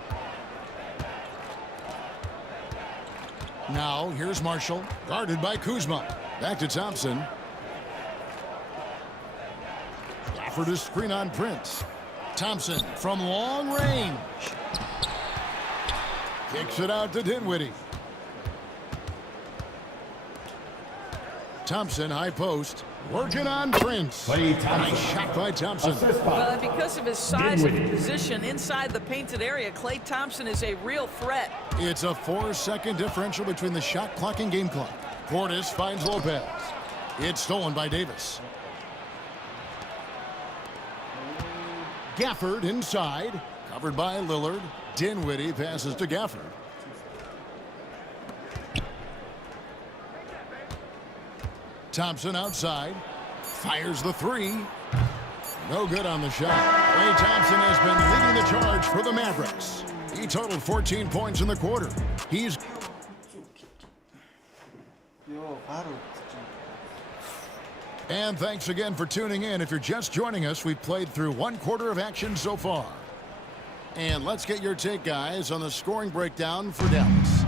Now, here's Marshall. Guarded by Kuzma. Back to Thompson. Offered a screen on Prince. Thompson from long range. Kicks it out to Dinwiddie. Thompson, high post. Working on Prince. Nice shot by Thompson. Well, and because of his size and position inside the painted area, Klay Thompson is a real threat. It's a 4-second differential between the shot clock and game clock. Portis finds Lopez. It's stolen by Davis. Gafford inside. Covered by Lillard. Dinwiddie passes to Gafford. Thompson outside. Fires the 3. No good on the shot. Klay Thompson has been leading the charge for the Mavericks. He totaled 14 points in the quarter. He's... And thanks again for tuning in. If you're just joining us, we've played through 1 quarter of action so far. And let's get your take, guys, on the scoring breakdown for Dallas.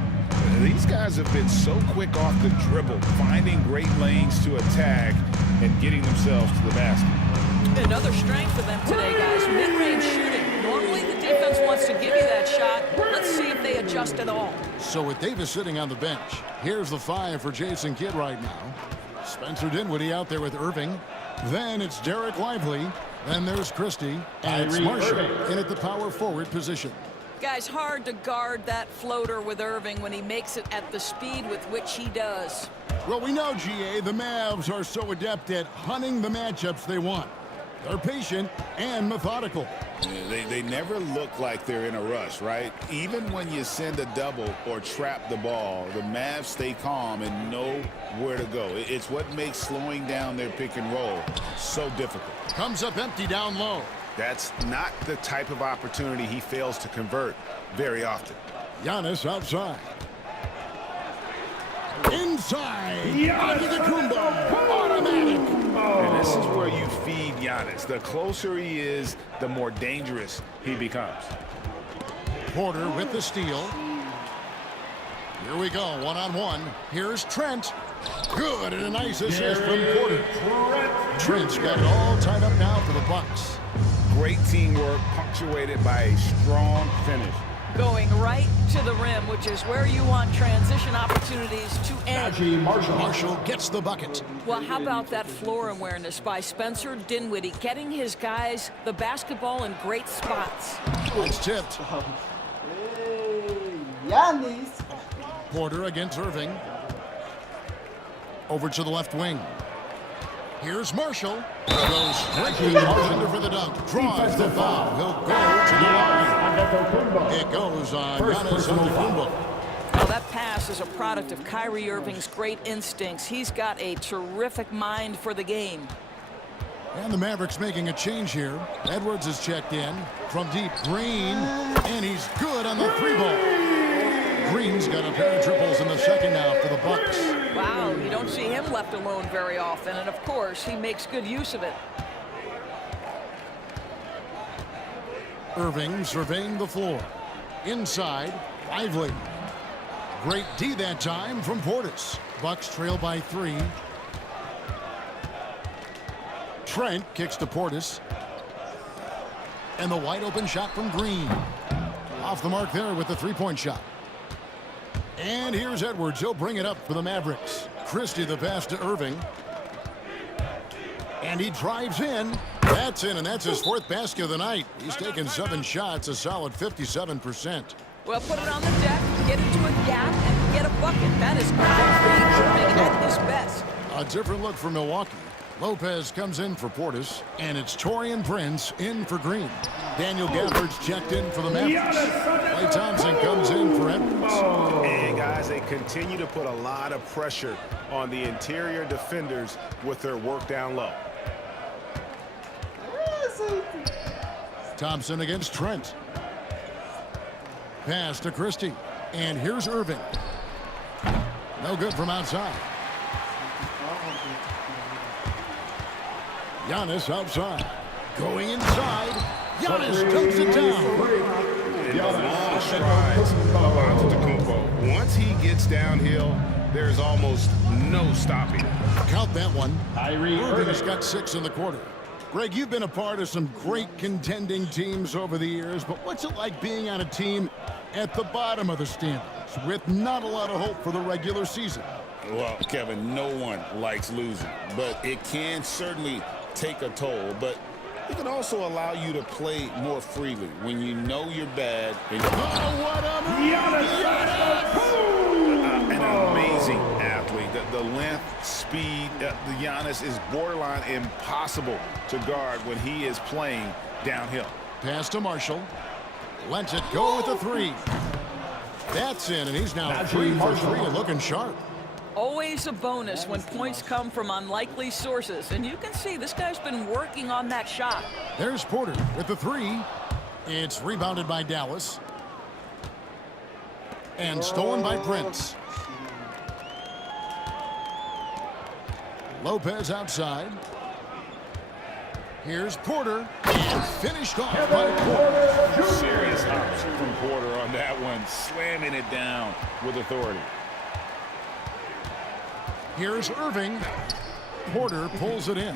These guys have been so quick off the dribble, finding great lanes to attack and getting themselves to the basket. Another strength for them today, guys. Mid-range shooting. Normally the defense wants to give you that shot. Let's see if they adjust at all. So with Davis sitting on the bench, here's the 5 for Jason Kidd right now. Spencer Dinwiddie out there with Irving. Then it's Derek Lively. Then there's Christie. And it's Marshall in at the power forward position. Guys, hard to guard that floater with Irving when he makes it at the speed with which he does. Well, we know, GA, the Mavs are so adept at hunting the matchups they want. They're patient and methodical. Yeah, they never look like they're in a rush, right? Even when you send a double or trap the ball, the Mavs stay calm and know where to go. It's what makes slowing down their pick and roll so difficult. Comes up empty down low. That's not the type of opportunity he fails to convert very often. Giannis outside. Inside. Antetokounmpo. Automatic. And this is where you feed Giannis. The closer he is, the more dangerous he becomes. Porter with the steal. Here we go, one-on-one. Here's Trent. Good, and a nice assist from Porter. Trent's got it all tied up now for the Bucks. Great teamwork, punctuated by a strong finish. Going right to the rim, which is where you want transition opportunities to end. Marshall gets the bucket. Well, how about that floor awareness by Spencer Dinwiddie, getting his guys the basketball in great spots. It's tipped. Giannis. Porter against Irving. Over to the left wing. Here's Marshall. Goes straight to the defender for the dunk. Draws the foul. He'll go to the line. It goes on Giannis Antetokounmpo. Well, that pass is a product of Kyrie Irving's great instincts. He's got a terrific mind for the game. And the Mavericks making a change here. Edwards is checked in from deep. Green. And he's good on the 3 ball. Green's got a pair of triples in the second now for the Bucks. Wow, you don't see him left alone very often, and of course, he makes good use of it. Irving surveying the floor. Inside, Lively. Great D that time from Portis. Bucks trail by 3. Trent kicks to Portis. And the wide open shot from Green. Off the mark there with the three-point shot. And here's Edwards. He'll bring it up for the Mavericks. Christie the pass to Irving. And he drives in. That's in, and that's his 4th basket of the night. He's taken 7 shots, a solid 57%. Well, put it on the deck, get into a gap, and get a bucket. That is great Irving at his best. A different look for Milwaukee. Lopez comes in for Portis, and it's Taurean Prince in for Green. Daniel Gafford's checked in for the Mavericks. Klay Thompson comes in for Edwards. And guys, they continue to put a lot of pressure on the interior defenders with their work down low. Thompson against Trent. Pass to Christie. And here's Irving. No good from outside. Giannis outside. Going inside. Giannis dunks it down. And the long strides of Antetokounmpo. Once he gets downhill, there's almost no stopping. Count that one. Irving's got 6 in the quarter. Greg, you've been a part of some great contending teams over the years, but what's it like being on a team at the bottom of the standings with not a lot of hope for the regular season? Well, Kevin, no one likes losing, but it can certainly take a toll. But it can also allow you to play more freely when you know you're bad. And an amazing athlete. The length, speed, the Giannis is borderline impossible to guard when he is playing downhill. Pass to Marshall. Lets it go with the 3. That's in, and he's now 3 for 3 and looking sharp. Always a bonus when points come from unlikely sources, and you can see this guy's been working on that shot. There's Porter with the 3. It's rebounded by Dallas. And stolen by Prince. Lopez outside. Here's Porter. And finished off by Porter. Serious hops from Porter on that one, slamming it down with authority. Here's Irving. Porter pulls it in.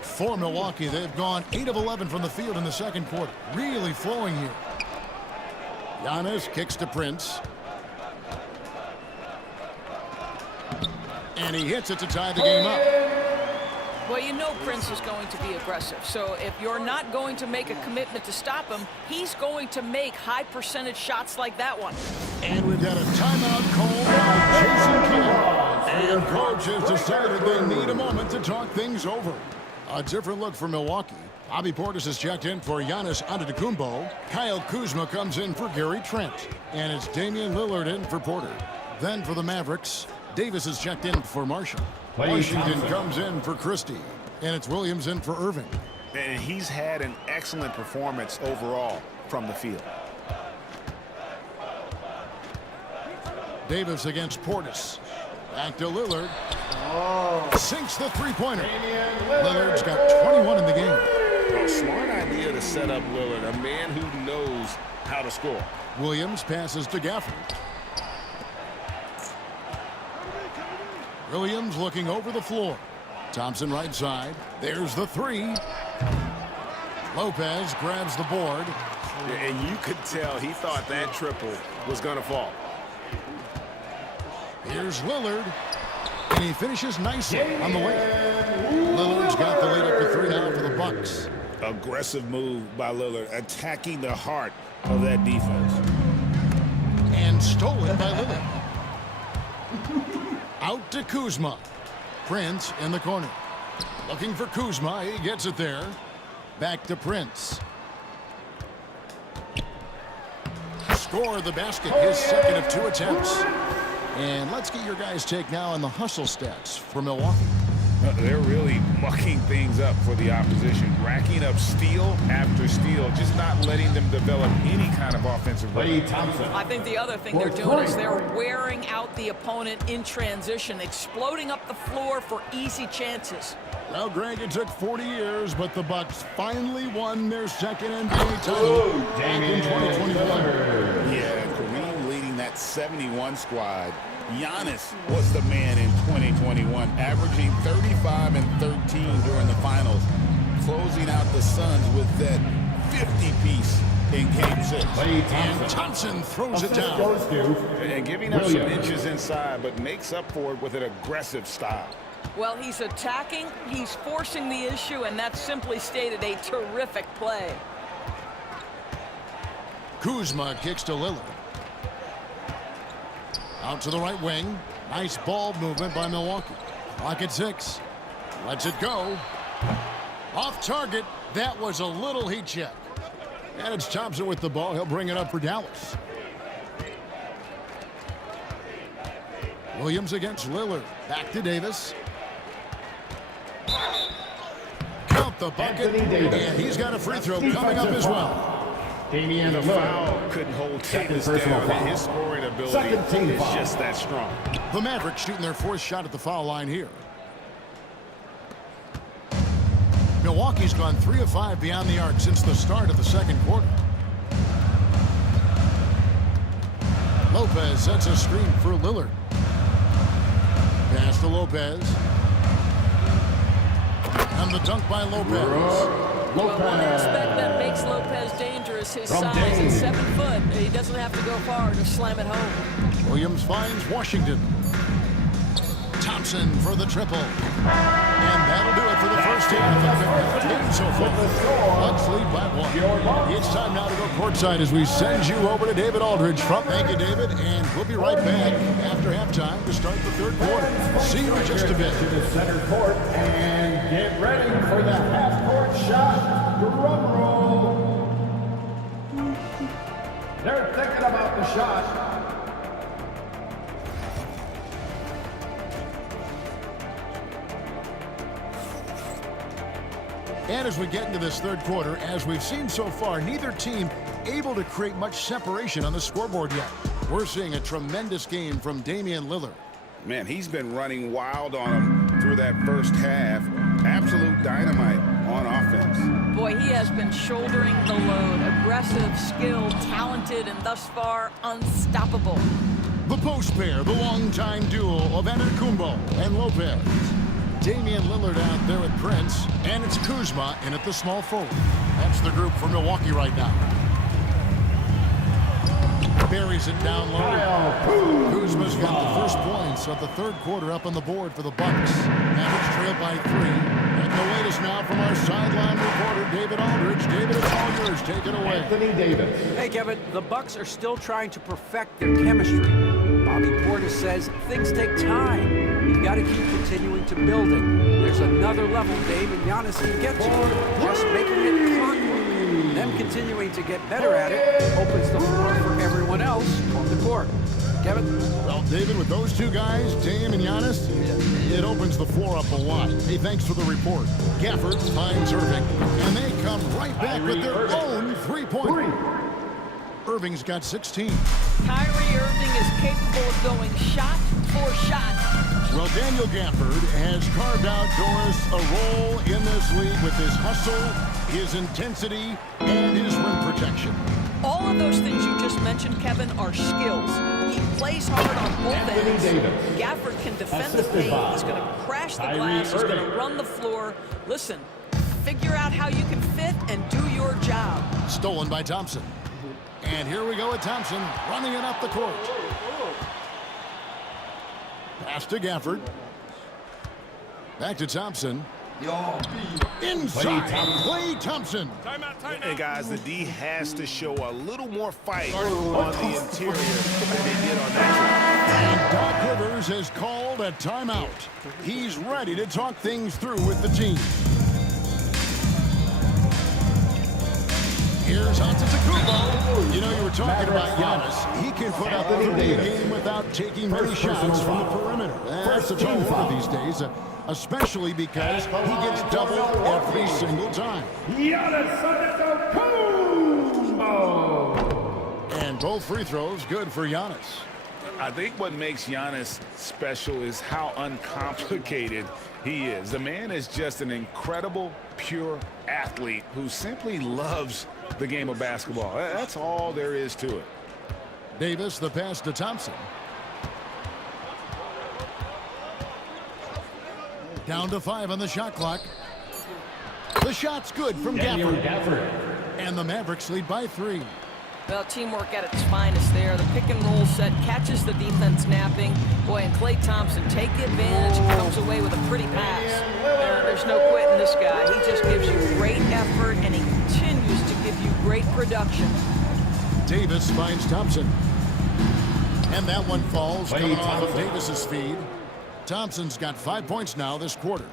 For Milwaukee, they've gone 8 of 11 from the field in the second quarter. Really flowing here. Giannis kicks to Prince. And he hits it to tie the game up. Well, you know Prince is going to be aggressive, so if you're not going to make a commitment to stop him, he's going to make high percentage shots like that one. And we've got a timeout called by Jason Kidd. And coach has decided they need a moment to talk things over. A different look for Milwaukee. Bobby Portis is checked in for Giannis Antetokounmpo. Kyle Kuzma comes in for Gary Trent. And it's Damian Lillard in for Porter. Then for the Mavericks, Davis is checked in for Marshall. Washington comes in for Christie. And it's Williams in for Irving. And he's had an excellent performance overall from the field. Davis against Portis. Back to Lillard. Sinks the three-pointer. Lillard's got 21 in the game. A smart idea to set up Lillard, a man who knows how to score. Williams passes to Gafford. Williams looking over the floor. Thompson right side. There's the 3. Lopez grabs the board. And you could tell he thought that triple was going to fall. Here's Lillard. And he finishes nicely on the way. Lillard's got the lead up to 3 now for the Bucks. Aggressive move by Lillard, attacking the heart of that defense. And stolen by Lillard. Out to Kuzma. Prince in the corner. Looking for Kuzma. He gets it there. Back to Prince. Score the basket. His second of 2 attempts. And let's get your guys' take now on the hustle stats for Milwaukee. They're really mucking things up for the opposition, racking up steal after steal, just not letting them develop any kind of offensive rhythm. I think the other thing they're doing is they're wearing out the opponent in transition, exploding up the floor for easy chances. Well, Greg, it took 40 years, but the Bucks finally won their second NBA title back in 2021. Yeah, Kareem leading that 71 squad. Giannis was the man in 2021, averaging 35 and 13 during the finals, closing out the Suns with that 50-piece in Game 6. And Thompson throws it down. And giving up some inches inside, but makes up for it with an aggressive style. Well, he's attacking, he's forcing the issue, and that's simply stated a terrific play. Kuzma kicks to Lillard. Out to the right wing. Nice ball movement by Milwaukee. Clock at 6. Lets it go. Off target. That was a little heat check. And it's Thompson with the ball. He'll bring it up for Dallas. Williams against Lillard. Back to Davis. Count the bucket. And he's got a free throw coming up as well. The foul couldn't hold Davis down, and his scoring ability is just that strong. The Mavericks shooting their fourth shot at the foul line here. Milwaukee's gone 3 of 5 beyond the arc since the start of the second quarter. Lopez sets a screen for Lillard. Pass to Lopez. And the dunk by Lopez. Well, one aspect that makes Lopez dangerous, his size at 7 foot. He doesn't have to go far to slam it home. Williams finds Washington. Thompson for the triple. And that'll do it for the first half. Game so far. Bucks lead by 1. It's time now to go courtside as we send you over to David Aldridge. Thank you, David, and we'll be right back after halftime to start the third quarter. See you in just a bit. To the center court and get ready for the half-court shot. Drum roll. They're thinking about the shot. And as we get into this third quarter, as we've seen so far, neither team able to create much separation on the scoreboard yet. We're seeing a tremendous game from Damian Lillard. Man, he's been running wild on him through that first half. Absolute dynamite on offense. Boy, he has been shouldering the load. Aggressive, skilled, talented, and thus far unstoppable. The post pair, the longtime duo of Antetokounmpo and Lopez. Damian Lillard out there at Prince, and it's Kuzma in at the small forward. That's the group for Milwaukee right now. Buries it down low. Kuzma's got the first points of the third quarter up on the board for the Bucks. Mavericks trail by 3. And the latest now from our sideline reporter, David Aldridge. David, it's all yours. Take it away. Anthony Davis. Hey, Kevin, the Bucks are still trying to perfect their chemistry. Bobby Portis says things take time. You've got to keep continuing to building. There's another level Dave and Giannis can get to. Just making it clockwork. Them continuing to get better at it opens the floor for everyone else on the court. Kevin? Well, David, with those two guys, Dame and Giannis, it opens the floor up a lot. Hey, thanks for the report. Gafford finds Irving, and they come right back with their own three-pointer. Irving's got 16. Kyrie Irving is capable of going shot for shot. Well, Daniel Gafford has carved out Doris a role in this league with his hustle, his intensity, and his rim protection. All of those things you just mentioned, Kevin, are skills. He plays hard on both ends. Gafford can defend the paint. He's going to crash the glass. He's going to run the floor. Listen, figure out how you can fit and do your job. Stolen by Thompson. And here we go with Thompson running it up the court. Pass to Gafford. Back to Thompson. Inside, Klay Thompson. Hey, guys, the D has to show a little more fight on the interior than they did on that And Doc Rivers has called a timeout. He's ready to talk things through with the team. Here's Antetokounmpo. You know, you were talking about Giannis. He can put up a game without taking many shots from the perimeter. That's a tall order these days. especially because he gets double every single time. Giannis Antetokounmpo. And both free throws good for Giannis. I think what makes Giannis special is how uncomplicated he is. The man is just an incredible, pure athlete who simply loves the game of basketball. That's all there is to it. Davis, the pass to Thompson. Down to 5 on the shot clock. The shot's good from Gafford. And the Mavericks lead by 3. Well, teamwork at its finest there. The pick and roll set catches the defense napping. Boy, and Klay Thompson take advantage and comes away with a pretty pass. There's no quitting this guy. He just gives you great effort, and he continues to give you great production. Davis finds Thompson. And that one falls coming off of Davis's feed. Thompson's got 5 points now this quarter.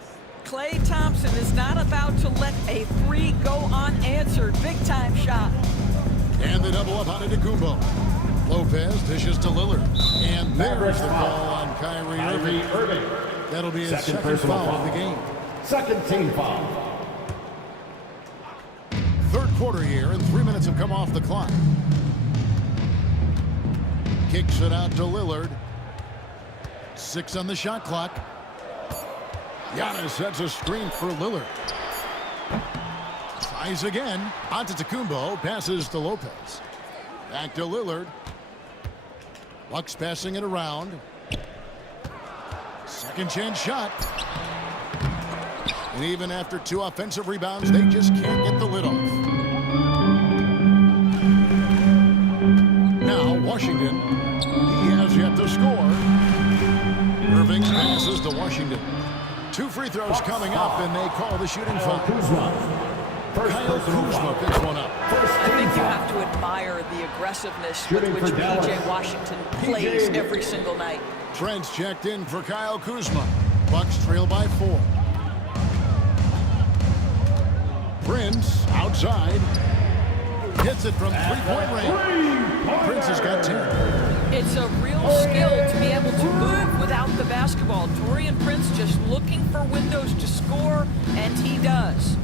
Klay Thompson is not about to let a three go unanswered. Big-time shot. And the double up on Antetokounmpo. Lopez dishes to Lillard. And there's the call on Kyrie Irving. That'll be his second foul of the game. Second team foul. Third quarter here, and 3 minutes have come off the clock. Kicks it out to Lillard. 6 on the shot clock. Giannis sets a screen for Lillard. Tries again. Antetokounmpo passes to Lopez. Back to Lillard. Bucks passing it around. Second chance shot. And even after 2 offensive rebounds, they just can't get the lid off. Now Washington, he has yet to score. Irving passes to Washington. 2 free throws coming up, and they call the shooting foul. Kyle Kuzma picks one up. I think you have to admire the aggressiveness with which P.J. Washington plays every single night. Trent's checked in for Kyle Kuzma. Bucks trail by 4. Prince outside. Hits it from 3-point range. Prince has got 10. It's a real skill to be able to move without the basketball. Taurean Prince just looking for windows to score, and he does.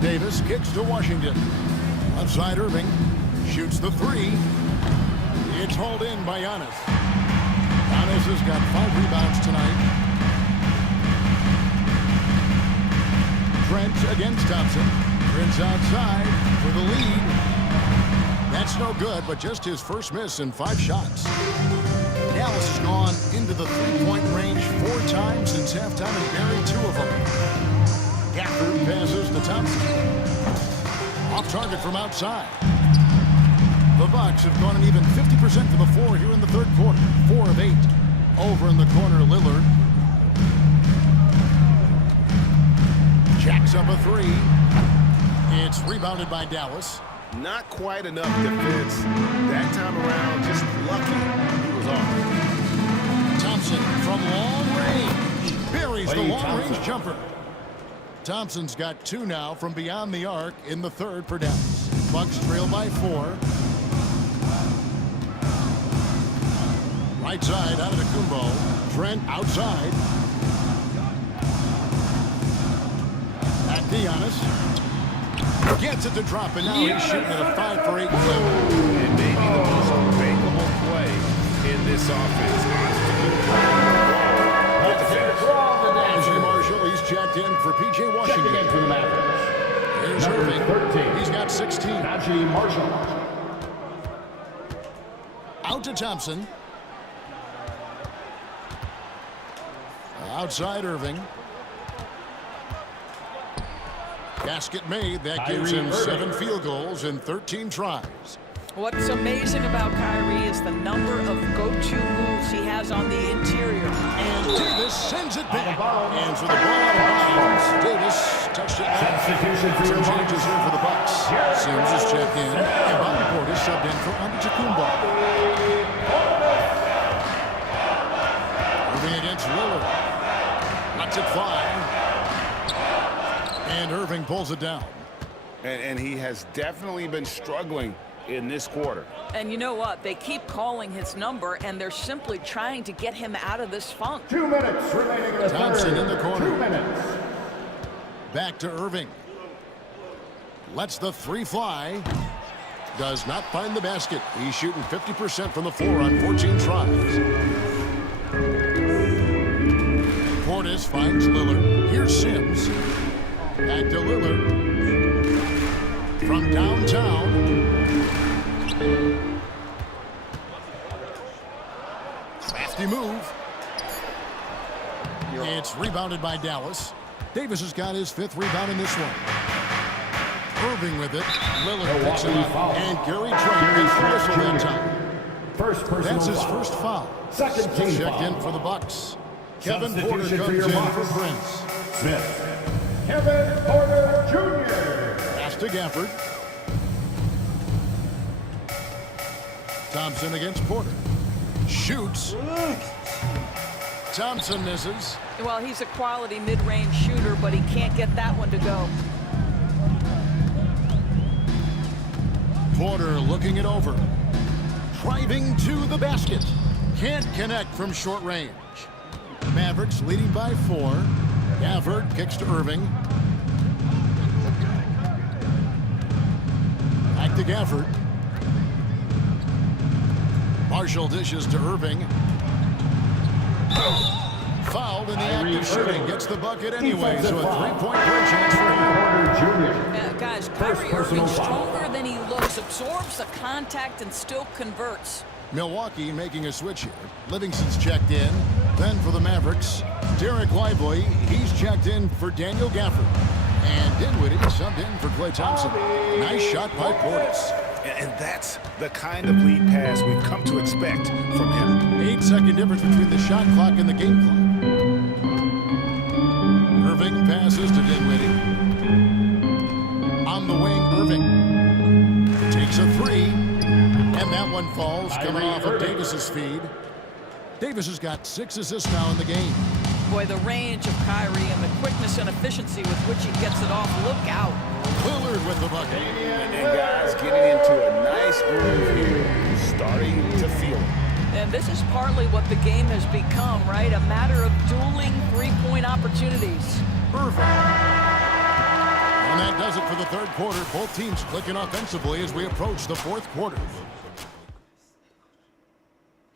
Davis kicks to Washington. Outside Irving. Shoots the 3. It's hauled in by Giannis. Giannis has got 5 rebounds tonight. Trent against Thompson. Prince outside for the lead. That's no good, but just his first miss in 5 shots. Dallas has gone into the 3-point range 4 times since halftime and buried 2 of them. Gafford passes to Thompson. Off target from outside. The Bucks have gone an even 50% to the floor here in the third quarter. 4 of 8. Over in the corner, Lillard. Jacks up a 3. It's rebounded by Dallas. Not quite enough defense. That time around, just lucky he was off. Thompson from long range. Buries the long-range jumper. Thompson's got 2 now from beyond the arc in the third for Dallas. Bucks trail by 4. Right side out of the Antetokounmpo. Trent outside. Back to Giannis. Gets it to drop, and now he's shooting at a 5 for 8 clip. And maybe the most available play in this offense. P.J. Marshall, he's checked in for P.J. Washington. Here's Irving. He's got 16. Marshall. Out to Thompson. Outside Irving. Basket made. That gives him 7 field goals in 13 tries. What's amazing about Kyrie is the number of go-to moves he has on the interior. And Davis sends it back. And for the ball out of bounds, Davis touched it. Substitution for some changes here for the Bucks. Sims is checked in, and Bobby Portis subbed in for Antetokounmpo. Moving against Lillard. Lets it fly. And Irving pulls it down. And he has definitely been struggling in this quarter. And you know what? They keep calling his number, and they're simply trying to get him out of this funk. 2 minutes remaining in the Thompson third. in the corner. 2 minutes. Back to Irving. Lets the three fly. Does not find the basket. He's shooting 50% from the floor on 14 tries. Portis finds Lillard. Here's Sims. Back to Lillard. From downtown. Crafty move. It's rebounded by Dallas. Davis has got his 5th rebound in this one. Irving with it. Lillard picks it up. And Gary Trent gets the whistle that time. First personal That's his foul. first foul. Second team Checked foul. in for the Bucks. Kevin Porter Substitution comes for in your for Bucks. Prince. Smith. Kevin Porter Jr. Pass to Gafford. Thompson against Porter. Shoots. Thompson misses. Well, he's a quality mid-range shooter, but he can't get that one to go. Porter looking it over. Driving to the basket. Can't connect from short range. Mavericks leading by 4. Gafford kicks to Irving. Back to Gafford. Marshall dishes to Irving. Fouled in the act of shooting. Gets the bucket anyway, so a 3-point play chance for him. Guys, Kyrie Irving, stronger than he looks, absorbs the contact and still converts. Milwaukee making a switch here. Livingston's checked in. Then for the Mavericks, Derek Lively. He's checked in for Daniel Gafford. And Dinwiddie subbed in for Klay Thompson. Nice shot by Portis. And that's the kind of lead pass we've come to expect from him. 8-second difference between the shot clock and the game clock. Irving passes to Dinwiddie. On the wing, Irving takes a 3. And that one falls, coming off of Davis's feed. Davis has got 6 assists now in the game. Boy, the range of Kyrie and the quickness and efficiency with which he gets it off. Look out. Lillard with the bucket. And then guys getting into a nice groove here. Starting to feel it. And this is partly what the game has become, right? A matter of dueling three-point opportunities. Irving. And that does it for the third quarter. Both teams clicking offensively as we approach the fourth quarter.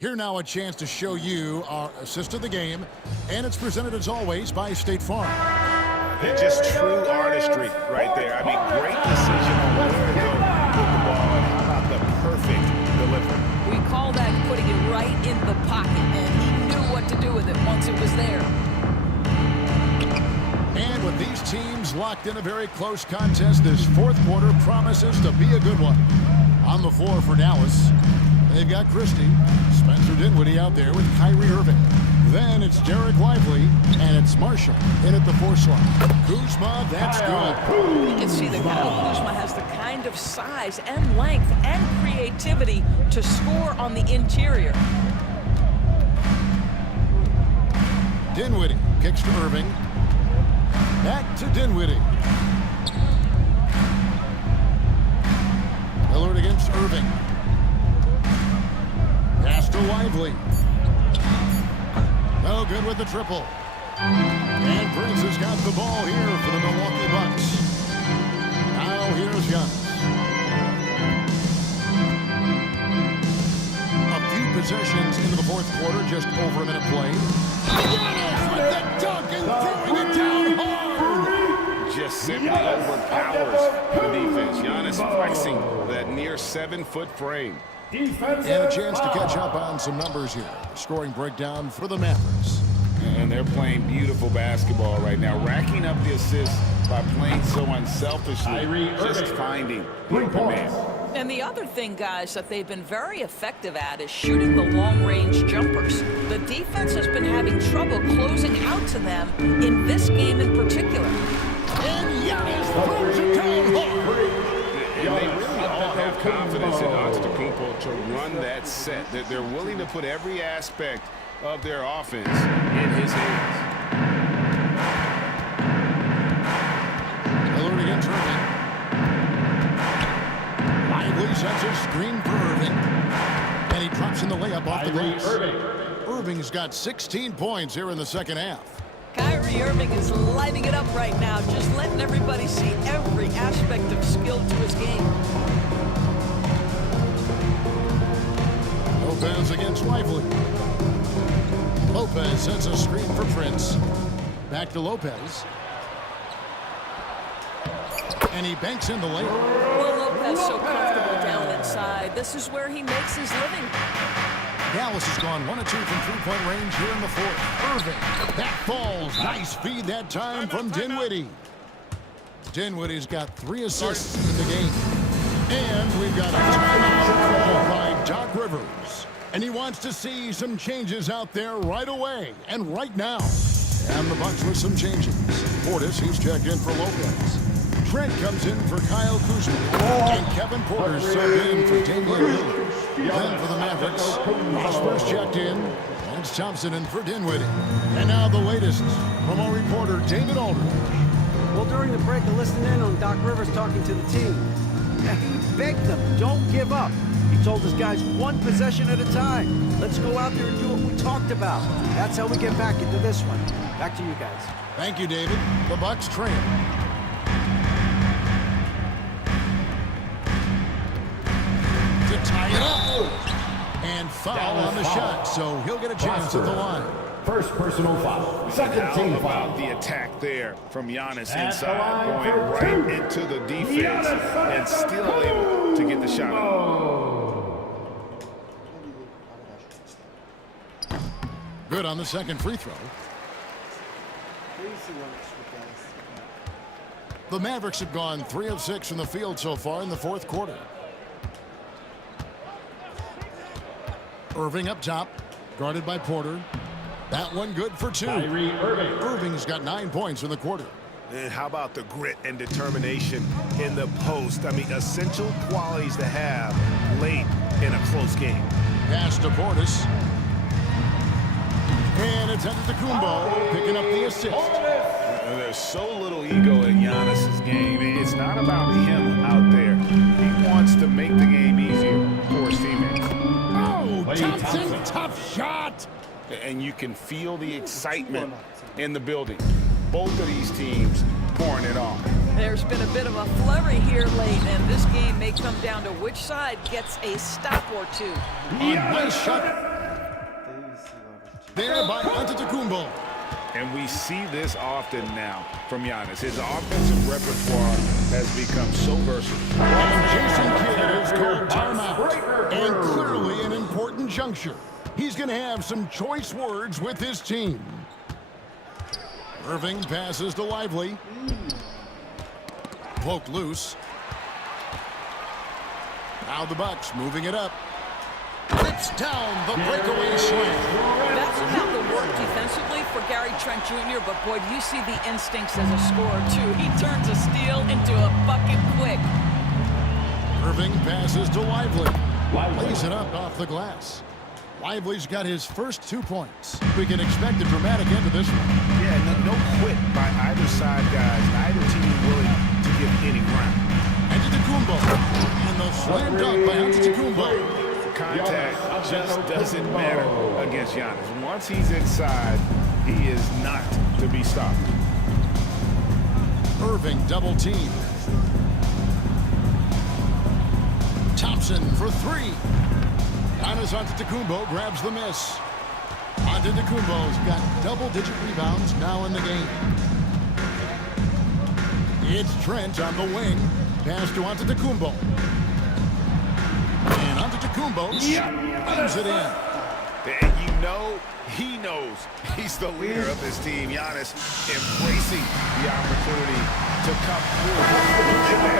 Here now a chance to show you our assist of the game, and it's presented as always by State Farm. And just true artistry right there. I mean, great decision on where to go with the ball. And how about the perfect delivery? We call that putting it right in the pocket, and he knew what to do with it once it was there. And with these teams locked in a very close contest, this fourth quarter promises to be a good one. On the floor for Dallas, they've got Christie, Spencer Dinwiddie out there with Kyrie Irving. Then it's Derek Lively, and it's Marshall in at the 4 slot. Kuzma, that's good. You can see that Kyle Kuzma has the kind of size and length and creativity to score on the interior. Dinwiddie kicks to Irving. Back to Dinwiddie. Lillard against Irving. Pass to Lively. No good with the triple. And Prince has got the ball here for the Milwaukee Bucks. Now here's Giannis. A few possessions into the fourth quarter, just over a minute played. Giannis with the dunk and throwing it down hard. Just simply overpowers the defense. Giannis flexing that near 7-foot frame. And a chance to catch up on some numbers here. Scoring breakdown for the Mavericks. And they're playing beautiful basketball right now, racking up the assists by playing so unselfishly, just finding the open man. And the other thing, guys, that they've been very effective at is shooting the long-range jumpers. The defense has been having trouble closing out to them in this game in particular. And Giannis throws it down hard. And they really all have confidence in Antetokounmpo to run that set. That they're willing to put every aspect of their offense in his hands. Lillard against Irving. Lively sets a up off the glass. Irving's got 16 points here in the second half. Kyrie Irving is lighting it up right now, just letting everybody see every aspect of skill to his game. Lopez against Lively. Lopez sets a screen for Prince. Back to Lopez. And he banks in the lane. Well, Lopez so comfortable down inside. This is where he makes his living. Dallas has gone 1 of 2 from three-point range here in the fourth. Irving, that falls. Nice feed that time from Dinwiddie. Dinwiddie's got 3 assists in the game. And we've got a timeout called by Doc Rivers. And he wants to see some changes out there right away and right now. And the Bucks with some changes. Portis, he's checked in for Lopez. Trent comes in for Kyle Kuzma. And Kevin Porter subbed in for Damian Lillard. Then for the Mavericks, Prosper's checked in. And it's Thompson in for Dinwiddie. And now the latest from our reporter, David Aldridge. Well, during the break, I listened in on Doc Rivers talking to the team. He begged them, don't give up. He told his guys 1 possession at a time. Let's go out there and do what we talked about. That's how we get back into this one. Back to you guys. Thank you, David. The Bucks trail. To tie it up. And foul on the shot, so he'll get a chance at the line. First personal foul. Second team How foul. about the attack there from Giannis inside, going right into the defense and still able to get the shot up. Good on the second free throw. The Mavericks have gone 3 of 6 from the field so far in the fourth quarter. Irving up top, guarded by Porter. That one good for 2. Irving's got 9 points in the quarter. And how about the grit and determination in the post? I mean, essential qualities to have late in a close game. Pass to Portis. And it's Antetokounmpo picking up the assist. There's so little ego in Giannis's game. It's not about him out there. He wants to make the game easier for his teammates. Oh, Thompson, tough shot. And you can feel the excitement in the building. Both of these teams pouring it on. There's been a bit of a flurry here late, and this game may come down to which side gets a stop or 2. Nice shot. There by Antetokounmpo. And we see this often now from Giannis. His offensive repertoire has become so versatile. And Jason Kidd is called timeout. And clearly an important juncture. He's going to have some choice words with his team. Irving passes to Lively. Poked loose. Now the Bucks moving it up. Rips down the breakaway slam. That's about the work defensively for Gary Trent Jr., but boy, do you see the instincts as a scorer, too. He turns a steal into a bucket quick. Irving passes to Lively. Lays it up off the glass. Lively's got his first 2 points. We can expect a dramatic end to this one. Yeah, no quit by either side, guys. Neither team willing to give any ground. Antetokounmpo. And the slam dunk by Antetokounmpo. Contact just doesn't matter against Giannis. Once he's inside, he is not to be stopped. Irving double team. Thompson for 3. Giannis Antetokounmpo grabs the miss. Antetokounmpo's got double-digit rebounds now in the game. It's Trent on the wing. Pass to Antetokounmpo. And Antetokounmpo brings it in. And you know, he knows he's the leader of this team. Giannis embracing the opportunity to come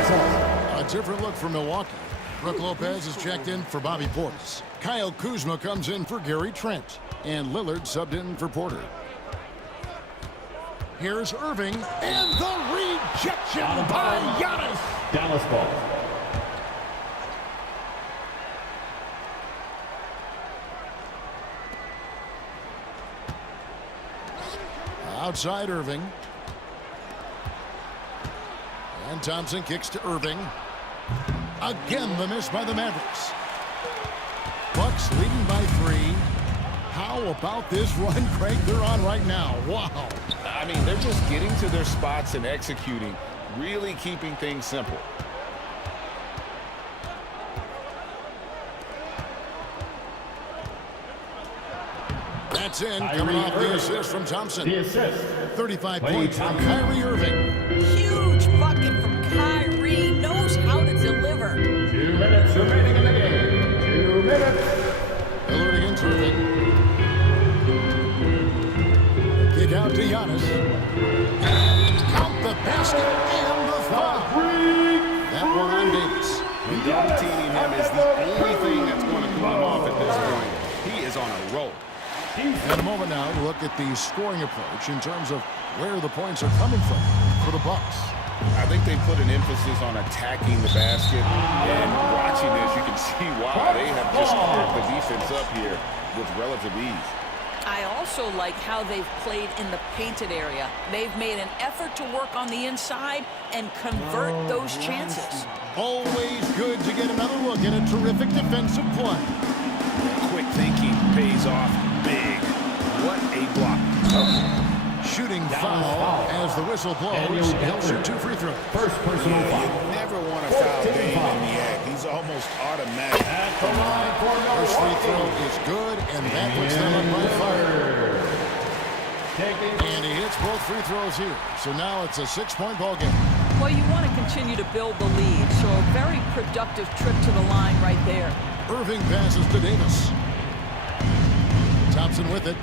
through. A different look for Milwaukee. Brook Lopez is checked in for Bobby Portis. Kyle Kuzma comes in for Gary Trent. And Lillard subbed in for Porter. Here's Irving. And the rejection by Giannis. Dallas ball. Outside Irving. And Thompson kicks to Irving. Again, the miss by the Mavericks. Bucks leading by 3. How about this run, Craig, they're on right now? Wow. I mean, they're just getting to their spots and executing, really keeping things simple. That's in, coming off the assist from Thompson. 35 points from Kyrie Irving. Huge bucket from Kyrie. Knows how to deliver. 2 minutes remaining in the game. 2 minutes. Lillard against Irving. Kick out to Giannis. Count the basket and the foul. That one on Davis. And double teaming him is the only thing that's going to cool him off at this point. He is on a roll. In a moment now to look at the scoring approach in terms of where the points are coming from for the Bucks. I think they put an emphasis on attacking the basket, and watching this, you can see why they have just cleared the defense up here with relative ease. I also like how they've played in the painted area. They've made an effort to work on the inside and convert those chances. Always good to get another look at a terrific defensive play. Quick thinking pays off big. What a block. Shooting foul as the whistle blows. He'll shoot 2 free throws. First personal foul. You never want to foul Dame in the act. He's almost automatic. First free throw is good, and that puts them up by 5. And he hits both free throws here. So now it's a 6-point ball game. Well, you want to continue to build the lead, so a very productive trip to the line right there. Irving passes to Davis. Thompson with it.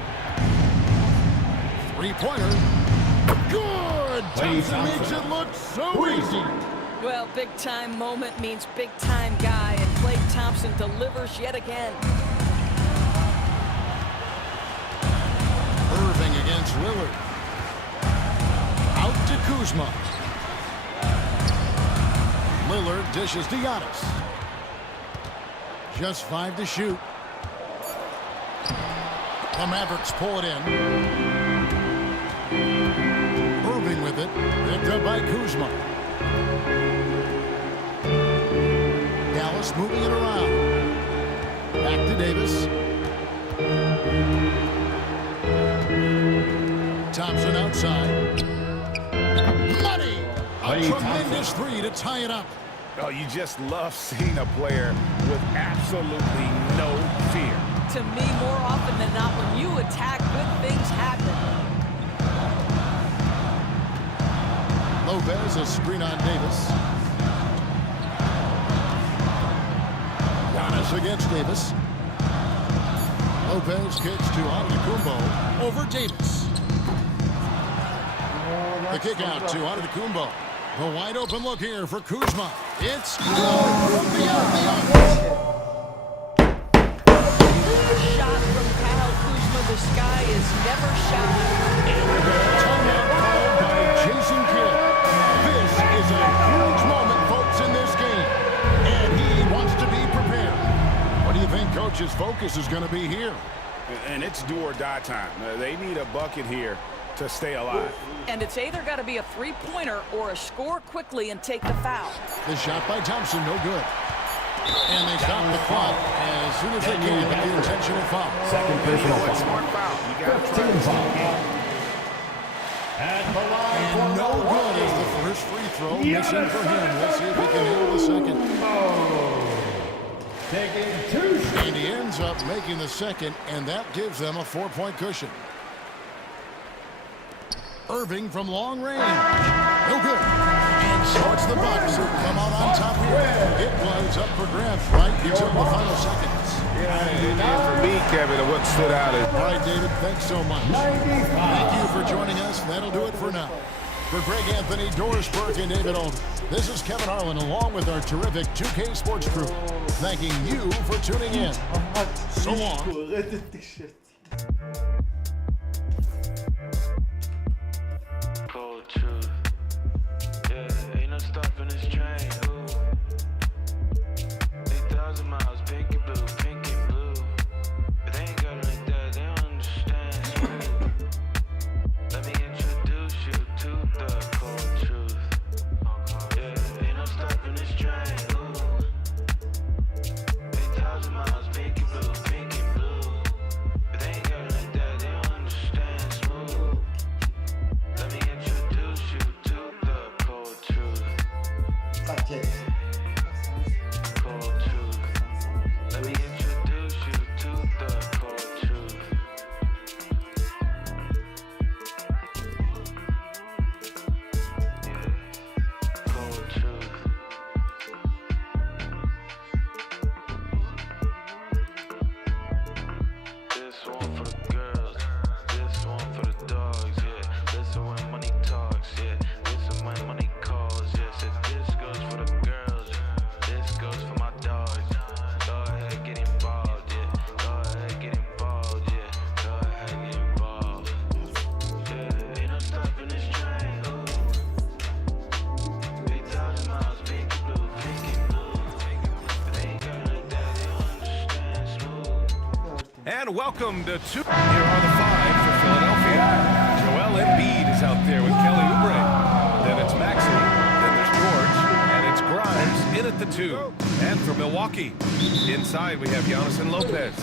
3-pointer. Good! Thompson makes it look so easy. Well, big-time moment means big-time guy, and Klay Thompson delivers yet again. Irving against Lillard. Out to Kuzma. Lillard dishes to Giannis. Just 5 to shoot. The Mavericks pull it in. Irving with it. Picked up by Kuzma. Dallas moving it around. Back to Davis. Thompson outside. Money! A tremendous 3 to tie it up. Oh, you just love seeing a player with absolutely no fear. To me, more often than not, when you attack, good things happen. Lopez, a screen on Davis. Giannis against Davis. Lopez kicks to Antetokounmpo over Davis. The kick out to Antetokounmpo. The wide open look here for Kuzma. It's good from beyond the arc. Shot from Kyle Kuzma. The sky is never shy. Timeout called by Jason Kidd. This is a huge moment, folks, in this game. And he wants to be prepared. What do you think Coach's focus is going to be here? And it's do or die time. They need a bucket here to stay alive. And it's either got to be a 3-pointer or a score quickly and take the foul. The shot by Thompson, no good. And they stop the clock as soon as they can with the intentional foul. Second personal foul. Smart foul. You got to try this game. And no good is the first free throw missing for him. Let's see if he can handle the second. And he ends up making the second, and that gives them a 4-point cushion. Irving from long range. No good. And so it's the Bucks who come out on top here. It was up for grabs right until the final seconds. And for me, Kevin, what stood out is... All right, David, thanks so much. Thank you for joining us. That'll do it for now. For Greg Anthony, Doris Burke, and David Olden, this is Kevin Harlan along with our terrific 2K Sports crew, thanking you for tuning in. So long. Cold truth. Yeah, ain't no stopping this train. Ooh. 8,000 miles, pink and blue, pink and blue. But they ain't got it like that, they don't understand. Smooth. Let me introduce you to the cold truth. Yeah, ain't no stopping this train. Ooh. 8,000 miles, pink and blue. Cold truth. Let me introduce you to the cold truth. Yeah, cold truth. This one for the girls, this one for the dogs, yeah. Listen when money talks, yeah. Listen when money calls, yeah. Said this goes for the girls, this goes for my dogs. Go ahead, get involved, yeah. Go ahead, get involved, yeah. Go ahead, get involved. Yeah, ain't no stopping this train, ooh. 8,000 miles, pink and blue, pink and blue. They ain't got like that, they don't understand smooth. And welcome to two. Here are the five for Philadelphia. Joel Embiid is out there with Kelly Oubre. Then it's Maxey. Then there's George. And it's Grimes in at the 2. And for Milwaukee, inside we have Giannis and Lopez.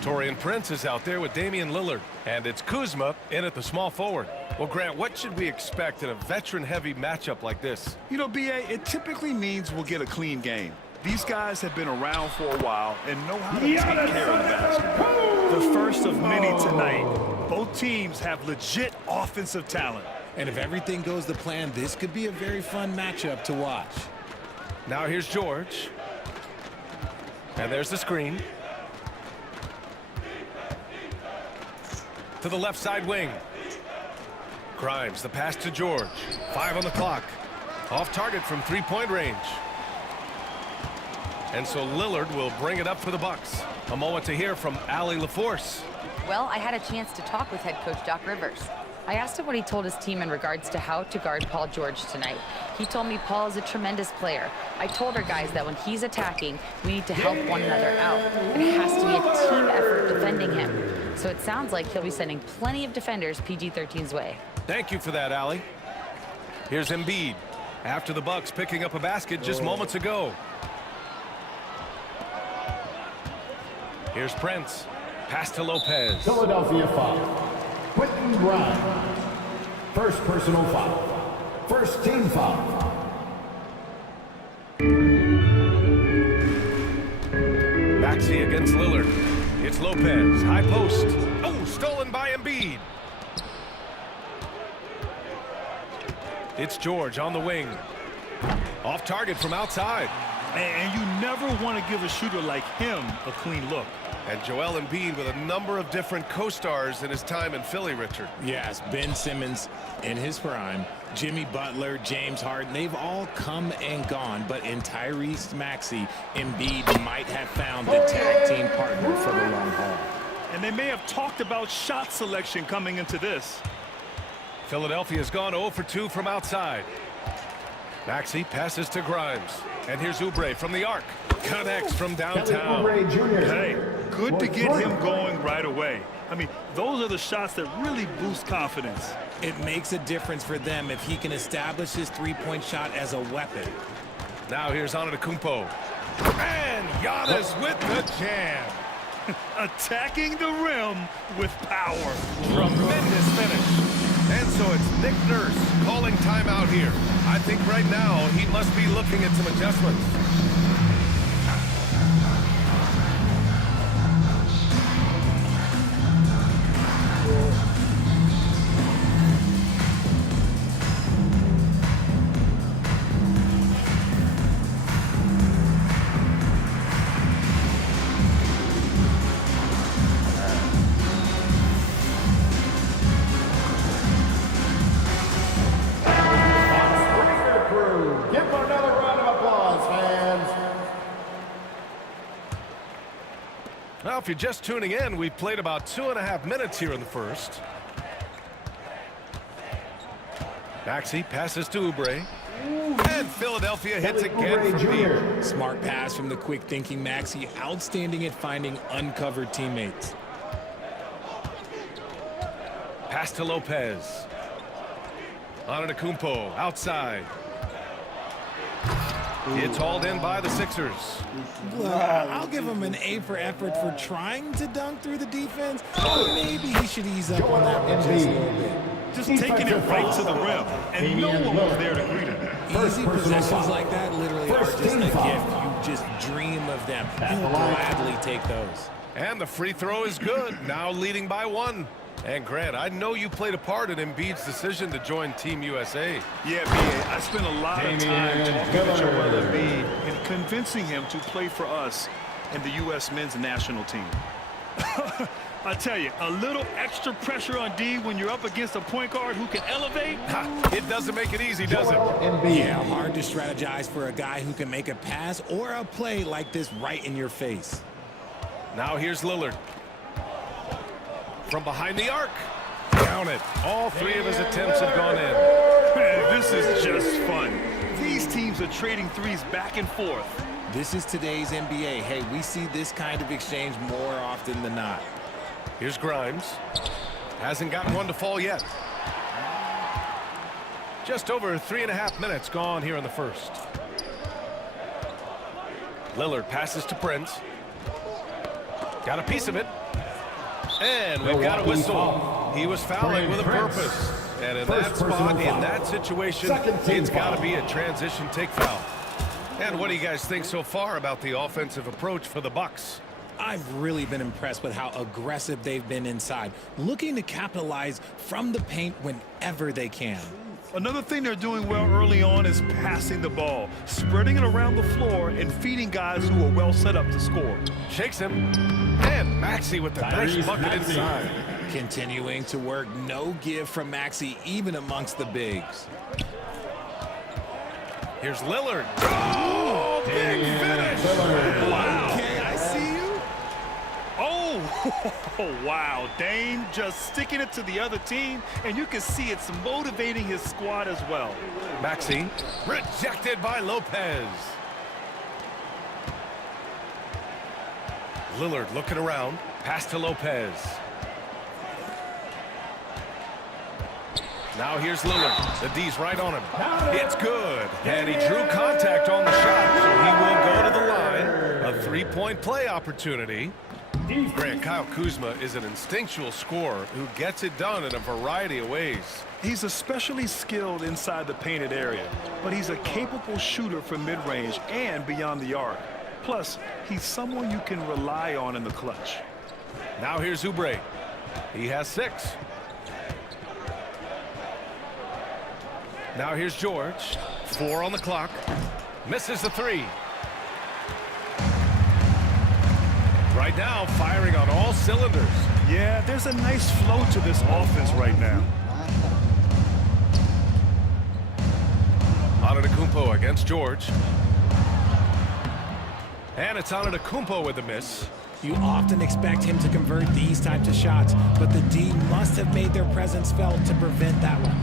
Taurean Prince is out there with Damian Lillard. And it's Kuzma in at the small forward. Well, Grant, what should we expect in a veteran-heavy matchup like this? You know, B.A., it typically means we'll get a clean game. These guys have been around for a while and know how to take care of the basketball. The first of many tonight. Both teams have legit offensive talent. And if everything goes to plan, this could be a very fun matchup to watch. Now here's George. And there's the screen. To the left side wing. Grimes, the pass to George. 5 on the clock. Off target from three-point range. And so Lillard will bring it up for the Bucks. A moment to hear from Allie LaForce. Well, I had a chance to talk with head coach Doc Rivers. I asked him what he told his team in regards to how to guard Paul George tonight. He told me Paul is a tremendous player. I told our guys that when he's attacking, we need to help one another out. It has to be a team effort defending him. So it sounds like he'll be sending plenty of defenders PG-13's way. Thank you for that, Allie. Here's Embiid. After the Bucks picking up a basket just moments ago. Here's Prince. Pass to Lopez. Philadelphia foul. Quentin Grimes. First personal foul. First team foul. Maxey against Lillard. It's Lopez. High post. Oh, stolen by Embiid. It's George on the wing. Off target from outside. And you never want to give a shooter like him a clean look. And Joel Embiid with a number of different co-stars in his time in Philly, Richard. Yes, Ben Simmons in his prime, Jimmy Butler, James Harden, they've all come and gone. But in Tyrese Maxey, Embiid might have found the tag team partner for the long haul. And they may have talked about shot selection coming into this. Philadelphia's gone 0 for 2 from outside. Maxey passes to Grimes. And here's Oubre from the arc. Connects from downtown. Hey, good to get him going right away. I mean, those are the shots that really boost confidence. It makes a difference for them if he can establish his three-point shot as a weapon. Now here's Antetokounmpo. And Giannis with the jam. Attacking the rim with power. Tremendous finish. And so it's Nick Nurse calling timeout here. I think right now he must be looking at some adjustments. Now, if you're just tuning in, we've played about 2.5 minutes here in the first. Maxey passes to Oubre. And Philadelphia hits again from deep. Smart pass from the quick-thinking Maxey. Outstanding at finding uncovered teammates. Pass to Lopez. Antetokounmpo outside. It's hauled in by the Sixers. Well, I'll give him an A for effort for trying to dunk through the defense. Maybe he should ease up on that one just a little bit. Just taking it right to the rim, and no one was there to greet him. Easy possessions like that literally are just a gift. You just dream of them. You'll gladly take those. And the free throw is good, now leading by 1. And Grant, I know you played a part in Embiid's decision to join Team USA. Yeah, B.A., I spent a lot of time talking to Joel Embiid and convincing him to play for us and the U.S. men's national team. I tell you, a little extra pressure on D when you're up against a point guard who can elevate. It doesn't make it easy, does it? Yeah, hard to strategize for a guy who can make a pass or a play like this right in your face. Now here's Lillard. From behind the arc. Down it. All 3 of his attempts have gone in. Man, this is just fun. These teams are trading threes back and forth. This is today's NBA. Hey, we see this kind of exchange more often than not. Here's Grimes. Hasn't gotten one to fall yet. Just over 3.5 minutes gone here in the first. Lillard passes to Prince. Got a piece of it. And we've got a whistle. He was fouling with a purpose. And in that spot, in that situation, it's got to be a transition take foul. And what do you guys think so far about the offensive approach for the Bucks? I've really been impressed with how aggressive they've been inside, looking to capitalize from the paint whenever they can. Another thing they're doing well early on is passing the ball, spreading it around the floor and feeding guys who are well set up to score. Shakes him. And Maxey with the nice bucket inside. Continuing to work, no give from Maxey, even amongst the bigs. Here's Lillard. Oh, big finish. Wow. Okay, I see you. Oh, wow. Dame just sticking it to the other team, and you can see it's motivating his squad as well. Maxey rejected by Lopez. Lillard looking around. Pass to Lopez. Now here's Lillard. The D's right on him. It's good. And he drew contact on the shot, so he will go to the line. A 3-point play opportunity. Grant, Kyle Kuzma is an instinctual scorer who gets it done in a variety of ways. He's especially skilled inside the painted area, but he's a capable shooter from mid-range and beyond the arc. Plus, he's someone you can rely on in the clutch. Now here's Oubre. He has 6. Now here's George. 4 on the clock. Misses the 3. Right now, firing on all cylinders. Yeah, there's a nice flow to this offense right now. Antetokounmpo against George. And it's Antetokounmpo with the miss. You often expect him to convert these types of shots, but the D must have made their presence felt to prevent that one.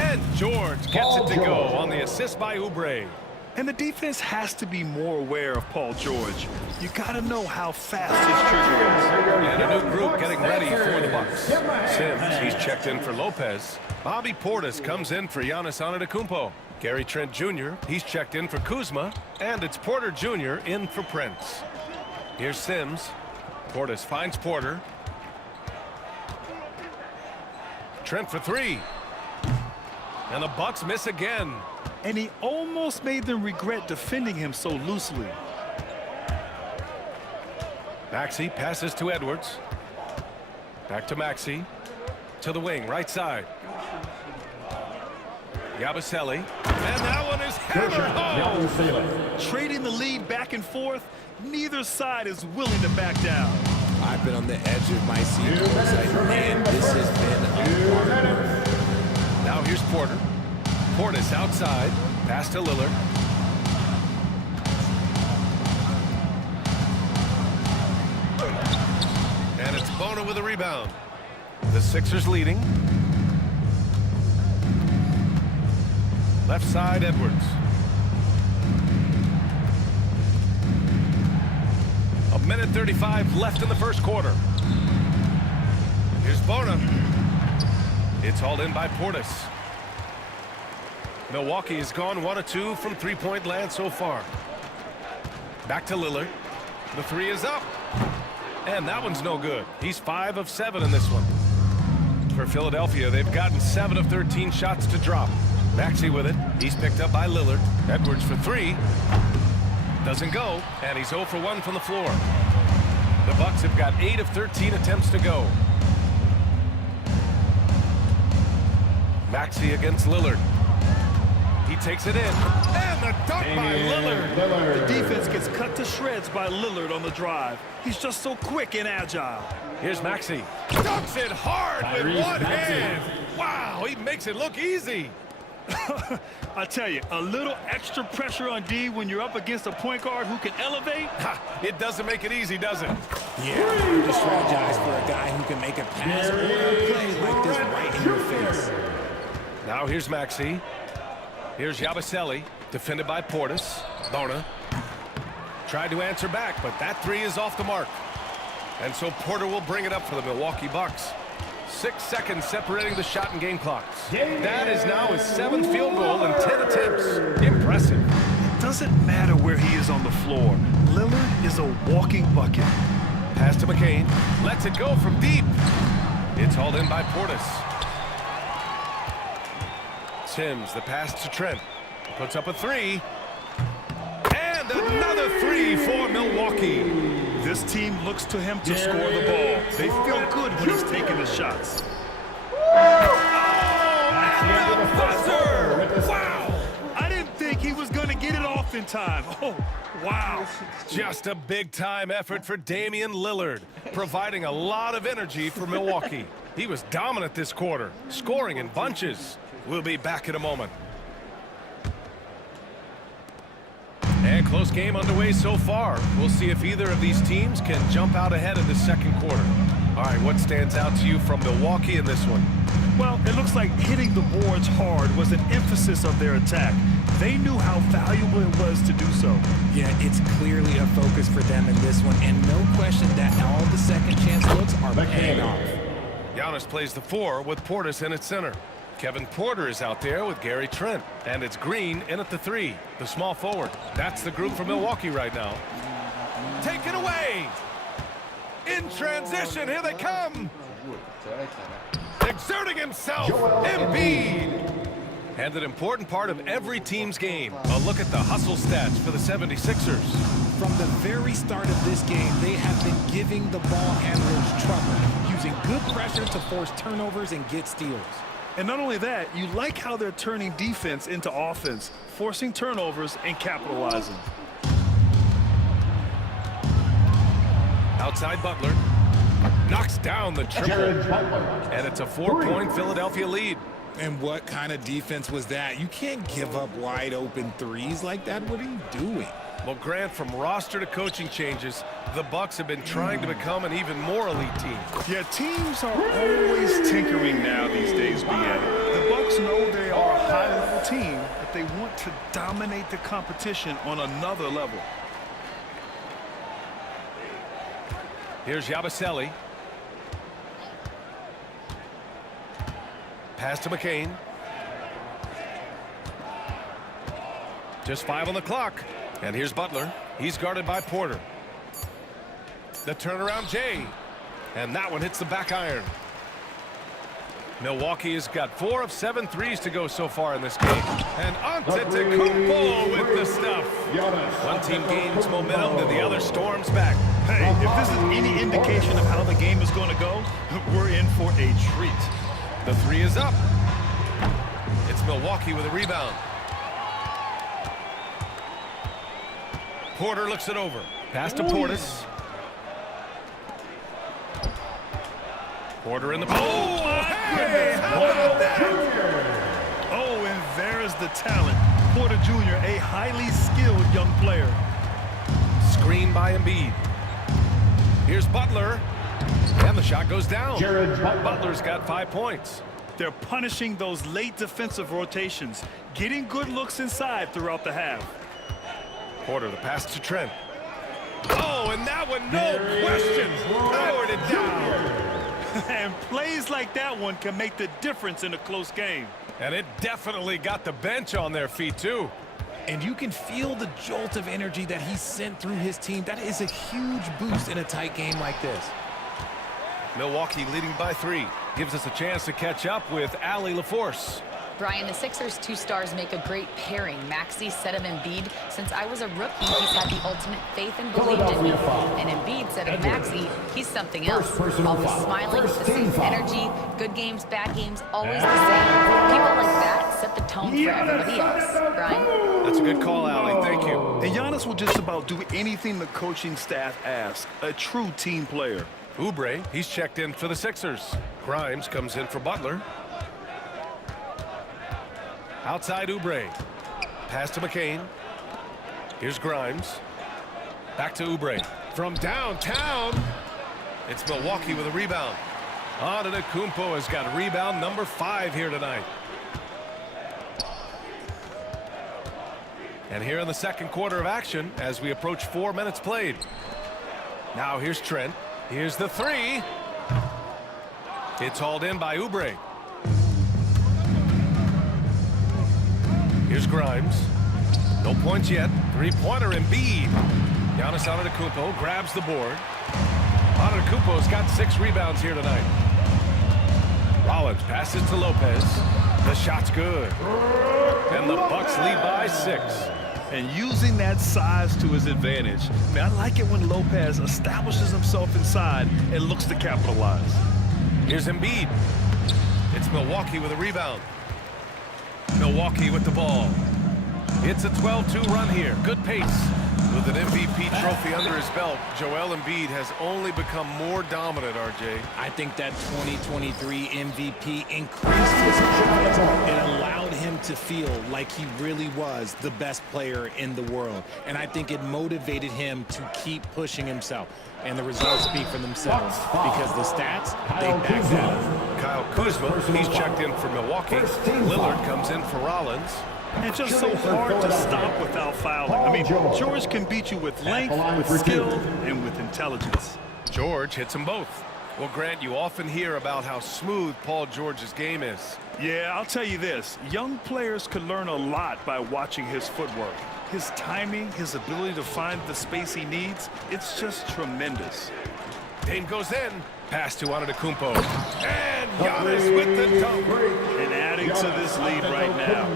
And George gets it to go on the assist by Oubre. And the defense has to be more aware of Paul George. You got to know how fast his trigger is. And a new group getting ready for the Bucks. Sims, he's checked in for Lopez. Bobby Portis comes in for Giannis Antetokounmpo. Gary Trent Jr., he's checked in for Kuzma. And it's Porter Jr. in for Prince. Here's Sims. Portis finds Porter. Trent for 3. And the Bucks miss again. And he almost made them regret defending him so loosely. Maxey passes to Edwards. Back to Maxey. To the wing, right side. Yabusele. And that one is hammered home. Trading the lead back and forth, neither side is willing to back down. I've been on the edge of my seat, and this has been a hard one. Now here's Porter. Portis outside. Pass to Lillard. And it's Bona with a rebound. The Sixers leading. Left side, Edwards. A minute 35 left in the first quarter. Here's Bona. It's hauled in by Portis. Milwaukee has gone 1 of 2 from three-point land so far. Back to Lillard. The 3 is up. And that one's no good. He's 5 of 7 in this one. For Philadelphia, they've gotten 7 of 13 shots to drop. Maxey with it. He's picked up by Lillard. Edwards for three. Doesn't go, and he's 0 for 1 from the floor. The Bucks have got 8 of 13 attempts to go. Maxey against Lillard. He takes it in, and the dunk by Lillard. The defense gets cut to shreds by Lillard on the drive. He's just so quick and agile. Here's Maxey. Dunks it hard with one hand. Wow, he makes it look easy. I tell you, a little extra pressure on D when you're up against a point guard who can elevate. It doesn't make it easy, does it? Yeah, hard to strategize for a guy who can make a pass or a play like this right in your face. Now here's Maxey. Here's Yabusele, defended by Portis. Bona tried to answer back, but that three is off the mark. And so Porter will bring it up for the Milwaukee Bucks. 6 seconds separating the shot and game clocks. That is now his 7th field goal in 10 attempts. Impressive. It doesn't matter where he is on the floor. Lillard is a walking bucket. Pass to McCain. Lets it go from deep. It's hauled in by Portis. Sims, the pass to Trent. Puts up a three. And another three for Milwaukee. This team looks to him to score the ball. They feel good when he's taking the shots. And the buzzer! Wow! I didn't think he was going to get it off in time. Oh, wow. Just a big-time effort for Damian Lillard, providing a lot of energy for Milwaukee. He was dominant this quarter, scoring in bunches. We'll be back in a moment. And close game underway so far. We'll see if either of these teams can jump out ahead in the second quarter. All right, what stands out to you from Milwaukee in this one? Well, it looks like hitting the boards hard was an emphasis of their attack. They knew how valuable it was to do so. Yeah, it's clearly a focus for them in this one, and no question that all the second chance looks are paying off. Giannis plays the 4 with Portis in its center. Kevin Porter is out there with Gary Trent. And it's Green in at the 3, the small forward. That's the group for Milwaukee right now. Take it away! In transition, here they come! Exerting himself, Embiid! And an important part of every team's game. A look at the hustle stats for the 76ers. From the very start of this game, they have been giving the ball handlers trouble, using good pressure to force turnovers and get steals. And not only that, you like how they're turning defense into offense, forcing turnovers and capitalizing. Outside Butler. Knocks down the triple. And it's a 4-point Philadelphia lead. And what kind of defense was that? You can't give up wide open threes like that. What are you doing? Well, Grant, from roster to coaching changes, the Bucks have been trying to become an even more elite team. Yeah, teams are always tinkering now these days, BA. The Bucks know they are a high-level team, but they want to dominate the competition on another level. Here's Yabusele. Pass to McCain. Just 5 on the clock. And here's Butler. He's guarded by Porter. The turnaround Jay. And that one hits the back iron. Milwaukee has got 4 of 7 threes to go so far in this game. And Antetokounmpo with the stuff. One team gains momentum, then the other storms back. Hey, if this is any indication of how the game is going to go, we're in for a treat. The 3 is up. It's Milwaukee with a rebound. Porter looks it over. Pass to Portis. Porter in the... Hey, how about that? Oh, and there's the talent. Porter Jr., a highly skilled young player. Screen by Embiid. Here's Butler. And the shot goes down. Butler's got 5 points. They're punishing those late defensive rotations, getting good looks inside throughout the half. Porter, the pass to Trent. Oh, and that one, no question, powered it down. And plays like that one can make the difference in a close game. And it definitely got the bench on their feet, too. And you can feel the jolt of energy that he sent through his team. That is a huge boost in a tight game like this. Milwaukee leading by 3. Gives us a chance to catch up with Allie LaForce. Brian, the Sixers' two stars make a great pairing. Maxey said of Embiid, since I was a rookie, he's had the ultimate faith and believed in me. And Embiid said of Maxey, he's something else. Always smiling, the same energy, good games, bad games, always the same. People like that set the tone for everybody else. Brian? That's a good call, Allie. Thank you. And Giannis will just about do anything the coaching staff asks. A true team player. Oubre, he's checked in for the Sixers. Grimes comes in for Butler. Outside Oubre. Pass to McCain. Here's Grimes. Back to Oubre. From downtown. It's Milwaukee with a rebound. Antetokounmpo has got rebound number 5 here tonight. And here in the second quarter of action as we approach 4 minutes played. Now here's Trent. Here's the 3. It's hauled in by Oubre. Here's Grimes. No points yet. Three-pointer Embiid. Giannis Antetokounmpo grabs the board. Antetokounmpo's got 6 rebounds here tonight. Rollins passes to Lopez. The shot's good. And the Bucks lead by 6. And using that size to his advantage. Man, I like it when Lopez establishes himself inside and looks to capitalize. Here's Embiid. It's Milwaukee with a rebound. Milwaukee with the ball. It's a 12-2 run here. Good pace. With an MVP trophy under his belt, Joel Embiid has only become more dominant, RJ. I think that 2023 MVP increased his confidence. It allowed him to feel like he really was the best player in the world. And I think it motivated him to keep pushing himself. And the results speak for themselves because the stats, they back that up. Kyle Kuzma, he's checked in for Milwaukee. Lillard comes in for Rollins. It's just so hard to stop without fouling. I mean, George can beat you with length, with skill, and with intelligence. George hits them both. Well, Grant, you often hear about how smooth Paul George's game is. Yeah, I'll tell you this. Young players could learn a lot by watching his footwork. His timing, his ability to find the space he needs, it's just tremendous. Dame goes in. Pass to Antetokounmpo. And Giannis with the dunk. And adding to this lead right now.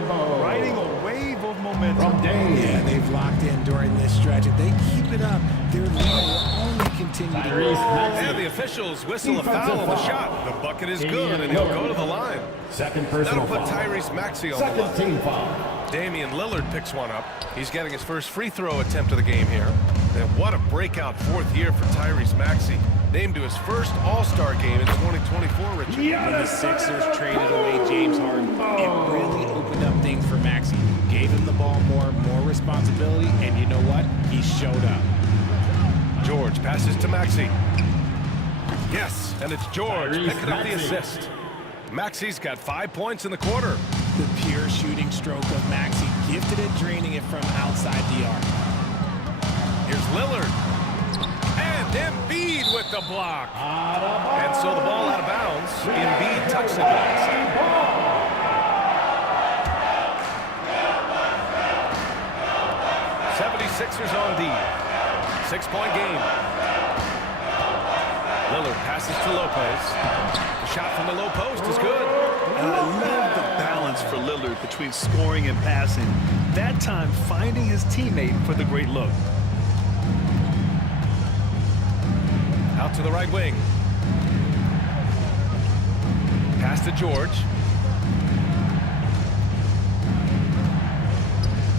Riding a wave of momentum. Yeah, they've locked in during this stretch. If they keep it up, their lead will only continue to grow. And the officials whistle a foul on the shot. The bucket is good, and he'll go to the line. That'll put Tyrese Maxey on the line. Damian Lillard picks one up. He's getting his first free throw attempt of the game here. And what a breakout 4th year for Tyrese Maxey. Named to his first All-Star game in 2024, Richard. When the Sixers traded away James Harden, it really opened up things for Maxey. Gave him the ball more responsibility, and you know what? He showed up. George passes to Maxey. Yes, and it's George picking up the assist. Maxey's got 5 points in the quarter. The pure shooting stroke of Maxey, gifted at draining it from outside the arc. Here's Lillard. And Embiid with the block. And so the ball out of bounds. Embiid touched it last. 76ers on D. 6-point game. Lillard passes to Lopez. The shot from the low post is good. And I love the balance for Lillard between scoring and passing. That time finding his teammate for the great look. Out to the right wing. Pass to George.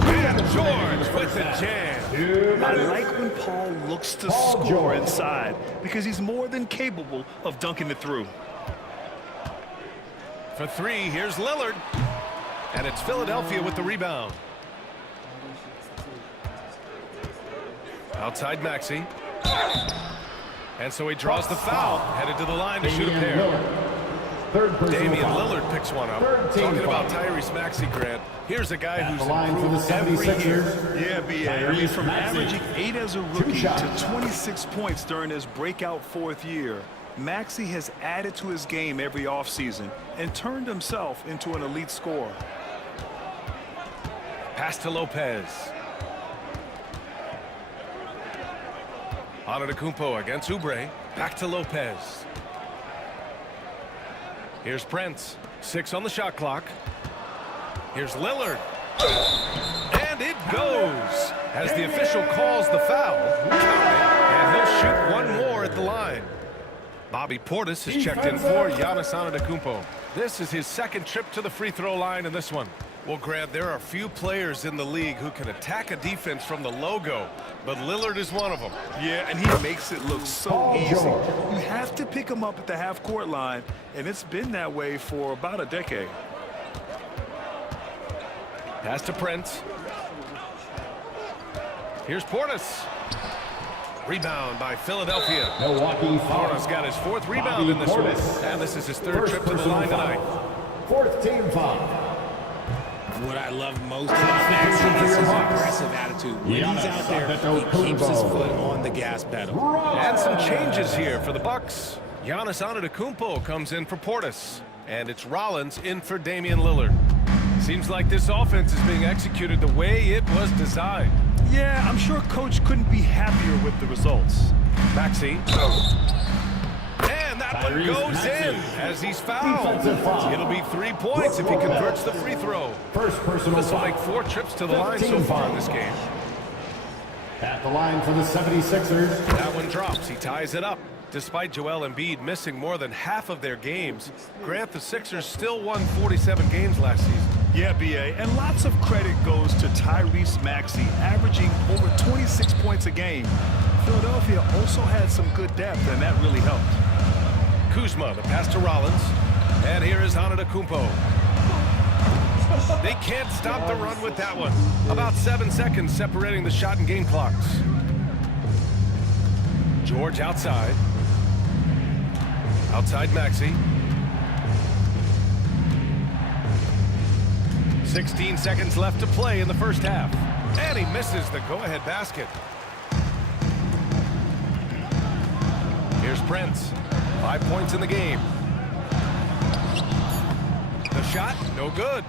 And George with the jam. I like when Paul looks to score inside because he's more than capable of dunking it through. For 3, here's Lillard. And it's Philadelphia with the rebound. Outside Maxey. And so he draws the foul, headed to the line to shoot a pair. Damian Lillard picks one up. Talking about Tyrese Maxey, Grant. Here's a guy who's improved every year. Yeah, B.A. I mean, from averaging 8 as a rookie to 26 points during his breakout 4th year, Maxey has added to his game every offseason and turned himself into an elite scorer. Pass to Lopez. Antetokounmpo against Oubre. Back to Lopez. Here's Prince. 6 on the shot clock. Here's Lillard. And it goes. As the official calls the foul, and he'll shoot one more at the line. Bobby Portis is checked in for Giannis Antetokounmpo. This is his second trip to the free throw line in this one. Well, Grant, there are few players in the league who can attack a defense from the logo, but Lillard is one of them. Yeah, and he makes it look so easy. You have to pick him up at the half-court line, and it's been that way for about a decade. Pass to Prince. Here's Portis. Rebound by Philadelphia. Milwaukee Portis got his fourth rebound in this one, and this is his third trip to the line tonight. Fourth team foul. What I love most about Maxey is his aggressive attitude. When he's out there, he keeps his foot on the gas pedal. And some changes here for the Bucks. Giannis Antetokounmpo comes in for Portis, and it's Rollins in for Damian Lillard. Seems like this offense is being executed the way it was designed. Yeah, I'm sure Coach couldn't be happier with the results. Maxey. And that one goes in as he's fouled. It'll be 3 points if he converts the free throw. This will make 4 trips to the line so far in this game. At the line for the 76ers. That one drops. He ties it up. Despite Joel Embiid missing more than half of their games, Grant, the Sixers still won 47 games last season. Yeah, B.A., and lots of credit goes to Tyrese Maxey, averaging over 26 points a game. Philadelphia also had some good depth, and that really helped. Kuzma, the pass to Rollins, and here is Antetokounmpo. They can't stop the run with that one. About 7 seconds separating the shot and game clocks. George outside. Outside Maxey. 16 seconds left to play in the first half. And he misses the go-ahead basket. Here's Prince. 5 points in the game. The shot, no good.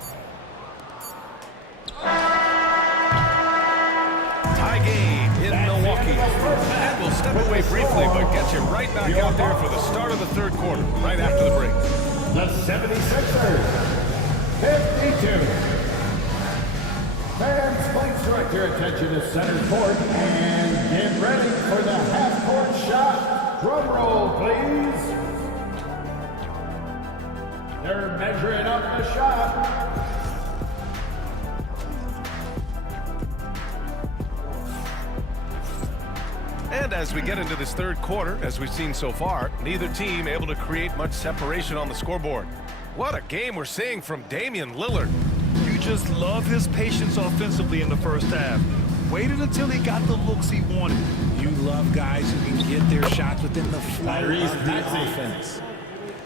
Tie game in Milwaukee. And we'll step away briefly, but get you right back out there for the start of the third quarter, right after the break. The 76ers. 52. Fans, please direct your attention to center court and get ready for the half-court shot. Drum roll, please. They're measuring up the shot. And as we get into this third quarter, as we've seen so far, neither team able to create much separation on the scoreboard. What a game we're seeing from Damian Lillard. You just love his patience offensively in the first half. Waited until he got the looks he wanted. You love guys who can get their shots within the flow of the offense.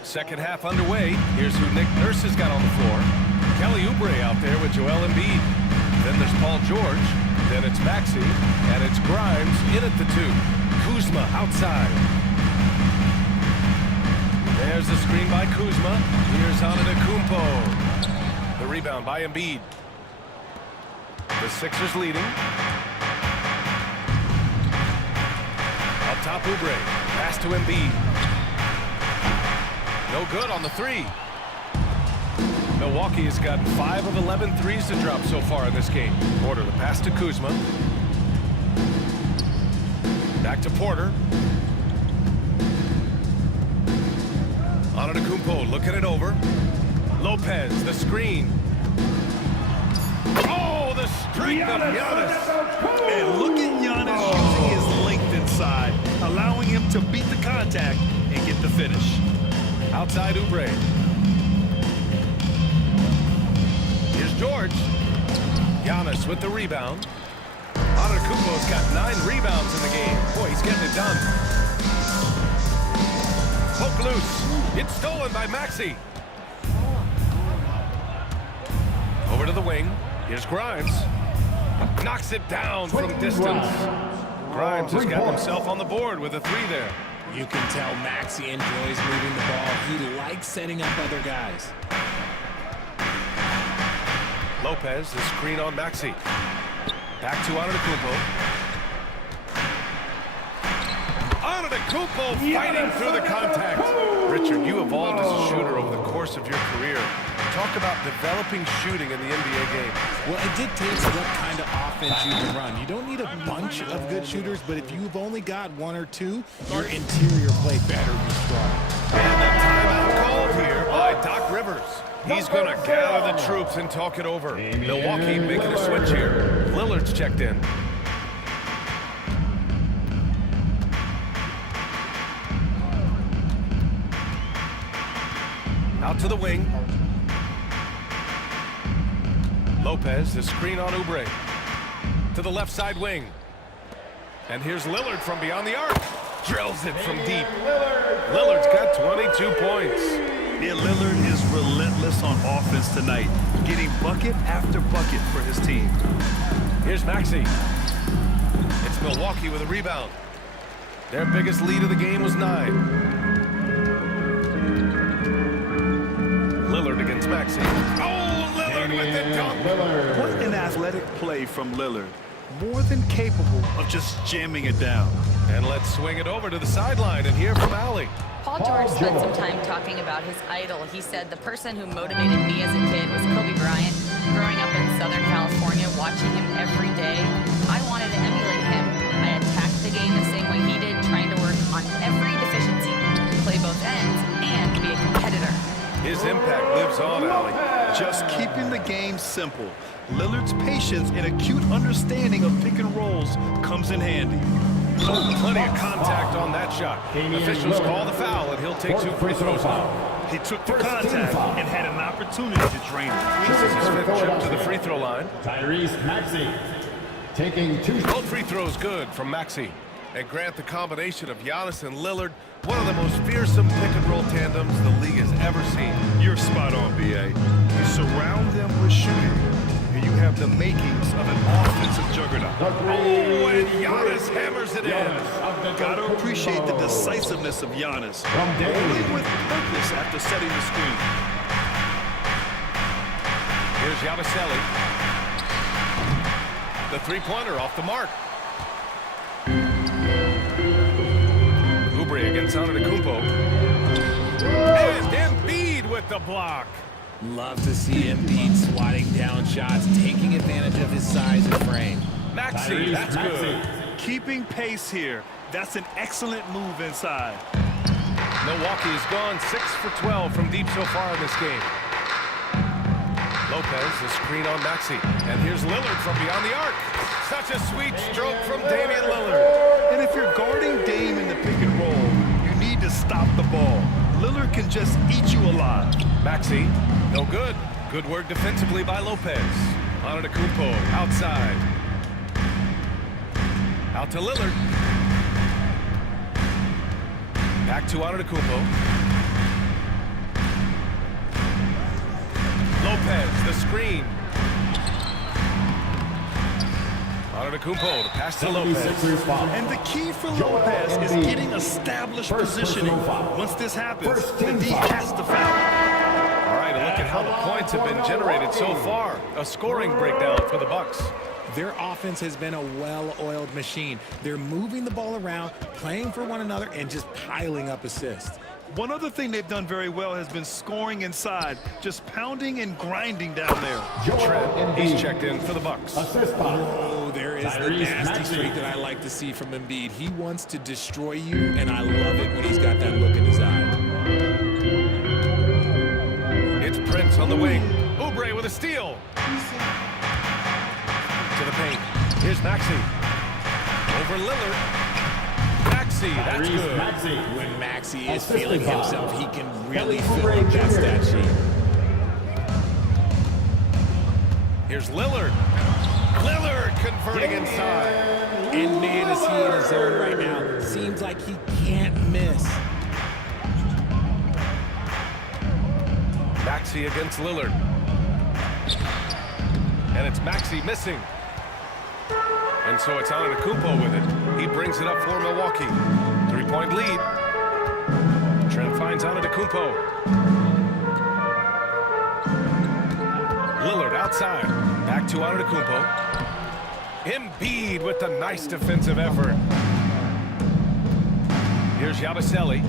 Second half underway. Here's who Nick Nurse has got on the floor. Kelly Oubre out there with Joel Embiid. Then there's Paul George. Then it's Maxey. And it's Grimes in at the 2. Kuzma outside. There's the screen by Kuzma. Here's Antetokounmpo. The rebound by Embiid. The Sixers leading. Up top, Oubre. Pass to Embiid. No good on the 3. Milwaukee has gotten 5 of 11 threes to drop so far in this game. Porter, the pass to Kuzma. Back to Porter. Antetokounmpo looking it over. Lopez, the screen. Oh, the strength of Giannis. And look at Giannis using his length inside, allowing him to beat the contact and get the finish. Outside Oubre. Here's George. Giannis with the rebound. Antetokounmpo's got 9 rebounds in the game. Boy, he's getting it done. Poke loose. It's stolen by Maxey. Over to the wing. Here's Grimes. Knocks it down from distance. Grimes has got himself on the board with a 3 there. You can tell Maxey enjoys moving the ball. He likes setting up other guys. Lopez, the screen on Maxey. Back to Antetokounmpo. Antetokounmpo fighting through the contact. Richard, you evolved as a shooter over the course of your career. Talk about developing shooting in the NBA game. Well, it dictates what kind of offense you can run. You don't need a bunch of good shooters, but if you've only got one or two, your interior play better be strong. And a timeout called here by Doc Rivers. He's going to gather the troops and talk it over. Milwaukee making a switch here. Lillard's checked in. Out to the wing. Lopez, the screen on Oubre. To the left side wing. And here's Lillard from beyond the arc. Drills it from deep. Lillard's got 22 points. Yeah, Lillard is relentless on offense tonight, getting bucket after bucket for his team. Here's Maxey. It's Milwaukee with a rebound. Their biggest lead of the game was 9. Lillard against Maxey. Oh, Lillard with the dunk. What an athletic play from Lillard. More than capable of just jamming it down. And let's swing it over to the sideline and hear from Allie. Paul George spent some time talking about his idol. He said, the person who motivated me as a kid was Kobe Bryant. Growing up in Southern California, watching him every day, I wanted to emulate him. I attacked the game the same way he did, trying to work on every deficiency, play both ends, and be a competitor. His impact lives on, Allie. Just keeping the game simple. Lillard's patience and acute understanding of pick and rolls comes in handy. Oh, plenty of contact on that shot. Officials call the foul, and he'll take 2 free throws now. He took the contact and had an opportunity to drain it. This is his 5th trip to the free throw line. Tyrese Maxey taking 2. Both free throws good from Maxey. And Grant, the combination of Giannis and Lillard, one of the most fearsome pick-and-roll tandems the league has ever seen. You're spot on, B.A. You surround them with shooting, and you have the makings of an offensive juggernaut. Oh, and Giannis hammers it in. Gotta appreciate the decisiveness of Giannis. Playing with purpose after setting the screen. Here's Yabusele. The three-pointer off the mark. Oubre against Antetokounmpo. And Embiid with the block. Love to see Embiid swatting down shots, taking advantage of his size and frame. Maxey, that's good. Keeping pace here. That's an excellent move inside. Milwaukee has gone 6 for 12 from deep so far in this game. Lopez, the screen on Maxey. And here's Lillard from beyond the arc. Such a sweet stroke from Damian Lillard. And if you're guarding Dame in the pick and roll, you need to stop the ball. Lillard can just eat you alive. Maxey, no good. Good work defensively by Lopez. Antetokounmpo outside. Out to Lillard. Back to Antetokounmpo. Lopez, the screen. Antetokounmpo, the pass to Lopez. And the key for Lopez is getting established positioning. Once this happens, the D has to foul. All right, a look at how the points have been generated so far. A scoring breakdown for the Bucks. Their offense has been a well-oiled machine. They're moving the ball around, playing for one another, and just piling up assists. One other thing they've done very well has been scoring inside, just pounding and grinding down there. Trent, he's checked in for the Bucks. Oh, there is the nasty streak that I like to see from Embiid. He wants to destroy you, and I love it when he's got that look in his eye. It's Prince on the wing. Oubre with a steal. To the paint. Here's Maxey. Over Lillard. Maxey, that's good. When Maxey is feeling himself, he can really fill up that stat sheet. Here's Lillard. Lillard converting inside. And man, is he in his zone right now. Seems like he can't miss. Maxey against Lillard. And it's Maxey missing. And so it's Antetokounmpo with it. He brings it up for Milwaukee. 3-point lead. Trent finds Antetokounmpo. Lillard outside. Back to Antetokounmpo. Embiid with the nice defensive effort. Here's Yabusele.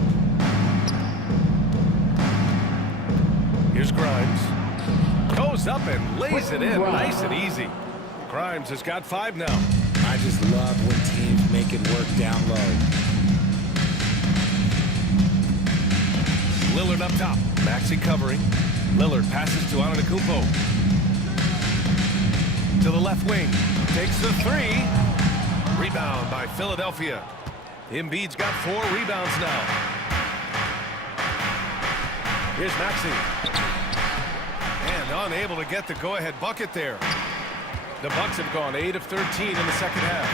Here's Grimes. Goes up and lays it in nice and easy. Grimes has got 5 now. I just love when teams make it work down low. Lillard up top. Maxey covering. Lillard passes to Antetokounmpo. To the left wing. Takes the 3. Rebound by Philadelphia. Embiid's got 4 rebounds now. Here's Maxey. And unable to get the go-ahead bucket there. The Bucks have gone 8 of 13 in the second half.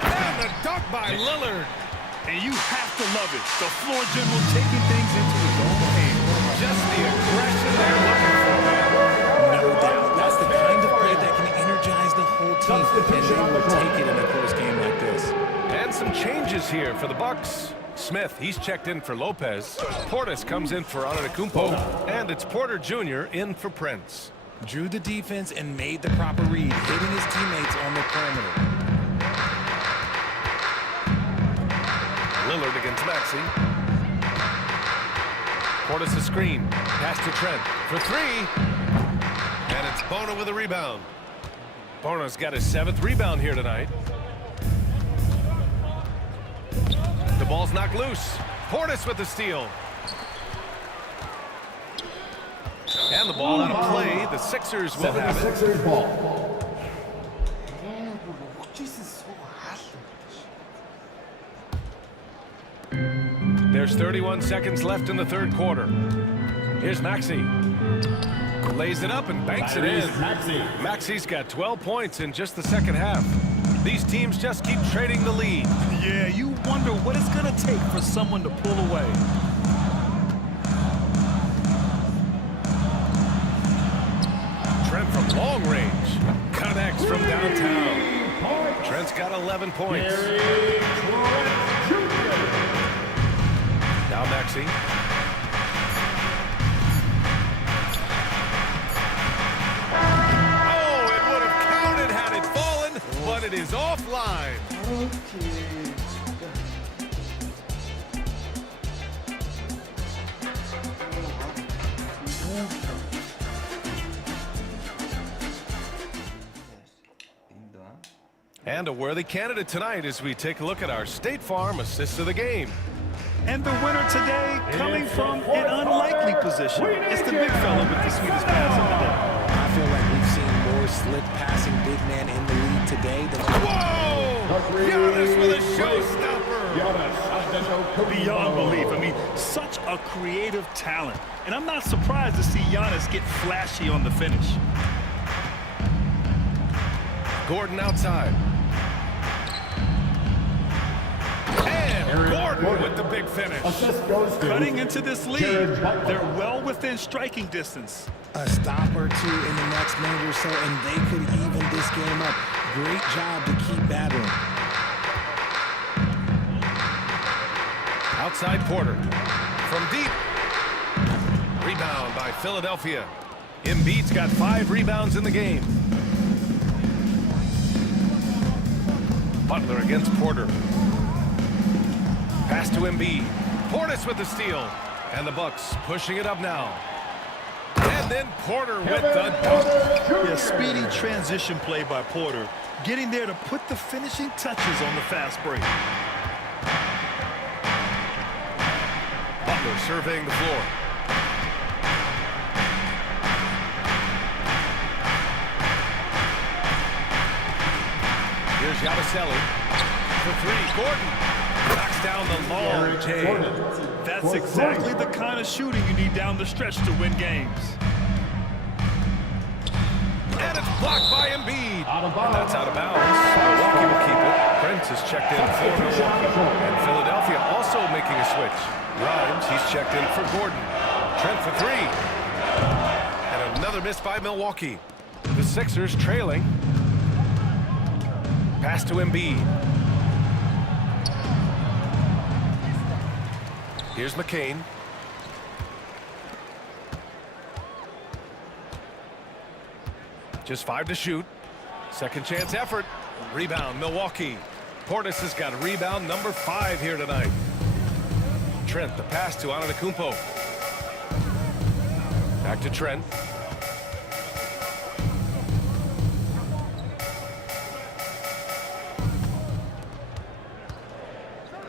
And the dunk by Lillard. And you have to love it. The floor general taking things into his own hands. Just the aggression they're looking for, man. No doubt. That's the kind of play that can energize the whole team. And they will take it in a close game like this. And some changes here for the Bucks. Smith, he's checked in for Lopez. Portis comes in for Antetokounmpo. And it's Porter Jr. in for Prince. Drew the defense and made the proper read, hitting his teammates on the perimeter. Lillard against Maxey. Portis a screen. Pass to Trent for 3. And it's Bona with a rebound. Bona's got his 7th rebound here tonight. The ball's knocked loose. Portis with the steal. And the ball out of play. The Sixers will have it. Sixers ball. There's 31 seconds left in the third quarter. Here's Maxey. Lays it up and banks it in. Maxey's got 12 points in just the second half. These teams just keep trading the lead. Yeah, you wonder what it's going to take for someone to pull away. Trent from long range. Connects from downtown. Trent's got 11 points. Now Maxey. Oh, it would have counted had it fallen, but it is offline. And a worthy candidate tonight as we take a look at our State Farm assist of the game. And the winner today coming from an unlikely position. It's the big fella with the sweetest pass of the day. I feel like we've seen more slick passing big man in the league today than... Whoa! Giannis with a showstopper! Beyond belief. I mean, such a creative talent. And I'm not surprised to see Giannis get flashy on the finish. Gordon outside. And Gordon with the big finish. Cutting into this lead, they're well within striking distance. A stop or two in the next minute or so, and they could even this game up. Great job to keep battling. Outside Porter. From deep. Rebound by Philadelphia. Embiid's got 5 rebounds in the game. Butler against Porter. Pass to Embiid. Portis with the steal. And the Bucks pushing it up now. And then Porter with the dunk. Yeah, speedy transition play by Porter. Getting there to put the finishing touches on the fast break. Butler surveying the floor. Here's Yabusele for 3. Gordon knocks down the long J. That's exactly the kind of shooting you need down the stretch to win games. And it's blocked by Embiid. And that's out of bounds. Milwaukee will keep it. Prince is checked in for Milwaukee. And Philadelphia also making a switch. Grimes, he's checked in for Gordon. Trent for 3. And another miss by Milwaukee. The Sixers trailing. Pass to Embiid. Here's McCain. Just 5 to shoot. Second chance effort. Rebound, Milwaukee. Portis has got rebound number 5 here tonight. Trent, the pass to Antetokounmpo. Back to Trent.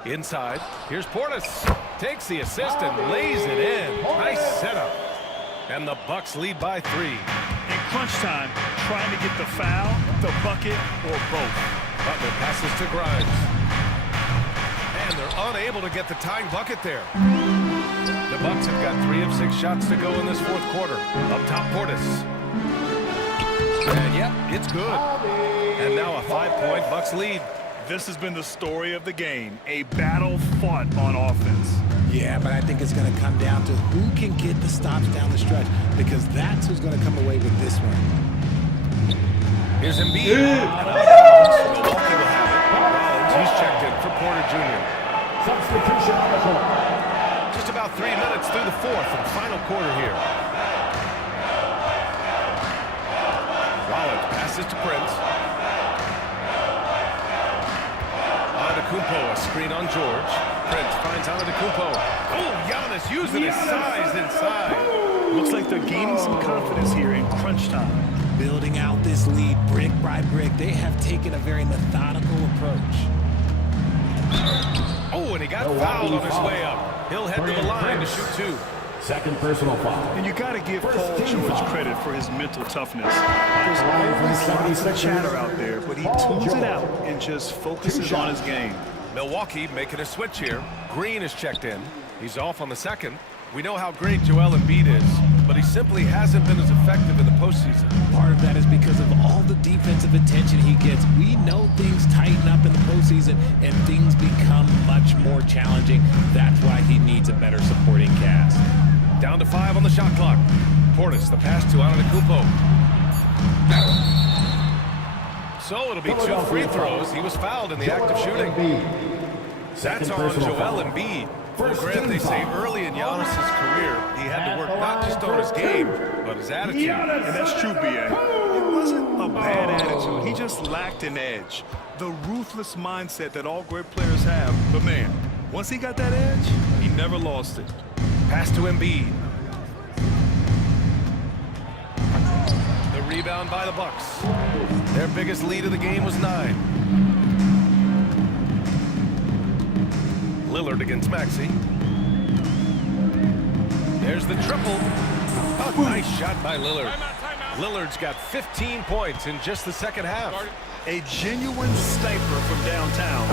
Inside, here's Portis. Takes the assist and lays it in. Nice setup. And the Bucks lead by 3. In crunch time, trying to get the foul, the bucket, or both. Butler passes to Grimes. And they're unable to get the tying bucket there. The Bucks have got 3 of 6 shots to go in this fourth quarter. Up top, Portis. And yep, it's good. And now a 5-point Bucks lead. This has been the story of the game, a battle fought on offense. Yeah, but I think it's going to come down to who can get the stops down the stretch, because that's who's going to come away with this one. Here's Embiid. Milwaukee will have it. Rollins, he's checked in for Porter Jr. Substitution on the court. Just about 3 minutes through the fourth and final quarter here. Rollins passes to Prince. Antetokounmpo, a screen on George. Prince finds Antetokounmpo. Oh, Giannis using his size inside. Looks like they're gaining some confidence here in crunch time. Building out this lead brick by brick, they have taken a very methodical approach. Oh, and he got fouled on his way up. He'll head to the line to shoot 2. Second personal foul. And you got to give Paul George credit for his mental toughness. There's always lots of chatter out there, but he tunes it out and just focuses on his game. Milwaukee making a switch here. Green is checked in. He's off on the second. We know how great Joel Embiid is, but he simply hasn't been as effective in the postseason. Part of that is because of all the defensive attention he gets. We know things tighten up in the postseason and things become much more challenging. That's why he needs a better supporting cast. Down to 5 on the shot clock. Portis, the pass to Antetokounmpo. So it'll be 2 free throws. He was fouled in the act of shooting. That's on Joel Embiid. Well, Grant, they say early in Giannis's career, he had to work not just on his game, but his attitude. And that's true, B.A. It wasn't a bad attitude. He just lacked an edge. The ruthless mindset that all great players have. But, man, once he got that edge, he never lost it. Pass to Embiid. The rebound by the Bucks. Their biggest lead of the game was 9. Lillard against Maxey. There's the triple. A nice shot by Lillard. Lillard's got 15 points in just the second half. A genuine sniper from downtown.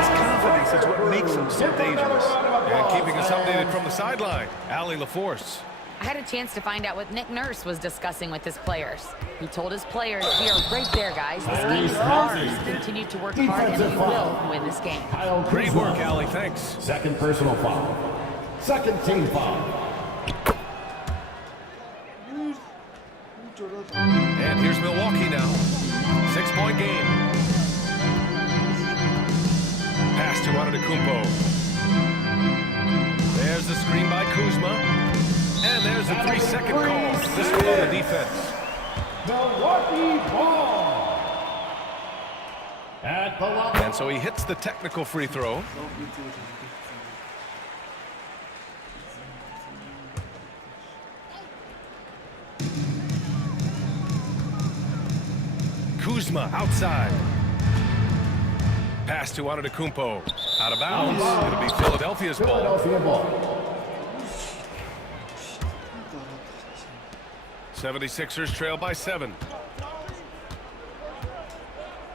His confidence is what makes him so dangerous. And keeping us updated from the sideline, Allie LaForce. I had a chance to find out what Nick Nurse was discussing with his players. He told his players, we are right there, guys. This game is ours. Continue to work hard, and we will win this game. Great work, Allie. Thanks. Second personal foul. Second team foul. And here's Milwaukee now. 6-point game. Pass to Antetokounmpo. There's the screen by Kuzma. And there's a 3-second call. This one on the defense. Milwaukee ball. At the line. And so he hits the technical free throw. Kuzma outside. Pass to Antetokounmpo. Out of bounds. It'll be Philadelphia's ball. Philadelphia ball. 76ers trail by 7.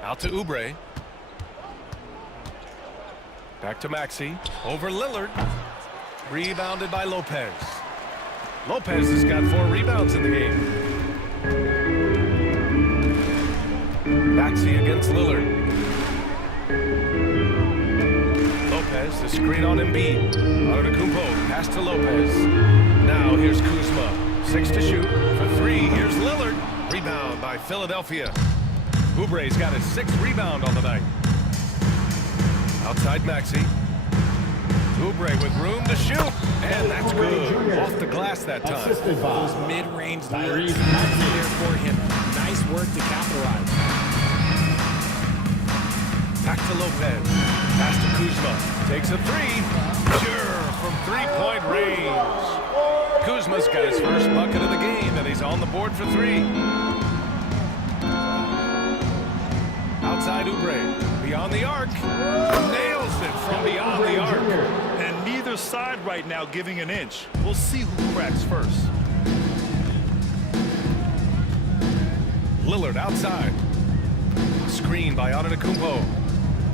Out to Oubre. Back to Maxey. Over Lillard. Rebounded by Lopez. Lopez has got 4 rebounds in the game. Maxey against Lillard. Lopez, the screen on Embiid. Antetokounmpo, pass to Lopez. Now here's Kuzma. 6 to shoot for 3. Here's Lillard. Rebound by Philadelphia. Oubre's got his 6th rebound on the night. Outside Maxey. Oubre with room to shoot. And that's good. Off the glass that time. Those mid-range looks there for him. Nice work to capitalize. Back to Lopez. Pass to Kuzma. Takes a 3. Sure, from 3-point range. Kuzma's got his first bucket of the game, and he's on the board for 3. Outside Oubre, beyond the arc, nails it from beyond the arc. And neither side right now giving an inch. We'll see who cracks first. Lillard outside. Screen by Antetokounmpo.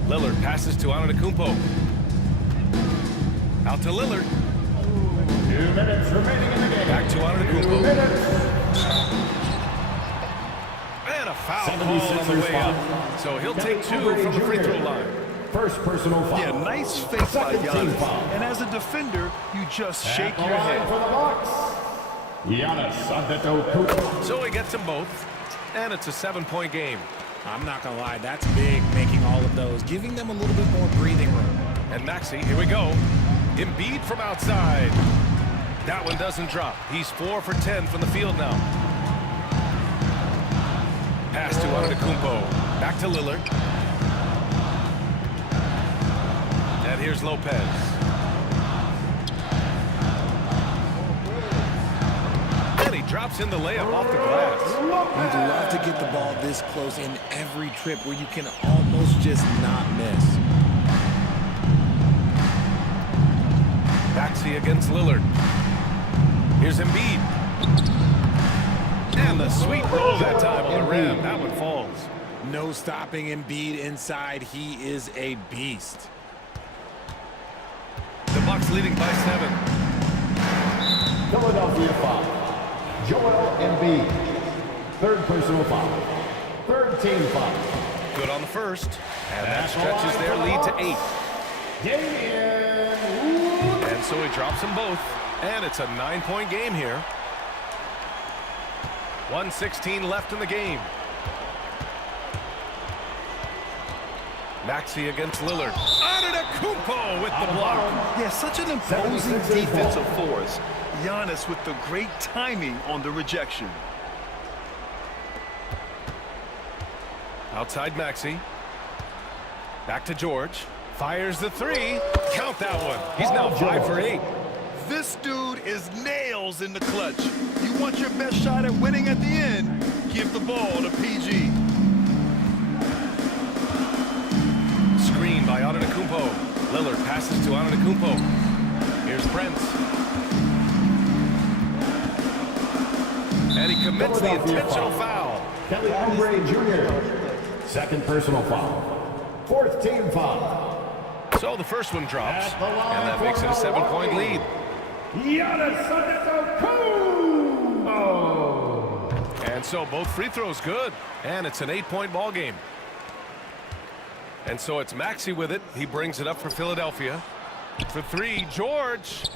Lillard passes to Antetokounmpo. Out to Lillard. 2 minutes remaining in the game. Back to 2 Antetokounmpo. minutes. And a foul call on the way up. So he'll take 2 from the free throw line. First personal foul. Yeah, nice fake by Second team Giannis. foul. And as a defender, you just shake At the your line head. for the Bucks, Giannis Antetokounmpo. So he gets them both. And it's a 7-point game. I'm not going to lie, that's big, making all of those, giving them a little bit more breathing room. And Maxey, here we go. Embiid from outside. That one doesn't drop. He's 4 for 10 from the field now. Pass to Antetokounmpo. Back to Lillard. And here's Lopez. And he drops in the layup off the glass. You'd love to get the ball this close in every trip where you can almost just not miss. Maxey against Lillard. Here's Embiid. And the sweet roll that time on the rim. That one falls. No stopping Embiid inside. He is a beast. The Bucks leading by 7. Philadelphia foul. Joel Embiid. Third personal foul. Third team foul. Good on the first. And that stretches their lead to 8. Damian. And so he drops them both. And it's a 9-point game here. 1:16 left in the game. Maxey against Lillard. Antetokounmpo with the block. Yeah, such an imposing defensive force. Giannis with the great timing on the rejection. Outside Maxey. Back to George. Fires the 3. Count that one. He's now 5 for 8. This dude is nails in the clutch. You want your best shot at winning at the end, give the ball to PG. Screen by Antetokounmpo. Lillard passes to Antetokounmpo. Here's Prince. And he commits the intentional foul. Kelly Oubre Jr. Second personal foul. Fourth team foul. So the first one drops, and that makes it a 7-point lead. Giannis Antetokounmpo. And so both free throws good, and it's an 8-point ball game. And so it's Maxey with it. He brings it up for Philadelphia. For 3, George.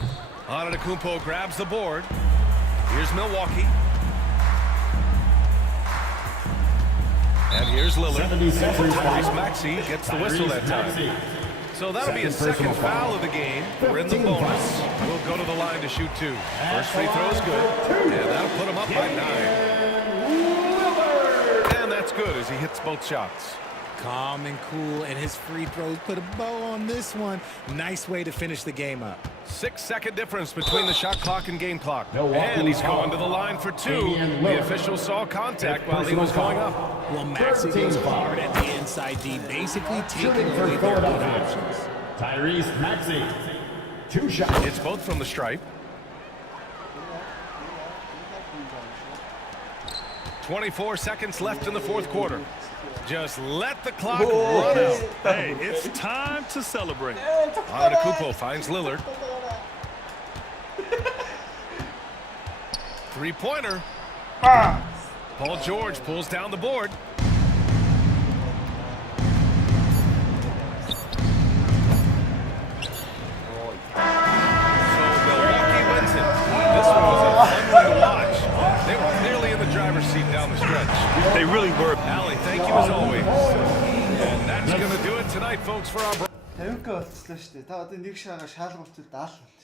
Antetokounmpo grabs the board. Here's Milwaukee. And here's Lillard. Tyrese Maxey gets the whistle that time. So that'll be a second foul of the game. We're in the bonus. We'll go to the line to shoot 2. First free throw is good, and that'll put him up by 9. And that's good as he hits both shots. Calm and cool, and his free throws put a bow on this one. Nice way to finish the game up. 6-second difference between the shot clock and game clock. And he's going to the line for 2. The official saw contact while he was going up. Well, Maxey goes hard at the inside D, basically taking away their good options. Tyrese Maxey. 2 shots. It's both from the stripe. 24 seconds left in the fourth quarter. Just let the clock run out. Hey, it's time to celebrate. Antetokounmpo finds Lillard. Three-pointer. Paul George pulls down the board. So Milwaukee wins it. This one was a fun one to watch. They were clearly in the driver's seat down the stretch. They really were. Allie, thank you as always. And that's going to do it tonight, folks, for our... 50 болцлоо шүү дээ. Та одоо нэг шагаа шаалгавч 70 болчих шүү дээ.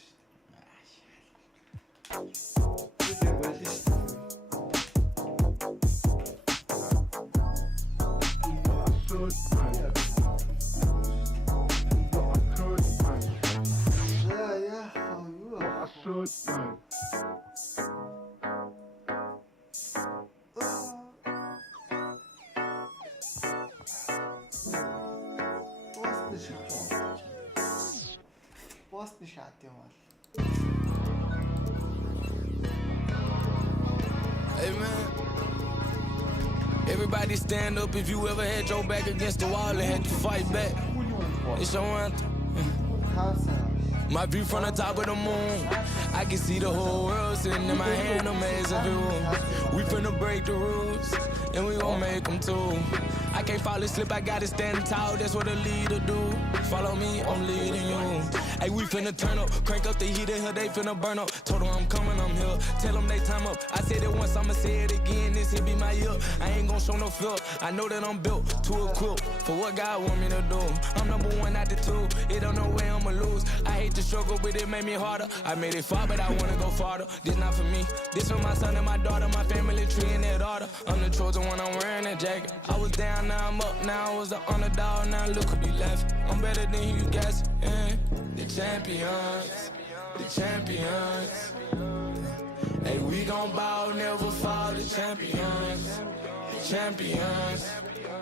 Болоо шүү. Yeah, how you are? Boston shot diyor var. Hey man, everybody stand up if you ever had your back against the wall and had to fight back. It's your anthem. My view from the top of the moon, I can see the whole world sitting in my hand, amazing view. We finna break the rules, and we gon' make them too. I can't fall asleep, I gotta stand tall, that's what a leader do. Follow me, I'm leading you. Hey, we finna turn up, crank up the heat in here, they finna burn up. Told them I'm coming, I'm here, tell them they time up. I said it once, I'ma say it again, this here be my year. I ain't gon' show no fear, I know that I'm built to equip for what God want me to do. I'm number one out the two, it don't know where I'ma lose. I hate to struggle, but it made me harder. I made it far, but I wanna go farther. This not for me, this for my son and my daughter, my family tree and that order. I'm the chosen one, I'm wearing that jacket. I was down, now I'm up, now I was the underdog, now look who be left. I'm better than you guys, yeah. The champions, the champions. Hey, we gon' ball, never fall, the champions, the champions,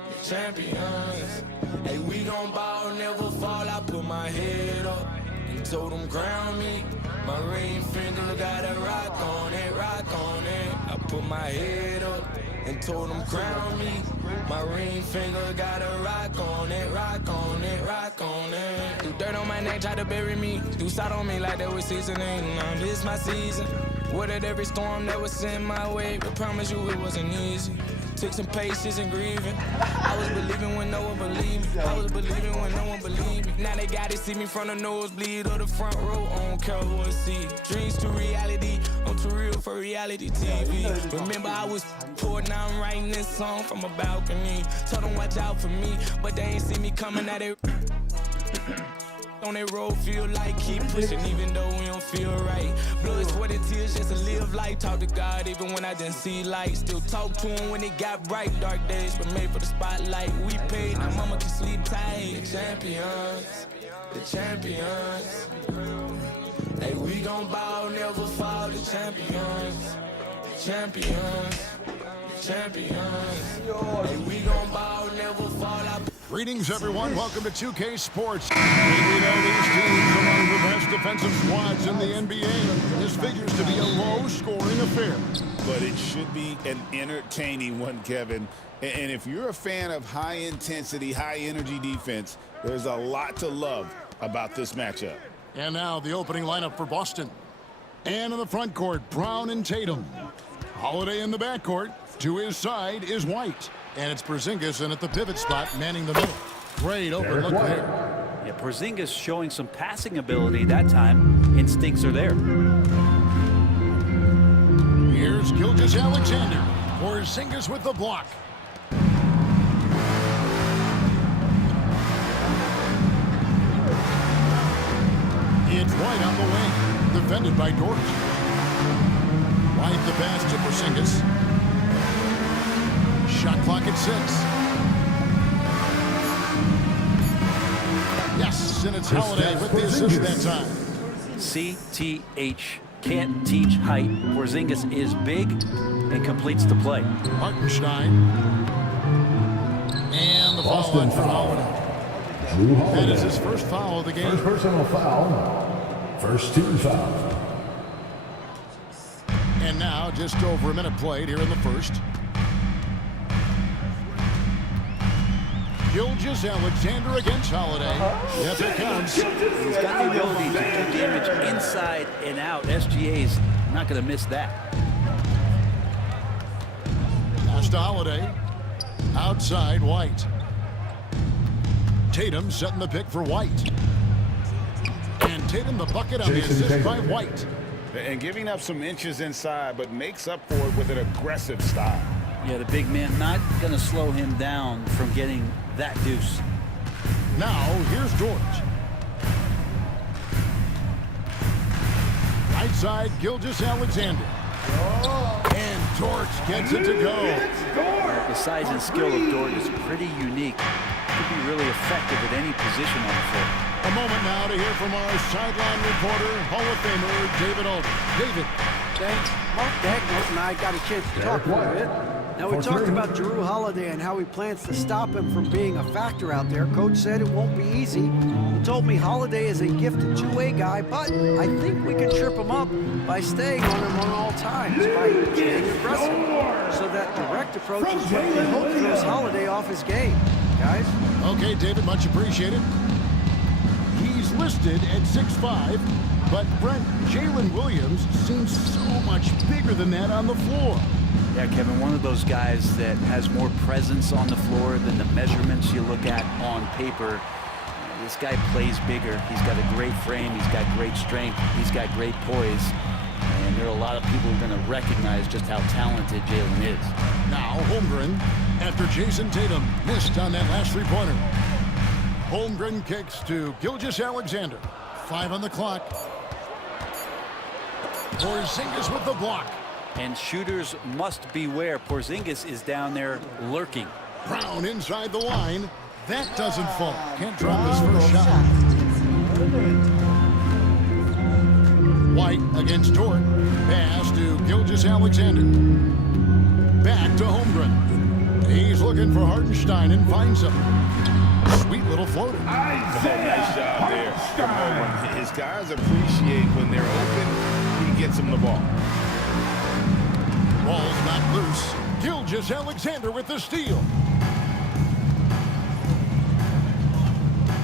the champions. Hey, we gon' ball, never fall, I put my head up and told them crown me. My ring finger got a rock on it, rock on it. I put my head up and told them crown me. My ring finger got a rock on it, rock on it, rock on it. Do dirt on my neck, try to bury me. Do side on me like that was seasoning. Now this my season. Weathered every storm that was sent my way, but promise you it wasn't easy. Took some patience and grieving. I was believing when no one believed me. I was believing when no one believed me. Now they gotta see me from the nosebleed or the front row. I don't care who I see. Dreams to reality. I'm too real for reality TV. Remember I was poor, now I'm writing this song from a balcony. Told them watch out for me, but they ain't see me coming at it. On that road, feel like keep pushing, even though we don't feel right. Blood, sweat, and tears just to live life. Talk to God even when I didn't see light. Still talk to him when it got bright. Dark days were made for the spotlight. We paid, now mama can sleep tight. The champions, the champions. Hey, we gon' ball, never fall. The champions, champions, champions. Hey, we gon' ball, never fall. Greetings, everyone. Welcome to 2K Sports. We know these teams among the best defensive squads in the NBA. This figures to be a low-scoring affair. But it should be an entertaining one, Kevin. And if you're a fan of high-intensity, high-energy defense, there's a lot to love about this matchup. And now the opening lineup for Boston. And in the front court, Brown and Tatum. Holiday in the backcourt. To his side is White. And it's Porzingis in at the pivot spot, manning the middle. Great open look there. Yeah, Porzingis showing some passing ability that time. Instincts are there. Here's Gilgeous-Alexander. Porzingis with the block. It's White on the wing. Defended by Dort. White the pass to Porzingis. Shot clock at 6. Yes, and it's Holiday with the assist that time. CTH. Can't teach height. Porzingis is big and completes the play. Hartenstein. And the foul on for Holiday. That is his first foul of the game. First personal foul. First team foul. And now just over a minute played here in the first. Gilgeous-Alexander against Holiday. Yes, it comes. He's got the ability to do damage inside and out. SGA's not going to miss that. Pass to Holiday. Outside, White. Tatum setting the pick for White. And Tatum the bucket on the assist by White. And giving up some inches inside, but makes up for it with an aggressive style. Yeah, the big man not going to slow him down from getting that deuce. Now, here's Dort. Right side, Gilgeous-Alexander. And Dort gets it to go. The size and skill of Dort is pretty unique. Could be really effective at any position on the floor. A moment now to hear from our sideline reporter, Hall of Famer David Aldridge. David. Thanks. Mark Daigneault and I got a chance to talk a little bit. Now, we talked about Jrue Holiday and how he plans to stop him from being a factor out there. Coach said it won't be easy. He told me Holiday is a gifted two-way guy, but I think we can trip him up by staying on him on all times, by staying aggressive. So that direct approach is what we hope throws Holiday off his game. Guys? Okay, David, much appreciated. He's listed at 6'5", but Brent, Jalen Williams seems so much bigger than that on the floor. Yeah, Kevin, one of those guys that has more presence on the floor than the measurements you look at on paper. This guy plays bigger. He's got a great frame. He's got great strength. He's got great poise. And there are a lot of people who are going to recognize just how talented Jalen is. Now Holmgren after Jason Tatum missed on that last three-pointer. Holmgren kicks to Gilgeous-Alexander. 5 on the clock. Porzingis with the block. And shooters must beware. Porzingis is down there lurking. Brown inside the line. That doesn't fall. Can't drop his first shot. White against Dort. Pass to Gilgeous-Alexander. Back to Holmgren. He's looking for Hartenstein and finds him. Sweet little floater. Nice job there. His guys appreciate when they're open, he gets them the ball. Ball's not loose. Gilgeous-Alexander with the steal.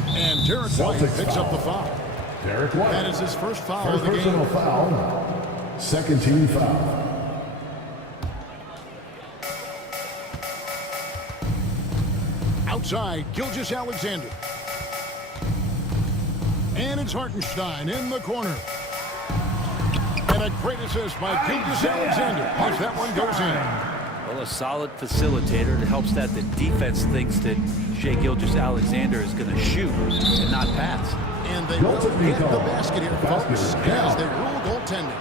And Derek White picks up the foul. Derek White. That is his first foul of the game. Personal foul. Second team foul. Outside, Gilgeous-Alexander. And it's Hartenstein in the corner. And a great assist by Gilgeous-Alexander as that one goes in. Well, a solid facilitator. It helps that the defense thinks that Shai Gilgeous-Alexander is going to shoot and not pass. And they will get the basket here, folks, as they rule goaltending.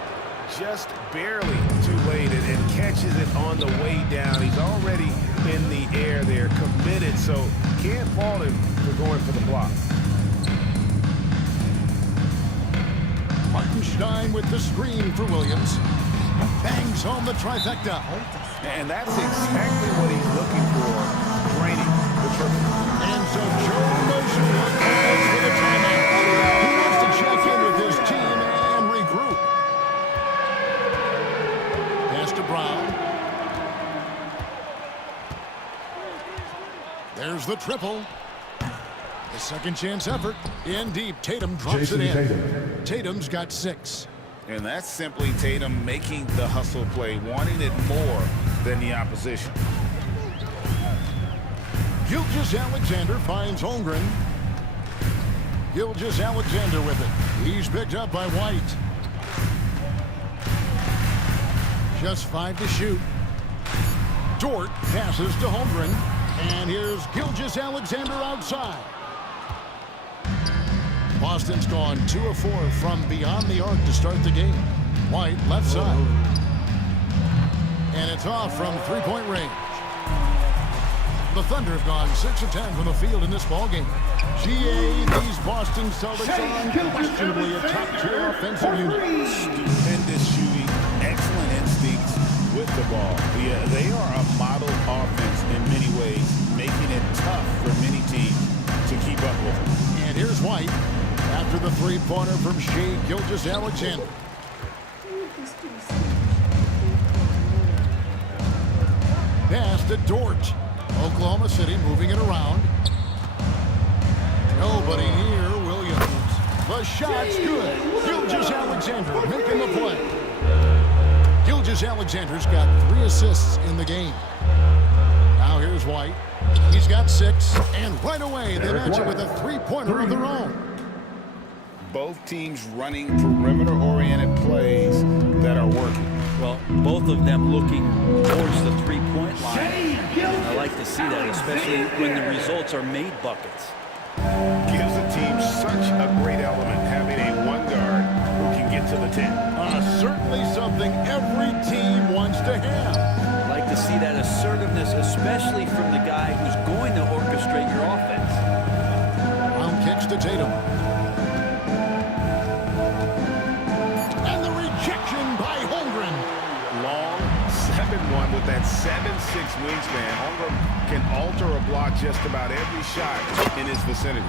Just barely too late and catches it on the way down. He's already in the air there, committed, so can't fault him for going for the block. Hartenstein with the screen for Williams. Bangs home the trifecta. And that's exactly what he's looking for, draining the triple. And so Joe Motion calls for the timeout. He wants to check in with his team and regroup. Pass to Brown. There's the triple. The second chance effort. In deep. Tatum drops it in. Tatum's got 6. And that's simply Tatum making the hustle play, wanting it more than the opposition. Gilgeous-Alexander finds Holmgren. Gilgeous-Alexander with it. He's picked up by White. Just 5 to shoot. Dort passes to Holmgren. And here's Gilgeous-Alexander outside. Boston's gone 2 of 4 from beyond the arc to start the game. White left side. And it's off from three-point range. The Thunder have gone 6 of 10 from the field in this ballgame. These Boston Celtics are unquestionably a top-tier offensive unit. Stupendous shooting, excellent instincts with the ball. Yeah, they are a model offense in many ways, making it tough for many teams to keep up with them. And here's White after the three-pointer from Shai Gilgeous-Alexander. Pass to Dort. Oklahoma City moving it around. Nobody near Williams. The shot's good. Gilgeous-Alexander making the play. Gilgeous-Alexander's got 3 assists in the game. Now here's White. He's got 6, and right away they match it with a three-pointer of their own. Both teams running perimeter-oriented plays that are working. Well, both of them looking towards the three-point line. I like to see that, especially when the results are made buckets. Gives the team such a great element having a one guard who can get to the 10. Certainly something every team wants to have. I like to see that assertiveness, especially from the guy who's going to orchestrate your offense. Brown kicks to Tatum. And the rejection by Holmgren. Long 7-1 with that 7-second wingspan. Holmgren can alter a block just about every shot in his vicinity.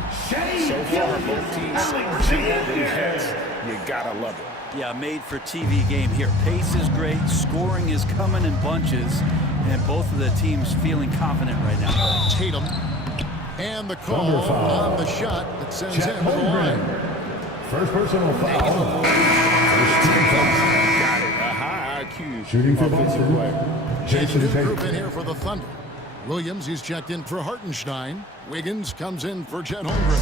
So far, both teams single hits. You gotta love it. Yeah, made for TV game here. Pace is great, scoring is coming in bunches, and both of the teams feeling confident right now. Tatum. And the call on the shot that sends him to the line. First personal foul. Got it. A high IQ Shooting for offensive Boston. player. Jason group in here for the Thunder. Williams, he's checked in for Hartenstein. Wiggins comes in for Chet Holmgren.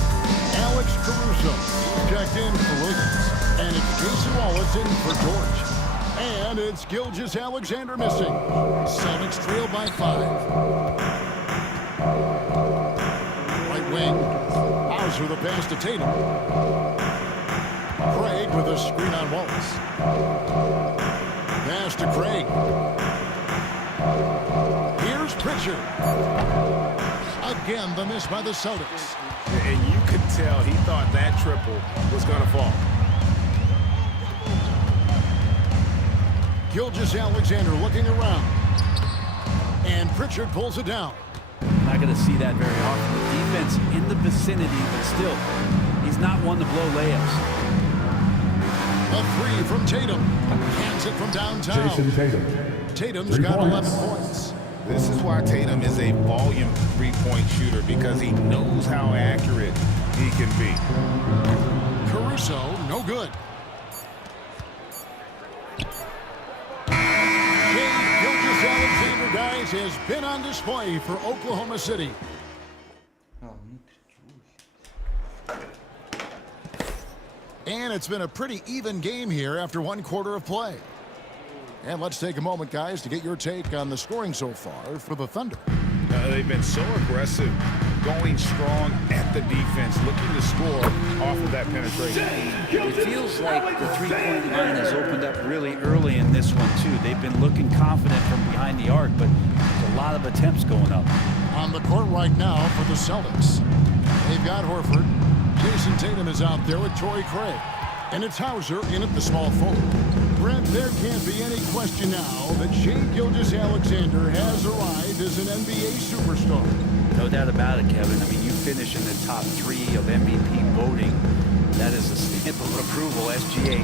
Alex Caruso checked in for Williams. And it's Jason Wallace in for George. And it's Gilgeous-Alexander missing. Celtics trail by 5. Right wing. Hauser the pass to Tatum. Craig with a screen on Wallace. Pass to Craig. Here's Pritchard. Again, the miss by the Celtics. And you could tell he thought that triple was going to fall. Gilgeous-Alexander looking around. And Pritchard pulls it down. Not going to see that very often. Defense in the vicinity, but still, he's not one to blow layups. A 3 from Tatum. Hands it from downtown. Jason Tatum. Tatum's got 11 points. This is why Tatum is a volume three-point shooter, because he knows how accurate he can be. Caruso, no good. Gilgeous-Alexander, guys, has been on display for Oklahoma City. And it's been a pretty even game here after one quarter of play. And let's take a moment, guys, to get your take on the scoring so far for the Thunder. They've been so aggressive, going strong at the defense, looking to score off of that penetration. It feels like the three-point line has opened up really early in this one, too. They've been looking confident from behind the arc, but there's a lot of attempts going up. On the court right now for the Celtics. They've got Horford. Jason Tatum is out there with Torrey Craig. And it's Hauser in at the small forward. Brent, there can't be any question now that Shai Gilgeous-Alexander has arrived as an NBA superstar. No doubt about it, Kevin. I mean, you finish in the top 3 of MVP voting. That is a stamp of approval. SGA,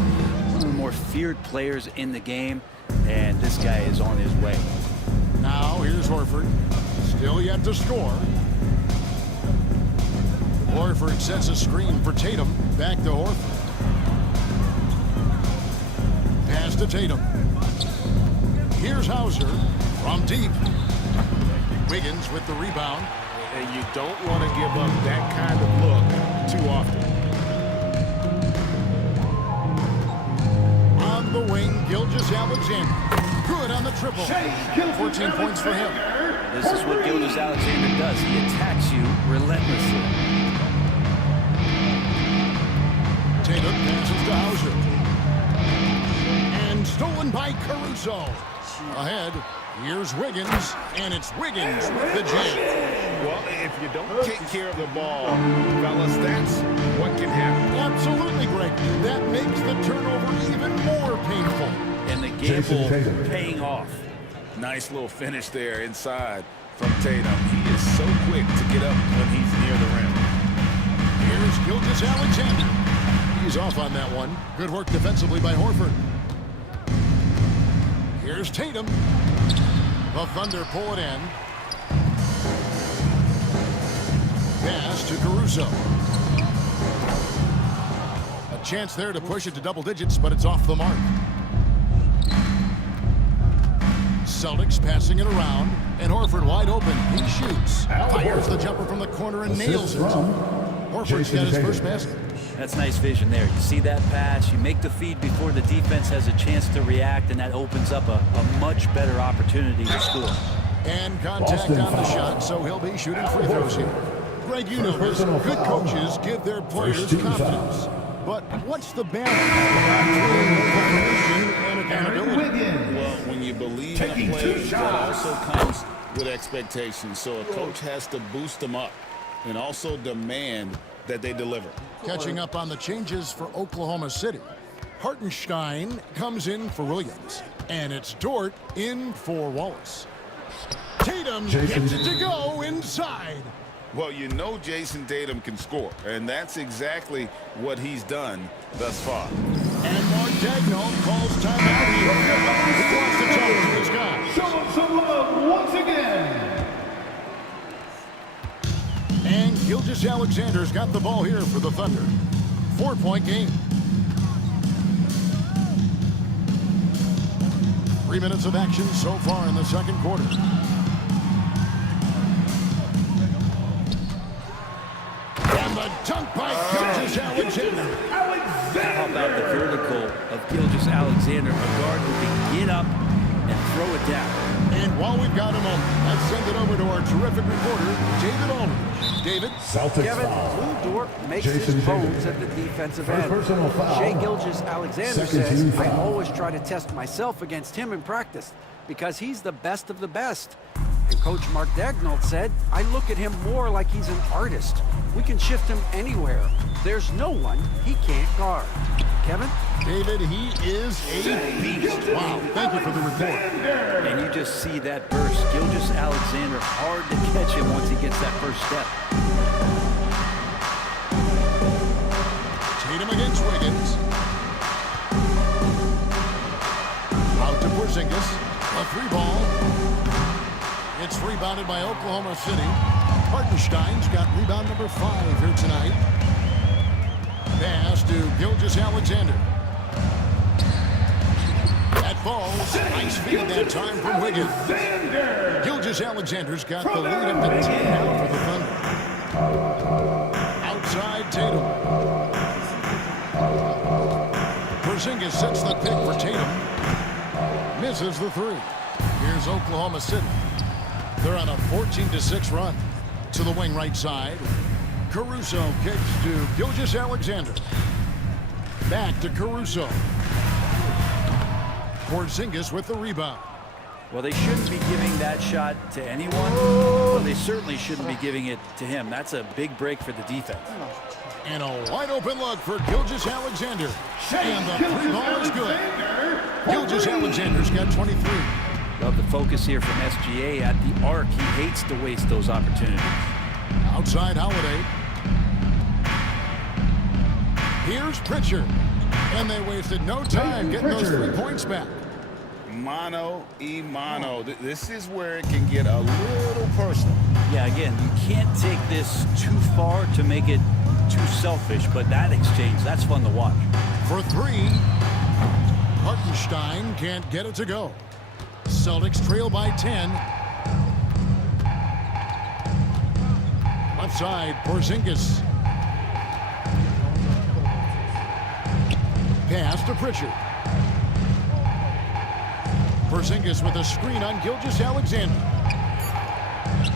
one of the more feared players in the game, and this guy is on his way. Now, here's Horford. Still yet to score. Horford sets a screen for Tatum. Back to Horford. Pass to Tatum. Here's Hauser from deep. Wiggins with the rebound. And you don't want to give up that kind of look too often. On the wing, Gilgeous-Alexander. Good on the triple. 14 points for him. This is what Gilgeous-Alexander does. He attacks you relentlessly. Tatum passes to Hauser. And stolen by Caruso. Ahead, here's Wiggins, and it's Wiggins with the jam. Well, if you don't take care of the ball, fellas, that's what can happen. Absolutely, Greg. That makes the turnover even more painful. And the gamble paying off. Nice little finish there inside from Tatum. He is so quick to get up when he's near the rim. Here's Gilgeous-Alexander. He's off on that one. Good work defensively by Horford. Here's Tatum. The Thunder pull it in. Pass to Caruso. A chance there to push it to double digits, but it's off the mark. Celtics passing it around, and Horford wide open. He shoots. Fires the jumper from the corner and nails it. Horford's got his first basket. That's nice vision there. You see that pass, you make the feed before the defense has a chance to react, and that opens up a much better opportunity to score. And contact on the shot, so he'll be shooting free throws here. Greg, you know this. Good coaches give their players confidence. But what's the balance between and accountability? Well, when you believe in a player, that also comes with expectations. So a coach has to boost them up and also demand that they deliver. Catching up on the changes for Oklahoma City. Hartenstein comes in for Williams. And it's Dort in for Wallace. Tatum gets it to go inside. Well, you know Jason Tatum can score, and that's exactly what he's done thus far. And Mark Daigneault calls timeout here. He wants to talk to this guy. Show him some love once again. And Gilgeous-Alexander's got the ball here for the Thunder. 4-point game. 3 minutes of action so far in the second quarter. And the dunk by Gilgeous-Alexander. How about the vertical of Gilgeous-Alexander, a guard who can get up and throw it down. And while we've got a moment, let's send it over to our terrific reporter, David Aldridge. David? Kevin, Lou Dort makes his bones at the defensive end. Shai Gilgeous-Alexander says, I always try to test myself against him in practice because he's the best of the best. And Coach Mark Daigneault said, I look at him more like he's an artist. We can shift him anywhere. There's no one he can't guard. Kevin? David, he is a beast. Wow, thank you for the report. And you just see that burst. Gilgeous-Alexander, hard to catch him once he gets that first step. Tatum against Wiggins. Out to Porzingis. A 3-ball. It's rebounded by Oklahoma City. Hartenstein's got rebound number 5 here tonight. Pass to Gilgeous-Alexander. That falls. Nice feed that time from Wiggins. Gilgeous-Alexander's got the lead up to 10 now for the Thunder. Outside Tatum. Porzingis sets the pick for Tatum. Misses the 3. Here's Oklahoma City. They're on a 14-6 run. To the wing right side. Caruso kicks to Gilgeous-Alexander. Back to Caruso. Porzingis with the rebound. Well, they shouldn't be giving that shot to anyone, but they certainly shouldn't be giving it to him. That's a big break for the defense. And a wide open look for Gilgeous-Alexander. And the 3-ball is good. Gilgeous-Alexander's got 23. Love the focus here from SGA at the arc. He hates to waste those opportunities. Outside Holiday. Here's Pritchard. And they wasted no time getting those 3 points back. Mano y mano. This is where it can get a little personal. Yeah, again, you can't take this too far to make it too selfish, but that exchange, that's fun to watch. For 3, Hartenstein can't get it to go. Celtics trail by 10. Left side, Porzingis. Pass to Pritchard. Porzingis with a screen on Gilgeous-Alexander.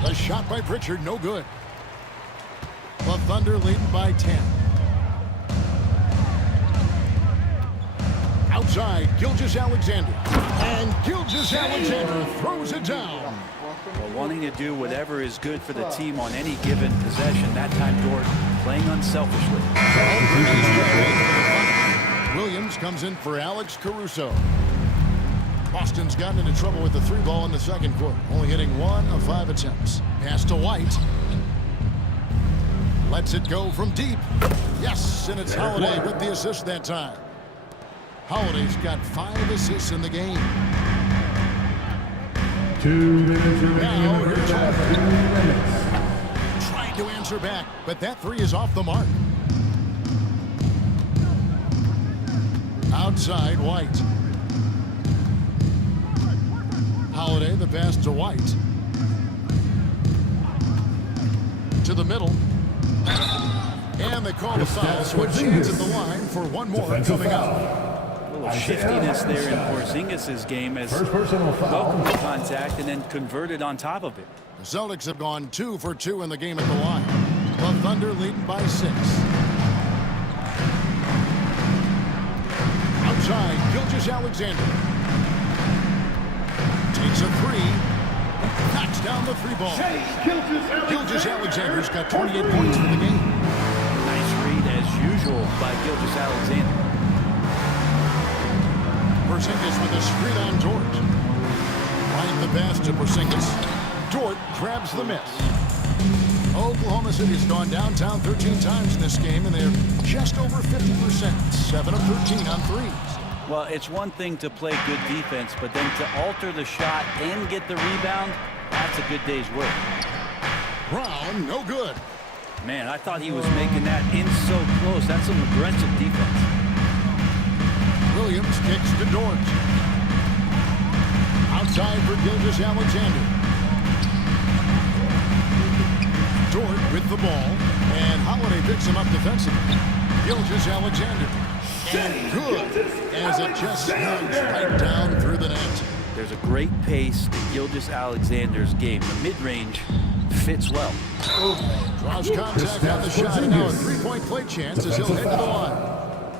A shot by Pritchard, no good. The Thunder leading by 10. Outside, Gilgeous-Alexander. And Gilgeous-Alexander throws it down. Well, wanting to do whatever is good for the team on any given possession. That time, Dort playing unselfishly. Williams comes in for Alex Caruso. Boston's gotten into trouble with the 3-ball in the second quarter, only hitting 1 of 5 attempts. Pass to White. Lets it go from deep. Yes, and it's Holiday with the assist that time. Holiday's got 5 assists in the game. 2 minutes remaining in the first half. 2 minutes. Trying to answer back, but that 3 is off the mark. Outside White. Holiday, the pass to White. To the middle. And they call the foul, so a chance at the line for one more coming up. A little shiftiness there in Porzingis' game as welcomed the contact and then converted on top of it. The Celtics have gone 2 for 2 in the game at the line. The Thunder leading by 6. Outside, Gilgeous-Alexander. Takes a 3. Knocks down the 3-ball. Gilgeous-Alexander's got 28 points for the game. Nice read as usual by Gilgeous-Alexander. Porzingis with a screen on Dort. Right the pass to Porzingis. Dort grabs the miss. Oklahoma City's gone downtown 13 times in this game, and they're just over 50%, 7 of 13 on threes. Well, it's one thing to play good defense, but then to alter the shot and get the rebound, that's a good day's work. Brown, no good. Man, I thought he was making that in so close. That's some aggressive defense. Williams kicks to Dort. Outside for Gilgeous-Alexander. Dort with the ball, and Holiday picks him up defensively. Gilgeous-Alexander. And good, as it just snugs right down through the net. There's a great pace to Gilgeous-Alexander's game. The mid-range fits well. Draws contact on the shot, and now a three-point play chance as he'll head to the line.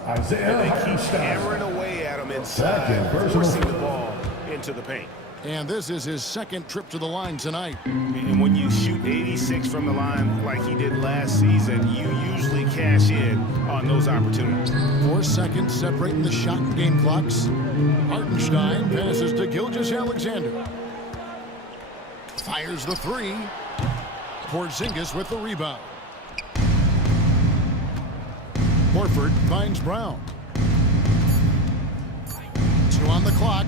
And they keep hammering away at him inside, forcing the ball into the paint. And this is his second trip to the line tonight. And when you shoot 86 from the line like he did last season, you usually cash in on those opportunities. 4 seconds separating the shot and game clocks. Hartenstein passes to Gilgeous-Alexander. Fires the three. Porzingis with the rebound. Horford finds Brown. 2 on the clock.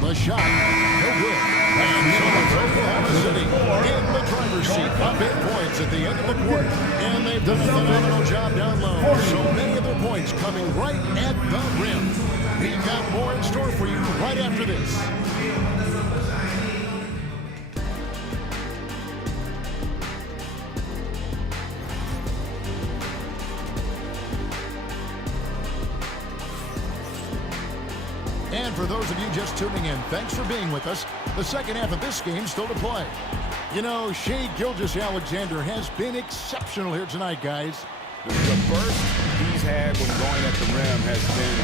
The shot, no good. And so it's Oklahoma City in the driver's seat. Up 8 points at the end of the quarter. And they've done a phenomenal job down low. So many of their points coming right at the rim. We've got more in store for you right after this. And for those of you just tuning in, thanks for being with us. The second half of this game still to play. You know, Shai Gilgeous-Alexander has been exceptional here tonight, guys. The burst he's had when going at the rim has been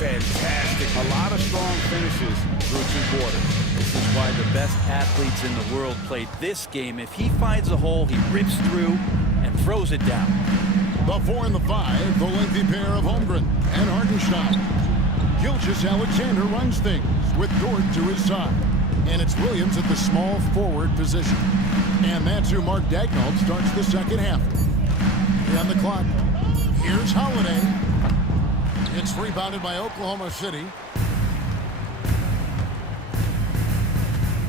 fantastic. A lot of strong finishes through 2 quarters. This is why the best athletes in the world play this game. If he finds a hole, he rips through and throws it down. The 4 and the 5, the lengthy pair of Holmgren and Hartenstein. Gilgeous-Alexander runs things with Dort to his side. And it's Williams at the small forward position. And that's who Mark Daigneault starts the second half. On the clock, here's Holiday. It's rebounded by Oklahoma City.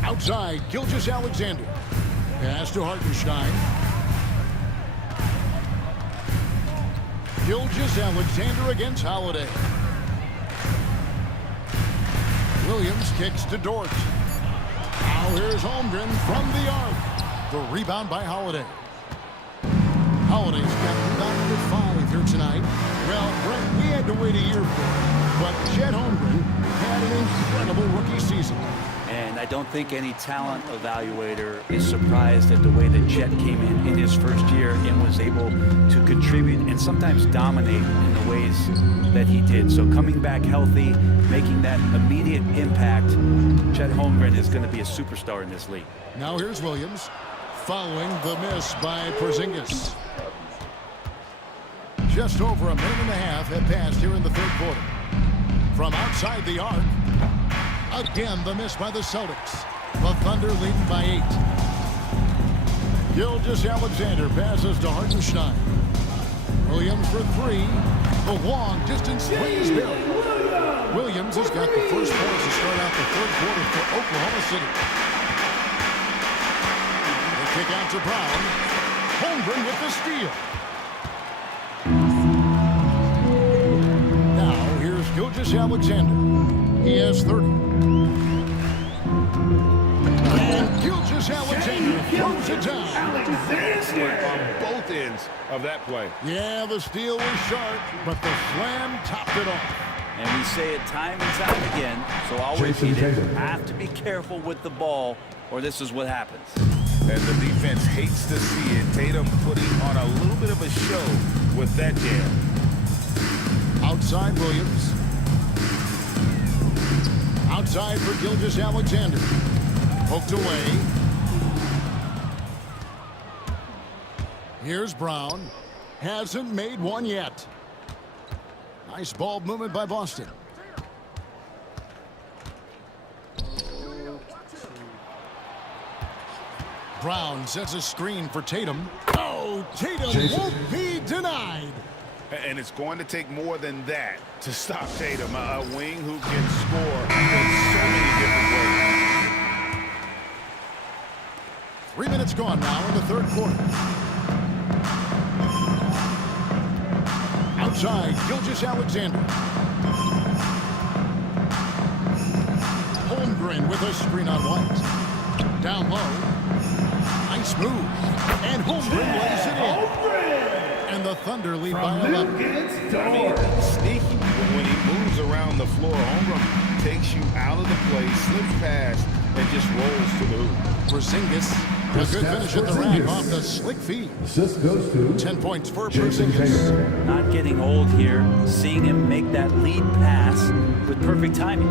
Outside, Gilgeous-Alexander. Pass to Hartenstein. Gilgeous-Alexander against Holiday. Williams kicks to Dort. Now here's Holmgren from the arc. The rebound by Holiday. Holiday's got rebound number 5 here tonight. Well, Brett, we had to wait a year for it, but Chet Holmgren had an incredible rookie season. And I don't think any talent evaluator is surprised at the way that Chet came in his first year and was able to contribute and sometimes dominate in the ways that he did. So coming back healthy, making that immediate impact, Chet Holmgren is going to be a superstar in this league. Now here's Williams, following the miss by Porzingis. Just over a minute and a half have passed here in the third quarter. From outside the arc, again the miss by the Celtics. The Thunder leading by 8. Gilgeous-Alexander passes to Hartenstein. Williams for 3. The long distance three is buried. Williams has got the first points to start out the third quarter for Oklahoma City. They kick out to Brown. Holmgren with the steal. Now here's Gilgeous-Alexander. He has 30. And Gilgeous-Alexander throws it down. On both ends of that play. Yeah, the steal was sharp, but the slam topped it off. And we say it time and time again, so I'll repeat it. Have to be careful with the ball, or this is what happens. And the defense hates to see it. Tatum putting on a little bit of a show with that jam. Outside Williams. Outside for Gilgeous-Alexander. Poked away. Here's Brown. Hasn't made one yet. Nice ball movement by Boston. Brown sets a screen for Tatum. Oh, Tatum won't be denied. And it's going to take more than that to stop Tatum, a wing who can score in so many different ways. 3 minutes gone now in the third quarter. Outside, Gilgeous-Alexander. Holmgren with a screen on White. Down low. Nice move. And Holmgren lays it in. And the Thunder lead by 11. I mean, sneaky. When he moves around the floor, Holmgren takes you out of the play, slips past, and just rolls to the hoop. Porzingis. A good finish at the rack off the slick feed. Assist goes to 10 points for Porzingis. Not getting old here, seeing him make that lead pass with perfect timing.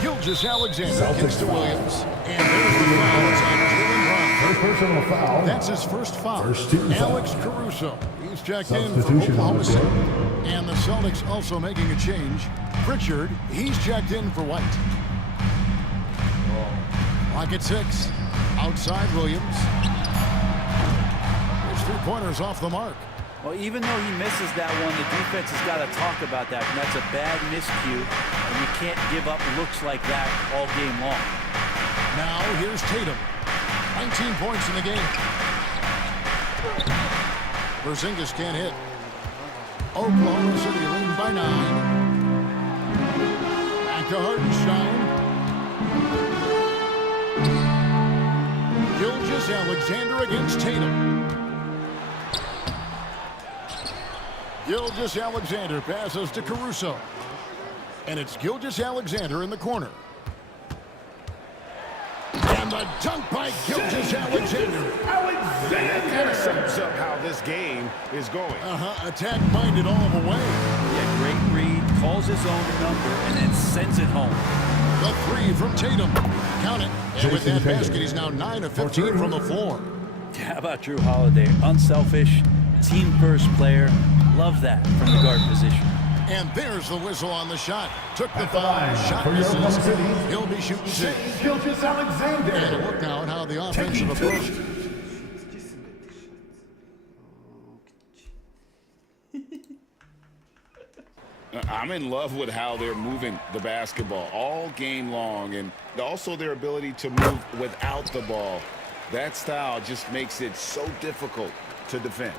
Gilgeous-Alexander kicks to Williams. And there's the foul. It's on Jaylen Brown. first personal foul. That's his first foul. First team foul. Alex Caruso. He's checked in for Substitution on Oklahoma the City. court. And the Celtics also making a change. Pritchard, he's checked in for White. Clock at 6. Outside Williams. His 3-pointers off the mark. Well, even though he misses that one, the defense has got to talk about that. And that's a bad miscue, and you can't give up looks like that all game long. Now here's Tatum. 19 points in the game. Porzingis can't hit. Oklahoma City leading by 9. Back to Hartenstein. Gilgeous-Alexander against Tatum. Gilgeous-Alexander passes to Caruso. And it's Gilgeous-Alexander in the corner. And the dunk by Gilgeous-Alexander. That kind of sums up how this game is going. Attack-minded all the way. Yeah, great read, calls his own number, and then sends it home. The 3 from Tatum. Count it. And with that basket, he's now 9 of 15 from the floor. How about Drew Holiday? Unselfish, team-first player. Love that from the guard position. And there's the whistle on the shot. Took the foul. Shot misses. He'll be shooting 6. Gilgeous-Alexander. And a look now at how the offensive approach. I'm in love with how they're moving the basketball all game long, and also their ability to move without the ball. That style just makes it so difficult to defend.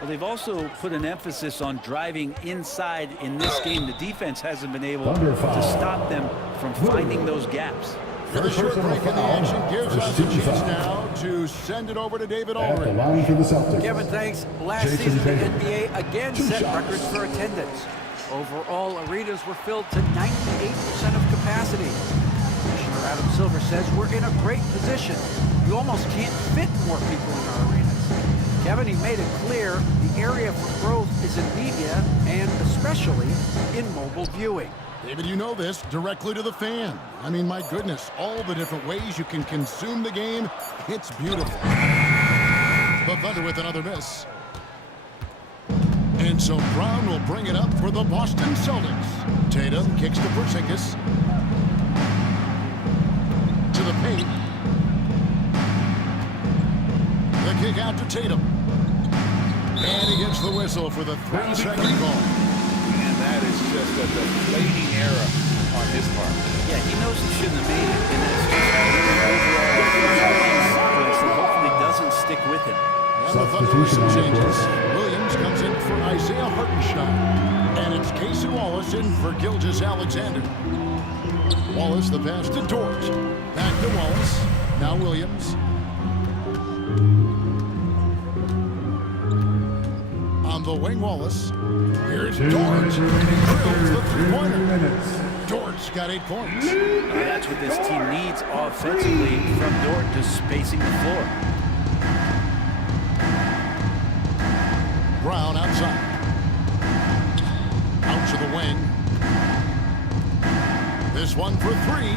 Well, they've also put an emphasis on driving inside in this game. The defense hasn't been able to stop them from finding those gaps. For the short break in the action gives us a chance now to send it over to David At the Aldridge. line for the Celtics. Kevin, thanks. Last Jason season, the Tatum. NBA again 2 set shots. records for attendance. Overall, arenas were filled to 98% of capacity. Commissioner Adam Silver says we're in a great position. You almost can't fit more people in our arenas. Kevin, he made it clear the area for growth is in media and especially in mobile viewing. David, you know this, directly to the fan. I mean, my goodness, all the different ways you can consume the game, it's beautiful. The Thunder with another miss. And so Brown will bring it up for the Boston Celtics. Tatum kicks to Porzingis. To the paint. The kick out to Tatum. And he gets the whistle for the 3-second call. And that is just a deflating error on his part. Yeah, he knows he shouldn't have made it, and that's just overall sequence that hopefully doesn't stick with him. And the Thunder with some changes. Williams comes in for Isaiah Hartenstein. And it's Casey Wallace in for Gilgeous-Alexander. Wallace the pass to Dort. Back to Wallace. Now Williams. On the wing, Wallace. Here's Dort. Drills the 3-pointer. Dort's got 8 points. That's what this team needs offensively, from Dort to spacing the floor. Brown outside. Out to the wing. This one for 3.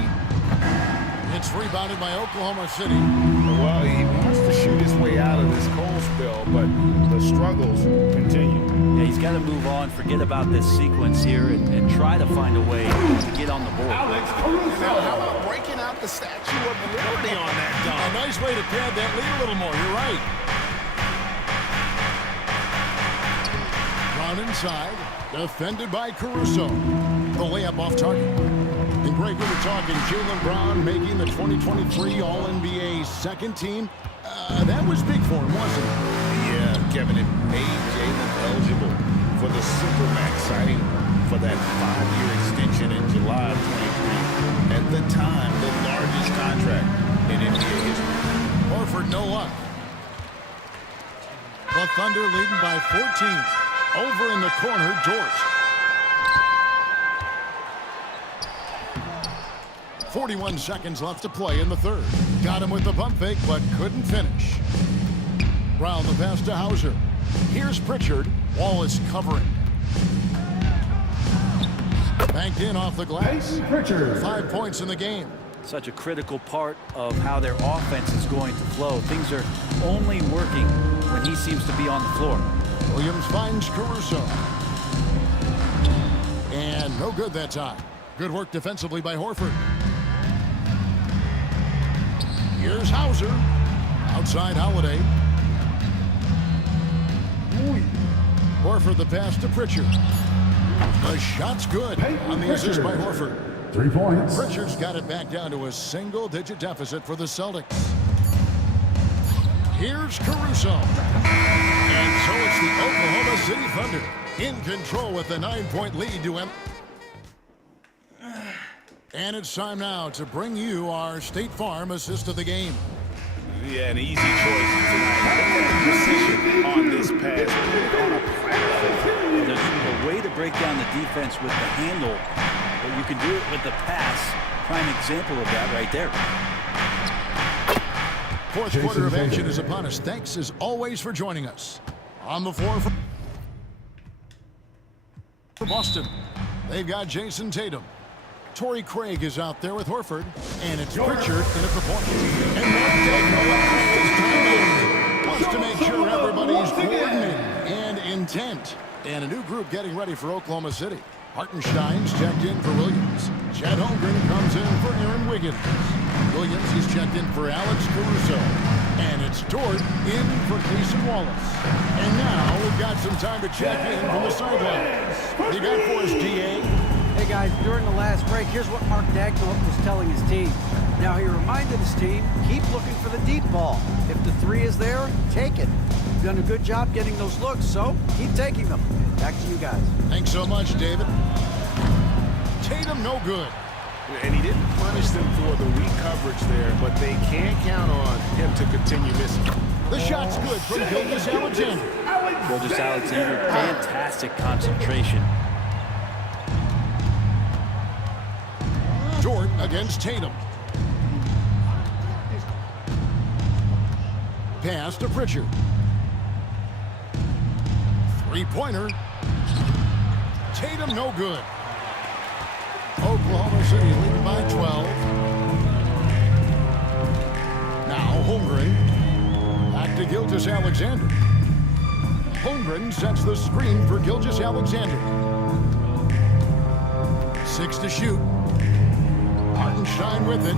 It's rebounded by Oklahoma City. Well, he wants to shoot his way out of this cold spell, but the struggles continue. Yeah, he's got to move on, forget about this sequence here, and try to find a way to get on the board. Now, how about breaking out out the Statue of Liberty on that dunk. A nice way to pad that lead a little more. You're right. Brown inside. Defended by Caruso. The layup off target. And Greg, we were talking Jaylen Brown making the 2023 All-NBA second team. That was big for him, wasn't it? Yeah, Kevin, it made Jaylen eligible for the Supermax signing for that 5-year extension in July of 23. At the time, the largest contract in NBA history. Horford, no luck. The Thunder leading by 14. Over in the corner, Dort. 41 seconds left to play in the third. Got him with the pump fake, but couldn't finish. Brown the pass to Hauser. Here's Pritchard. Wallace covering. Banked in off the glass. Pritchard. 5 points in the game. Such a critical part of how their offense is going to flow. Things are only working when he seems to be on the floor. Williams finds Caruso. And no good that time. Good work defensively by Horford. Here's Hauser. Outside Holiday. Horford the pass to Pritchard. The shot's good on the assist by Horford. 3 points. Pritchard's got it back down to a single-digit deficit for the Celtics. Here's Caruso. And so it's the Oklahoma City Thunder in control with the 9-point lead to him. And it's time now to bring you our State Farm assist of the game. Yeah, an easy choice tonight. Precision on this pass. On a platform. There's a way to break down the defense with the handle, but you can do it with the pass. Prime example of that right there. Fourth quarter of action is upon us. Thanks as always for joining us. On the floor for Boston, they've got Jason Tatum. Torrey Craig is out there with Horford, and it's Pritchard in at the point. And wants to make sure everybody's coordinated and intent. And a new group getting ready for Oklahoma City. Hartenstein's checked in for Williams. Chet Holmgren comes in for Aaron Wiggins. Williams is checked in for Alex Caruso. And it's Dort in for Cason Wallace. And now we've got some time to check in from the sidelines. You got for us, DA? Hey guys, during the last break, here's what Mark Daigneault was telling his team. Now he reminded his team, keep looking for the deep ball. If the three is there, take it. You've done a good job getting those looks, so keep taking them. Back to you guys. Thanks so much, David. Tatum, no good. And he didn't punish them for the weak coverage there, but they can't count on him to continue missing. The shot's good from Gilgeous Alexander. Gilgeous Alexander, fantastic concentration. Dort against Tatum. Pass to Pritchard. Three-pointer. Tatum no good. Oklahoma City leading by 12. Now Holmgren. Back to Gilgeous Alexander. Holmgren sets the screen for Gilgeous Alexander. 6 to shoot. Hartenstein with it.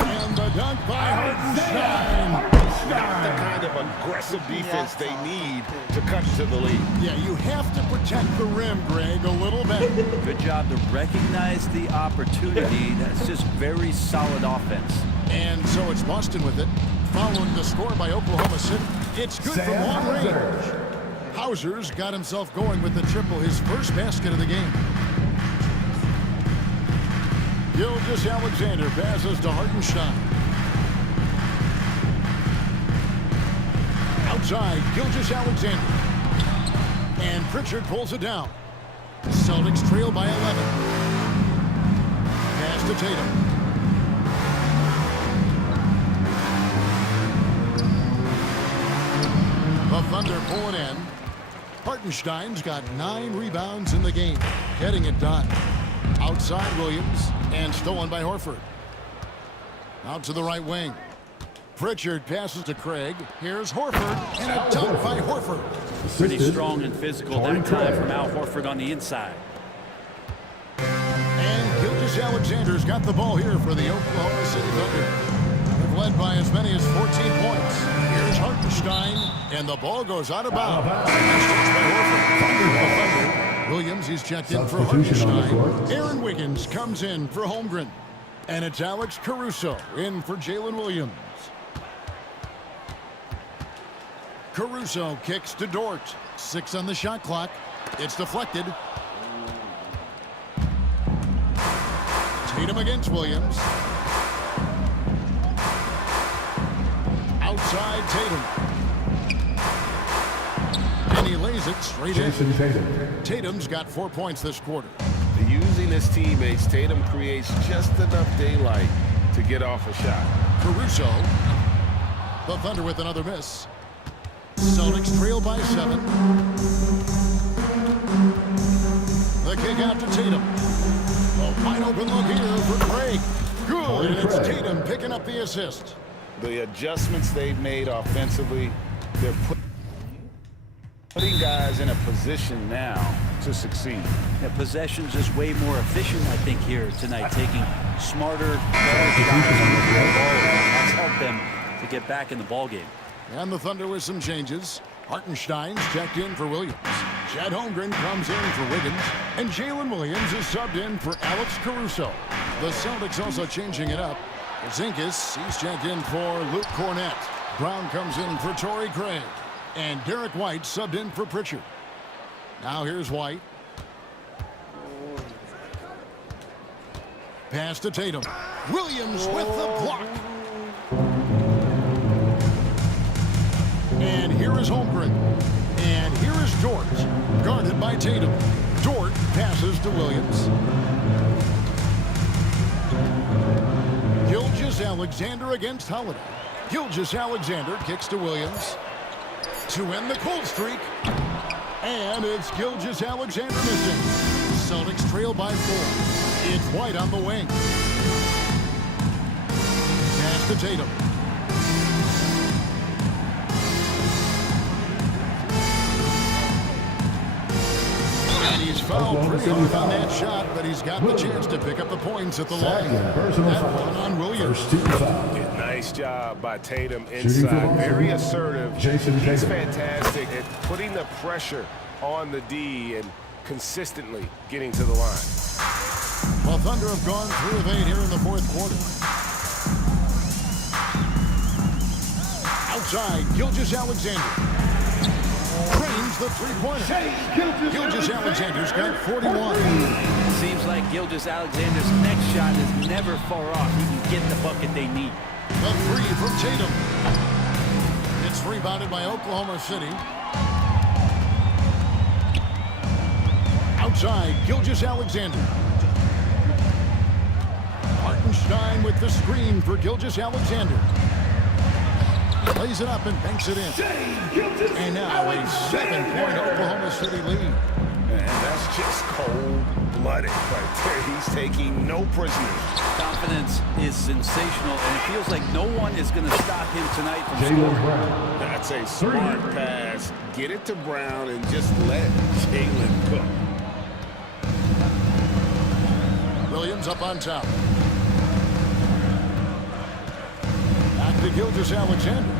And the dunk by Hartenstein. Not the kind of aggressive defense they need to cut to the lead. Yeah, you have to protect the rim, Greg, a little bit. Good job to recognize the opportunity. That's just very solid offense. And so it's Boston with it. Following the score by Oklahoma City. It's good from long range. Hauser's got himself going with the triple, his first basket of the game. Gilgeous Alexander passes to Hartenstein. Outside, Gilgeous Alexander. And Pritchard pulls it down. The Celtics trail by 11. Pass to Tatum. The Thunder pulling in. Hartenstein's got 9 rebounds in the game, getting it done. Outside Williams, and stolen by Horford. Out to the right wing. Pritchard passes to Craig. Here's Horford, and a dunk by Horford. Pretty strong and physical that time from Al Horford on the inside. And Gilgeous Gilgeous-Alexander's got the ball here for the Oklahoma City Thunder. They've led by as many as 14 points. Here's Hartenstein, and the ball goes out of bounds. Williams, he's checked in for Hartenstein. Aaron Wiggins comes in for Holmgren. And it's Alex Caruso in for Jalen Williams. Caruso kicks to Dort. 6 on the shot clock. It's deflected. Tatum against Williams. Outside Tatum. And he lays it straight in. Tatum's got 4 points this quarter. Using his teammates, Tatum creates just enough daylight to get off a shot. Caruso. The Thunder with another miss. Celtics trail by 7. The kick out to Tatum. A wide open look here for Craig. Good, and it's Tatum picking up the assist. The adjustments they've made offensively, they're putting guys in a position now to succeed. Yeah, possession's just way more efficient, I think, here tonight, taking smarter, better shots on the ball. That's helped them to get back in the ball game. And the Thunder with some changes. Hartenstein's checked in for Williams. Chet Holmgren comes in for Wiggins. And Jalen Williams is subbed in for Alex Caruso. The Celtics also changing it up. Porzingis, he's checked in for Luke Cornett. Brown comes in for Torrey Craig. And Derek White subbed in for Pritchard. Now here's White. Pass to Tatum. Williams with the block. And here is Holmgren. And here is Dort. Guarded by Tatum. Dort passes to Williams. Gilgeous-Alexander against Holiday. Gilgeous-Alexander kicks to Williams. To end the cold streak. And it's Gilgeous-Alexander missing. Celtics trail by 4. It's White on the wing. Pass to Tatum. And he's fouled pretty hard on that shot, but he's got the chance to pick up the points at the line. That one on Williams. Nice job by Tatum inside. Very assertive. He's fantastic at putting the pressure on the D and consistently getting to the line. Well, Thunder have gone 3 of 8 here in the fourth quarter. Outside, Gilgeous-Alexander. Cranes the three-pointer. Gilgeous-Alexander's got 41. Seems like Gilgeous-Alexander's next shot is never far off. He can get the bucket they need. The three from Tatum. It's rebounded by Oklahoma City. Outside, Gilgeous-Alexander. Hartenstein with the screen for Gilgeous-Alexander. Lays it up and banks it in. And now a 7-point Oklahoma City lead. And that's just cold-blooded right there. He's taking no prisoners. Confidence is sensational, and it feels like no one is going to stop him tonight from scoring. That's a smart pass. Get it to Brown and just let Jalen cook. Williams up on top. Back to Gilgeous-Alexander.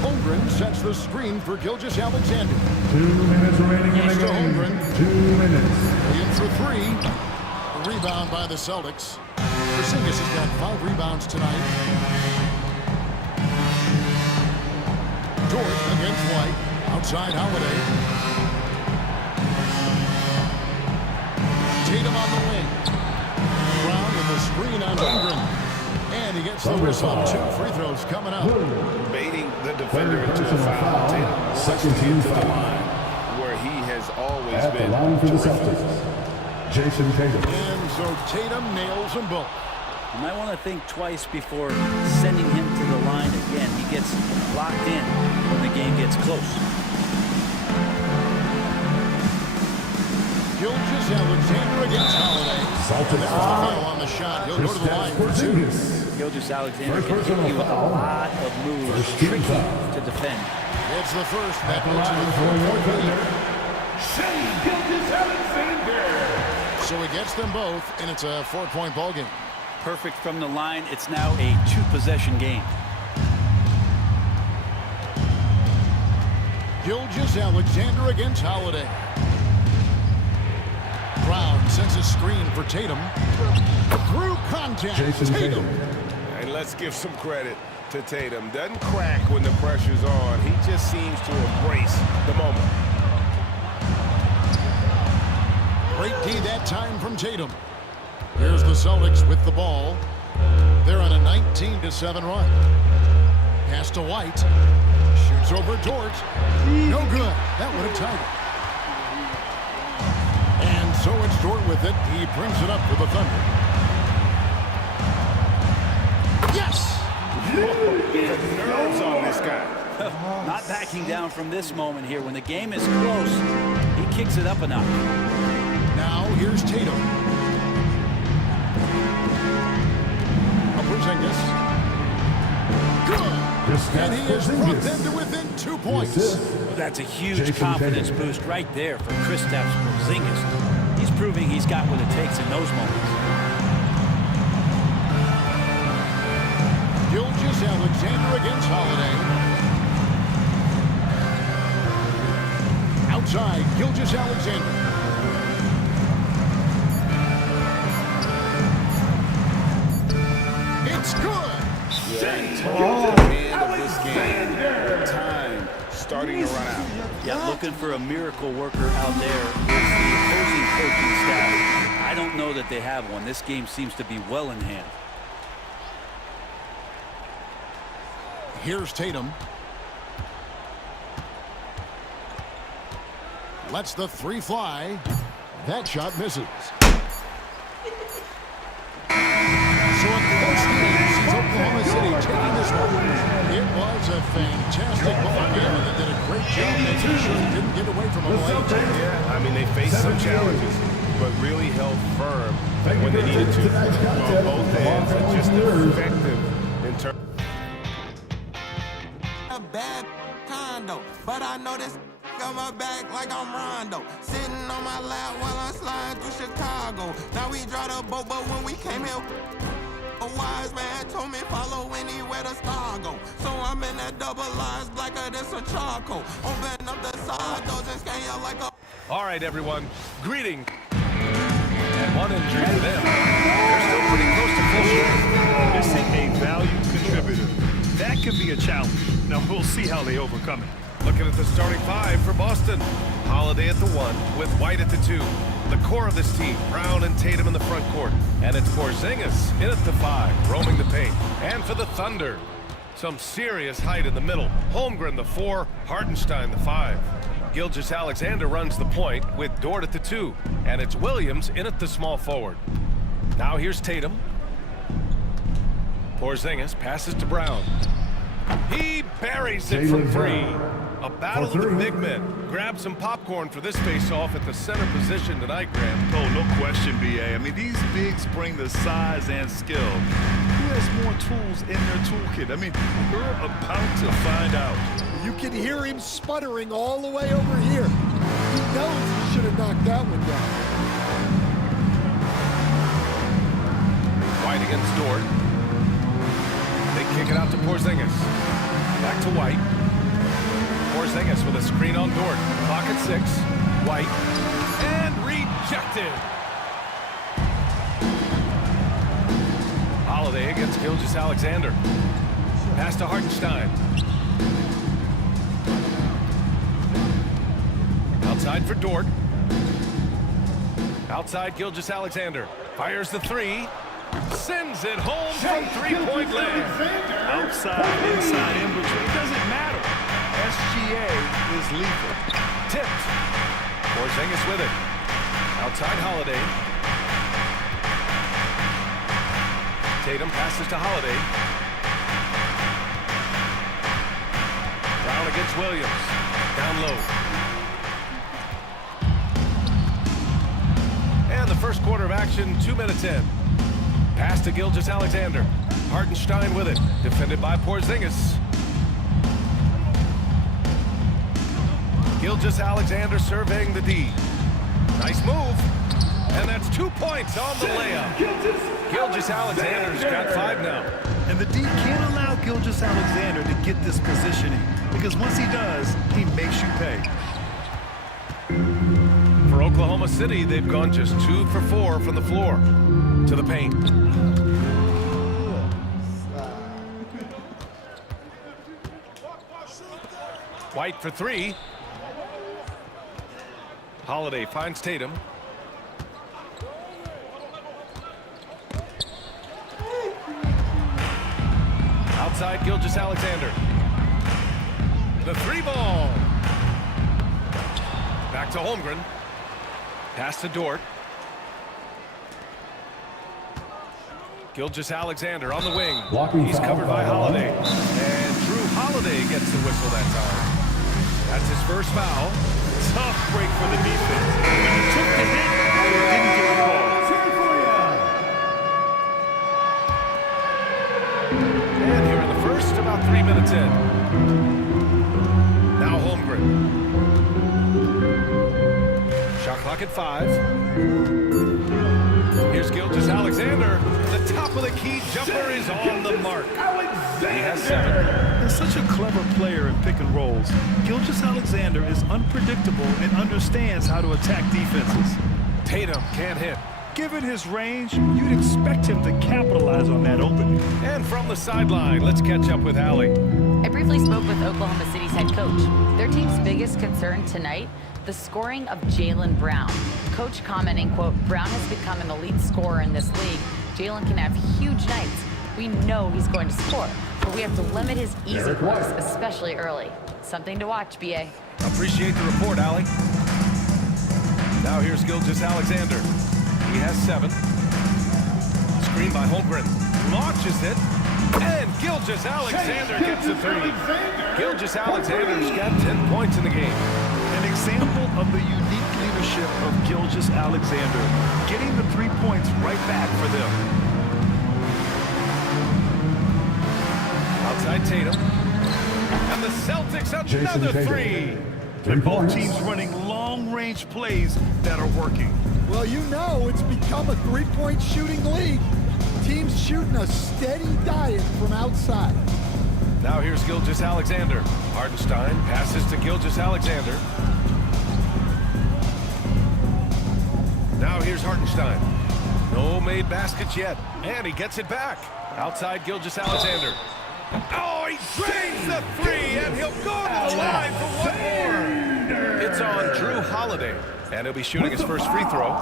Holmgren sets the screen for Gilgeous-Alexander. 2 minutes remaining in the game. Holmgren. 2 minutes. Williams for 3. A rebound by the Celtics. Porzingis has got 5 rebounds tonight. Dort against White. Outside Holiday. Tatum on the wing. Brown with the screen on Holmgren. And he gets the whistle. 2 free throws coming up. Baiting the defender into a foul. Tatum Second team to the foul. line where he has always At the been. line for the terrific. Celtics, Jason Tatum. And so Tatum nails them both. You might want to think twice before sending him to the line again. He gets locked in when the game gets close. Gilgeous-Alexander against Holiday. Celtics Foul on the shot. He'll go to the line for 2. Gilgeous-Alexander can hit you with a lot of moves. Tricky to defend. It's the first. That puts him in 4-point lead. So he gets them both, and it's a 4-point ball game. Perfect from the line. It's now a 2-possession game. Gilgeous-Alexander against Holiday. Brown sends a screen for Tatum. Through contact, Tatum. And let's give some credit to Tatum. Doesn't crack when the pressure's on. He just seems to embrace the moment. Great D that time from Tatum. Here's the Celtics with the ball. They're on a 19-7 run. Pass to White. Shoots over Dort. No good. That would have tied it. And so it's Dort with it. He brings it up for the Thunder. Yes! The nerves on this guy. Not backing down from this moment here. When the game is close, he kicks it up a notch. Now here's Tatum. Porzingis. Good. And he has brought them to within 2 points. That's a huge confidence boost right there for Kristaps Porzingis. He's proving he's got what it takes in those moments. Gilgeous-Alexander against Holiday. Outside, Gilgeous-Alexander. It's good. Time starting to run out. Yeah, looking for a miracle worker out there. It's the opposing coaching staff. I don't know that they have one. This game seems to be well in hand. Here's Tatum. Lets the three fly. That shot misses. So a close game sees Oklahoma City taking this one. It was a fantastic ball game, and they did a great job making sure they didn't get away from them late. Yeah, I mean, they faced some challenges, but really held firm when they needed to. On both ends, and just effective in terms. A bad condo, but I know this got my back like I'm Rondo. Sitting on my lap while I'm sliding through Chicago. Now we drive the boat, but when we came here, a wise man told me follow anywhere the star go. So I'm in that double lines blacker than some charcoal. Open up the side doors and scan you like a... All right, everyone. Greeting. And one injury for them. They're still pretty close to full strength. Missing a value contributor. That could be a challenge. Now we'll see how they overcome it. Looking at the starting five for Boston. Holiday at the 1 with White at the 2. The core of this team, Brown and Tatum in the front court. And it's Porzingis in at the 5, roaming the paint. And for the Thunder, some serious height in the middle. Holmgren the 4, Hartenstein the 5. Gilgeous-Alexander runs the point with Dort at the 2. And it's Williams in at the small forward. Now here's Tatum. Porzingis passes to Brown. He buries it from 3. A battle of the big men. Grab some popcorn for this face-off at the center position tonight, Grant. Oh, no question, B.A. I mean, these bigs bring the size and skill. Who has more tools in their toolkit? I mean, we're about to find out. You can hear him sputtering all the way over here. He knows he should have knocked that one down. White against Dort. They kick it out to Porzingis. Back to White. Porzingis with a screen on Dort. Clock at 6. White. And rejected. Holiday against Gilgeous-Alexander. Pass to Hartenstein. Outside for Dort. Outside Gilgeous-Alexander. Fires the 3. Sends it home from 3-point land. Outside, inside, in between. It doesn't matter. SGA is lethal. Tipped. Porzingis with it. Outside Holiday. Tatum passes to Holiday. Brown against Williams. Down low. And the first quarter of action, 2 minutes in. Pass to Gilgeous-Alexander. Hartenstein with it. Defended by Porzingis. Gilgeous-Alexander surveying the D. Nice move. And that's 2 points on the layup. Gilgeous-Alexander's got 5 now. And the D can't allow Gilgeous-Alexander to get this positioning, because once he does, he makes you pay. For Oklahoma City, they've gone just 2 for 4 from the floor. To the paint. White for 3. Holiday finds Tatum. Outside Gilgeous-Alexander. The 3 ball. Back to Holmgren. Pass to Dort. Gilgeous-Alexander on the wing. He's covered by Holiday. And Drew Holiday gets the whistle that time. That's his first foul. Tough break for the defense. When he took the hit, he didn't get the call. And here in the first, about 3 minutes in. Now Holmgren. Shot clock at 5. Here's Gilgeous-Alexander. The top of the key jumper is on the mark. He has 7. He's such a clever player in pick and rolls. Gilgeous-Alexander is unpredictable and understands how to attack defenses. Tatum can't hit. Given his range, you'd expect him to capitalize on that opening. And from the sideline, let's catch up with Allie. I briefly spoke with Oklahoma City's head coach. Their team's biggest concern tonight, the scoring of Jaylen Brown. Coach commenting, quote, Brown has become an elite scorer in this league. Jaylen can have huge nights. We know he's going to score, but we have to limit his easy looks, especially early. Something to watch, BA. Appreciate the report, Allie. Now here's Gilgeous-Alexander. He has 7. Screen by Holmgren. Launches it. And Gilgeous-Alexander gets the 3. Gilgeous-Alexander's got 10 points in the game. An example of the unique leadership of Gilgeous-Alexander, getting the 3 points right back for them. Outside Tatum. And the Celtics another 3. And both teams running long-range plays that are working. Well, you know it's become a three-point shooting league. Teams shooting a steady diet from outside. Now here's Gilgeous-Alexander. Hartenstein passes to Gilgeous-Alexander. Now here's Hartenstein. No made baskets yet. And he gets it back. Outside Gilgeous-Alexander. Oh, he drains the 3, and he'll go to the line for 1 more. It's on Drew Holiday, and he'll be shooting his first free throw.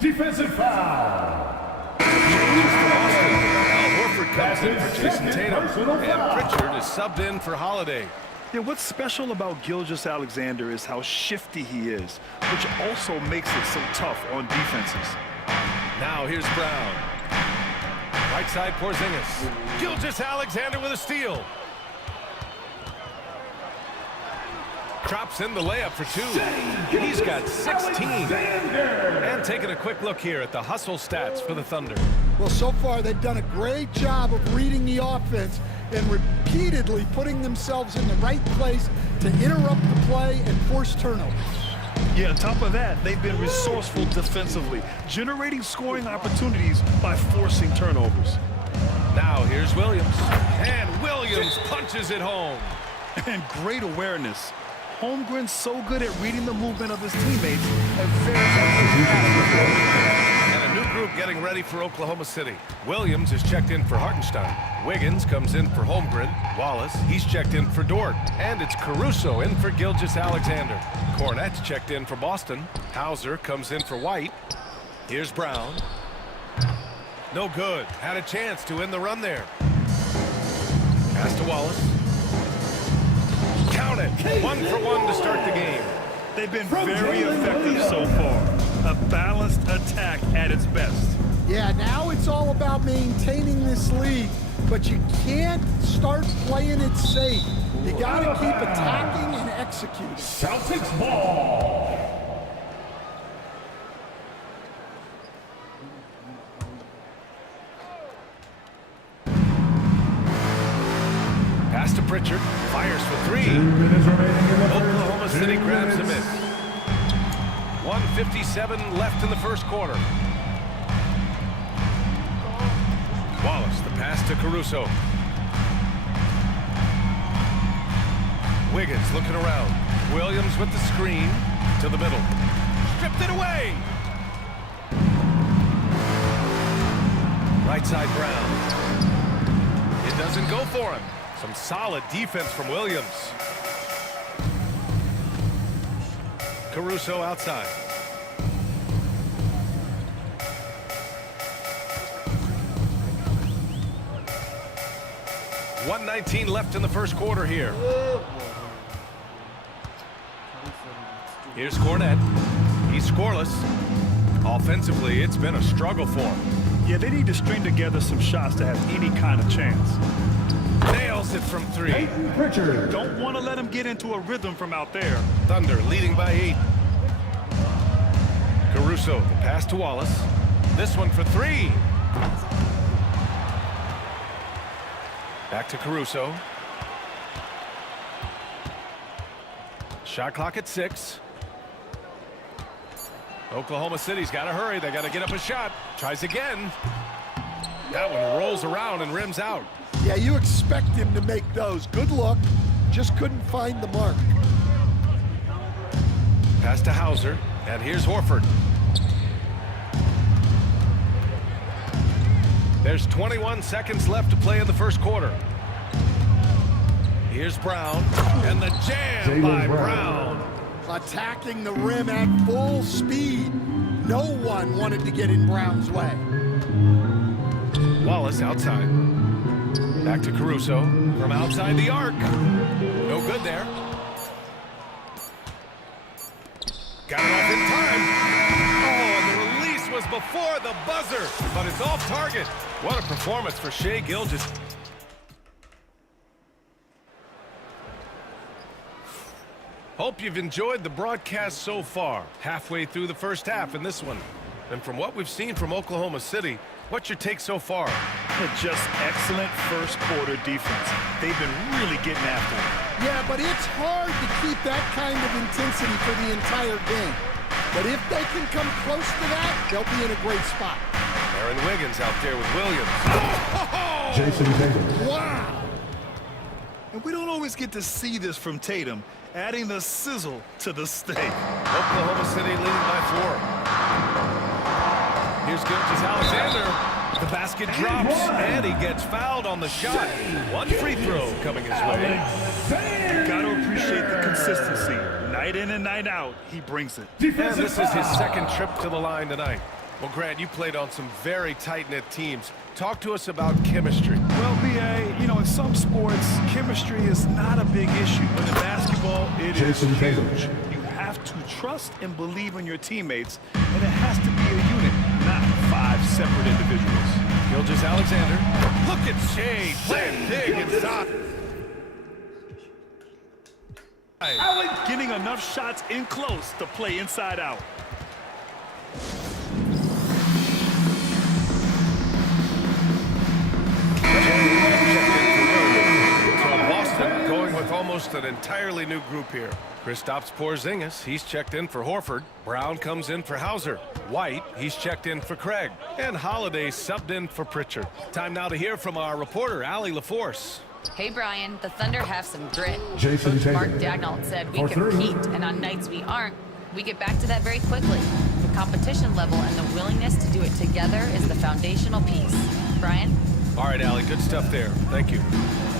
Defensive foul. Al Horford comes in for Jason Tatum, and Pritchard is subbed in for Holiday. Yeah, what's special about Gilgeous-Alexander is how shifty he is, which also makes it so tough on defenses. Now here's Brown. Right side Porzingis. Gilgeous-Alexander with a steal. Drops in the layup for 2. He's got 16. And taking a quick look here at the hustle stats for the Thunder. Well, so far they've done a great job of reading the offense and repeatedly putting themselves in the right place to interrupt the play and force turnovers. Yeah, on top of that, they've been resourceful defensively, generating scoring opportunities by forcing turnovers. Now here's Williams. And Williams punches it home. And great awareness. Holmgren's so good at reading the movement of his teammates and very And a new group getting ready for Oklahoma City. Williams is checked in for Hartenstein. Wiggins comes in for Holmgren. Wallace, he's checked in for Dort. And it's Caruso in for Gilgeous-Alexander. Cornette's checked in for Boston. Hauser comes in for White. Here's Brown. No good. Had a chance to end the run there. Pass to Wallace. Count it. 1 for 1 to start the game. They've been very effective so far. A balanced attack at its best. Yeah, now it's all about maintaining this lead, but you can't start playing it safe. You got to keep attacking and executing. Celtics ball. Pass to Pritchard. Fires for 3. Oklahoma City grabs a miss. 1:57 left in the first quarter. Wallace, the pass to Caruso. Wiggins looking around. Williams with the screen to the middle. Stripped it away. Right side Brown. It doesn't go for him. Some solid defense from Williams. Caruso outside. .119 left in the first quarter here. Here's Cornette. He's scoreless. Offensively, it's been a struggle for him. Yeah, they need to string together some shots to have any kind of chance. Nails it from 3. Pritchard. Don't want to let him get into a rhythm from out there. Thunder leading by 8. Caruso, the pass to Wallace. This one for 3. Back to Caruso. Shot clock at 6. Oklahoma City's got to hurry. They got to get up a shot. Tries again. That one rolls around and rims out. Yeah, you expect him to make those. Good luck. Just couldn't find the mark. Pass to Hauser. And here's Horford. There's 21 seconds left to play in the first quarter. Here's Brown. And the jam by Brown. Attacking the rim at full speed. No one wanted to get in Brown's way. Wallace outside. Back to Caruso from outside the arc. No good there. Got it off in time. Oh, and the release was before the buzzer, but it's off target. What a performance for Shai Gilgeous. Hope you've enjoyed the broadcast so far. Halfway through the first half in this one. And from what we've seen from Oklahoma City, what's your take so far? Just excellent first quarter defense. They've been really getting after it. Yeah, but it's hard to keep that kind of intensity for the entire game. But if they can come close to that, they'll be in a great spot. Aaron Wiggins out there with Williams. Jason Tatum. Wow! And we don't always get to see this from Tatum, adding the sizzle to the steak. Oklahoma City leading by 4. Here's Gilgeous-Alexander. The basket drops, and he gets fouled on the shot. One free throw coming his way. You got to appreciate the consistency. Night in and night out, he brings it. And this is his second trip to the line tonight. Well, Grant, you played on some very tight-knit teams. Talk to us about chemistry. Well, B.A., you know, in some sports, chemistry is not a big issue. But in basketball, it is huge. You have to trust and believe in your teammates, and it has to be a unit, not 5 separate individuals. Gilgeous-Alexander. Look at Shai playing big inside. Getting enough shots in close to play inside out. Boston going with almost an entirely new group here. Kristaps Porzingis, he's checked in for Horford. Brown comes in for Hauser. White, he's checked in for Craig. And Holiday subbed in for Pritchard. Time now to hear from our reporter, Allie LaForce. Hey, Brian, the Thunder have some grit. Jason Coach Tatum. Mark Daigneault said we compete, and on nights we aren't, we get back to that very quickly. The competition level and the willingness to do it together is the foundational piece. Brian? All right, Allie, good stuff there. Thank you.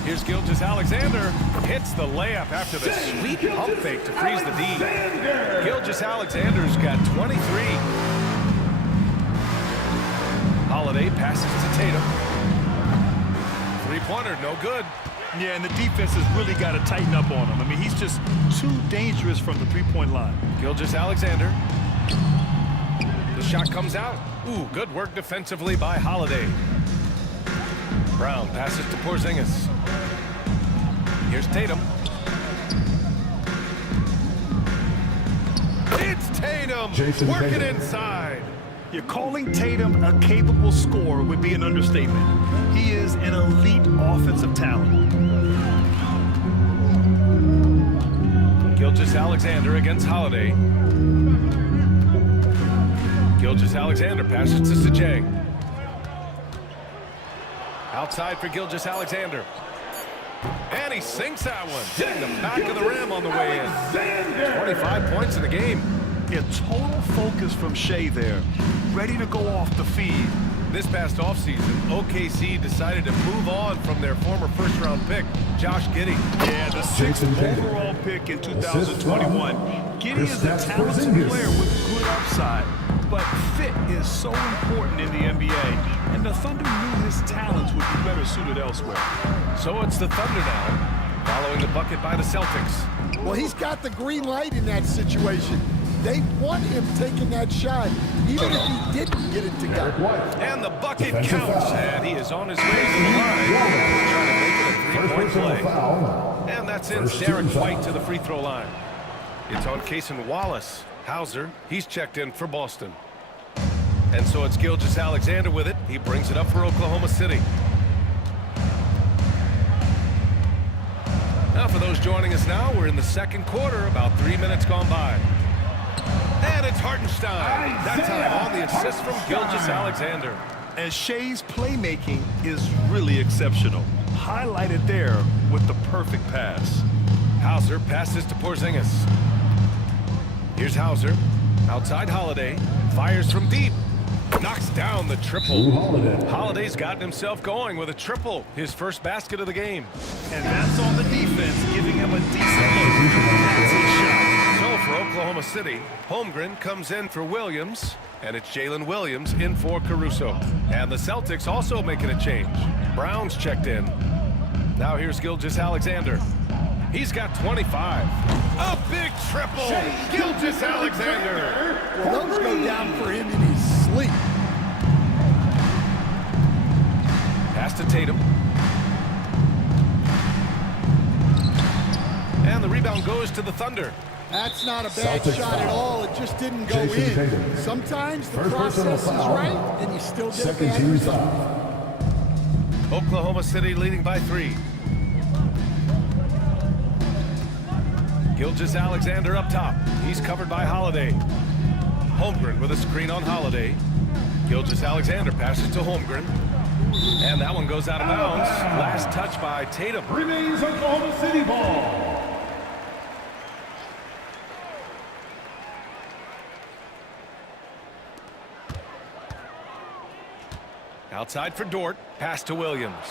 Here's Gilgeous-Alexander. Hits the layup after the sweet pump fake to freeze the D. Gilgeous-Alexander's got 23. Holiday passes to Tatum. Three-pointer, no good. Yeah, and the defense has really got to tighten up on him. I mean, he's just too dangerous from the three-point line. Gilgeous-Alexander. The shot comes out. Ooh, good work defensively by Holiday. Brown passes to Porzingis. Here's Tatum. It's Tatum working inside. You're calling Tatum a capable scorer would be an understatement. He is an elite offensive talent. Gilgeous-Alexander against Holiday. Gilgeous-Alexander passes to Sajang. Outside for Gilgeous-Alexander. And he sinks that one, hitting the back of the rim on the way in. 25 points in the game. Yeah, total focus from Shea there. Ready to go off the feed. This past offseason, OKC decided to move on from their former first-round pick, Josh Giddey. Yeah, the 6th overall pick in 2021. Giddey is a talented player with good upside, but fit is so important in the NBA, and the Thunder knew his talents would be better suited elsewhere. So it's the Thunder now, following the bucket by the Celtics. Well, he's got the green light in that situation. They want him taking that shot, even if he didn't get it to go. And the bucket counts, and he is on his way to the line, trying to make it a three-point play. And that sends Derek White to the free throw line. It's on Cason Wallace. Hauser, he's checked in for Boston. And so it's Gilgeous-Alexander with it. He brings it up for Oklahoma City. Now for those joining us now, we're in the second quarter, about 3 minutes gone by. And it's Hartenstein. That time on the assist from Gilgeous-Alexander. And Shea's playmaking is really exceptional. Highlighted there with the perfect pass. Hauser passes to Porzingis. Here's Hauser. Outside Holiday. Fires from deep. Knocks down the triple. Holiday's gotten himself going with a triple. His first basket of the game. And that's on the defense, giving him a decent look. That's his shot. So for Oklahoma City, Holmgren comes in for Williams. And it's Jalen Williams in for Caruso. And the Celtics also making a change. Brown's checked in. Now here's Gilgeous-Alexander. He's got 25. A big triple. Gilgeous-Alexander. Well, those go down for him in his sleep. Pass to Tatum. And the rebound goes to the Thunder. That's not a bad shot at all. It just didn't go in. Sometimes the process is right, and you still get a bad result. Oklahoma City leading by 3. Gilgeous-Alexander up top. He's covered by Holiday. Holmgren with a screen on Holiday. Gilgeous-Alexander passes to Holmgren. And that one goes out of bounds. Last touch by Tatum. Remains Oklahoma City ball. Outside for Dort. Pass to Williams.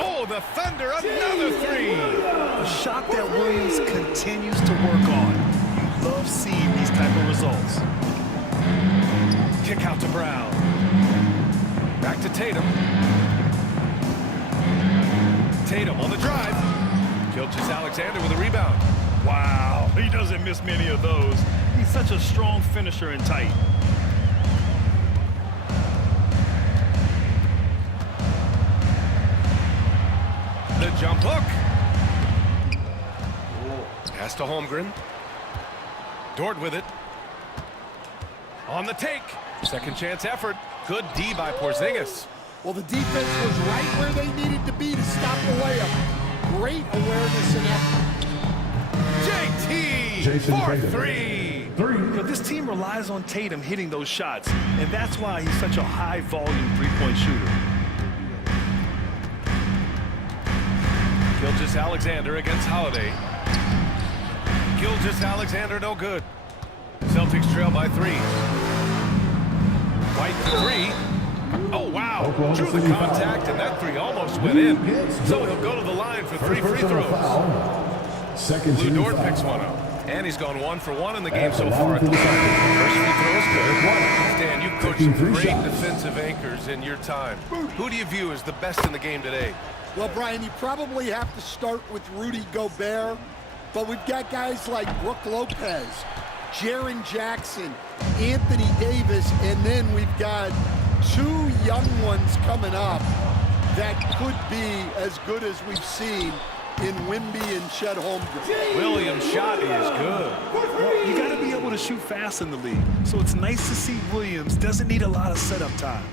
Oh, the Thunder, another 3. A shot that Williams continues to work on. You love seeing these type of results. Kick out to Brown. Back to Tatum. Tatum on the drive. Gilgeous-Alexander with a rebound. Wow, he doesn't miss many of those. He's such a strong finisher and tight. The jump hook. Pass to Holmgren. Dort with it. On the take. Second chance effort. Good D by Porzingis. Well, the defense was right where they needed to be to stop the layup. Great awareness and effort. JT for 3. You know, this team relies on Tatum hitting those shots, and that's why he's such a high-volume three-point shooter. Gilgeous-Alexander against Holiday. Gilgeous-Alexander no good. Celtics trail by 3. White to 3. Oh, wow. Drew the contact, and that 3 almost went in. So he'll go to the line for 3 free throws. Lou Dort picks one up. And he's gone 1 for 1 in the game so far at the line. First free throw is good. Stan, you've coached some great defensive anchors in your time. Who do you view as the best in the game today? Well, Brian, you probably have to start with Rudy Gobert, but we've got guys like Brook Lopez, Jaren Jackson, Anthony Davis, and then we've got 2 young ones coming up that could be as good as we've seen in Wimby and Chet Holmgren. Williams' shot is good. Well, you got to be able to shoot fast in the league, so it's nice to see Williams doesn't need a lot of setup time.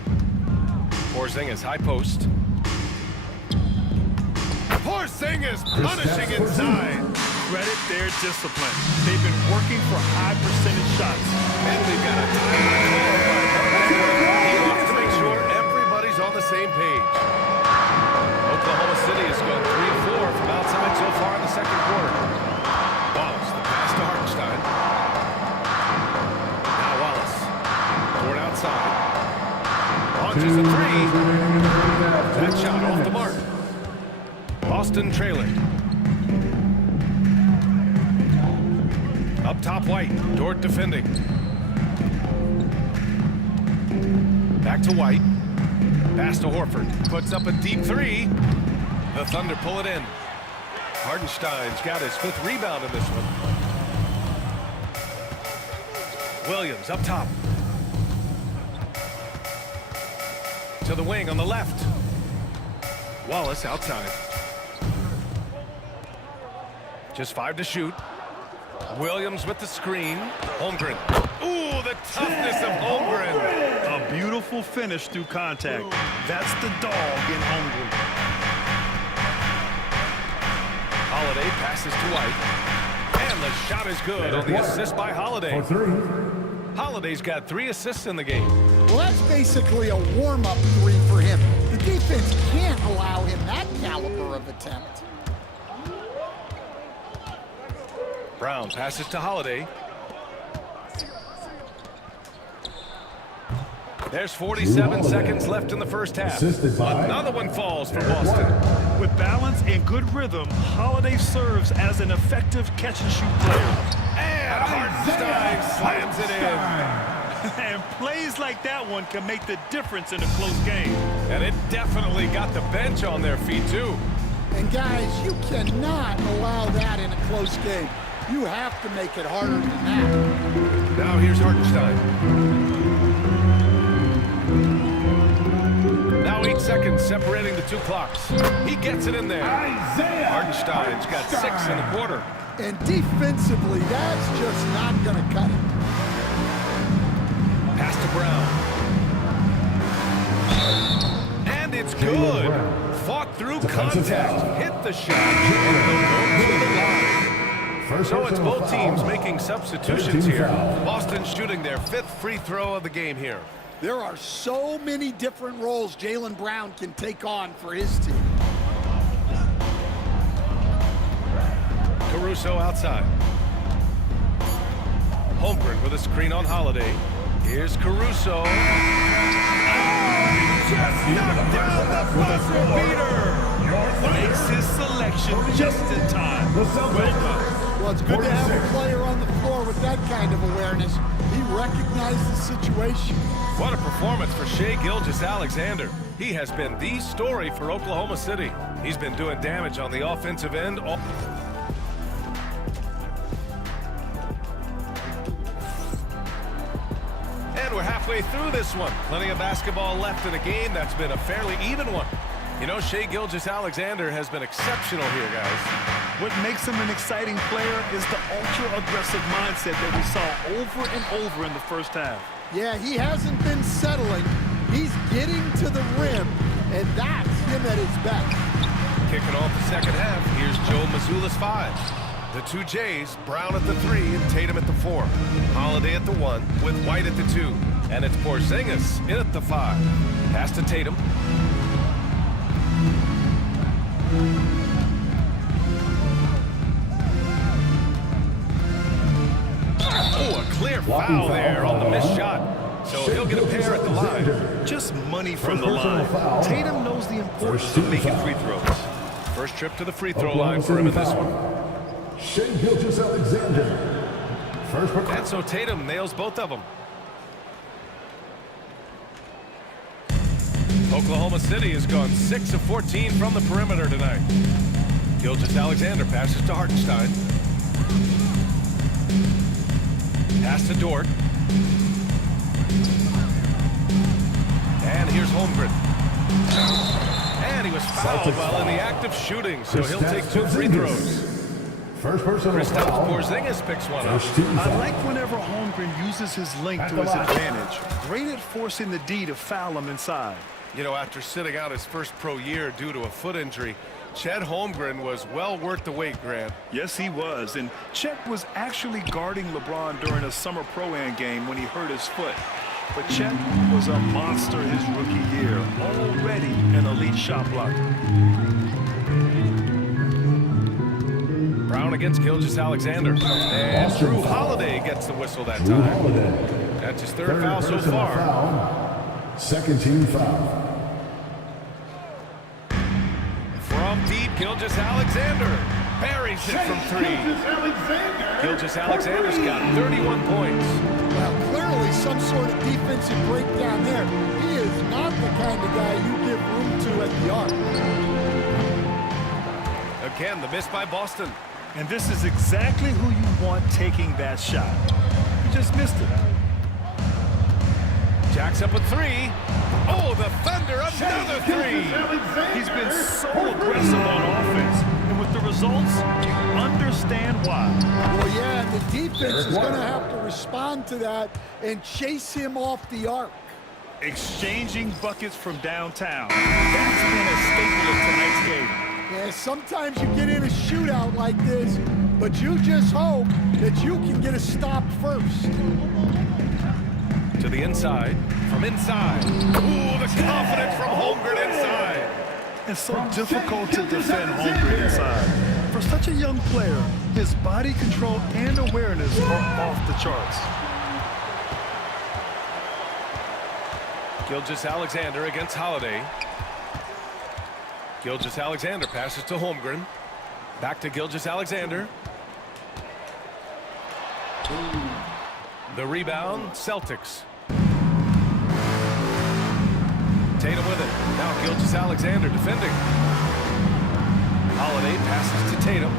Porzingis high post. Porzingis punishing inside. credit their discipline. They've been working for high percentage shots. And we've got a timeout. He wants to make sure everybody's on the same page. Oklahoma City has gone 3-4 from outside so far in the second quarter. Wallace, the pass to Hartenstein. Now Wallace, toward outside. Launches a three. That shot off the mark. Boston trailing. Up top, White. Dort defending. Back to White. Pass to Horford. Puts up a deep three. The Thunder pull it in. Hartenstein's got his 5th rebound in this one. Williams up top. To the wing on the left. Wallace outside. Just 5 to shoot. Williams with the screen. Holmgren. Ooh, the toughness of Holmgren. A beautiful finish through contact. That's the dog in Holmgren. Holiday passes to White. And the shot is good on the assist by Holiday. Holiday's got 3 assists in the game. Well, that's basically a warm-up 3 for him. The defense can't allow him that caliber of attempt. Brown passes to Holiday. There's 47 seconds left in the first half. Another one falls for Boston. With balance and good rhythm, Holiday serves as an effective catch-and-shoot player. And Hartenstein slams it in. And plays like that one can make the difference in a close game. And it definitely got the bench on their feet, too. And guys, you cannot allow that in a close game. You have to make it harder than that. Now here's Hartenstein. Now 8 seconds separating the 2 clocks. He gets it in there. Hartenstein's got 6 in the quarter. And defensively, that's just not going to cut it. Pass to Brown. And it's good. Fought through contact. Hit the shot. And they'll go to the line. So it's both teams making substitutions here. Boston shooting their 5th free throw of the game here. There are so many different roles Jaylen Brown can take on for his team. Caruso outside. Holmgren with a screen on Holiday. Here's Caruso. Oh, just knocked down the buzzer beater. Makes his selection just in time. Well done. Well, it's good to have a player on the floor with that kind of awareness. He recognized the situation. What a performance for Shai Gilgeous-Alexander. He has been the story for Oklahoma City. He's been doing damage on the offensive end. And we're halfway through this one. Plenty of basketball left in a game that's been a fairly even one. You know, Shai Gilgeous-Alexander has been exceptional here, guys. What makes him an exciting player is the ultra-aggressive mindset that we saw over and over in the first half. Yeah, he hasn't been settling. He's getting to the rim, and that's him at his best. Kicking off the second half, here's Joe Mazzulla's 5. The 2 Jays, Brown at the 3 and Tatum at the 4. Holiday at the 1 with White at the 2. And it's Porzingis in at the 5. Pass to Tatum. Oh, a clear foul there on the missed shot. So he'll get a pair at the line. Just money from the line. Tatum knows the importance of making free throws. First trip to the free throw line for him in this one. Shai Gilgeous-Alexander. And so Tatum nails both of them. Oklahoma City has gone 6 of 14 from the perimeter tonight. Gilgeous-Alexander passes to Hartenstein. Pass to Dort. And here's Holmgren. And he was fouled while in the act of shooting, so he'll take 2 free throws. Kristaps Porzingis picks one up. I like whenever Holmgren uses his length to his advantage. Great at forcing the D to foul him inside. You know, after sitting out his first pro year due to a foot injury, Chet Holmgren was well worth the wait, Grant. Yes, he was. And Chet was actually guarding LeBron during a summer Pro-Am game when he hurt his foot. But Chet was a monster his rookie year, already an elite shot blocker. Brown against Gilgeous-Alexander. And Drew Holiday gets the whistle that time. That's his third foul so far. Second team foul. From deep, Gilgeous-Alexander buries it from three. Gilgeous-Alexander's got 31 points. Well, clearly some sort of defensive breakdown there. He is not the kind of guy you give room to at the arc. Again, the miss by Boston. And this is exactly who you want taking that shot. He just missed it. Jacks up with three. Oh, the Thunder, another three. He's been so aggressive on offense. And with the results, you understand why. Well, yeah, and the defense is going to have to respond to that and chase him off the arc. Exchanging buckets from downtown. That's been a staple of tonight's game. Yeah, sometimes you get in a shootout like this, but you just hope that you can get a stop first. To the inside, from inside. Ooh, the confidence from Holmgren inside. It's so difficult to defend Holmgren inside. For such a young player, his body control and awareness are off the charts. Gilgeous-Alexander against Holiday. Gilgeous-Alexander passes to Holmgren. Back to Gilgeous-Alexander. The rebound, Celtics. Tatum with it. Now Gilgeous-Alexander defending. Holiday passes to Tatum.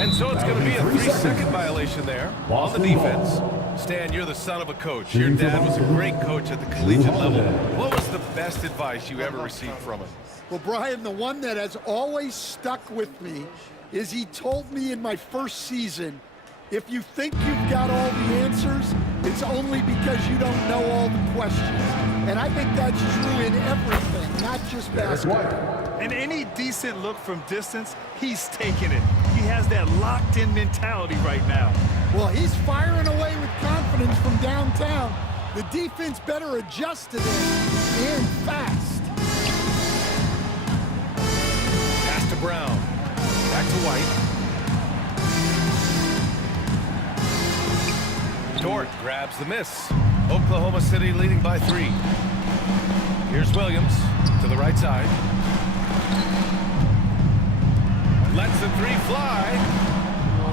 And so it's going to be a 3-second violation there on the defense. Stan, you're the son of a coach. Your dad was a great coach at the collegiate level. What was the best advice you ever received from him? Well, Brian, the one that has always stuck with me is he told me in my first season, if you think you've got all the answers, it's only because you don't know all the questions. And I think that's true in everything, not just basketball. And any decent look from distance, he's taking it. He has that locked-in mentality right now. Well, he's firing away with confidence from downtown. The defense better adjust to this, and fast. Pass to Brown. Back to White. Dort grabs the miss. Oklahoma City leading by 3. Here's Williams to the right side. Lets the three fly.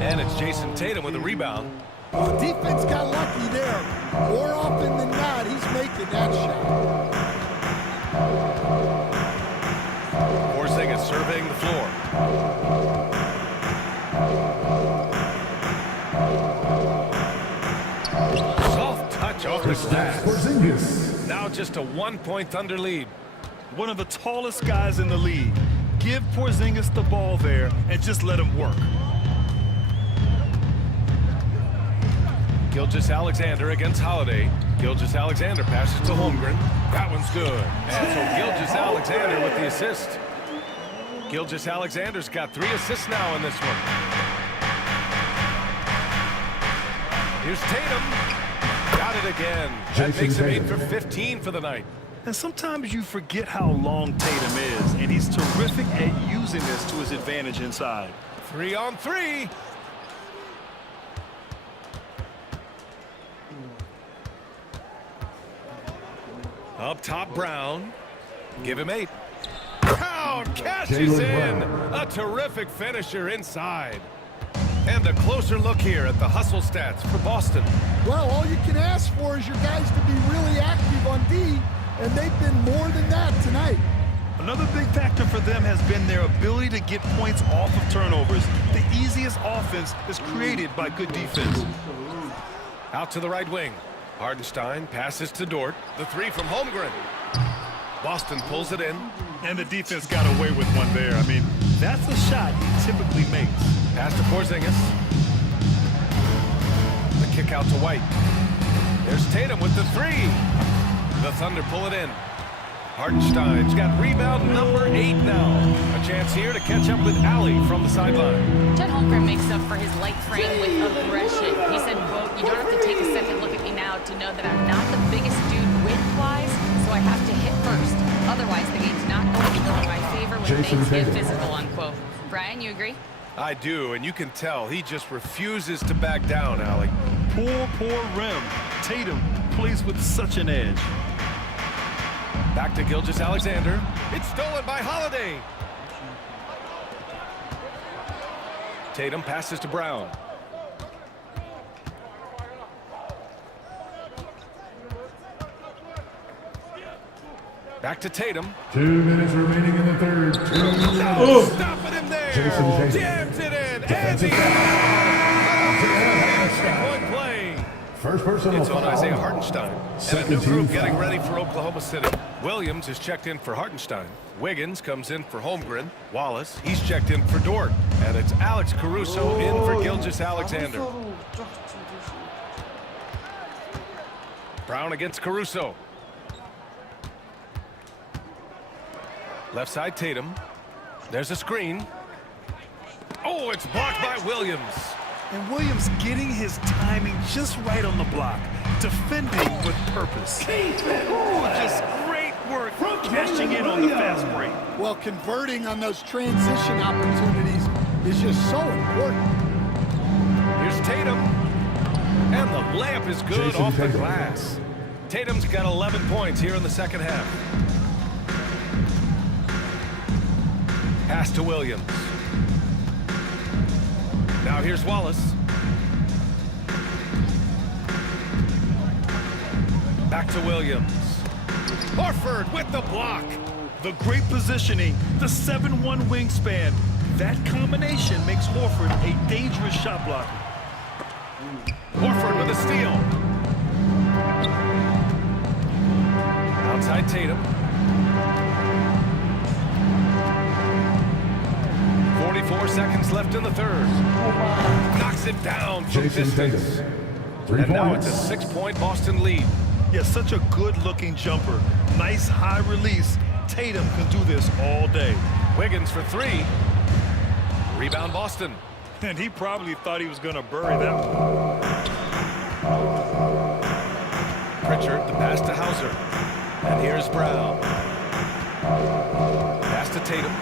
And it's Jason Tatum with a rebound. The defense got lucky there. More often than not, he's making that shot. Porzingis surveying the floor. Soft touch off the glass. Now just a 1-point Thunder lead. One of the tallest guys in the league. Give Porzingis the ball there and just let him work. Gilgeous-Alexander against Holiday. Gilgeous-Alexander passes to Holmgren. That one's good. And so Gilgeous-Alexander with the assist. Gilgeous-Alexander's got 3 assists now in this one. Here's Tatum. Got it again. That makes him 8 for 15 for the night. And sometimes you forget how long Tatum is, and he's terrific at using this to his advantage inside. 3 on 3. Up top, Brown. Give him 8. Brown cashes in. A terrific finisher inside. And a closer look here at the hustle stats for Boston. Well, all you can ask for is your guys to be really active on D, and they've been more than that tonight. Another big factor for them has been their ability to get points off of turnovers. The easiest offense is created by good defense. Out to the right wing. Hardenstein passes to Dort. The 3 from Holmgren. Boston pulls it in. And the defense got away with one there. I mean, that's a shot he typically makes. Pass to Porzingis. The kick out to White. There's Tatum with the 3. The Thunder pull it in. Hartenstein's got rebound number 8 now. A chance here to catch up with Allie from the sideline. Chet Holmgren makes up for his light frame with aggression. He said, quote, "You don't have to take a second look at me now to know that I'm not the biggest dude width-wise, so I have to hit first. Otherwise, the game's not going to go in my favor when things get physical," unquote. Brian, you agree? I do, and you can tell he just refuses to back down, Allie. Poor rim. Tatum plays with such an edge. Back to Gilgeous-Alexander. It's stolen by Holiday. Tatum passes to Brown. Back to Tatum. 2 minutes remaining in the third. Stopping him there. Jason Tatum. Jams it in. Defensive Three-point play. First personal It's on foul. Isaiah Hartenstein. And a Second new team group getting foul. ready for Oklahoma City. Williams is checked in for Hartenstein. Wiggins comes in for Holmgren. Wallace, he's checked in for Dort. And it's Alex Caruso in for Gilgeous-Alexander. Brown against Caruso. Left side Tatum. There's a screen. Oh, it's blocked by Williams. And Williams getting his timing just right on the block. Defending with purpose. Just great work cashing in on the fast break. Well, converting on those transition opportunities is just so important. Here's Tatum. And the layup is good Jason off the Tatum. glass. Tatum's got 11 points here in the second half. Pass to Williams. Now here's Wallace. Back to Williams. Horford with the block. The great positioning, the 7'1" wingspan. That combination makes Horford a dangerous shot blocker. Horford with a steal. Outside Tatum. 44 seconds left in the third. Knocks it down from Jason distance. Tatum. 3 And now points. it's a 6-point Boston lead. Yeah, such a good-looking jumper. Nice high release. Tatum can do this all day. Wiggins for 3. Rebound Boston. And he probably thought he was going to bury that one. Pritchard, the pass to Hauser. And here's Brown. Pass to Tatum.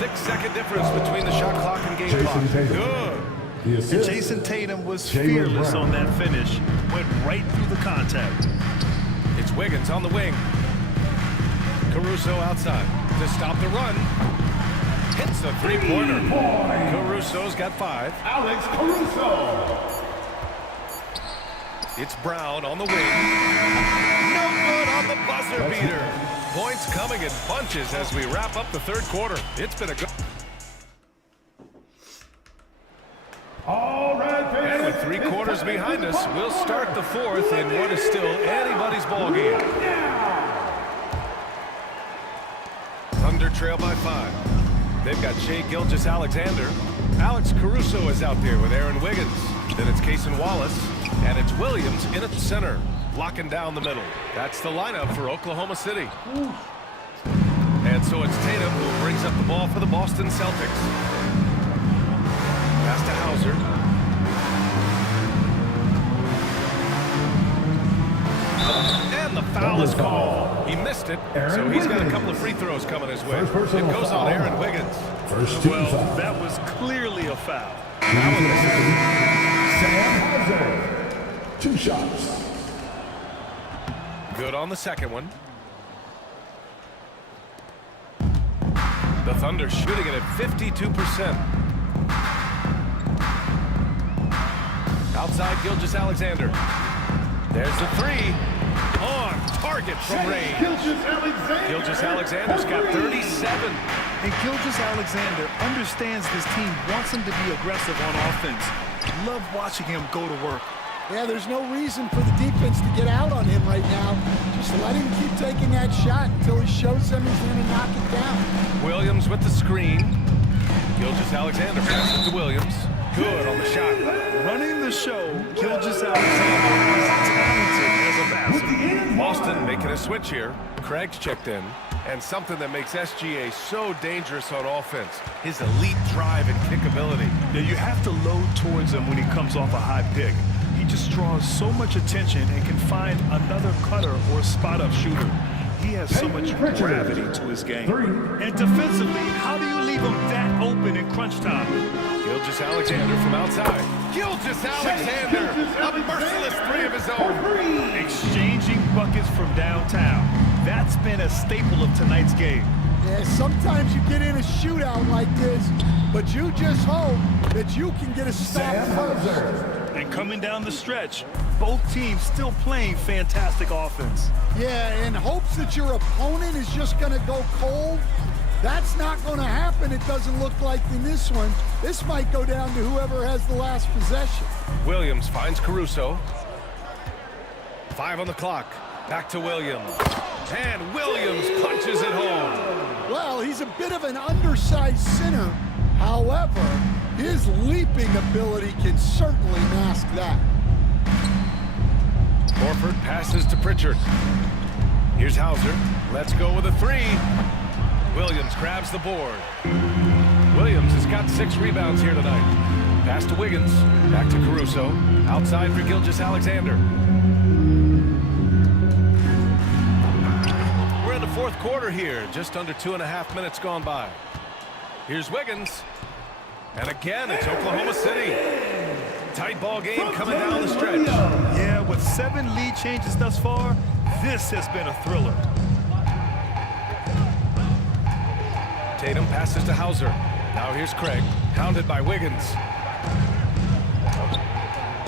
6-second difference between the shot clock and game Jason clock. Tatum. Good. The assist. Jason Tatum was Jaylen fearless Brown. on that finish. Went right through the contact. It's Wiggins on the wing. Caruso outside to stop the run. Hits the three-pointer. Caruso's got 5. Alex Caruso. It's Brown on the wing. No good on the buzzer beater. Points coming in bunches as we wrap up the third quarter. It's been a good... All right, And with 3 quarters behind us, we'll start the fourth in what is still anybody's ball game. Thunder trail by 5. They've got Shai Gilgeous-Alexander. Alex Caruso is out there with Aaron Wiggins. Then it's Cason Wallace. And it's Williams in at the center, locking down the middle. That's the lineup for Oklahoma City. And so it's Tatum who brings up the ball for the Boston Celtics. Pass to Hauser. And the foul is called. He missed it, so he's got a couple of free throws coming his way. It goes on Aaron Wiggins. First team Well, foul. that was clearly a foul. Sam Hauser. 2 shots. Good on the second one. The Thunder shooting it at 52%. Outside Gilgeous-Alexander. There's the 3. On target from range. Gilgeous-Alexander's got 37. And Gilgeous-Alexander understands this team wants him to be aggressive on offense. Love watching him go to work. Yeah, there's no reason for the defense to get out on him right now. Just let him keep taking that shot until he shows them he's going to knock it down. Williams with the screen. Gilgeous-Alexander passes to Williams. Good on the shot. Running the show, Gilgeous-Alexander is talented as a basketball. Boston making a switch here. Craig's checked in. And something that makes SGA so dangerous on offense, his elite drive and kick ability. Yeah, you have to load towards him when he comes off a high pick. He just draws so much attention and can find another cutter or spot-up shooter. He has so much gravity to his game. And defensively, how do you leave him that open in crunch time? Gilgeous-Alexander from outside. Gilgeous-Alexander, a merciless three of his own. Exchanging buckets from downtown. That's been a staple of tonight's game. Yeah, sometimes you get in a shootout like this, but you just hope that you can get a stop first. And coming down the stretch, both teams still playing fantastic offense. Yeah, in hopes that your opponent is just going to go cold. That's not going to happen, it doesn't look like in this one. This might go down to whoever has the last possession. Williams finds Caruso. 5 on the clock. Back to Williams. And Williams punches it home. Well, he's a bit of an undersized center. However, his leaping ability can certainly mask that. Horford passes to Pritchard. Here's Hauser. Let's go with a three. Williams grabs the board. Williams has got 6 rebounds here tonight. Pass to Wiggins. Back to Caruso. Outside for Gilgeous-Alexander. We're in the fourth quarter here. Just under 2.5 minutes gone by. Here's Wiggins. And again, it's Oklahoma City. Tight ball game coming down the stretch. Yeah, with 7 lead changes thus far, this has been a thriller. Tatum passes to Hauser. Now here's Craig, hounded by Wiggins.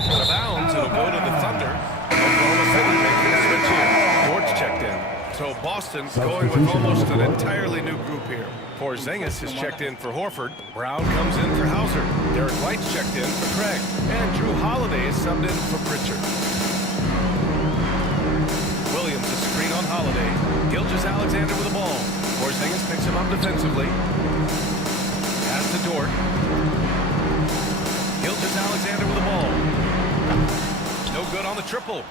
Out of bounds, it'll go to the Thunder. Oklahoma City making a switch here. Dortch checked in. So Boston going with almost an entirely new group here. Porzingis is checked in for Horford. Brown comes in for Hauser. Derek White's checked in for Craig. And Drew Holiday is subbed in for Pritchard. Williams is screen on Holiday. Gilgeous-Alexander with the ball. Porzingis picks him up defensively. Pass to Dort. Gilgeous-Alexander with the ball. No good on the triple.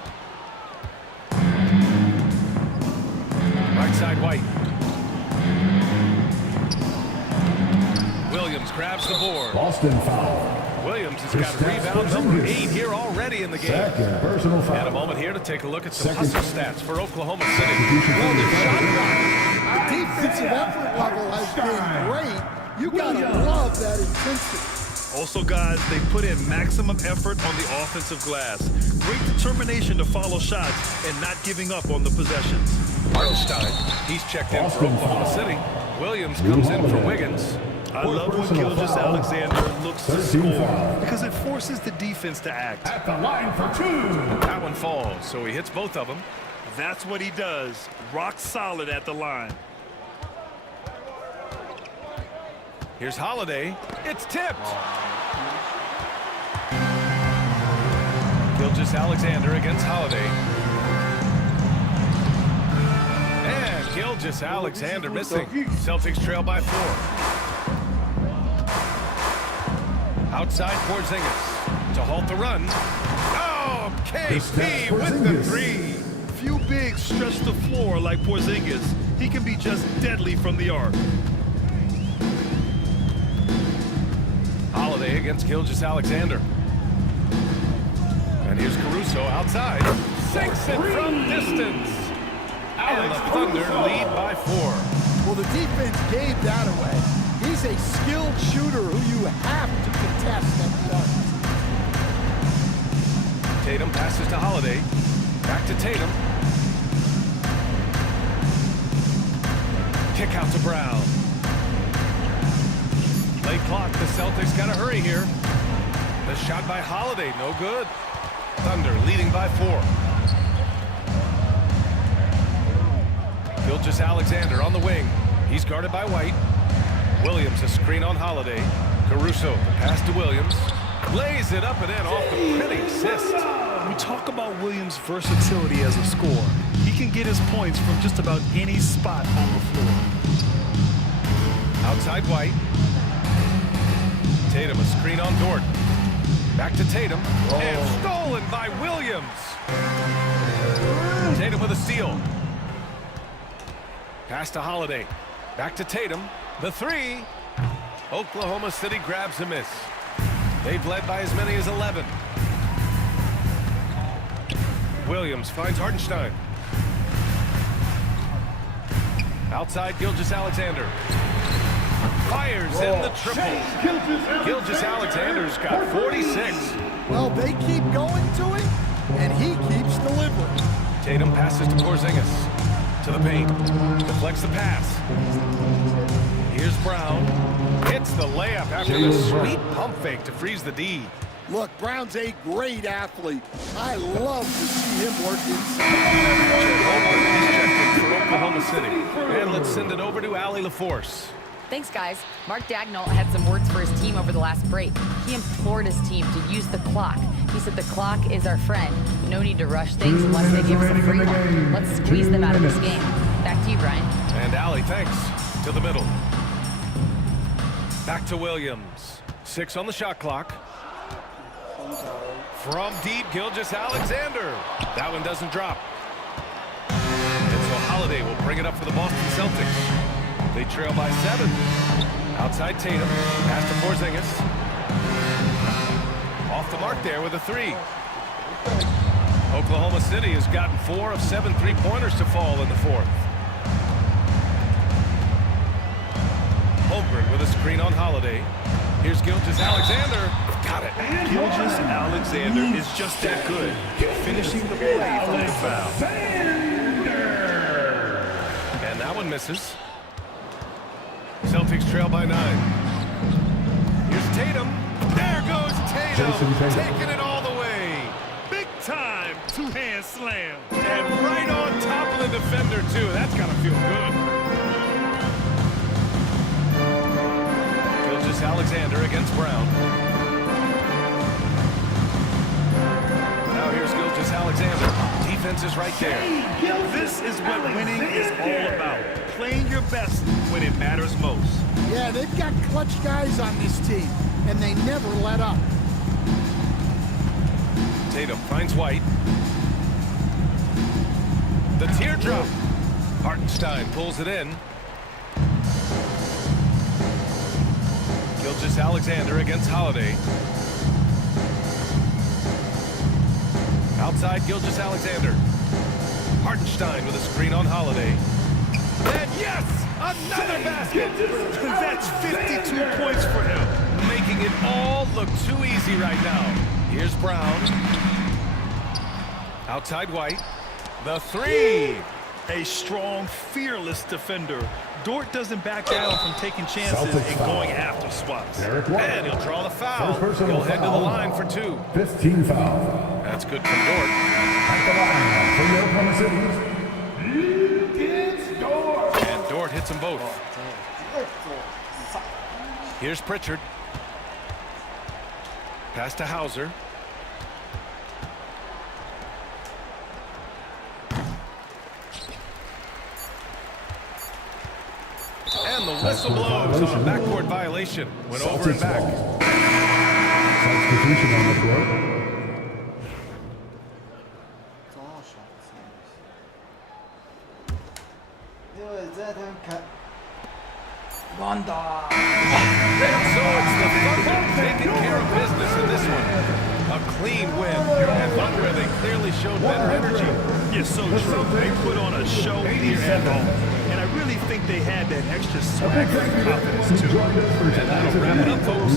Right side White. Williams grabs the board. Boston foul. Williams has got rebound number 8 here already in the game. Second personal foul. And a moment here to take a look at some hustle stats for Oklahoma City. Well, the shot clock. The defensive effort level has been great. You gotta love that intensity. Also, guys, they put in maximum effort on the offensive glass. Great determination to follow shots and not giving up on the possessions. Hartenstein, he's checked in for Oklahoma City. Williams comes in for Wiggins. I love when Gilgeous-Alexander looks to score because it forces the defense to act. At the line for 2. That one falls, so he hits both of them. That's what he does. Rock solid at the line. Here's Holiday. It's tipped. Gilgeous-Alexander against Holiday. And Gilgeous-Alexander missing. Celtics trail by 4. Outside Porzingis to halt the run. Oh, KP with the 3. Few bigs stretch the floor like Porzingis. He can be just deadly from the arc. Holiday against Gilgeous-Alexander. And here's Caruso outside. Sinks it from distance. And the Thunder lead by 4. Well, the defense gave that away. He's a skilled shooter who you have to contest at the arc. Tatum passes to Holiday. Back to Tatum. Kick out to Brown. Late clock, the Celtics got to hurry here. The shot by Holiday, no good. Thunder leading by 4. Gilgeous-Alexander on the wing. He's guarded by White. Williams a screen on Holiday. Caruso, the pass to Williams. Lays it up and in off the pretty assist. We talk about Williams' versatility as a scorer. He can get his points from just about any spot on the floor. Outside White. Tatum a screen on Dort. Back to Tatum. And stolen by Williams. Tatum with a steal. Pass to Holiday. Back to Tatum. The three. Oklahoma City grabs a miss. They've led by as many as 11. Williams finds Hartenstein. Outside, Gilgeous-Alexander. Fires in the triple. Gilgeous-Alexander's got 46. Well, they keep going to him, and he keeps delivering. Tatum passes to Porzingis. To the paint. Deflects the pass. Here's Brown. Hits the layup after the sweet pump fake to freeze the D. Look, Brown's a great athlete. I love to see him work inside. For Oklahoma City. And let's send it over to Allie LaForce. Thanks, guys. Mark Daigneault had some words for his team over the last break. He implored his team to use the clock. He said the clock is our friend. No need to rush things unless they give us a free one. Let's squeeze them out of this game. Back to you, Brian. And Allie, thanks. To the middle. Back to Williams. 6 on the shot clock. From deep, Gilgeous-Alexander. That one doesn't drop. And so Holiday will bring it up for the Boston Celtics. They trail by 7. Outside Tatum. Pass to Porzingis. Off the mark there with a 3. Oklahoma City has gotten 4 of 7 3-pointers to fall in the 4th. Holmgren with a screen on Holiday. Here's Gilgeous-Alexander. Got it. Gilgeous-Alexander is just that good. Finishing the play from the foul. And that one misses. Celtics trail by 9. Here's Tatum. There goes Tatum. Taking it all the way. Big time two-hand slam. And right on top of the defender, too. That's got to feel good. Gilgeous-Alexander against Brown. Now here's Gilgeous-Alexander. Defense is right there. This is what winning is all about. Playing your best when it matters most. Yeah, they've got clutch guys on this team, and they never let up. Tatum finds White. The teardrop. Hartenstein pulls it in. Gilgeous-Alexander against Holiday. Outside, Gilgeous-Alexander. Hartenstein with a screen on Holiday. And yes! Another basket! That's 52 points for him. Making it all look too easy right now. Here's Brown. Outside White. The 3! A strong, fearless defender. Dort doesn't back down from taking chances and going after spots. And he'll draw the foul. He'll head to the line for 2. 15 foul. That's good from Dort. At the line for the Oklahoma City. It's Dort. And Dort hits them both. Here's Pritchard. Pass to Hauser. And the whistle blows on a backcourt violation. Went over and back. Substitution on the court. So it's the Thunder taking care of business in this one. A clean win. And Thunder, they clearly showed better energy. Yes, so true. They put on a show here at home. And I really think they had that extra swag and confidence, too. And that'll wrap it up, folks.